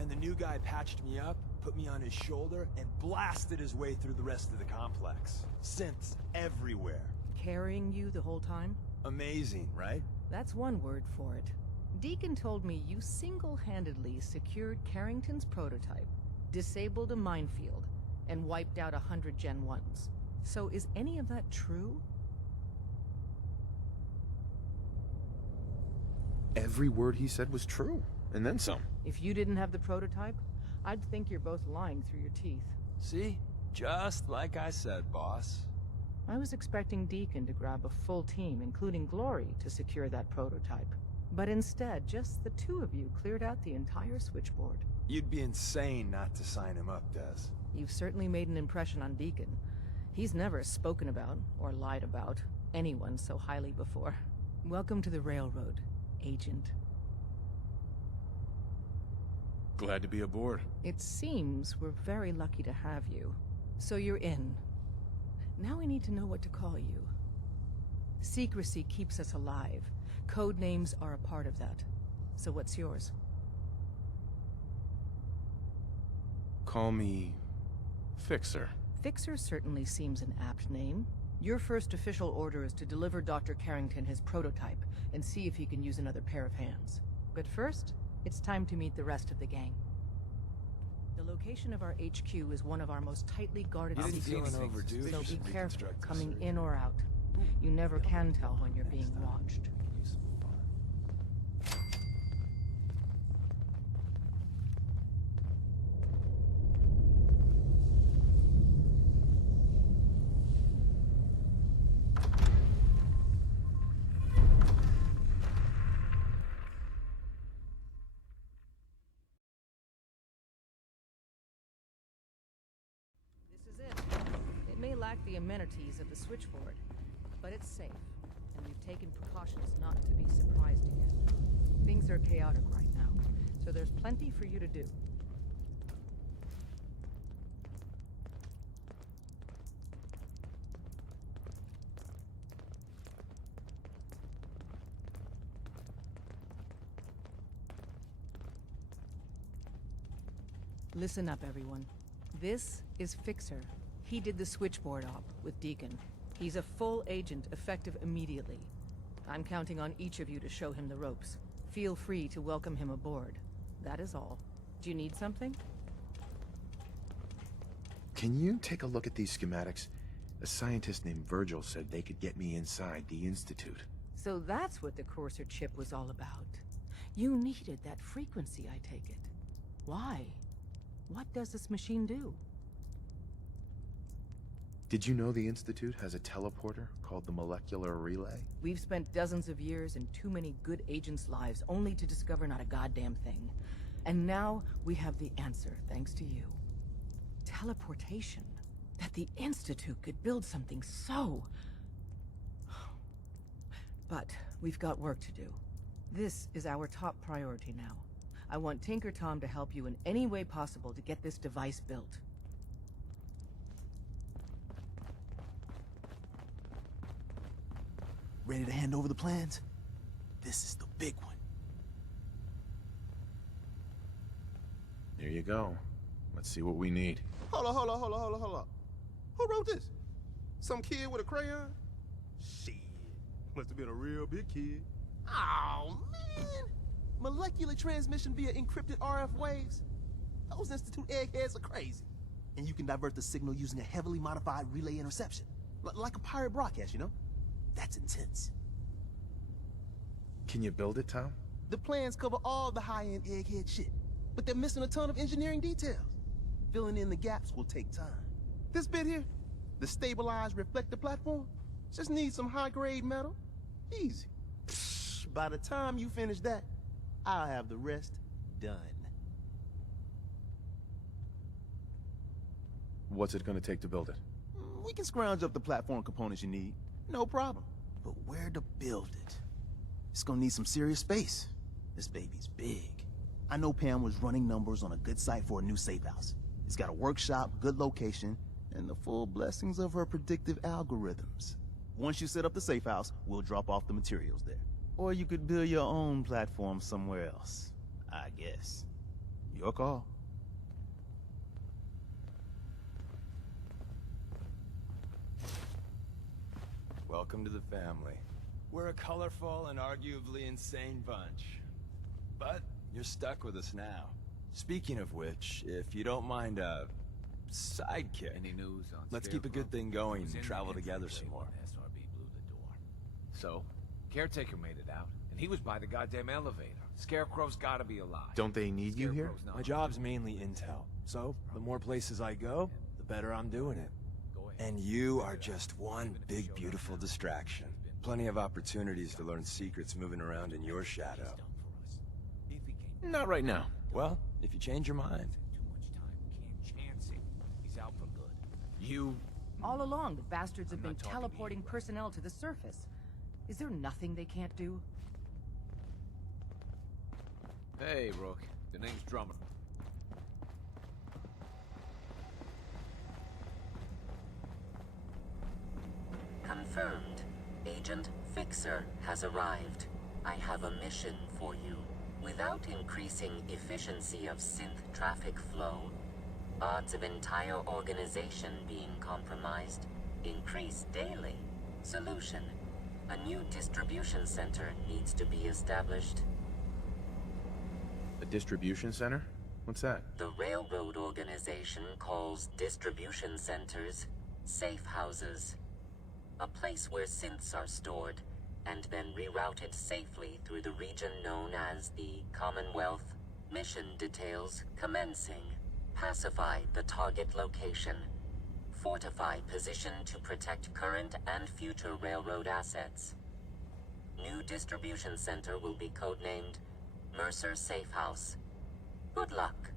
And the new guy patched me up, put me on his shoulder, and blasted his way through the rest of the complex. Synths everywhere. Carrying you the whole time? Amazing, right? That's one word for it. Deacon told me you single-handedly secured Carrington's prototype, disabled a minefield, and wiped out 100 Gen 1s. So is any of that true? Every word he said was true, and then some. If you didn't have the prototype, I'd think you're both lying through your teeth. See? Just like I said, boss. I was expecting Deacon to grab a full team, including Glory, to secure that prototype. But instead, just the two of you cleared out the entire switchboard. You'd be insane not to sign him up, Des. You've certainly made an impression on Deacon. He's never spoken about, or lied about, anyone so highly before. Welcome to the Railroad, Agent. Glad to be aboard. It seems we're very lucky to have you. So you're in. Now we need to know what to call you. Secrecy keeps us alive. Code names are a part of that. So what's yours? Call me... Fixer. Fixer certainly seems an apt name. Your first official order is to deliver Dr. Carrington his prototype and see if he can use another pair of hands. But first, it's time to meet the rest of the gang. The location of our HQ is one of our most tightly guarded secrets, so be careful coming in or out. You never can tell when you're being watched. Lack the amenities of the switchboard, but it's safe, and we've taken precautions not to be surprised again. Things are chaotic right now, so there's plenty for you to do. Listen up, everyone. This is Fixer. He did the switchboard op with Deacon. He's a full agent, effective immediately. I'm counting on each of you to show him the ropes. Feel free to welcome him aboard. That is all. Do you need something? Can you take a look at these schematics? A scientist named Virgil said they could get me inside the Institute. So that's what the Courser chip was all about. You needed that frequency, I take it. Why? What does this machine do? Did you know the Institute has a teleporter called the Molecular Relay? We've spent dozens of years and too many good agents' lives only to discover not a goddamn thing. And now we have the answer, thanks to you. Teleportation. That the Institute could build something so... But we've got work to do. This is our top priority now. I want Tinker Tom to help you in any way possible to get this device built. Ready to hand over the plans? This is the big one. There you go. Let's see what we need. Hold on. Who wrote this? Some kid with a crayon? Shit. Must have been a real big kid. Oh, man. Molecular transmission via encrypted RF waves? Those Institute eggheads are crazy. And you can divert the signal using a heavily modified relay interception. Like a pirate broadcast, you know? That's intense. Can you build it, Tom? The plans cover all the high-end egghead shit, but they're missing a ton of engineering details. Filling in the gaps will take time. This bit here, the stabilized reflector platform, just needs some high-grade metal. Easy. By the time you finish that, I'll have the rest done. What's it gonna take to build it? We can scrounge up the platform components you need. No problem. But where to build it? It's gonna need some serious space. This baby's big. I know Pam was running numbers on a good site for a new safe house. It's got a workshop, good location, and the full blessings of her predictive algorithms. Once you set up the safe house, we'll drop off the materials there. Or you could build your own platform somewhere else, I guess. Your call. Welcome to the family. We're a colorful and arguably insane bunch. But you're stuck with us now. Speaking of which, if you don't mind a sidekick, Any news on let's keep a good thing going and travel together some more. SRB blew the door. So, caretaker made it out, and he was by the goddamn elevator. Scarecrow's gotta be alive. Don't they need you here? Scarecrow's not My job's mainly intel, so the more places I go, the better I'm doing it. And you are just one big, beautiful distraction. Plenty of opportunities to learn secrets moving around in your shadow. Not right now. Well, if you change your mind. Can't chance it. He's out for good. You... All along, the bastards have been teleporting personnel to the surface. Is there nothing they can't do? Hey, Rook. The name's Drummer. Confirmed. Agent Fixer has arrived. I have a mission for you. Without increasing efficiency of synth traffic flow, odds of entire organization being compromised increase daily. Solution. A new distribution center needs to be established. A distribution center? What's that? The railroad organization calls distribution centers safe houses. A place where synths are stored and then rerouted safely through the region known as the Commonwealth. Mission details commencing. Pacify the target location. Fortify position to protect current and future railroad assets. New distribution center will be codenamed Mercer Safe House. Good luck.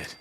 it.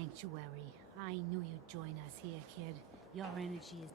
sanctuary. I knew you'd join us here, kid. Your energy is...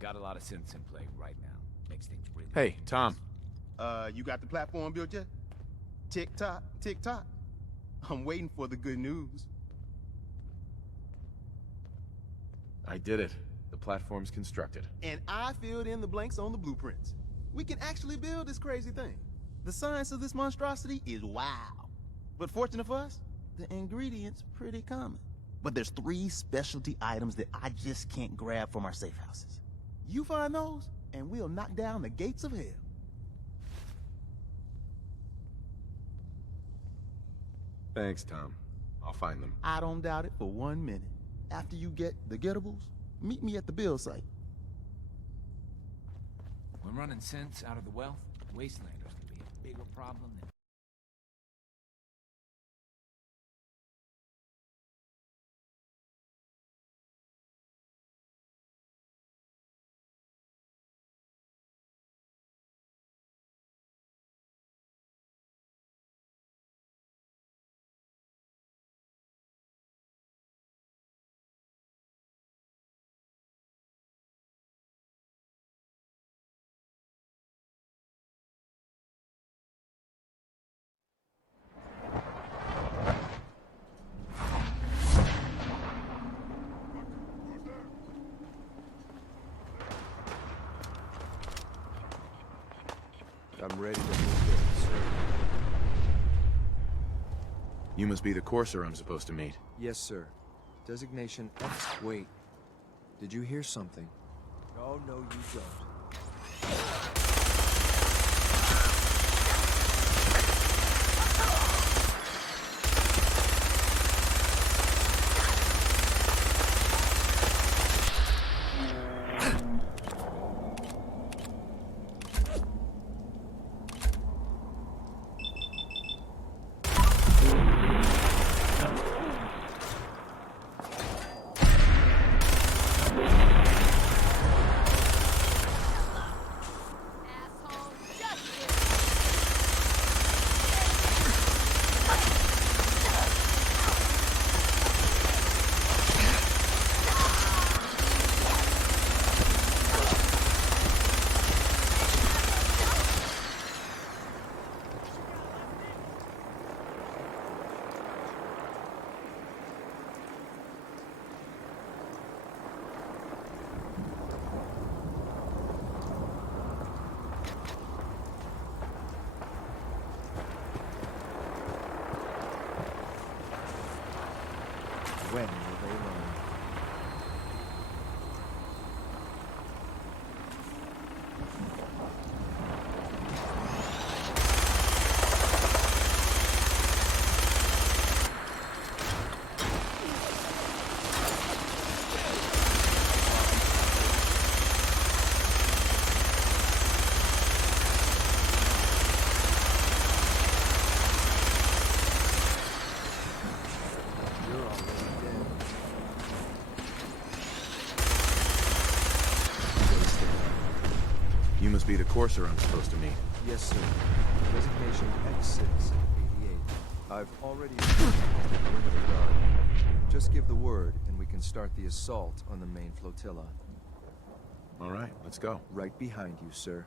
Got a lot of synths in play right now. Makes things really... Hey, Tom. You got the platform built yet? Tick tock, tick tock. I'm waiting for the good news. I did it. The platform's constructed. And I filled in the blanks on the blueprints. We can actually build this crazy thing. The science of this monstrosity is wow. But fortunate for us, the ingredients pretty common. But there's 3 specialty items that I just can't grab from our safe houses. You find those, and we'll knock down the gates of hell. Thanks, Tom. I'll find them. I don't doubt it for 1 minute. After you get the gettables, meet me at the build site. When running synths out of the wealth, wastelanders can be a bigger problem than... I'm ready to move in, sir. You must be the courser I'm supposed to meet. Yes, sir. Designation F. Wait. Did you hear something? Oh, no, you don't. be the courser I'm supposed to meet. Yes, sir. Designation X688. I've already established the perimeter guard. Just give the word, and we can start the assault on the main flotilla. All right, let's go. Right behind you, sir.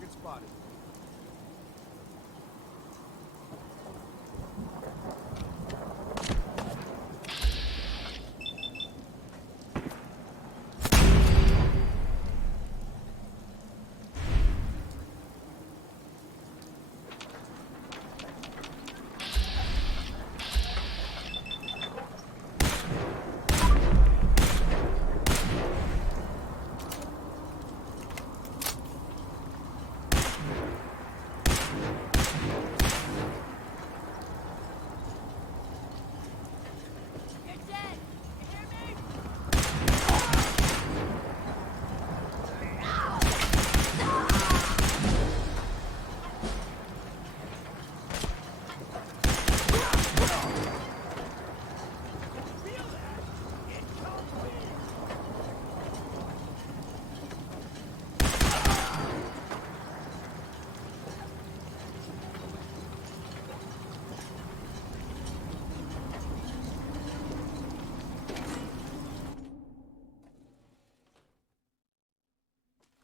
Target spotted.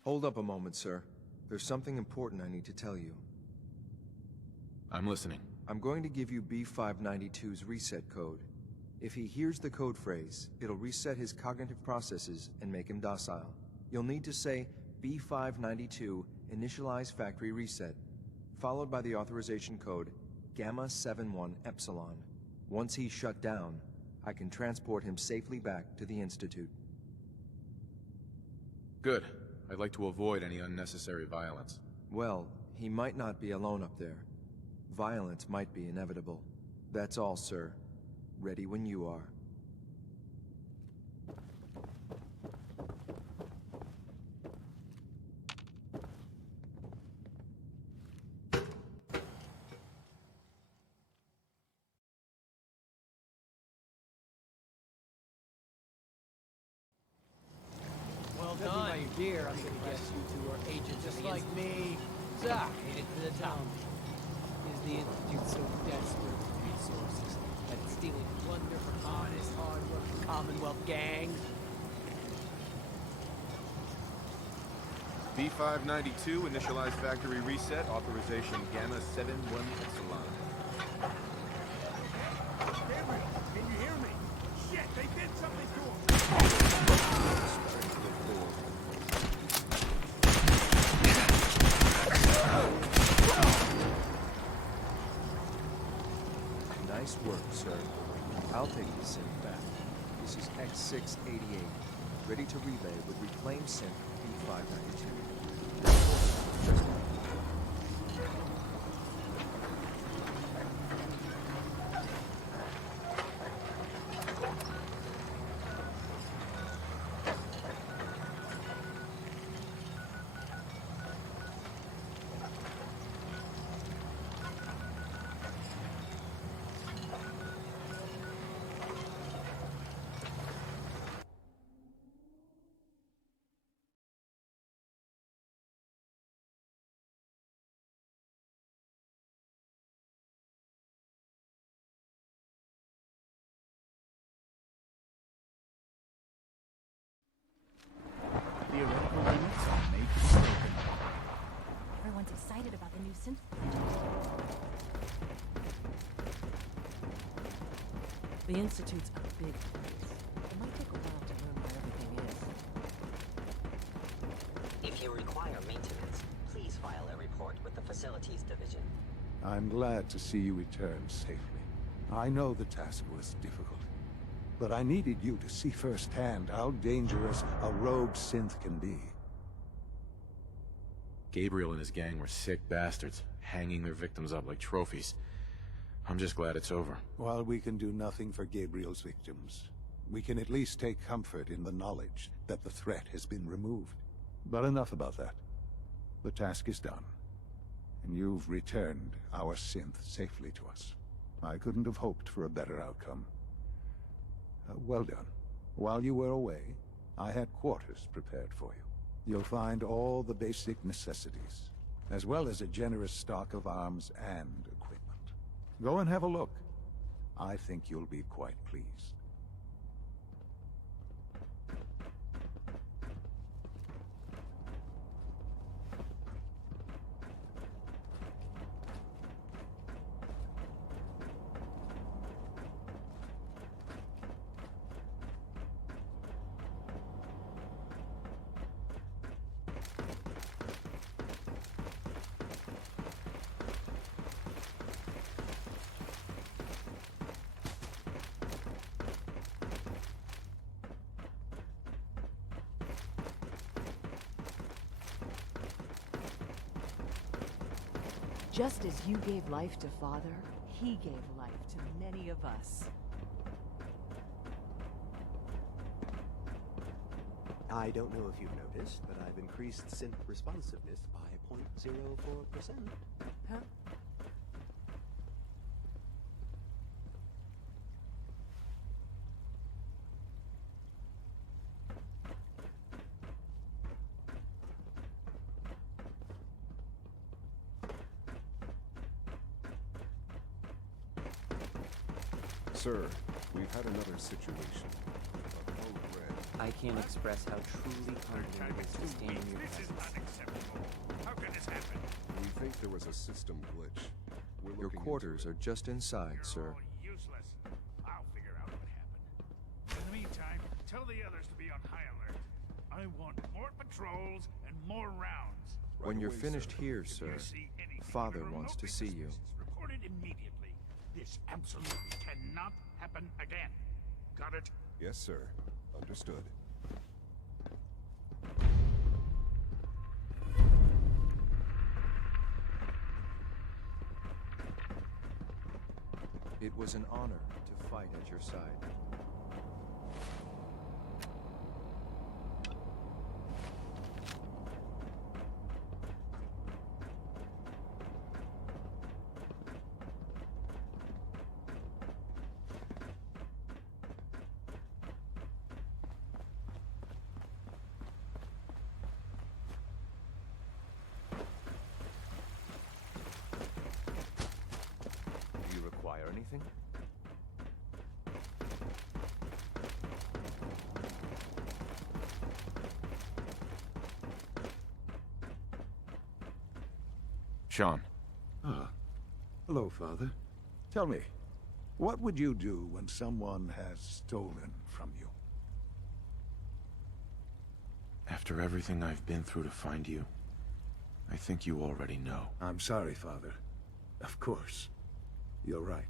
Hold up a moment, sir. There's something important I need to tell you. I'm listening. I'm going to give you B592's reset code. If he hears the code phrase, it'll reset his cognitive processes and make him docile. You'll need to say B592 initialize factory reset, followed by the authorization code Gamma 71 Epsilon. Once he's shut down, I can transport him safely back to the Institute. Good. I'd like to avoid any unnecessary violence. Well, he might not be alone up there. Violence might be inevitable. That's all, sir. Ready when you are. Well done. By your gear, I'm gonna guess you two are agents just like me. Zach, made it to the top. Is the Institute so desperate for resources that it's stealing plunder from honest, hard-working Commonwealth gangs? B592, initialize factory reset, authorization Gamma 71 Epsilon. Gabriel, can you hear me? Shit, they did something to him! Nice work, sir. I'll take the synth back. This is X688, ready to relay with reclaimed synth B592. Theoretical limits are made to be broken. Everyone's excited about the new synth plant. The Institute's a big place. It might take a while to learn where everything is. If you require maintenance, please file a report with the Facilities Division. I'm glad to see you return safely. I know the task was difficult, but I needed you to see firsthand how dangerous a rogue synth can be. Gabriel and his gang were sick bastards, hanging their victims up like trophies. I'm just glad it's over. While we can do nothing for Gabriel's victims, we can at least take comfort in the knowledge that the threat has been removed. But enough about that. The task is done, and you've returned our synth safely to us. I couldn't have hoped for a better outcome. Well done. While you were away, I had quarters prepared for you. You'll find all the basic necessities, as well as a generous stock of arms and equipment. Go and have a look. I think you'll be quite pleased. Just as you gave life to Father, he gave life to many of us. I don't know if you've noticed, but I've increased synth responsiveness by 0.04%. Huh? Sir, we've had another situation. I can't express how truly humbling it is to stand in your presence. How can this happen? We think there was a system glitch. Your quarters are just inside, sir. Useless. I'll figure out what happened. In the meantime, tell the others to be on high alert. I want more patrols and more rounds. When you're finished here, sir, Father wants to see you. Report it immediately. This absolutely cannot happen again. Got it? Yes, sir. Understood. It was an honor to fight at your side. Do you require anything? Sean. Ah. Hello, Father. Tell me, what would you do when someone has stolen from you? After everything I've been through to find you, I think you already know. I'm sorry, Father. Of course. You're right.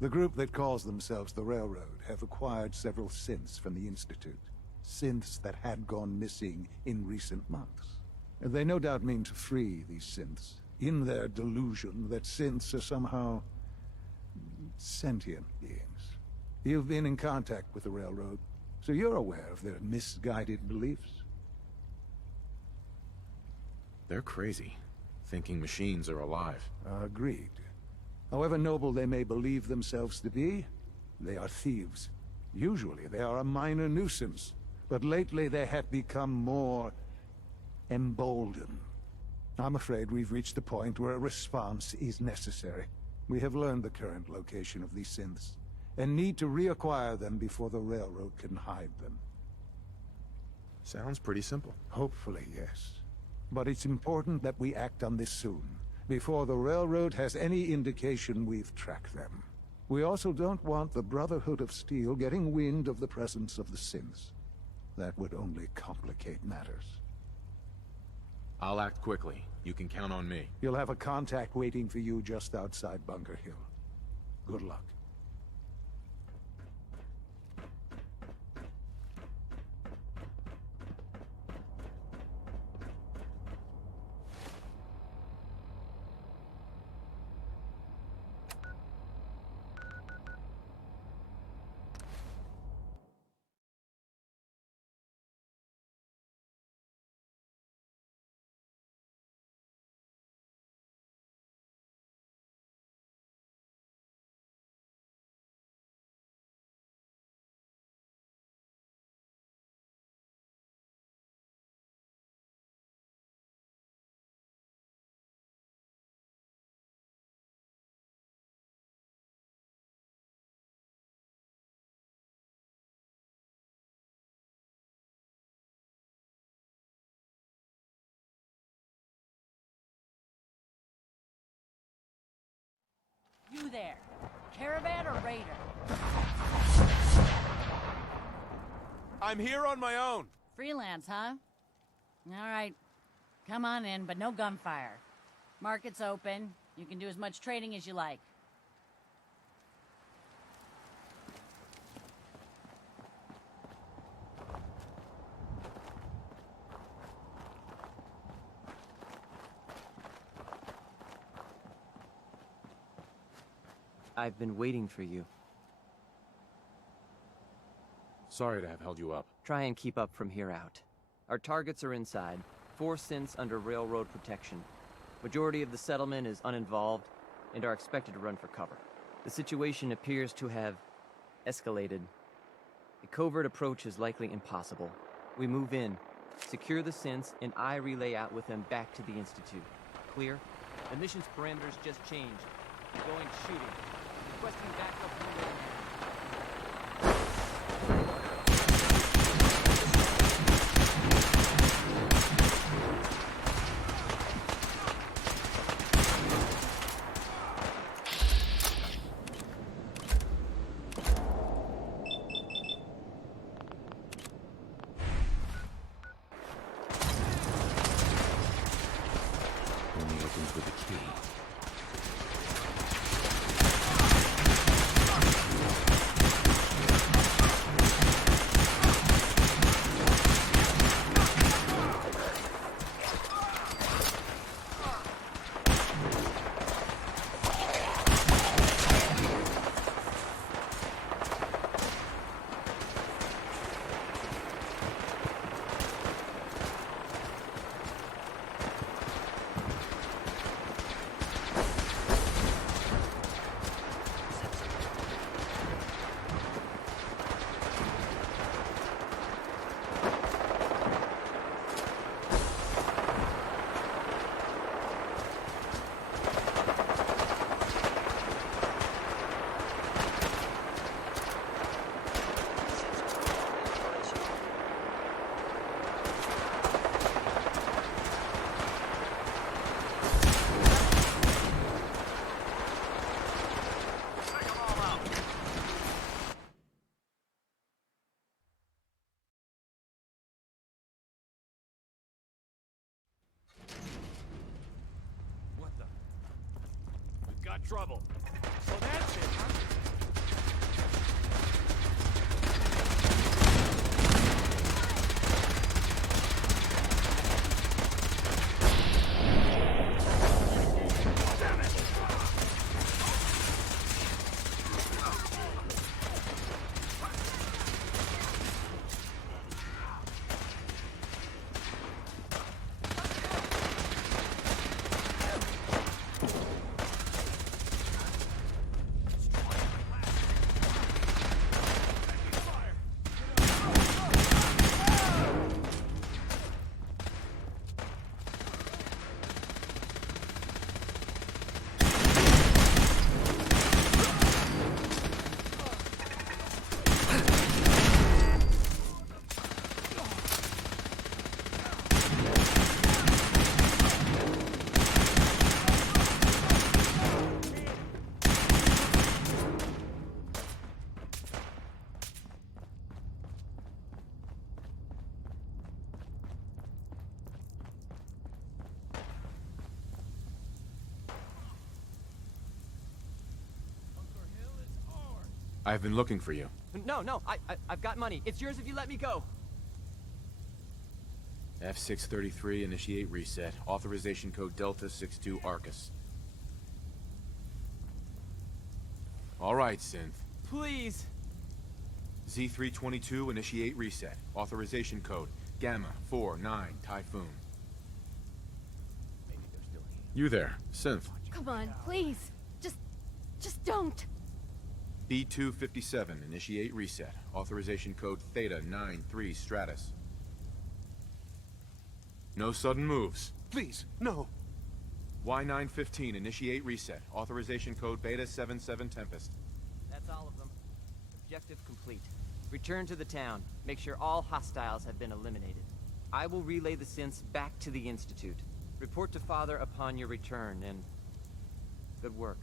The group that calls themselves the Railroad have acquired several synths from the Institute. Synths that had gone missing in recent months. And they no doubt mean to free these synths, in their delusion that synths are somehow sentient beings. You've been in contact with the Railroad, so you're aware of their misguided beliefs. They're crazy, thinking machines are alive. Agreed. However noble they may believe themselves to be, they are thieves. Usually they are a minor nuisance, but lately they have become more emboldened. I'm afraid we've reached the point where a response is necessary. We have learned the current location of these synths, and need to reacquire them before the Railroad can hide them. Sounds pretty simple. Hopefully, yes. But it's important that we act on this soon, before the Railroad has any indication we've tracked them. We also don't want the Brotherhood of Steel getting wind of the presence of the synths. That would only complicate matters. I'll act quickly. You can count on me. You'll have a contact waiting for you just outside Bunker Hill. Good luck. You there, caravan or raider? I'm here on my own. Freelance, huh? All right. Come on in, but no gunfire. Market's open. You can do as much trading as you like. I've been waiting for you. Sorry to have held you up. Try and keep up from here out. Our targets are inside, 4 synths under railroad protection. Majority of the settlement is uninvolved and are expected to run for cover. The situation appears to have escalated. A covert approach is likely impossible. We move in, secure the synths, and I relay out with them back to the Institute. Clear? The mission's parameters just changed. We're going shooting. Requesting backup from the land. Only opens with a key. Got trouble. So that's it, huh? I've been looking for you. No, I've got money. It's yours if you let me go. F633, initiate reset. Authorization code Delta 62 Arcus. All right, Synth. Please. Z322, initiate reset. Authorization code Gamma 49 Typhoon. Maybe they're still here. You there, Synth. Come on, please. Just don't. B257, initiate reset. Authorization code Theta 93 Stratus. No sudden moves. Please, no. Y915, initiate reset. Authorization code Beta 77 Tempest. That's all of them. Objective complete. Return to the town. Make sure all hostiles have been eliminated. I will relay the synths back to the Institute. Report to Father upon your return, and good work.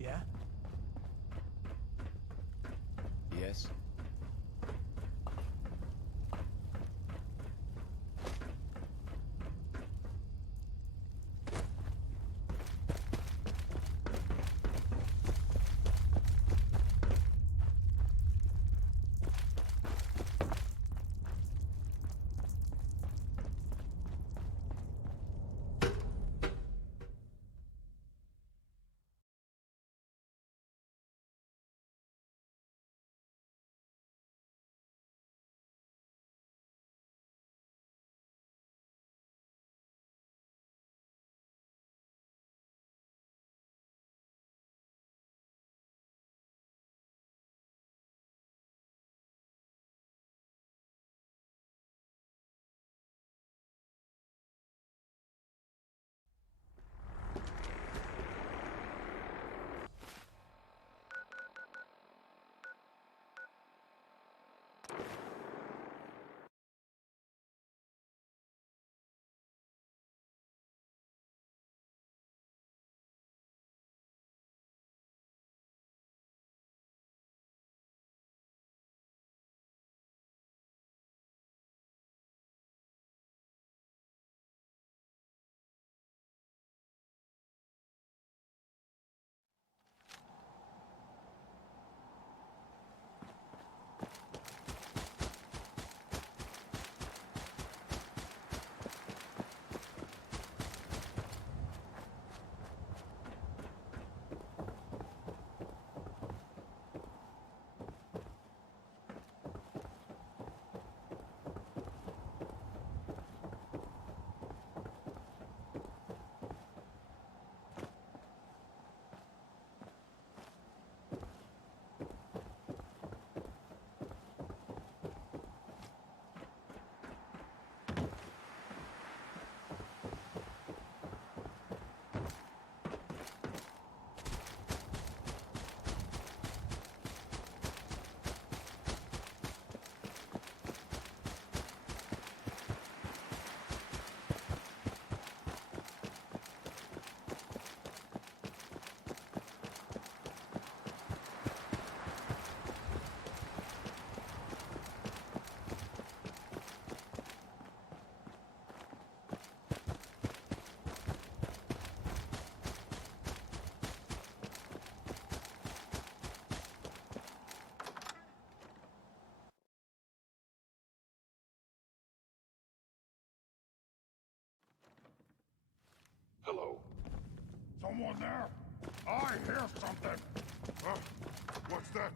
Yeah? Yes? Anyone there? I hear something! What's that?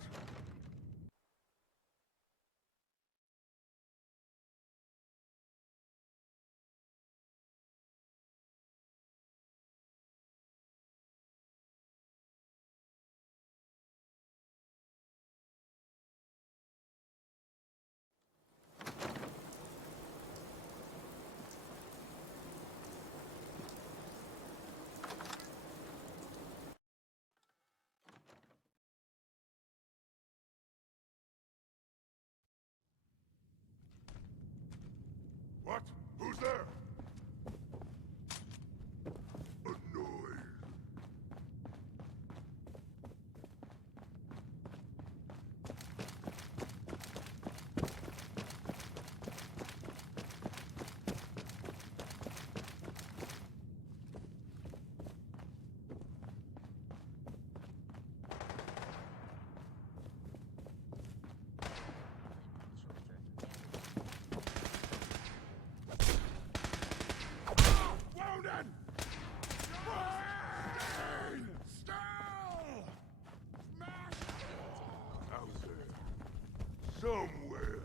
What? Who's there? A noise. Somewhere.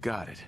Got it.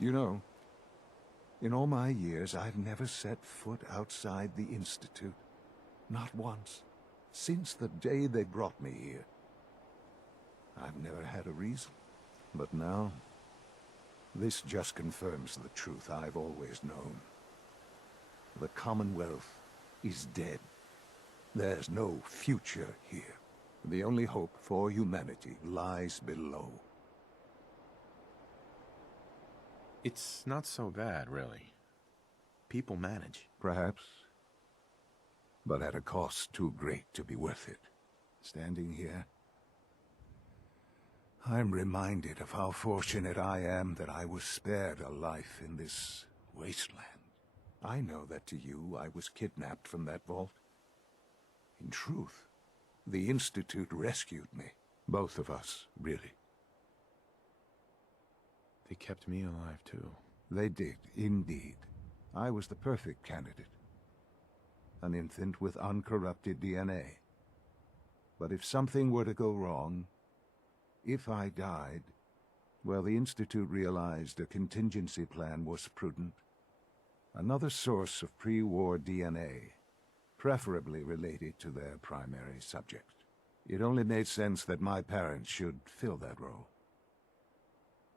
You know, in all my years, I've never set foot outside the Institute. Not once. Since the day they brought me here. I've never had a reason. But now, this just confirms the truth I've always known. The Commonwealth is dead. There's no future here. The only hope for humanity lies below. It's not so bad, really. People manage. Perhaps. But at a cost too great to be worth it. Standing here, I'm reminded of how fortunate I am that I was spared a life in this wasteland. I know that to you, I was kidnapped from that vault. In truth, the Institute rescued me. Both of us, really. They kept me alive, too. They did, indeed. I was the perfect candidate. An infant with uncorrupted DNA. But if something were to go wrong, if I died, well, the Institute realized a contingency plan was prudent. Another source of pre-war DNA, preferably related to their primary subject. It only made sense that my parents should fill that role.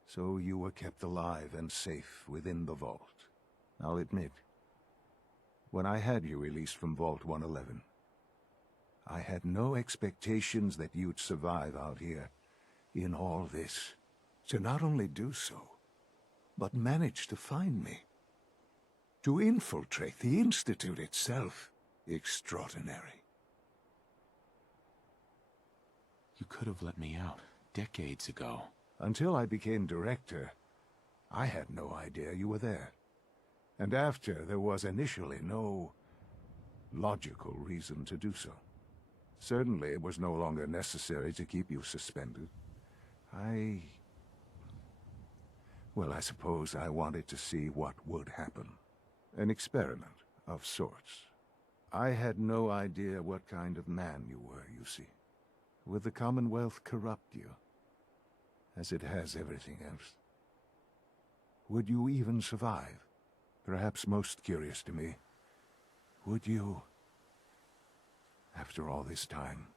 So you were kept alive and safe within the vault. I'll admit, when I had you released from Vault 111, I had no expectations that you'd survive out here in all this. To not only do so, but manage to find me. To infiltrate the Institute itself. Extraordinary. You could have let me out decades ago. Until I became director, I had no idea you were there. And after, there was initially no logical reason to do so. Certainly, it was no longer necessary to keep you suspended. Well, I suppose I wanted to see what would happen. An experiment of sorts. I had no idea what kind of man you were, you see. Would the Commonwealth corrupt you? As it has everything else? Would you even survive? Perhaps most curious to me, would you, after all this time,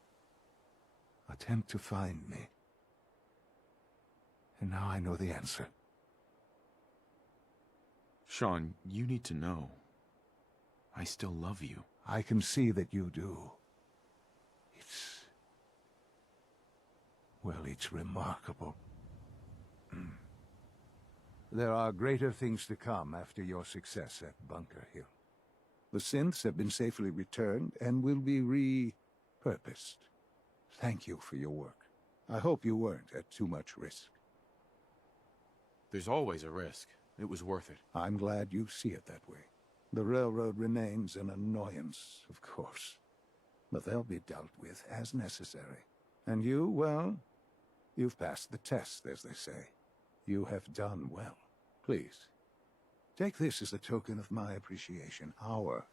attempt to find me? And now I know the answer. Sean, you need to know. I still love you. I can see that you do. It's remarkable. There are greater things to come after your success at Bunker Hill. The synths have been safely returned and will be repurposed. Thank you for your work. I hope you weren't at too much risk. There's always a risk. It was worth it. I'm glad you see it that way. The railroad remains an annoyance, of course. But they'll be dealt with as necessary. And you, well, you've passed the test, as they say. You have done well. Please, take this as a token of my appreciation. Our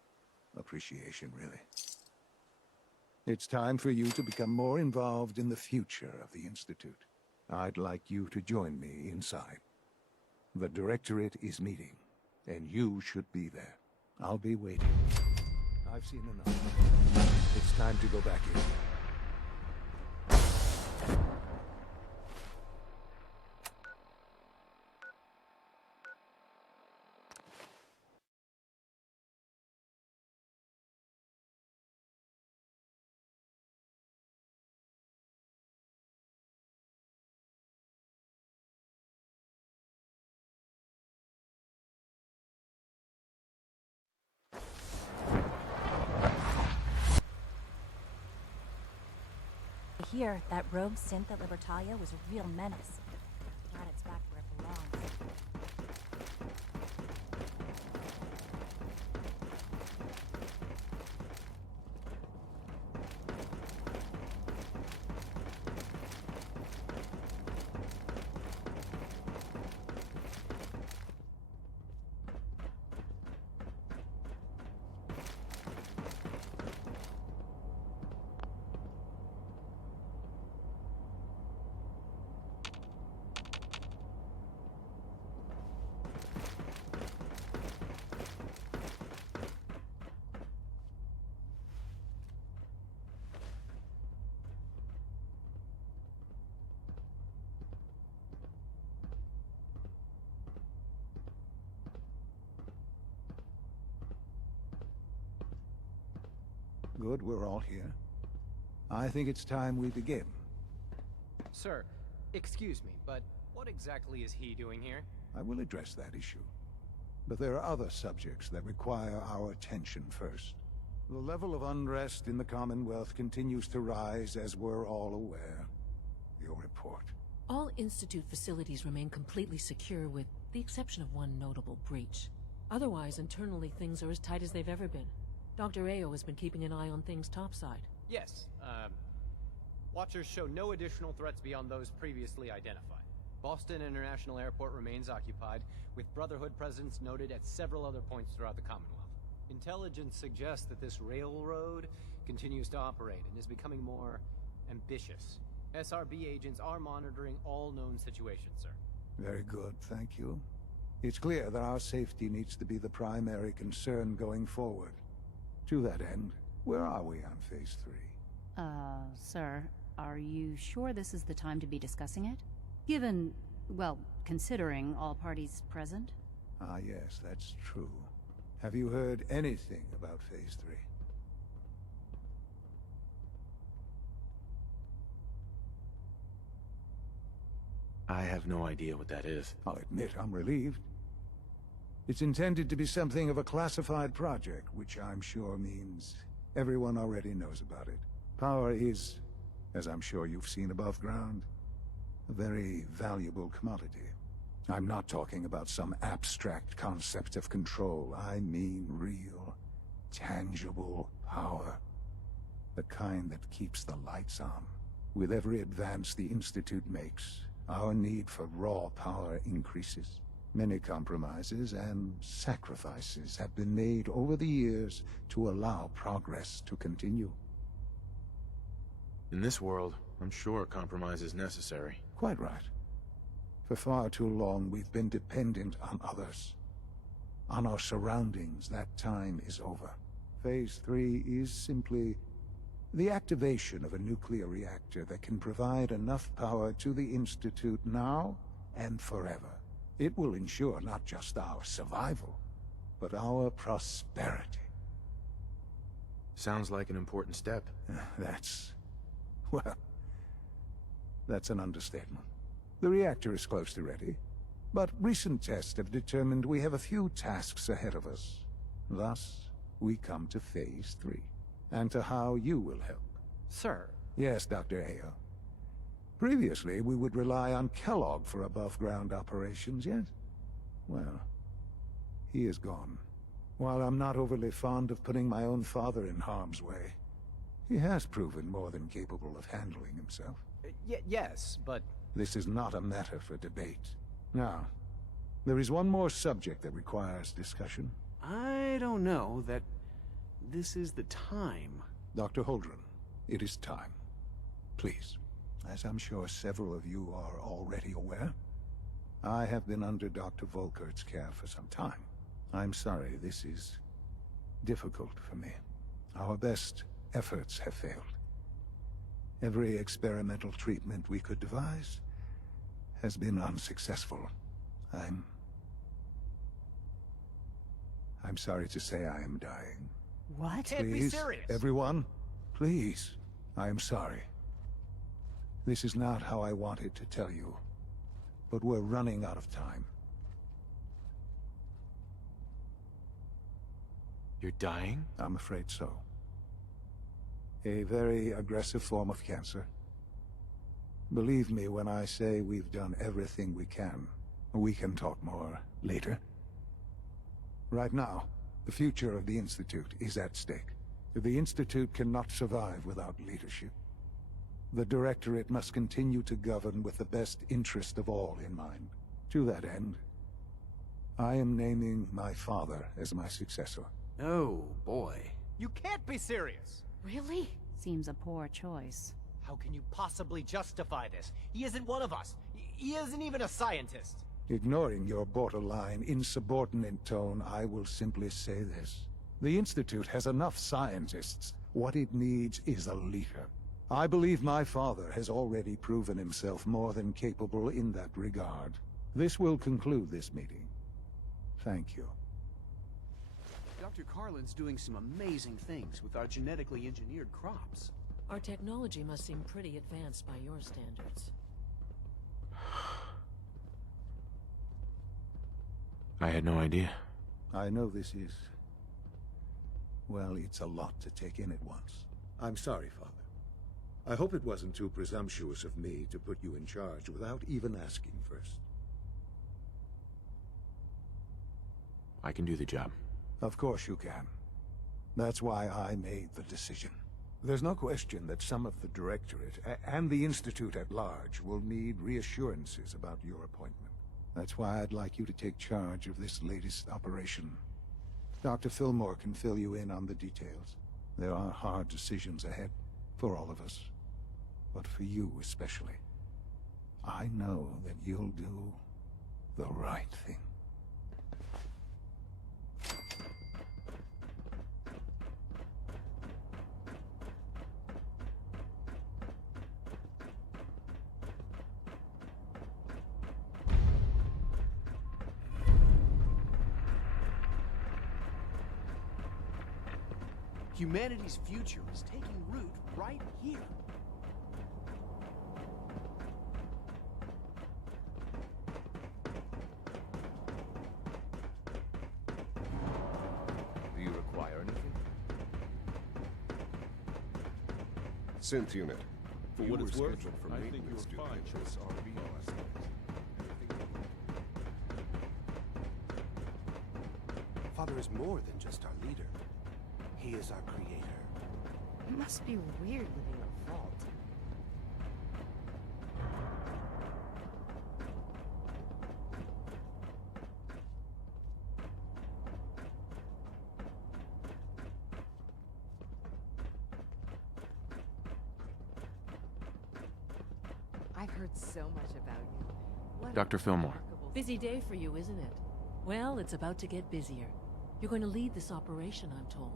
appreciation, really. It's time for you to become more involved in the future of the Institute. I'd like you to join me inside. The Directorate is meeting, and you should be there. I'll be waiting. I've seen enough. It's time to go back in. Here, that rogue synth at Libertalia was a real menace. Glad it's back where it belongs. Good, we're all here. I think it's time we begin. Sir, excuse me, but what exactly is he doing here? I will address that issue. But there are other subjects that require our attention first. The level of unrest in the Commonwealth continues to rise, as we're all aware. Your report. All Institute facilities remain completely secure, with the exception of one notable breach. Otherwise, internally, things are as tight as they've ever been. Dr. Ayo has been keeping an eye on things topside. Yes, Watchers show no additional threats beyond those previously identified. Boston International Airport remains occupied, with Brotherhood presence noted at several other points throughout the Commonwealth. Intelligence suggests that this railroad continues to operate and is becoming more ambitious. SRB agents are monitoring all known situations, sir. Very good, thank you. It's clear that our safety needs to be the primary concern going forward. To that end, where are we on Phase 3? Sir, are you sure this is the time to be discussing it? Given, well, considering all parties present? Ah, yes, that's true. Have you heard anything about Phase 3? I have no idea what that is. I'll admit I'm relieved. It's intended to be something of a classified project, which I'm sure means everyone already knows about it. Power is, as I'm sure you've seen above ground, a very valuable commodity. I'm not talking about some abstract concept of control. I mean real, tangible power. The kind that keeps the lights on. With every advance the Institute makes, our need for raw power increases. Many compromises and sacrifices have been made over the years to allow progress to continue. In this world, I'm sure compromise is necessary. Quite right. For far too long, we've been dependent on others. On our surroundings. That time is over. Phase 3 is simply the activation of a nuclear reactor that can provide enough power to the Institute now and forever. It will ensure not just our survival, but our prosperity. Sounds like an important step. Well, that's an understatement. The reactor is close to ready, but recent tests have determined we have a few tasks ahead of us. Thus, we come to Phase 3, and to how you will help. Sir? Yes, Dr. Ayo. Previously, we would rely on Kellogg for above-ground operations, yes? Well, he is gone. While I'm not overly fond of putting my own father in harm's way, he has proven more than capable of handling himself. Yes, but... This is not a matter for debate. Now, there is one more subject that requires discussion. I don't know that this is the time. Dr. Holdren, it is time. Please. As I'm sure several of you are already aware, I have been under Dr. Volkert's care for some time. I'm sorry, this is difficult for me. Our best efforts have failed. Every experimental treatment we could devise has been unsuccessful. I'm sorry to say I am dying. What? Can't be serious. Everyone, please. I am sorry. This is not how I wanted to tell you, but we're running out of time. You're dying? I'm afraid so. A very aggressive form of cancer. Believe me when I say we've done everything we can. We can talk more later. Right now, the future of the Institute is at stake. The Institute cannot survive without leadership. The Directorate must continue to govern with the best interest of all in mind. To that end, I am naming my father as my successor. Oh, boy. You can't be serious! Really? Seems a poor choice. How can you possibly justify this? He isn't one of us. He isn't even a scientist. Ignoring your borderline, insubordinate tone, I will simply say this. The Institute has enough scientists. What it needs is a leader. I believe my father has already proven himself more than capable in that regard. This will conclude this meeting. Thank you. Dr. Dr. Carlin's doing some amazing things with our genetically engineered crops. Our technology must seem pretty advanced by your standards. I had no idea. I know this is... well, it's a lot to take in at once. I'm sorry, Father. I hope it wasn't too presumptuous of me to put you in charge without even asking first. I can do the job. Of course you can. That's why I made the decision. There's no question that some of the Directorate and the Institute at large will need reassurances about your appointment. That's why I'd like you to take charge of this latest operation. Dr. Fillmore can fill you in on the details. There are hard decisions ahead, for all of us. But for you especially. I know that you'll do the right thing. Humanity's future is taking root right here. Do you require anything? Synth unit. For what it's worth, for I think maintenance your duty. findings are beyond. Father is more than just our leader. He is our creator. It must be weird living in a vault. I've heard so much about you. What Dr. Fillmore. Busy day for you, isn't it? Well, it's about to get busier. You're going to lead this operation, I'm told.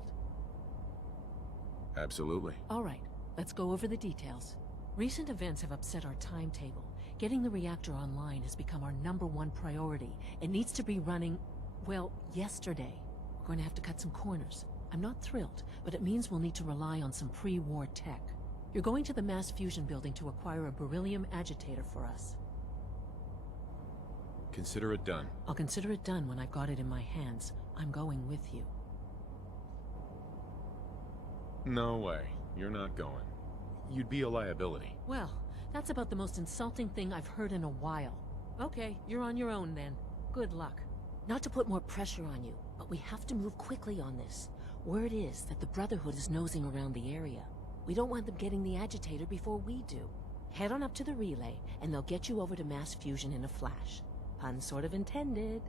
Absolutely. All right, let's go over the details. Recent events have upset our timetable. Getting the reactor online has become our #1 priority. It needs to be running, well, yesterday. We're going to have to cut some corners. I'm not thrilled, but it means we'll need to rely on some pre-war tech. You're going to the mass fusion building to acquire a beryllium agitator for us. Consider it done. I'll consider it done when I've got it in my hands. I'm going with you. No way. You're not going. You'd be a liability. Well, that's about the most insulting thing I've heard in a while. Okay, you're on your own then. Good luck. Not to put more pressure on you, but we have to move quickly on this. Word is that the Brotherhood is nosing around the area. We don't want them getting the agitator before we do. Head on up to the relay, and they'll get you over to mass fusion in a flash. Pun sort of intended.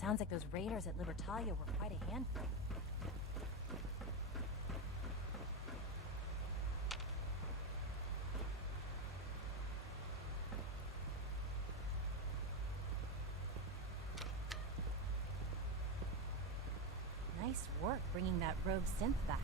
Sounds like those raiders at Libertalia were quite a handful. Nice work bringing that rogue synth back.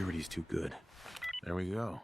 security's too good. There we go.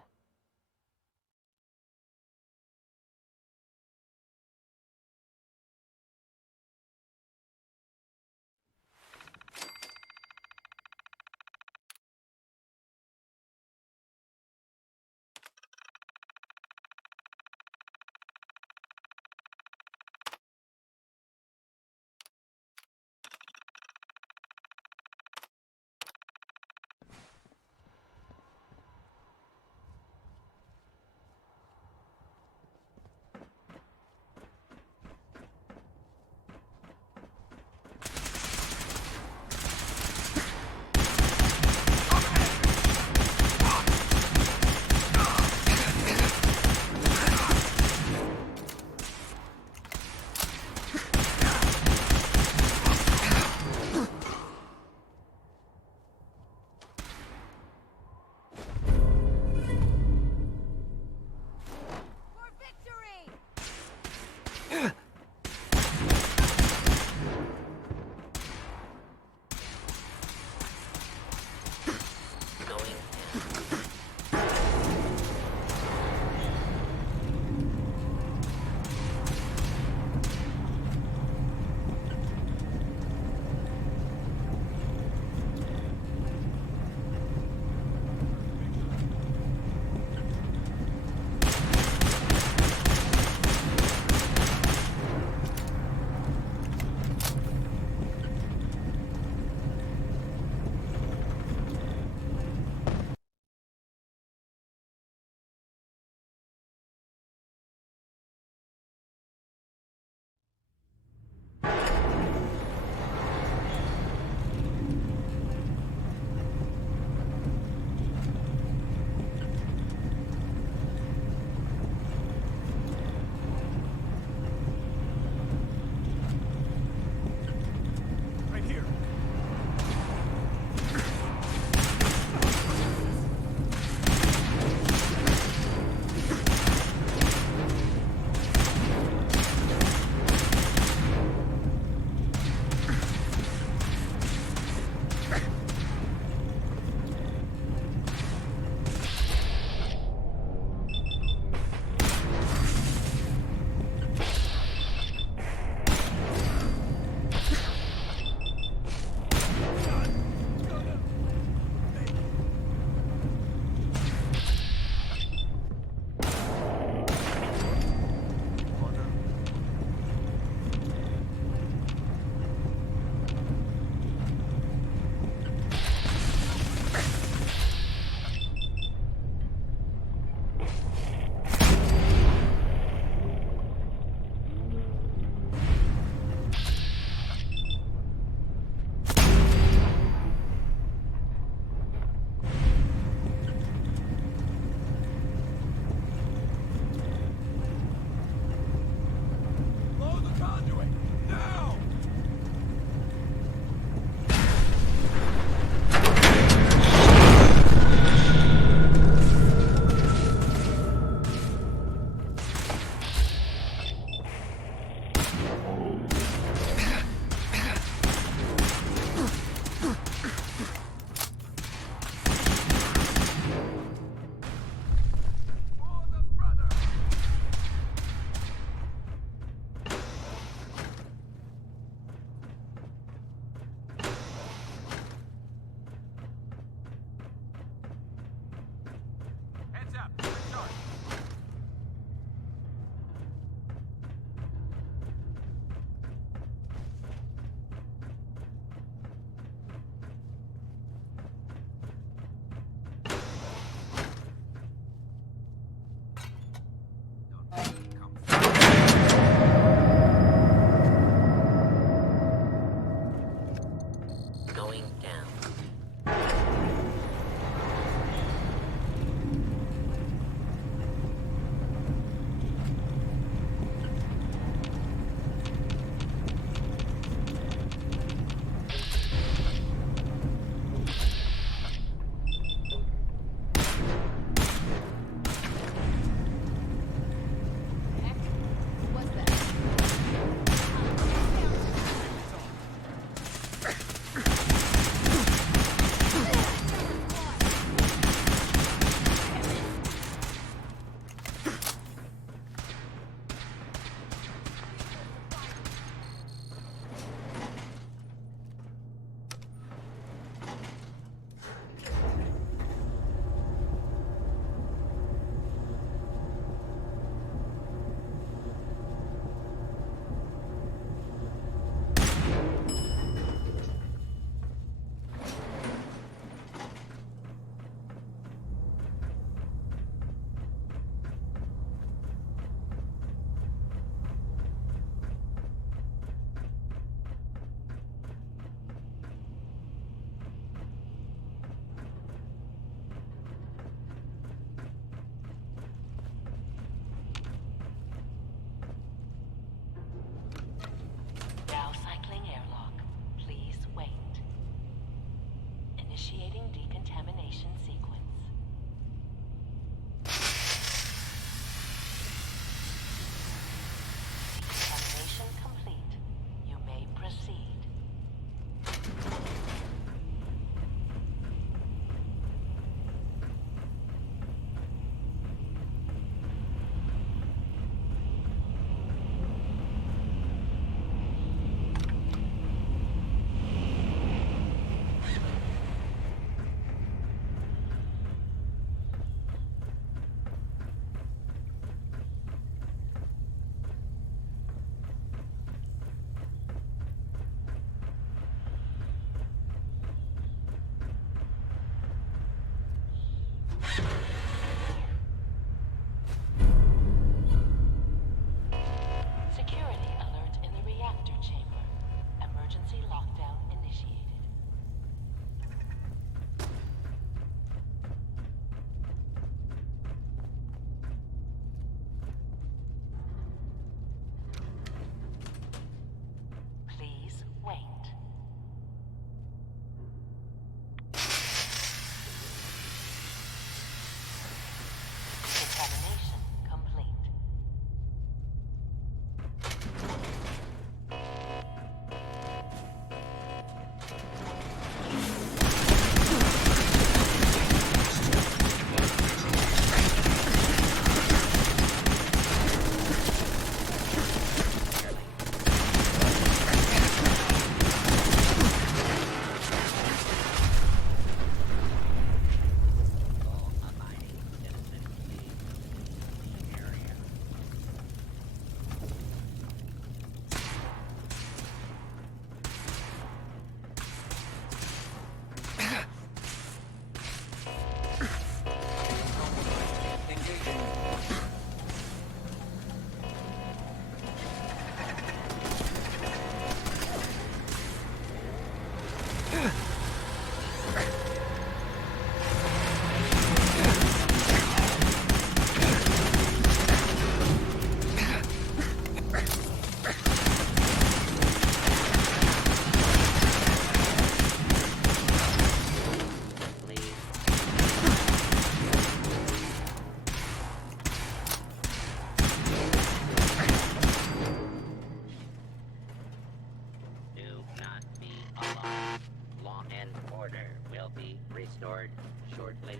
start shortly.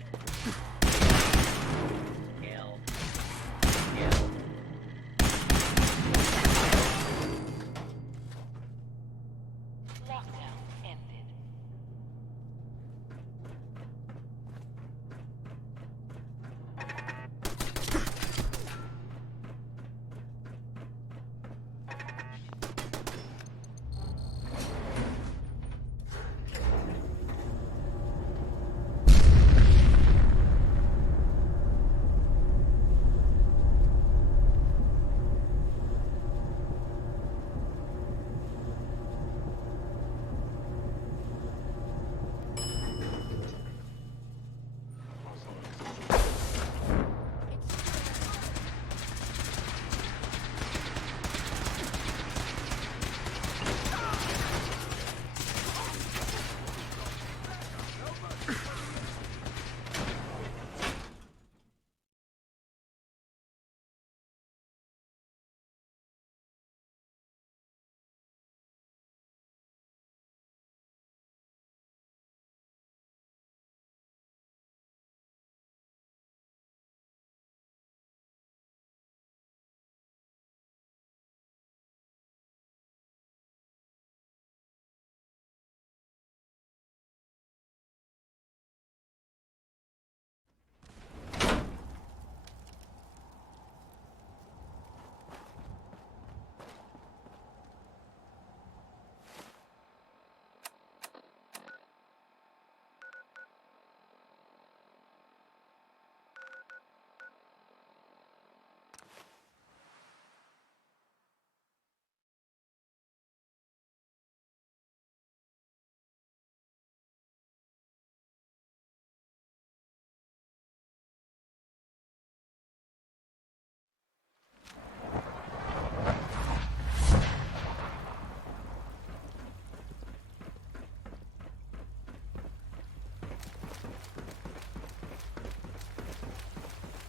Kill. Kill. Lockdown ended.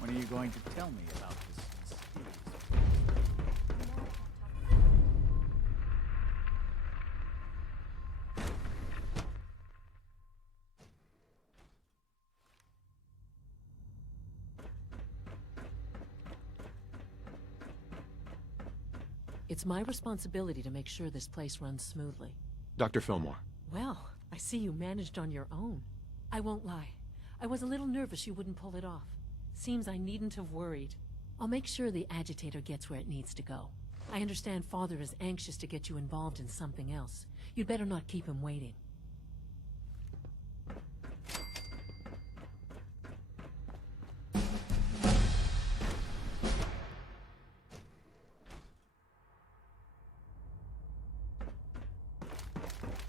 When are you going to tell me about this mysterious... It's my responsibility to make sure this place runs smoothly. Dr. Fillmore. Well, I see you managed on your own. I won't lie. I was a little nervous you wouldn't pull it off. Seems I needn't have worried. I'll make sure the agitator gets where it needs to go. I understand Father is anxious to get you involved in something else. You'd better not keep him waiting.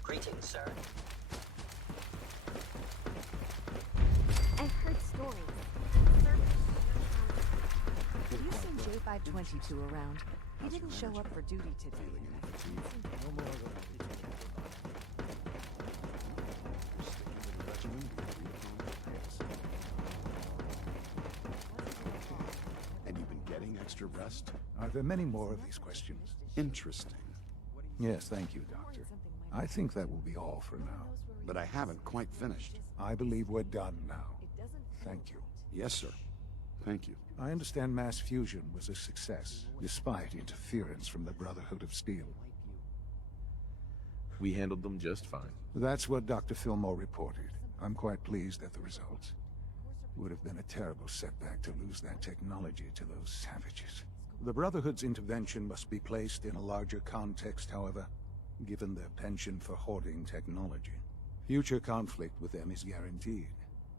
Greetings, sir. I've heard stories. Have you seen J522 around? He didn't show up for duty today. And you've been getting extra rest? Are there many more of these questions? Interesting. Yes, thank you, Doctor. I think that will be all for now. But I haven't quite finished. I believe we're done now. Thank you. Yes, sir. Thank you. I understand mass fusion was a success, despite interference from the Brotherhood of Steel. We handled them just fine. That's what Dr. Fillmore reported. I'm quite pleased at the results. Would have been a terrible setback to lose that technology to those savages. The Brotherhood's intervention must be placed in a larger context, however, given their penchant for hoarding technology. Future conflict with them is guaranteed.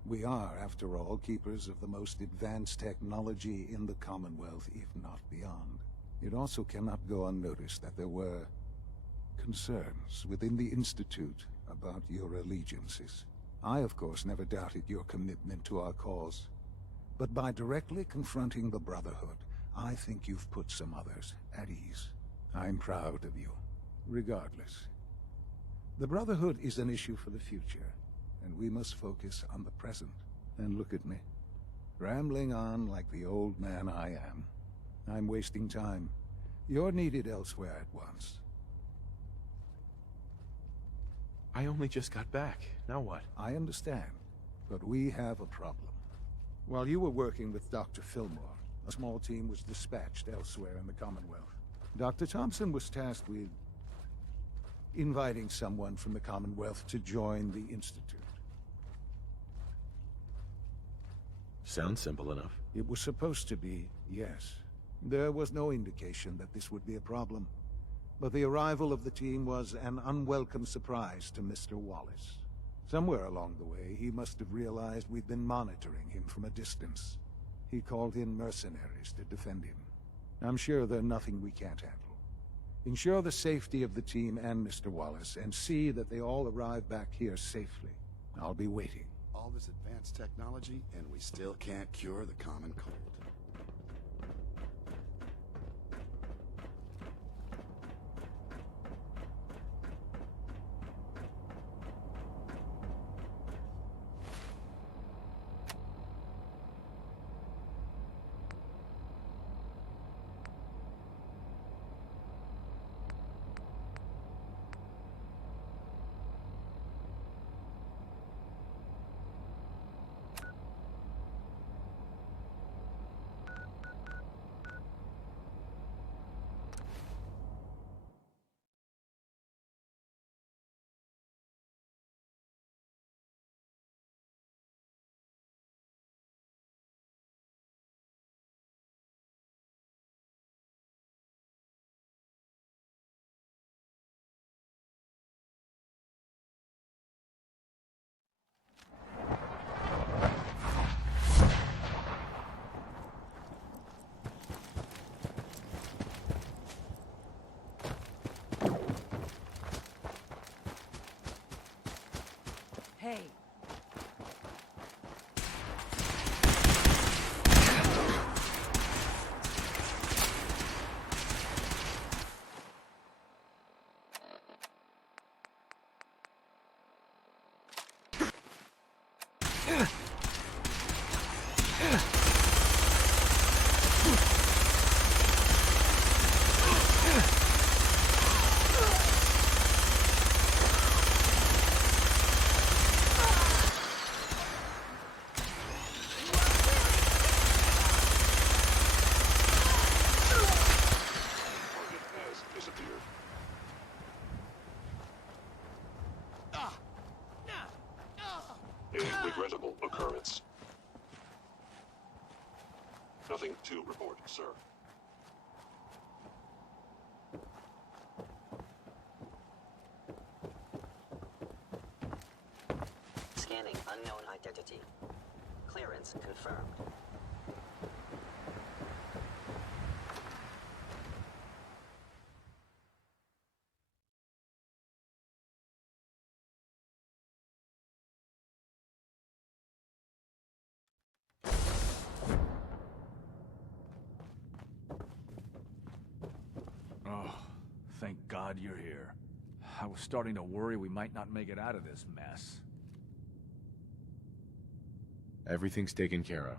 We are, after all, keepers of the most advanced technology in the Commonwealth, if not beyond. It also cannot go unnoticed that there were concerns within the Institute about your allegiances. I, of course, never doubted your commitment to our cause. But by directly confronting the Brotherhood, I think you've put some others at ease. I'm proud of you, regardless. The Brotherhood is an issue for the future, and we must focus on the present. And look at me, rambling on like the old man I am. I'm wasting time. You're needed elsewhere at once. I only just got back. Now what? I understand. But we have a problem. While you were working with Dr. Fillmore, a small team was dispatched elsewhere in the Commonwealth. Dr. Thompson was tasked with inviting someone from the Commonwealth to join the Institute. Sounds simple enough. It was supposed to be, yes. There was no indication that this would be a problem. But the arrival of the team was an unwelcome surprise to Mr. Wallace. Somewhere along the way, he must have realized we'd been monitoring him from a distance. He called in mercenaries to defend him. I'm sure they're nothing we can't handle. Ensure the safety of the team and Mr. Wallace, and see that they all arrive back here safely. I'll be waiting. All this advanced technology, and we still can't cure the common cold. Hey. A regrettable occurrence. Nothing to report, sir. Scanning unknown identity. Clearance confirmed. Oh, thank God you're here. I was starting to worry we might not make it out of this mess. Everything's taken care of.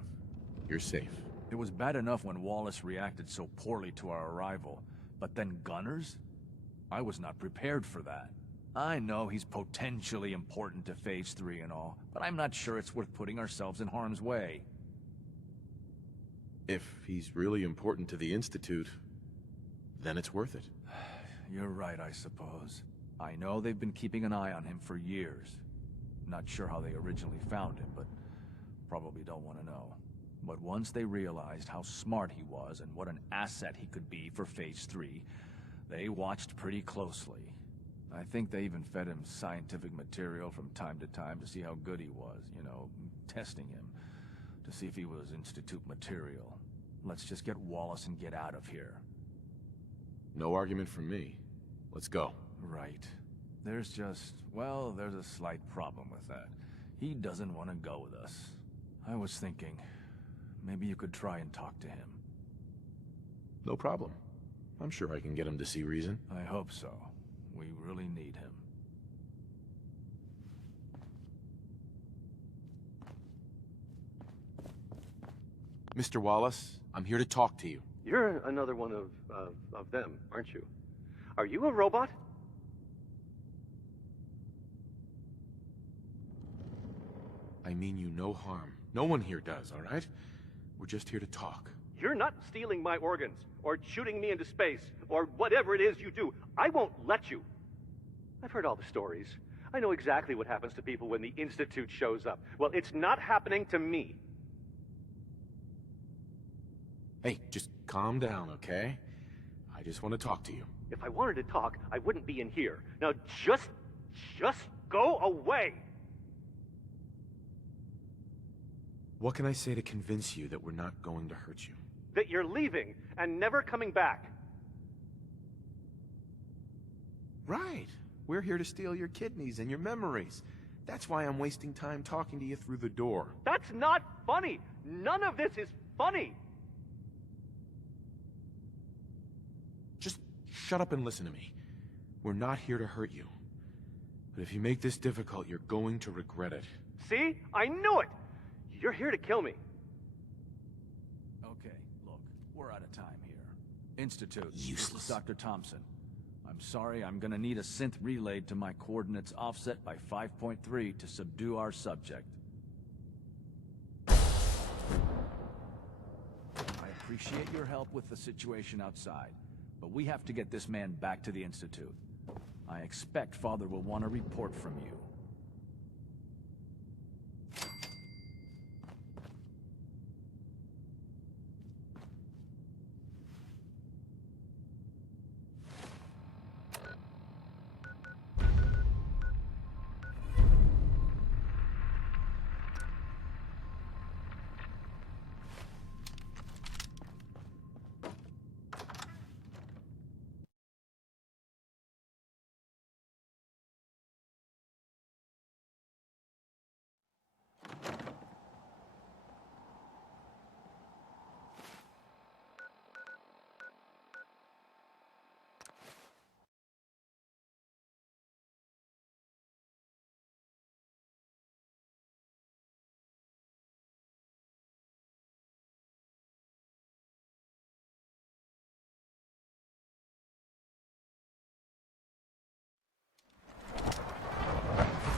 You're safe. It was bad enough when Wallace reacted so poorly to our arrival, but then gunners? I was not prepared for that. I know he's potentially important to Phase 3 and all, but I'm not sure it's worth putting ourselves in harm's way. If he's really important to the Institute, then it's worth it. You're right, I suppose. I know they've been keeping an eye on him for years. Not sure how they originally found him, but probably don't want to know. But once they realized how smart he was and what an asset he could be for Phase 3, they watched pretty closely. I think they even fed him scientific material from time to time to see how good he was, you know, testing him, to see if he was Institute material. Let's just get Wallace and get out of here. No argument from me. Let's go. Right. There's just, well, there's a slight problem with that. He doesn't want to go with us. I was thinking, maybe you could try and talk to him. No problem. I'm sure I can get him to see reason. I hope so. We really need him. Mr. Wallace, I'm here to talk to you. You're another one of them, aren't you? Are you a robot? I mean you no harm. No one here does, all right? We're just here to talk. You're not stealing my organs, or shooting me into space, or whatever it is you do. I won't let you. I've heard all the stories. I know exactly what happens to people when the Institute shows up. Well, it's not happening to me. Hey, just calm down, okay? I just want to talk to you. If I wanted to talk, I wouldn't be in here. Now, just go away! What can I say to convince you that we're not going to hurt you? That you're leaving and never coming back. Right. We're here to steal your kidneys and your memories. That's why I'm wasting time talking to you through the door. That's not funny! None of this is funny! Just shut up and listen to me. We're not here to hurt you. But if you make this difficult, you're going to regret it. See? I knew it! You're here to kill me. Okay, look, we're out of time here. Institute. Useless. Dr. Thompson. I'm sorry, I'm gonna need a synth relayed to my coordinates offset by 5.3 to subdue our subject. I appreciate your help with the situation outside, but we have to get this man back to the Institute. I expect Father will want a report from you.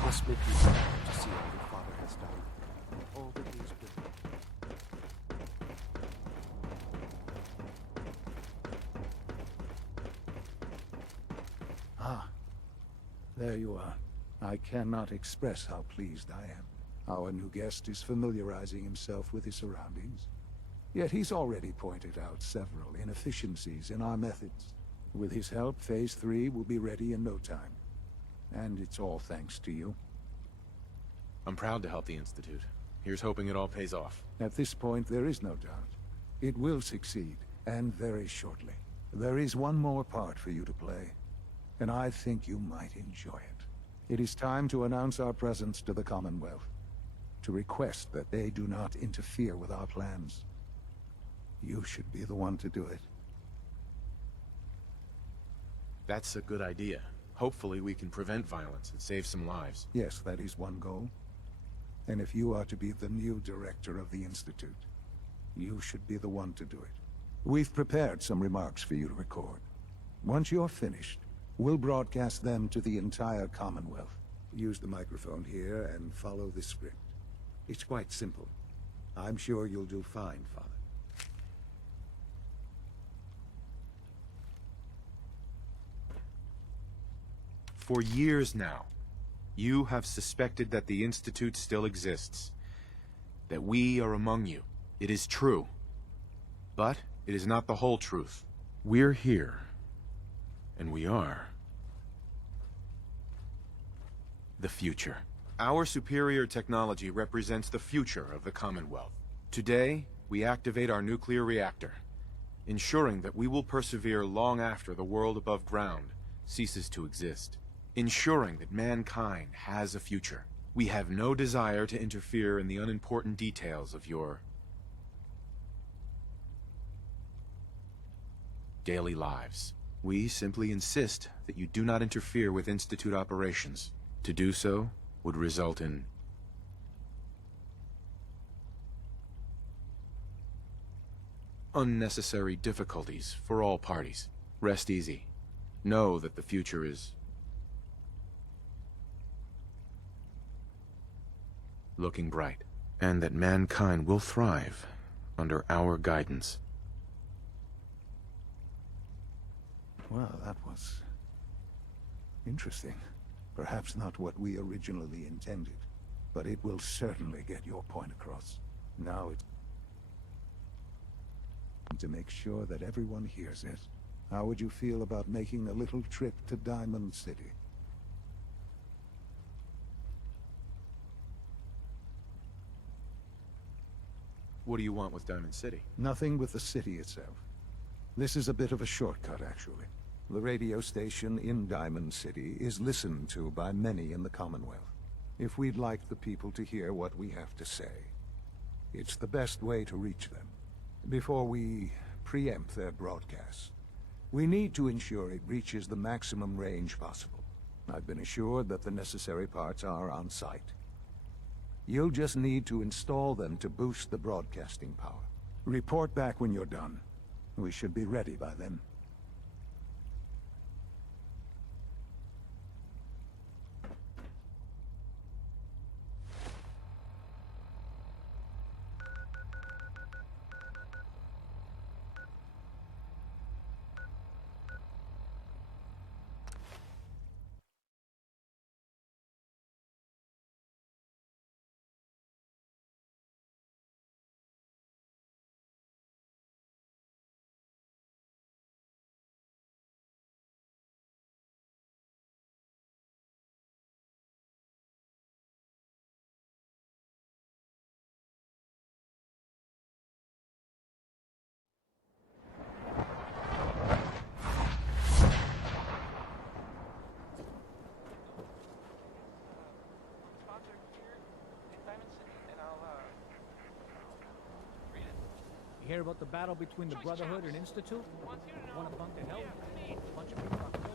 Must make you sad to see all your father has done. All that he has built. Ah, there you are. I cannot express how pleased I am. Our new guest is familiarizing himself with his surroundings. Yet he's already pointed out several inefficiencies in our methods. With his help, Phase 3 will be ready in no time. And it's all thanks to you. I'm proud to help the Institute. Here's hoping it all pays off. At this point, there is no doubt. It will succeed, and very shortly. There is one more part for you to play, and I think you might enjoy it. It is time to announce our presence to the Commonwealth, to request that they do not interfere with our plans. You should be the one to do it. That's a good idea. Hopefully we can prevent violence and save some lives. Yes, that is one goal. And if you are to be the new director of the Institute, you should be the one to do it. We've prepared some remarks for you to record. Once you're finished, we'll broadcast them to the entire Commonwealth. Use the microphone here and follow the script. It's quite simple. I'm sure you'll do fine, Father. For years now, you have suspected that the Institute still exists. That we are among you. It is true. But it is not the whole truth. We're here. And we are the future. Our superior technology represents the future of the Commonwealth. Today, we activate our nuclear reactor, ensuring that we will persevere long after the world above ground ceases to exist. Ensuring that mankind has a future. We have no desire to interfere in the unimportant details of your daily lives. We simply insist that you do not interfere with Institute operations. To do so would result in unnecessary difficulties for all parties. Rest easy. Know that the future is looking bright, and that mankind will thrive under our guidance. Well, that was interesting. Perhaps not what we originally intended, but it will certainly get your point across. Now it's to make sure that everyone hears it. How would you feel about making a little trip to Diamond City? What do you want with Diamond City? Nothing with the city itself. This is a bit of a shortcut, actually. The radio station in Diamond City is listened to by many in the Commonwealth. If we'd like the people to hear what we have to say, it's the best way to reach them. Before we preempt their broadcasts, we need to ensure it reaches the maximum range possible. I've been assured that the necessary parts are on site. You'll just need to install them to boost the broadcasting power. Report back when you're done. We should be ready by then. You hear about the battle between the Brotherhood and Institute? Want to bunk to hell? A bunch of people got killed.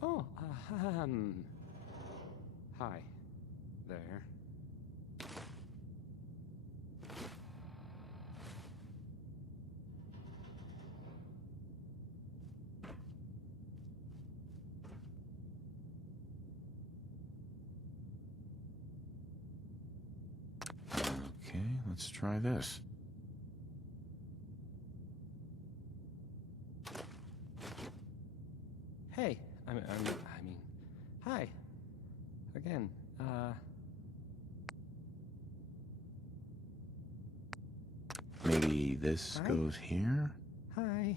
Oh, hi there. Okay, let's try this. Hey, I mean, hi. Again, Maybe this Hi. goes here? hi.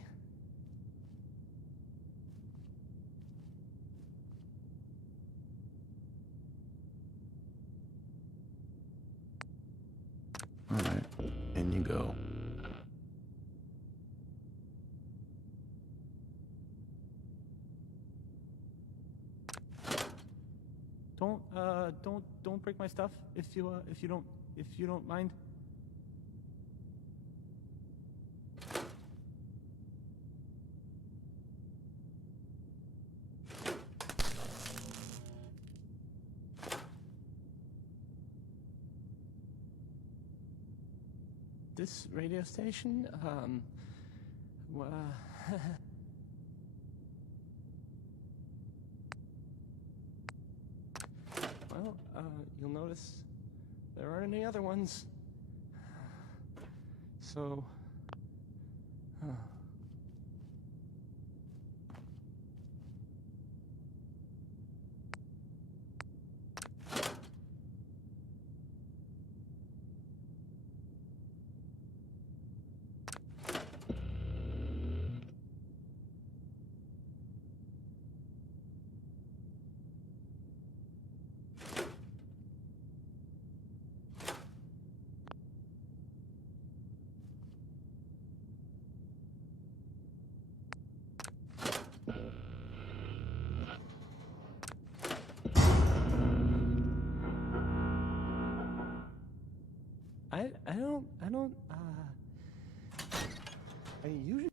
Alright, in you go. Don't break my stuff if you don't mind. This radio station, well, well, you'll notice there aren't any other ones. So, I don't, I usually...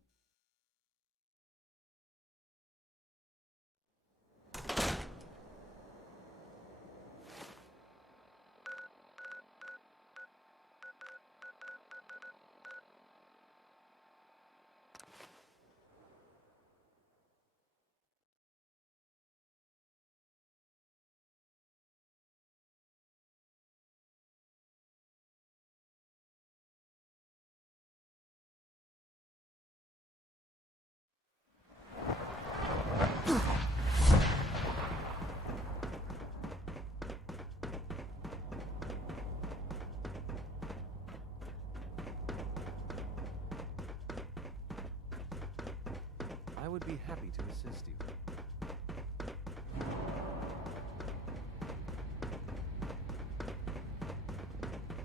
I would be happy to assist you.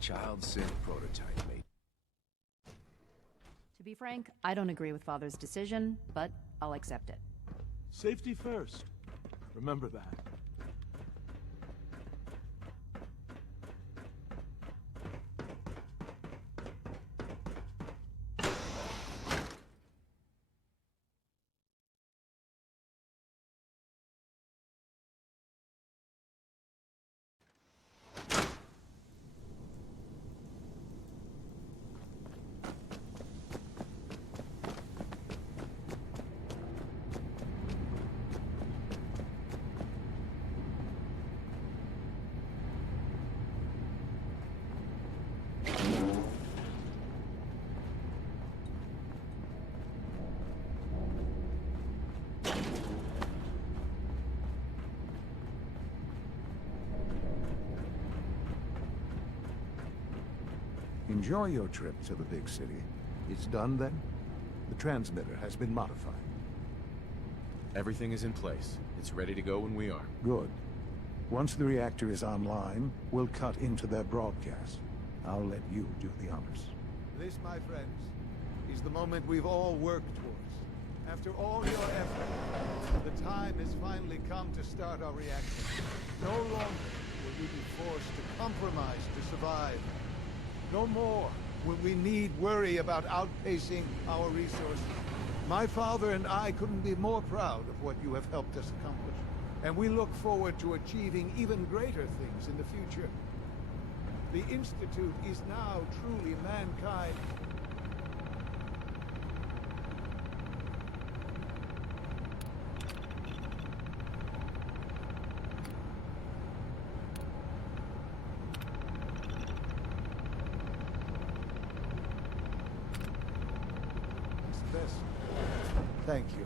Child synth prototype, mate. To be frank, I don't agree with Father's decision, but I'll accept it. Safety first. Remember that. Enjoy your trip to the big city. It's done then? The transmitter has been modified. Everything is in place. It's ready to go when we are. Good. Once the reactor is online, we'll cut into their broadcast. I'll let you do the honors. This, my friends, is the moment we've all worked towards. After all your effort, the time has finally come to start our reaction. No longer will we be forced to compromise to survive. No more will we need worry about outpacing our resources. My father and I couldn't be more proud of what you have helped us accomplish, and we look forward to achieving even greater things in the future. The Institute is now truly mankind. Thank you.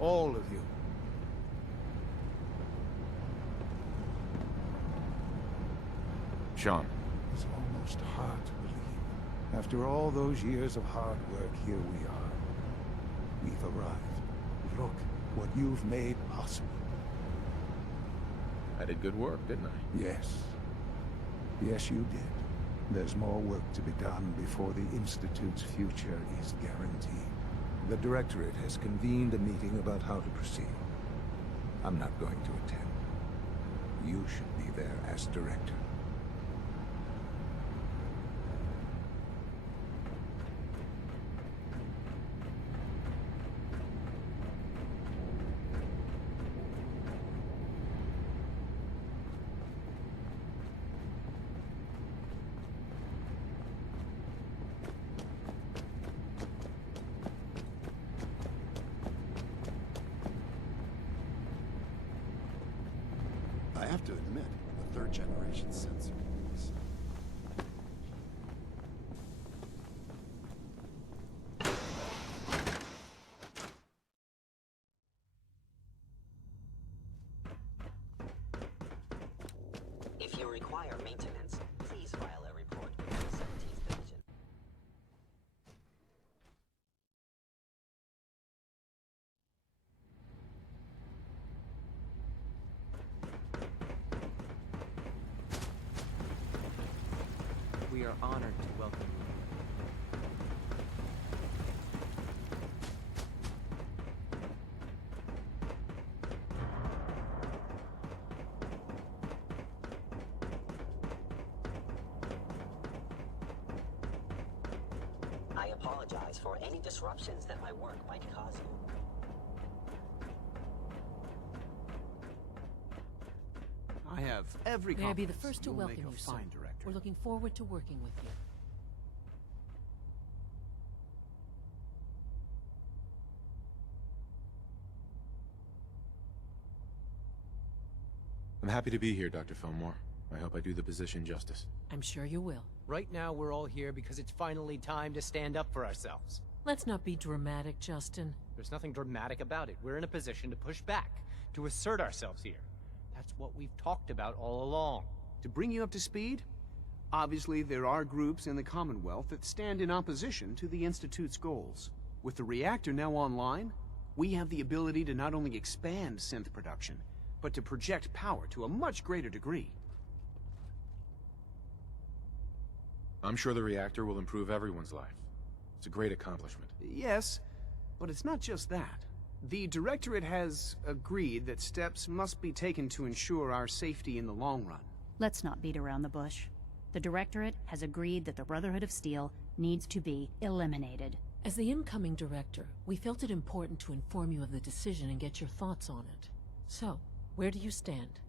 All of you. Sean. It's almost hard to believe. After all those years of hard work, here we are. We've arrived. Look what you've made possible. I did good work, didn't I? Yes. Yes, you did. There's more work to be done before the Institute's future is guaranteed. The Directorate has convened a meeting about how to proceed. I'm not going to attend. You should be there as Director. I have to admit, the third-generation sensor is... If you require maintenance, please file a report with the 17th Division. We are honored to welcome you. plans for any disruptions that my work might cause you. I have every May I be the confidence first to you'll welcome make a you, sir. fine director. We're looking forward to working with you. I'm happy to be here, Dr. Fillmore. I hope I do the position justice. I'm sure you will. Right now, we're all here because it's finally time to stand up for ourselves. Let's not be dramatic, Justin. There's nothing dramatic about it. We're in a position to push back, to assert ourselves here. That's what we've talked about all along. To bring you up to speed, obviously there are groups in the Commonwealth that stand in opposition to the Institute's goals. With the reactor now online, we have the ability to not only expand synth production, but to project power to a much greater degree. I'm sure the reactor will improve everyone's life. It's a great accomplishment. Yes, but it's not just that. The Directorate has agreed that steps must be taken to ensure our safety in the long run. Let's not beat around the bush. The Directorate has agreed that the Brotherhood of Steel needs to be eliminated. As the incoming director, we felt it important to inform you of the decision and get your thoughts on it. So, where do you stand?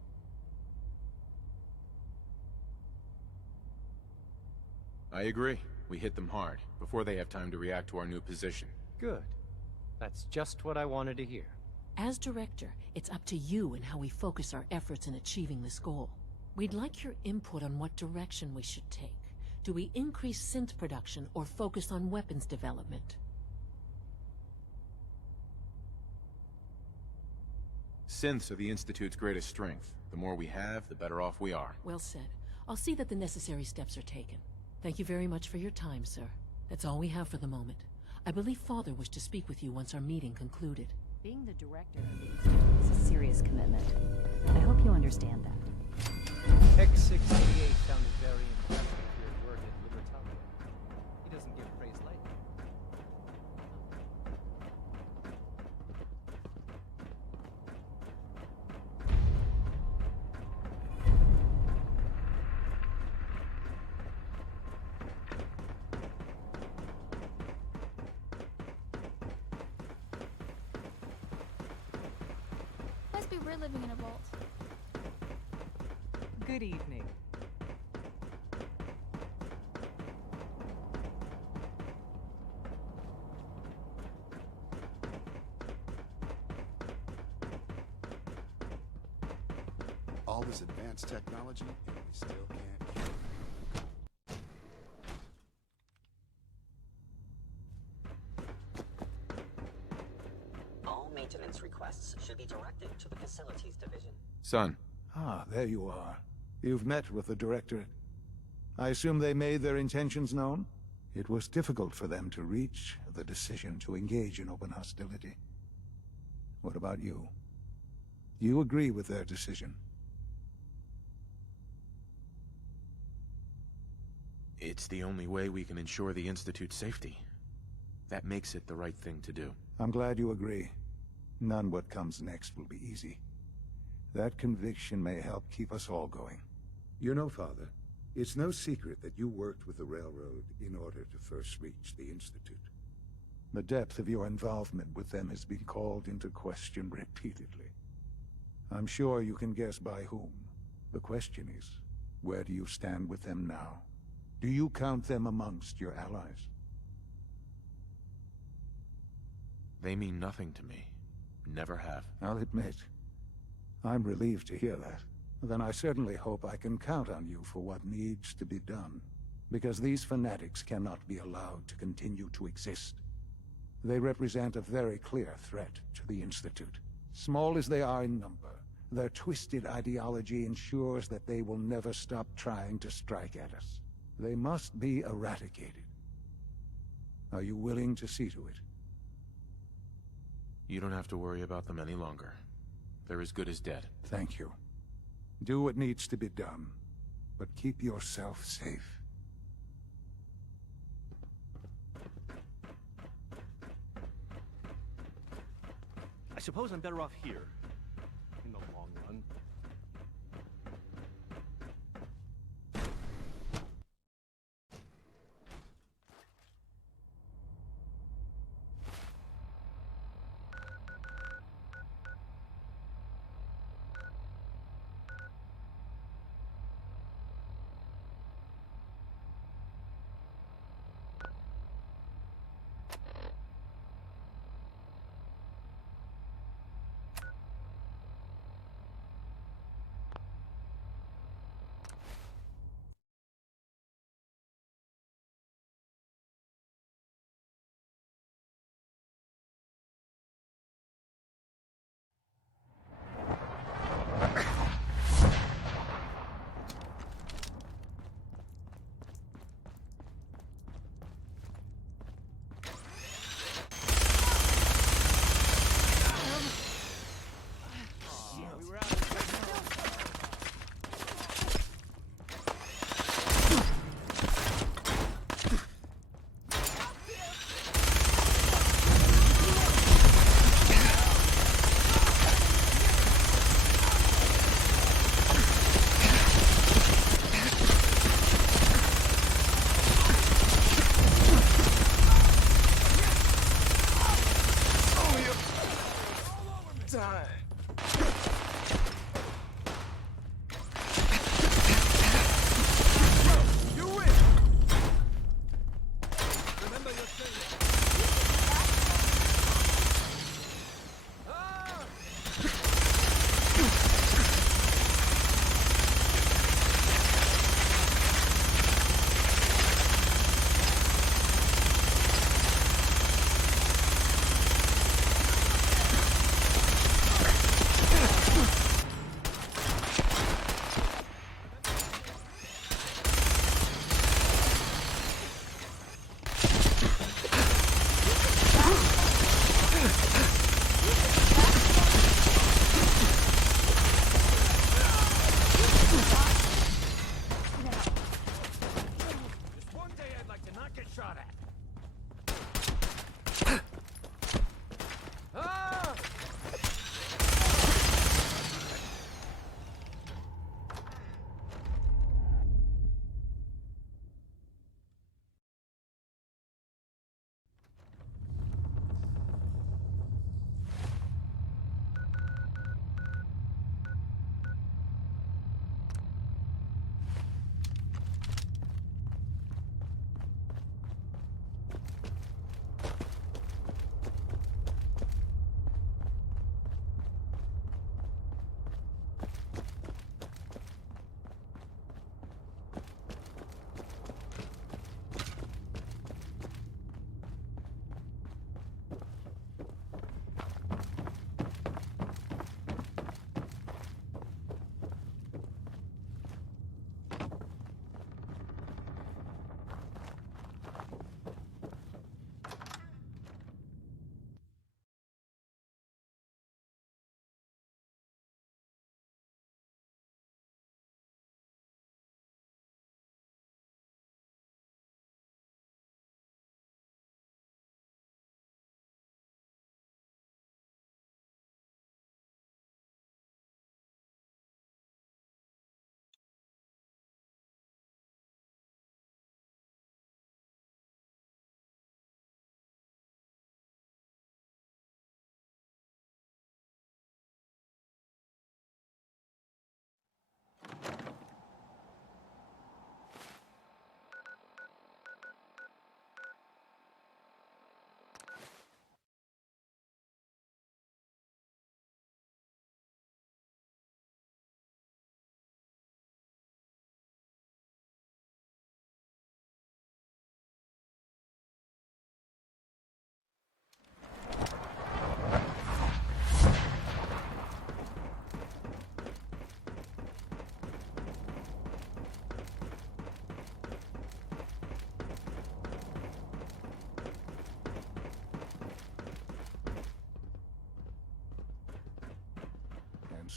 I agree. We hit them hard, before they have time to react to our new position. Good. That's just what I wanted to hear. As director, it's up to you and how we focus our efforts in achieving this goal. We'd like your input on what direction we should take. Do we increase synth production or focus on weapons development? Synths are the Institute's greatest strength. The more we have, the better off we are. Well said. I'll see that the necessary steps are taken. Thank you very much for your time, sir. That's all we have for the moment. I believe Father wished to speak with you once our meeting concluded. Being the director of the Institute is a serious commitment. I hope you understand that. X-688 sounded very impressive with your work at Libertalia. He doesn't give praise lightly. Must be we're living in a vault. Good evening. All this advanced technology, and we still can't cure it. All maintenance requests should be directed to the Facilities Division. Son. Ah, there you are. You've met with the Directorate. I assume they made their intentions known? It was difficult for them to reach the decision to engage in open hostility. What about you? You agree with their decision? It's the only way we can ensure the Institute's safety. That makes it the right thing to do. I'm glad you agree. None what comes next will be easy. That conviction may help keep us all going. You know, Father, it's no secret that you worked with the Railroad in order to first reach the Institute. The depth of your involvement with them has been called into question repeatedly. I'm sure you can guess by whom. The question is, where do you stand with them now? Do you count them amongst your allies? They mean nothing to me. Never have. I'll admit, I'm relieved to hear that. Then I certainly hope I can count on you for what needs to be done. Because these fanatics cannot be allowed to continue to exist. They represent a very clear threat to the Institute. Small as they are in number, their twisted ideology ensures that they will never stop trying to strike at us. They must be eradicated. Are you willing to see to it? You don't have to worry about them any longer. They're as good as dead. Thank you. Do what needs to be done, but keep yourself safe. I suppose I'm better off here, in the long run.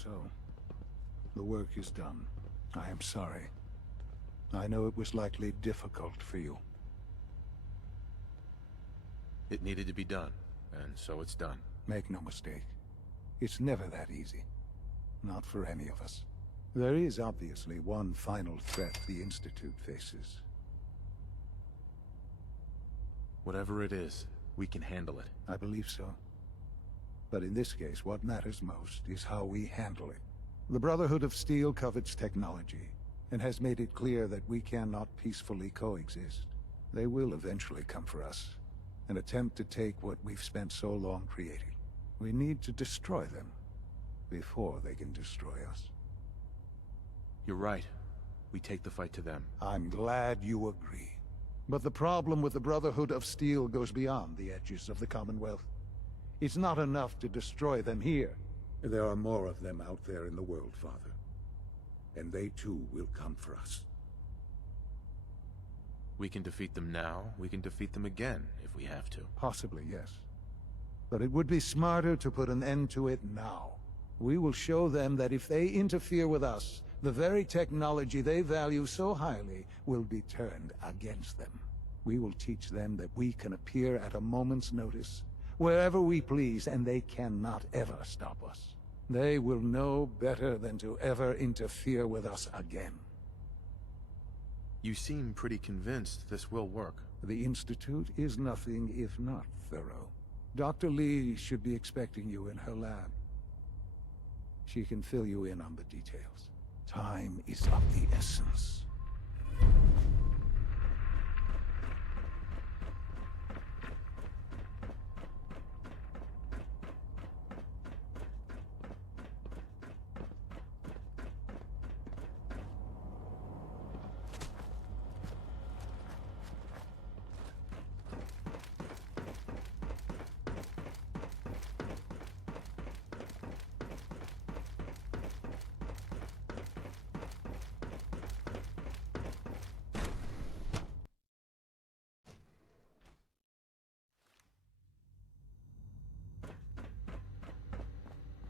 so. The work is done. I am sorry. I know it was likely difficult for you. It needed to be done, and so it's done. Make no mistake. It's never that easy. Not for any of us. There is obviously one final threat the Institute faces. Whatever it is, we can handle it. I believe so. But in this case, what matters most is how we handle it. The Brotherhood of Steel covets technology, and has made it clear that we cannot peacefully coexist. They will eventually come for us, and attempt to take what we've spent so long creating. We need to destroy them, before they can destroy us. You're right. We take the fight to them. I'm glad you agree. But the problem with the Brotherhood of Steel goes beyond the edges of the Commonwealth. It's not enough to destroy them here. There are more of them out there in the world, Father. And they too will come for us. We can defeat them now, we can defeat them again, if we have to. Possibly, yes. But it would be smarter to put an end to it now. We will show them that if they interfere with us, the very technology they value so highly will be turned against them. We will teach them that we can appear at a moment's notice, wherever we please, and they cannot ever stop us. They will know better than to ever interfere with us again. You seem pretty convinced this will work. The Institute is nothing if not thorough. Dr. Lee should be expecting you in her lab. She can fill you in on the details. Time is of the essence.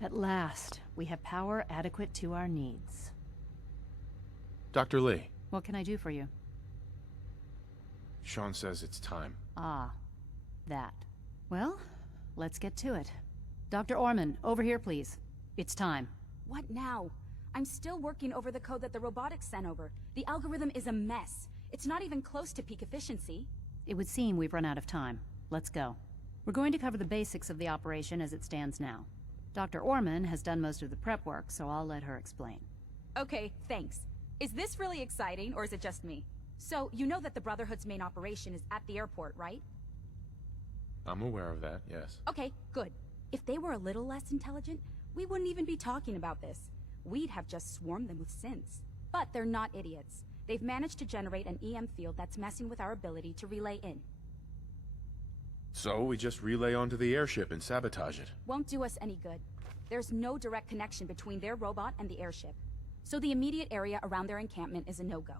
At last, we have power adequate to our needs. Dr. Lee. What can I do for you? Sean says it's time. Ah, that. Well, let's get to it. Dr. Orman, over here, please. It's time. What now? I'm still working over the code that the robotics sent over. The algorithm is a mess. It's not even close to peak efficiency. It would seem we've run out of time. Let's go. We're going to cover the basics of the operation as it stands now. Dr. Orman has done most of the prep work, so I'll let her explain. Okay, thanks. Is this really exciting, or is it just me? So, you know that the Brotherhood's main operation is at the airport, right? I'm aware of that, yes. Okay, good. If they were a little less intelligent, we wouldn't even be talking about this. We'd have just swarmed them with synths. But they're not idiots. They've managed to generate an EM field that's messing with our ability to relay in. So we just relay onto the airship and sabotage it. Won't do us any good. There's no direct connection between their robot and the airship. So the immediate area around their encampment is a no-go.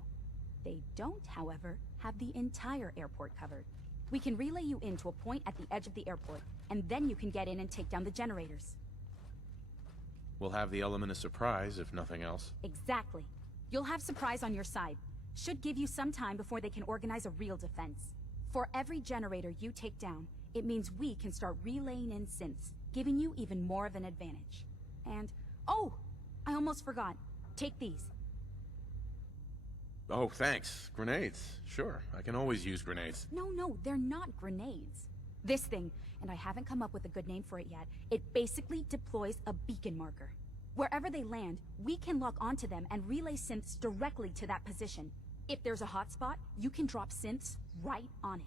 They don't, however, have the entire airport covered. We can relay you in to a point at the edge of the airport, and then you can get in and take down the generators. We'll have the element of surprise, if nothing else. Exactly. You'll have surprise on your side. Should give you some time before they can organize a real defense. For every generator you take down, it means we can start relaying in synths, giving you even more of an advantage. And, oh! I almost forgot. Take these. Oh, thanks. Grenades. Sure, I can always use grenades. No, they're not grenades. This thing, and I haven't come up with a good name for it yet, it basically deploys a beacon marker. Wherever they land, we can lock onto them and relay synths directly to that position. If there's a hotspot, you can drop synths right on it.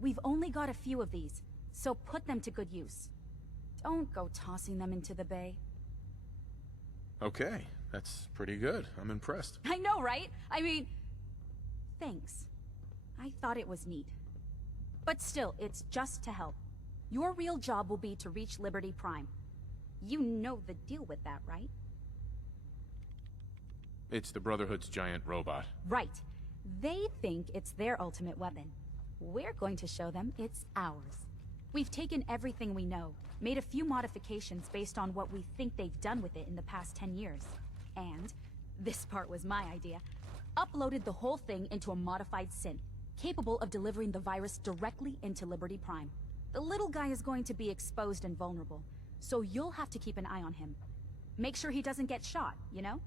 We've only got a few of these, so put them to good use. Don't go tossing them into the bay. Okay, that's pretty good. I'm impressed. I know, right? I mean, thanks. I thought it was neat. But still, it's just to help. Your real job will be to reach Liberty Prime. You know the deal with that, right? It's the Brotherhood's giant robot. Right. They think it's their ultimate weapon. We're going to show them it's ours. We've taken everything we know, made a few modifications based on what we think they've done with it in the past 10 years. And, this part was my idea, uploaded the whole thing into a modified synth, capable of delivering the virus directly into Liberty Prime. The little guy is going to be exposed and vulnerable, so you'll have to keep an eye on him. Make sure he doesn't get shot, you know?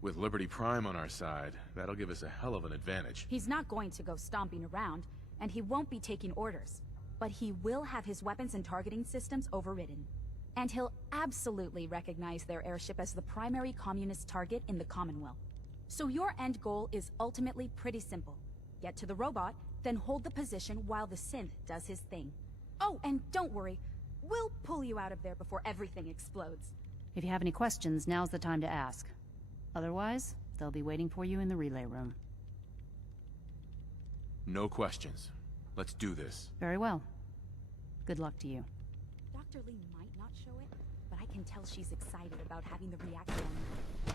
With Liberty Prime on our side, that'll give us a hell of an advantage. He's not going to go stomping around, and he won't be taking orders. But he will have his weapons and targeting systems overridden. And he'll absolutely recognize their airship as the primary communist target in the Commonwealth. So your end goal is ultimately pretty simple. Get to the robot, then hold the position while the synth does his thing. Oh, and don't worry. We'll pull you out of there before everything explodes. If you have any questions, now's the time to ask. Otherwise, they'll be waiting for you in the relay room. No questions. Let's do this. Very well. Good luck to you. Dr. Lee might not show it, but I can tell she's excited about having the reactor on.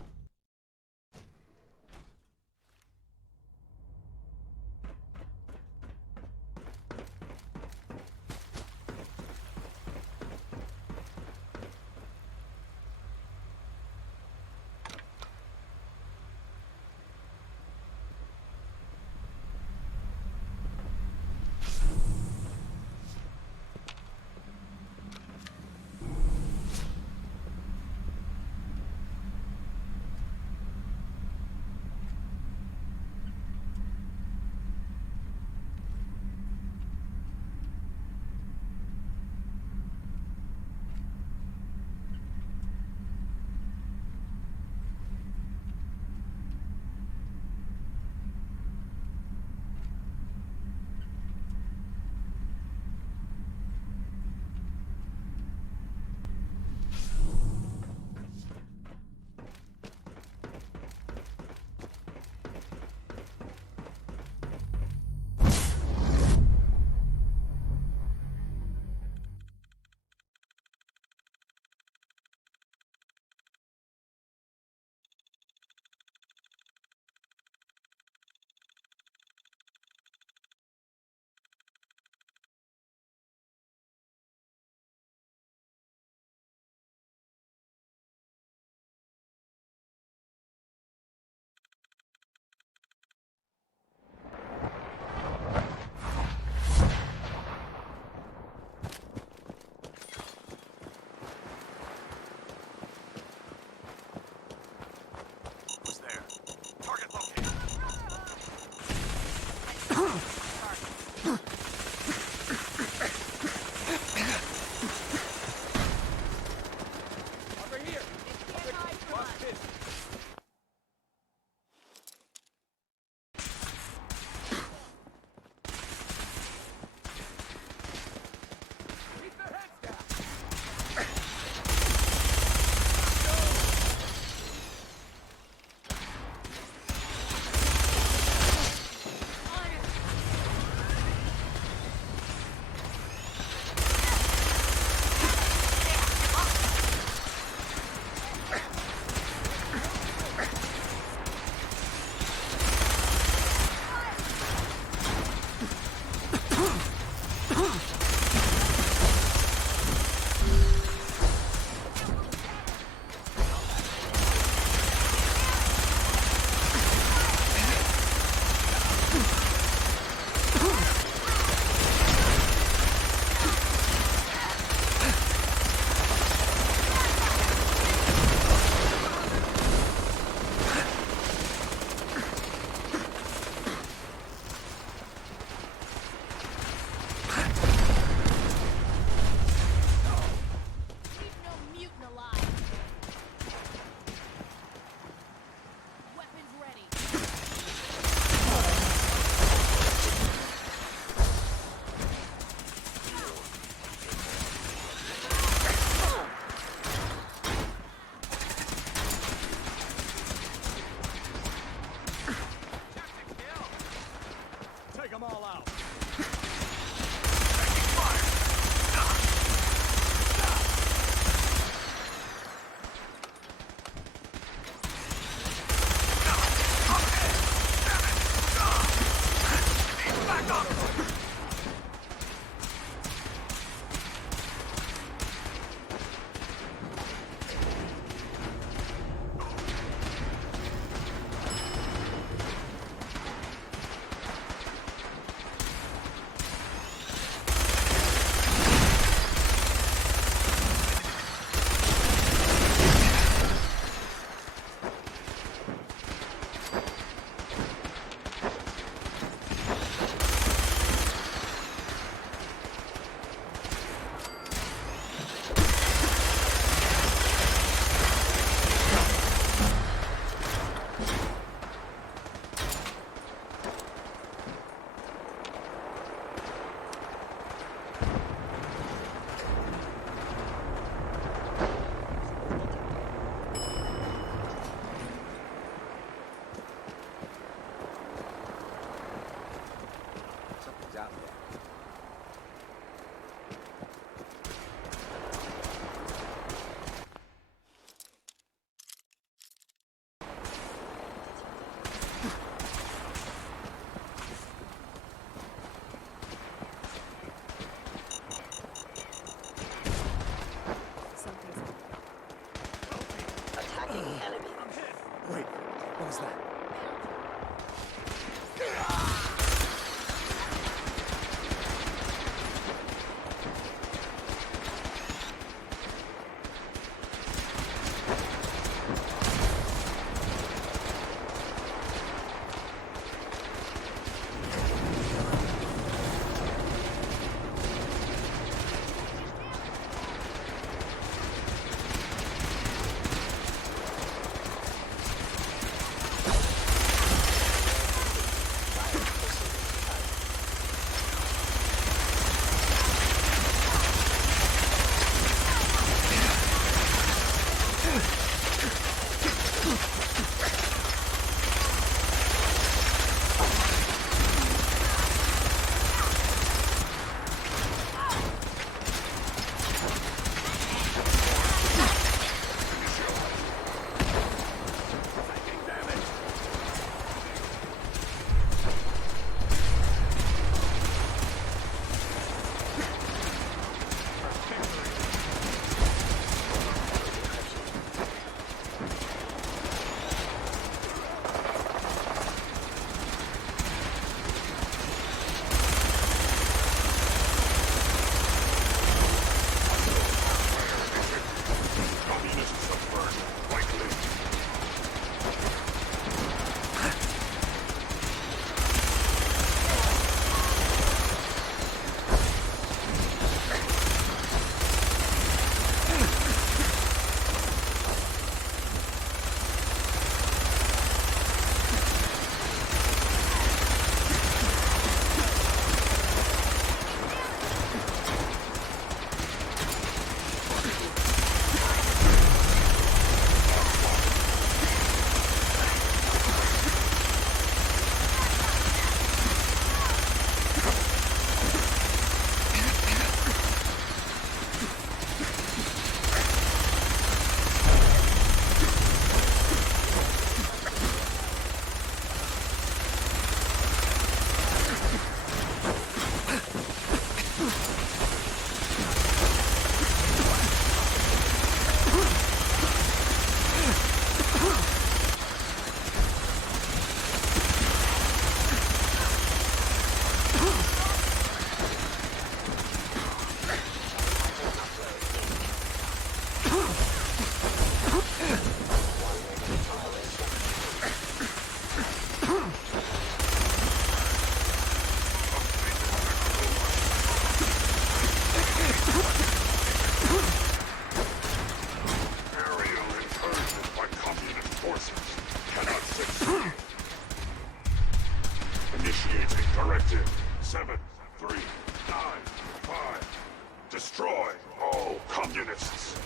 Destroy all communists!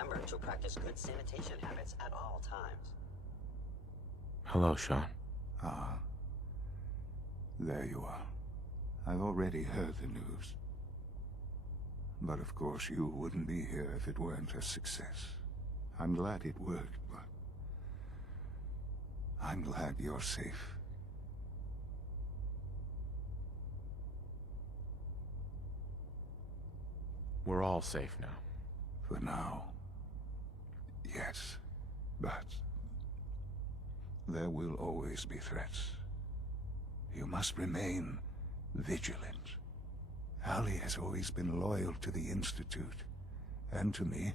remember to practice good sanitation habits at all times. Hello, Sean. Ah. There you are. I've already heard the news. But of course you wouldn't be here if it weren't a success. I'm glad it worked, but I'm glad you're safe. We're all safe now. For now. Yes. But there will always be threats. You must remain vigilant. Allie has always been loyal to the Institute, and to me.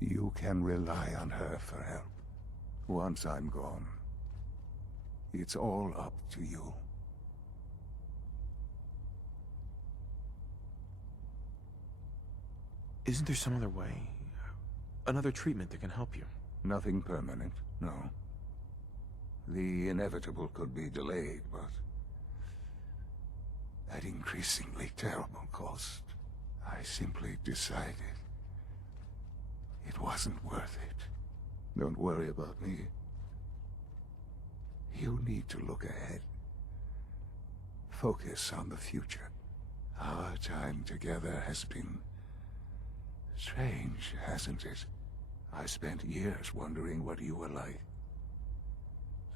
You can rely on her for help. Once I'm gone, it's all up to you. Isn't there some other way? Another treatment that can help you? Nothing permanent, no. The inevitable could be delayed, but at increasingly terrible cost, I simply decided it wasn't worth it. Don't worry about me. You need to look ahead. Focus on the future. Our time together has been strange, hasn't it? I spent years wondering what you were like.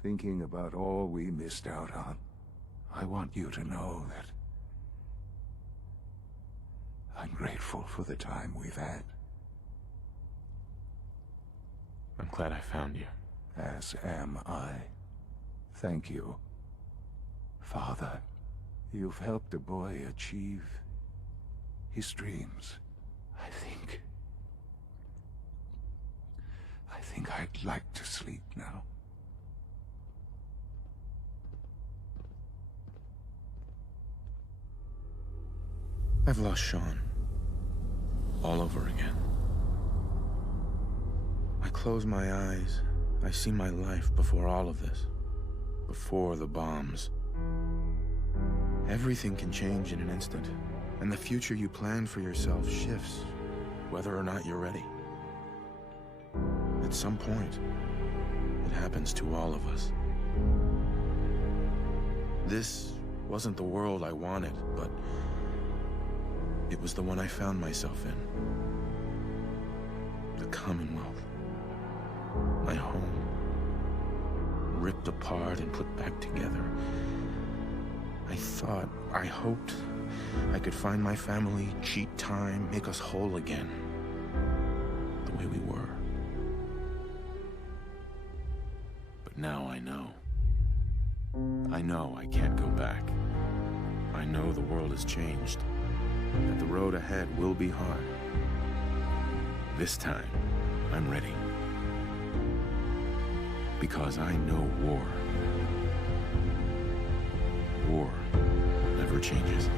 Thinking about all we missed out on. I want you to know that I'm grateful for the time we've had. I'm glad I found you. As am I. Thank you, Father. You've helped a boy achieve his dreams. I think I'd like to sleep now. I've lost Sean. All over again. I close my eyes. I see my life before all of this. Before the bombs. Everything can change in an instant, and the future you plan for yourself shifts, whether or not you're ready. At some point, it happens to all of us. This wasn't the world I wanted, but it was the one I found myself in. The Commonwealth. My home. Ripped apart and put back together. I hoped I could find my family, cheat time, make us whole again. The way we were. But now I know. I know I can't go back. I know the world has changed. That the road ahead will be hard. This time, I'm ready. Because I know war. War never changes.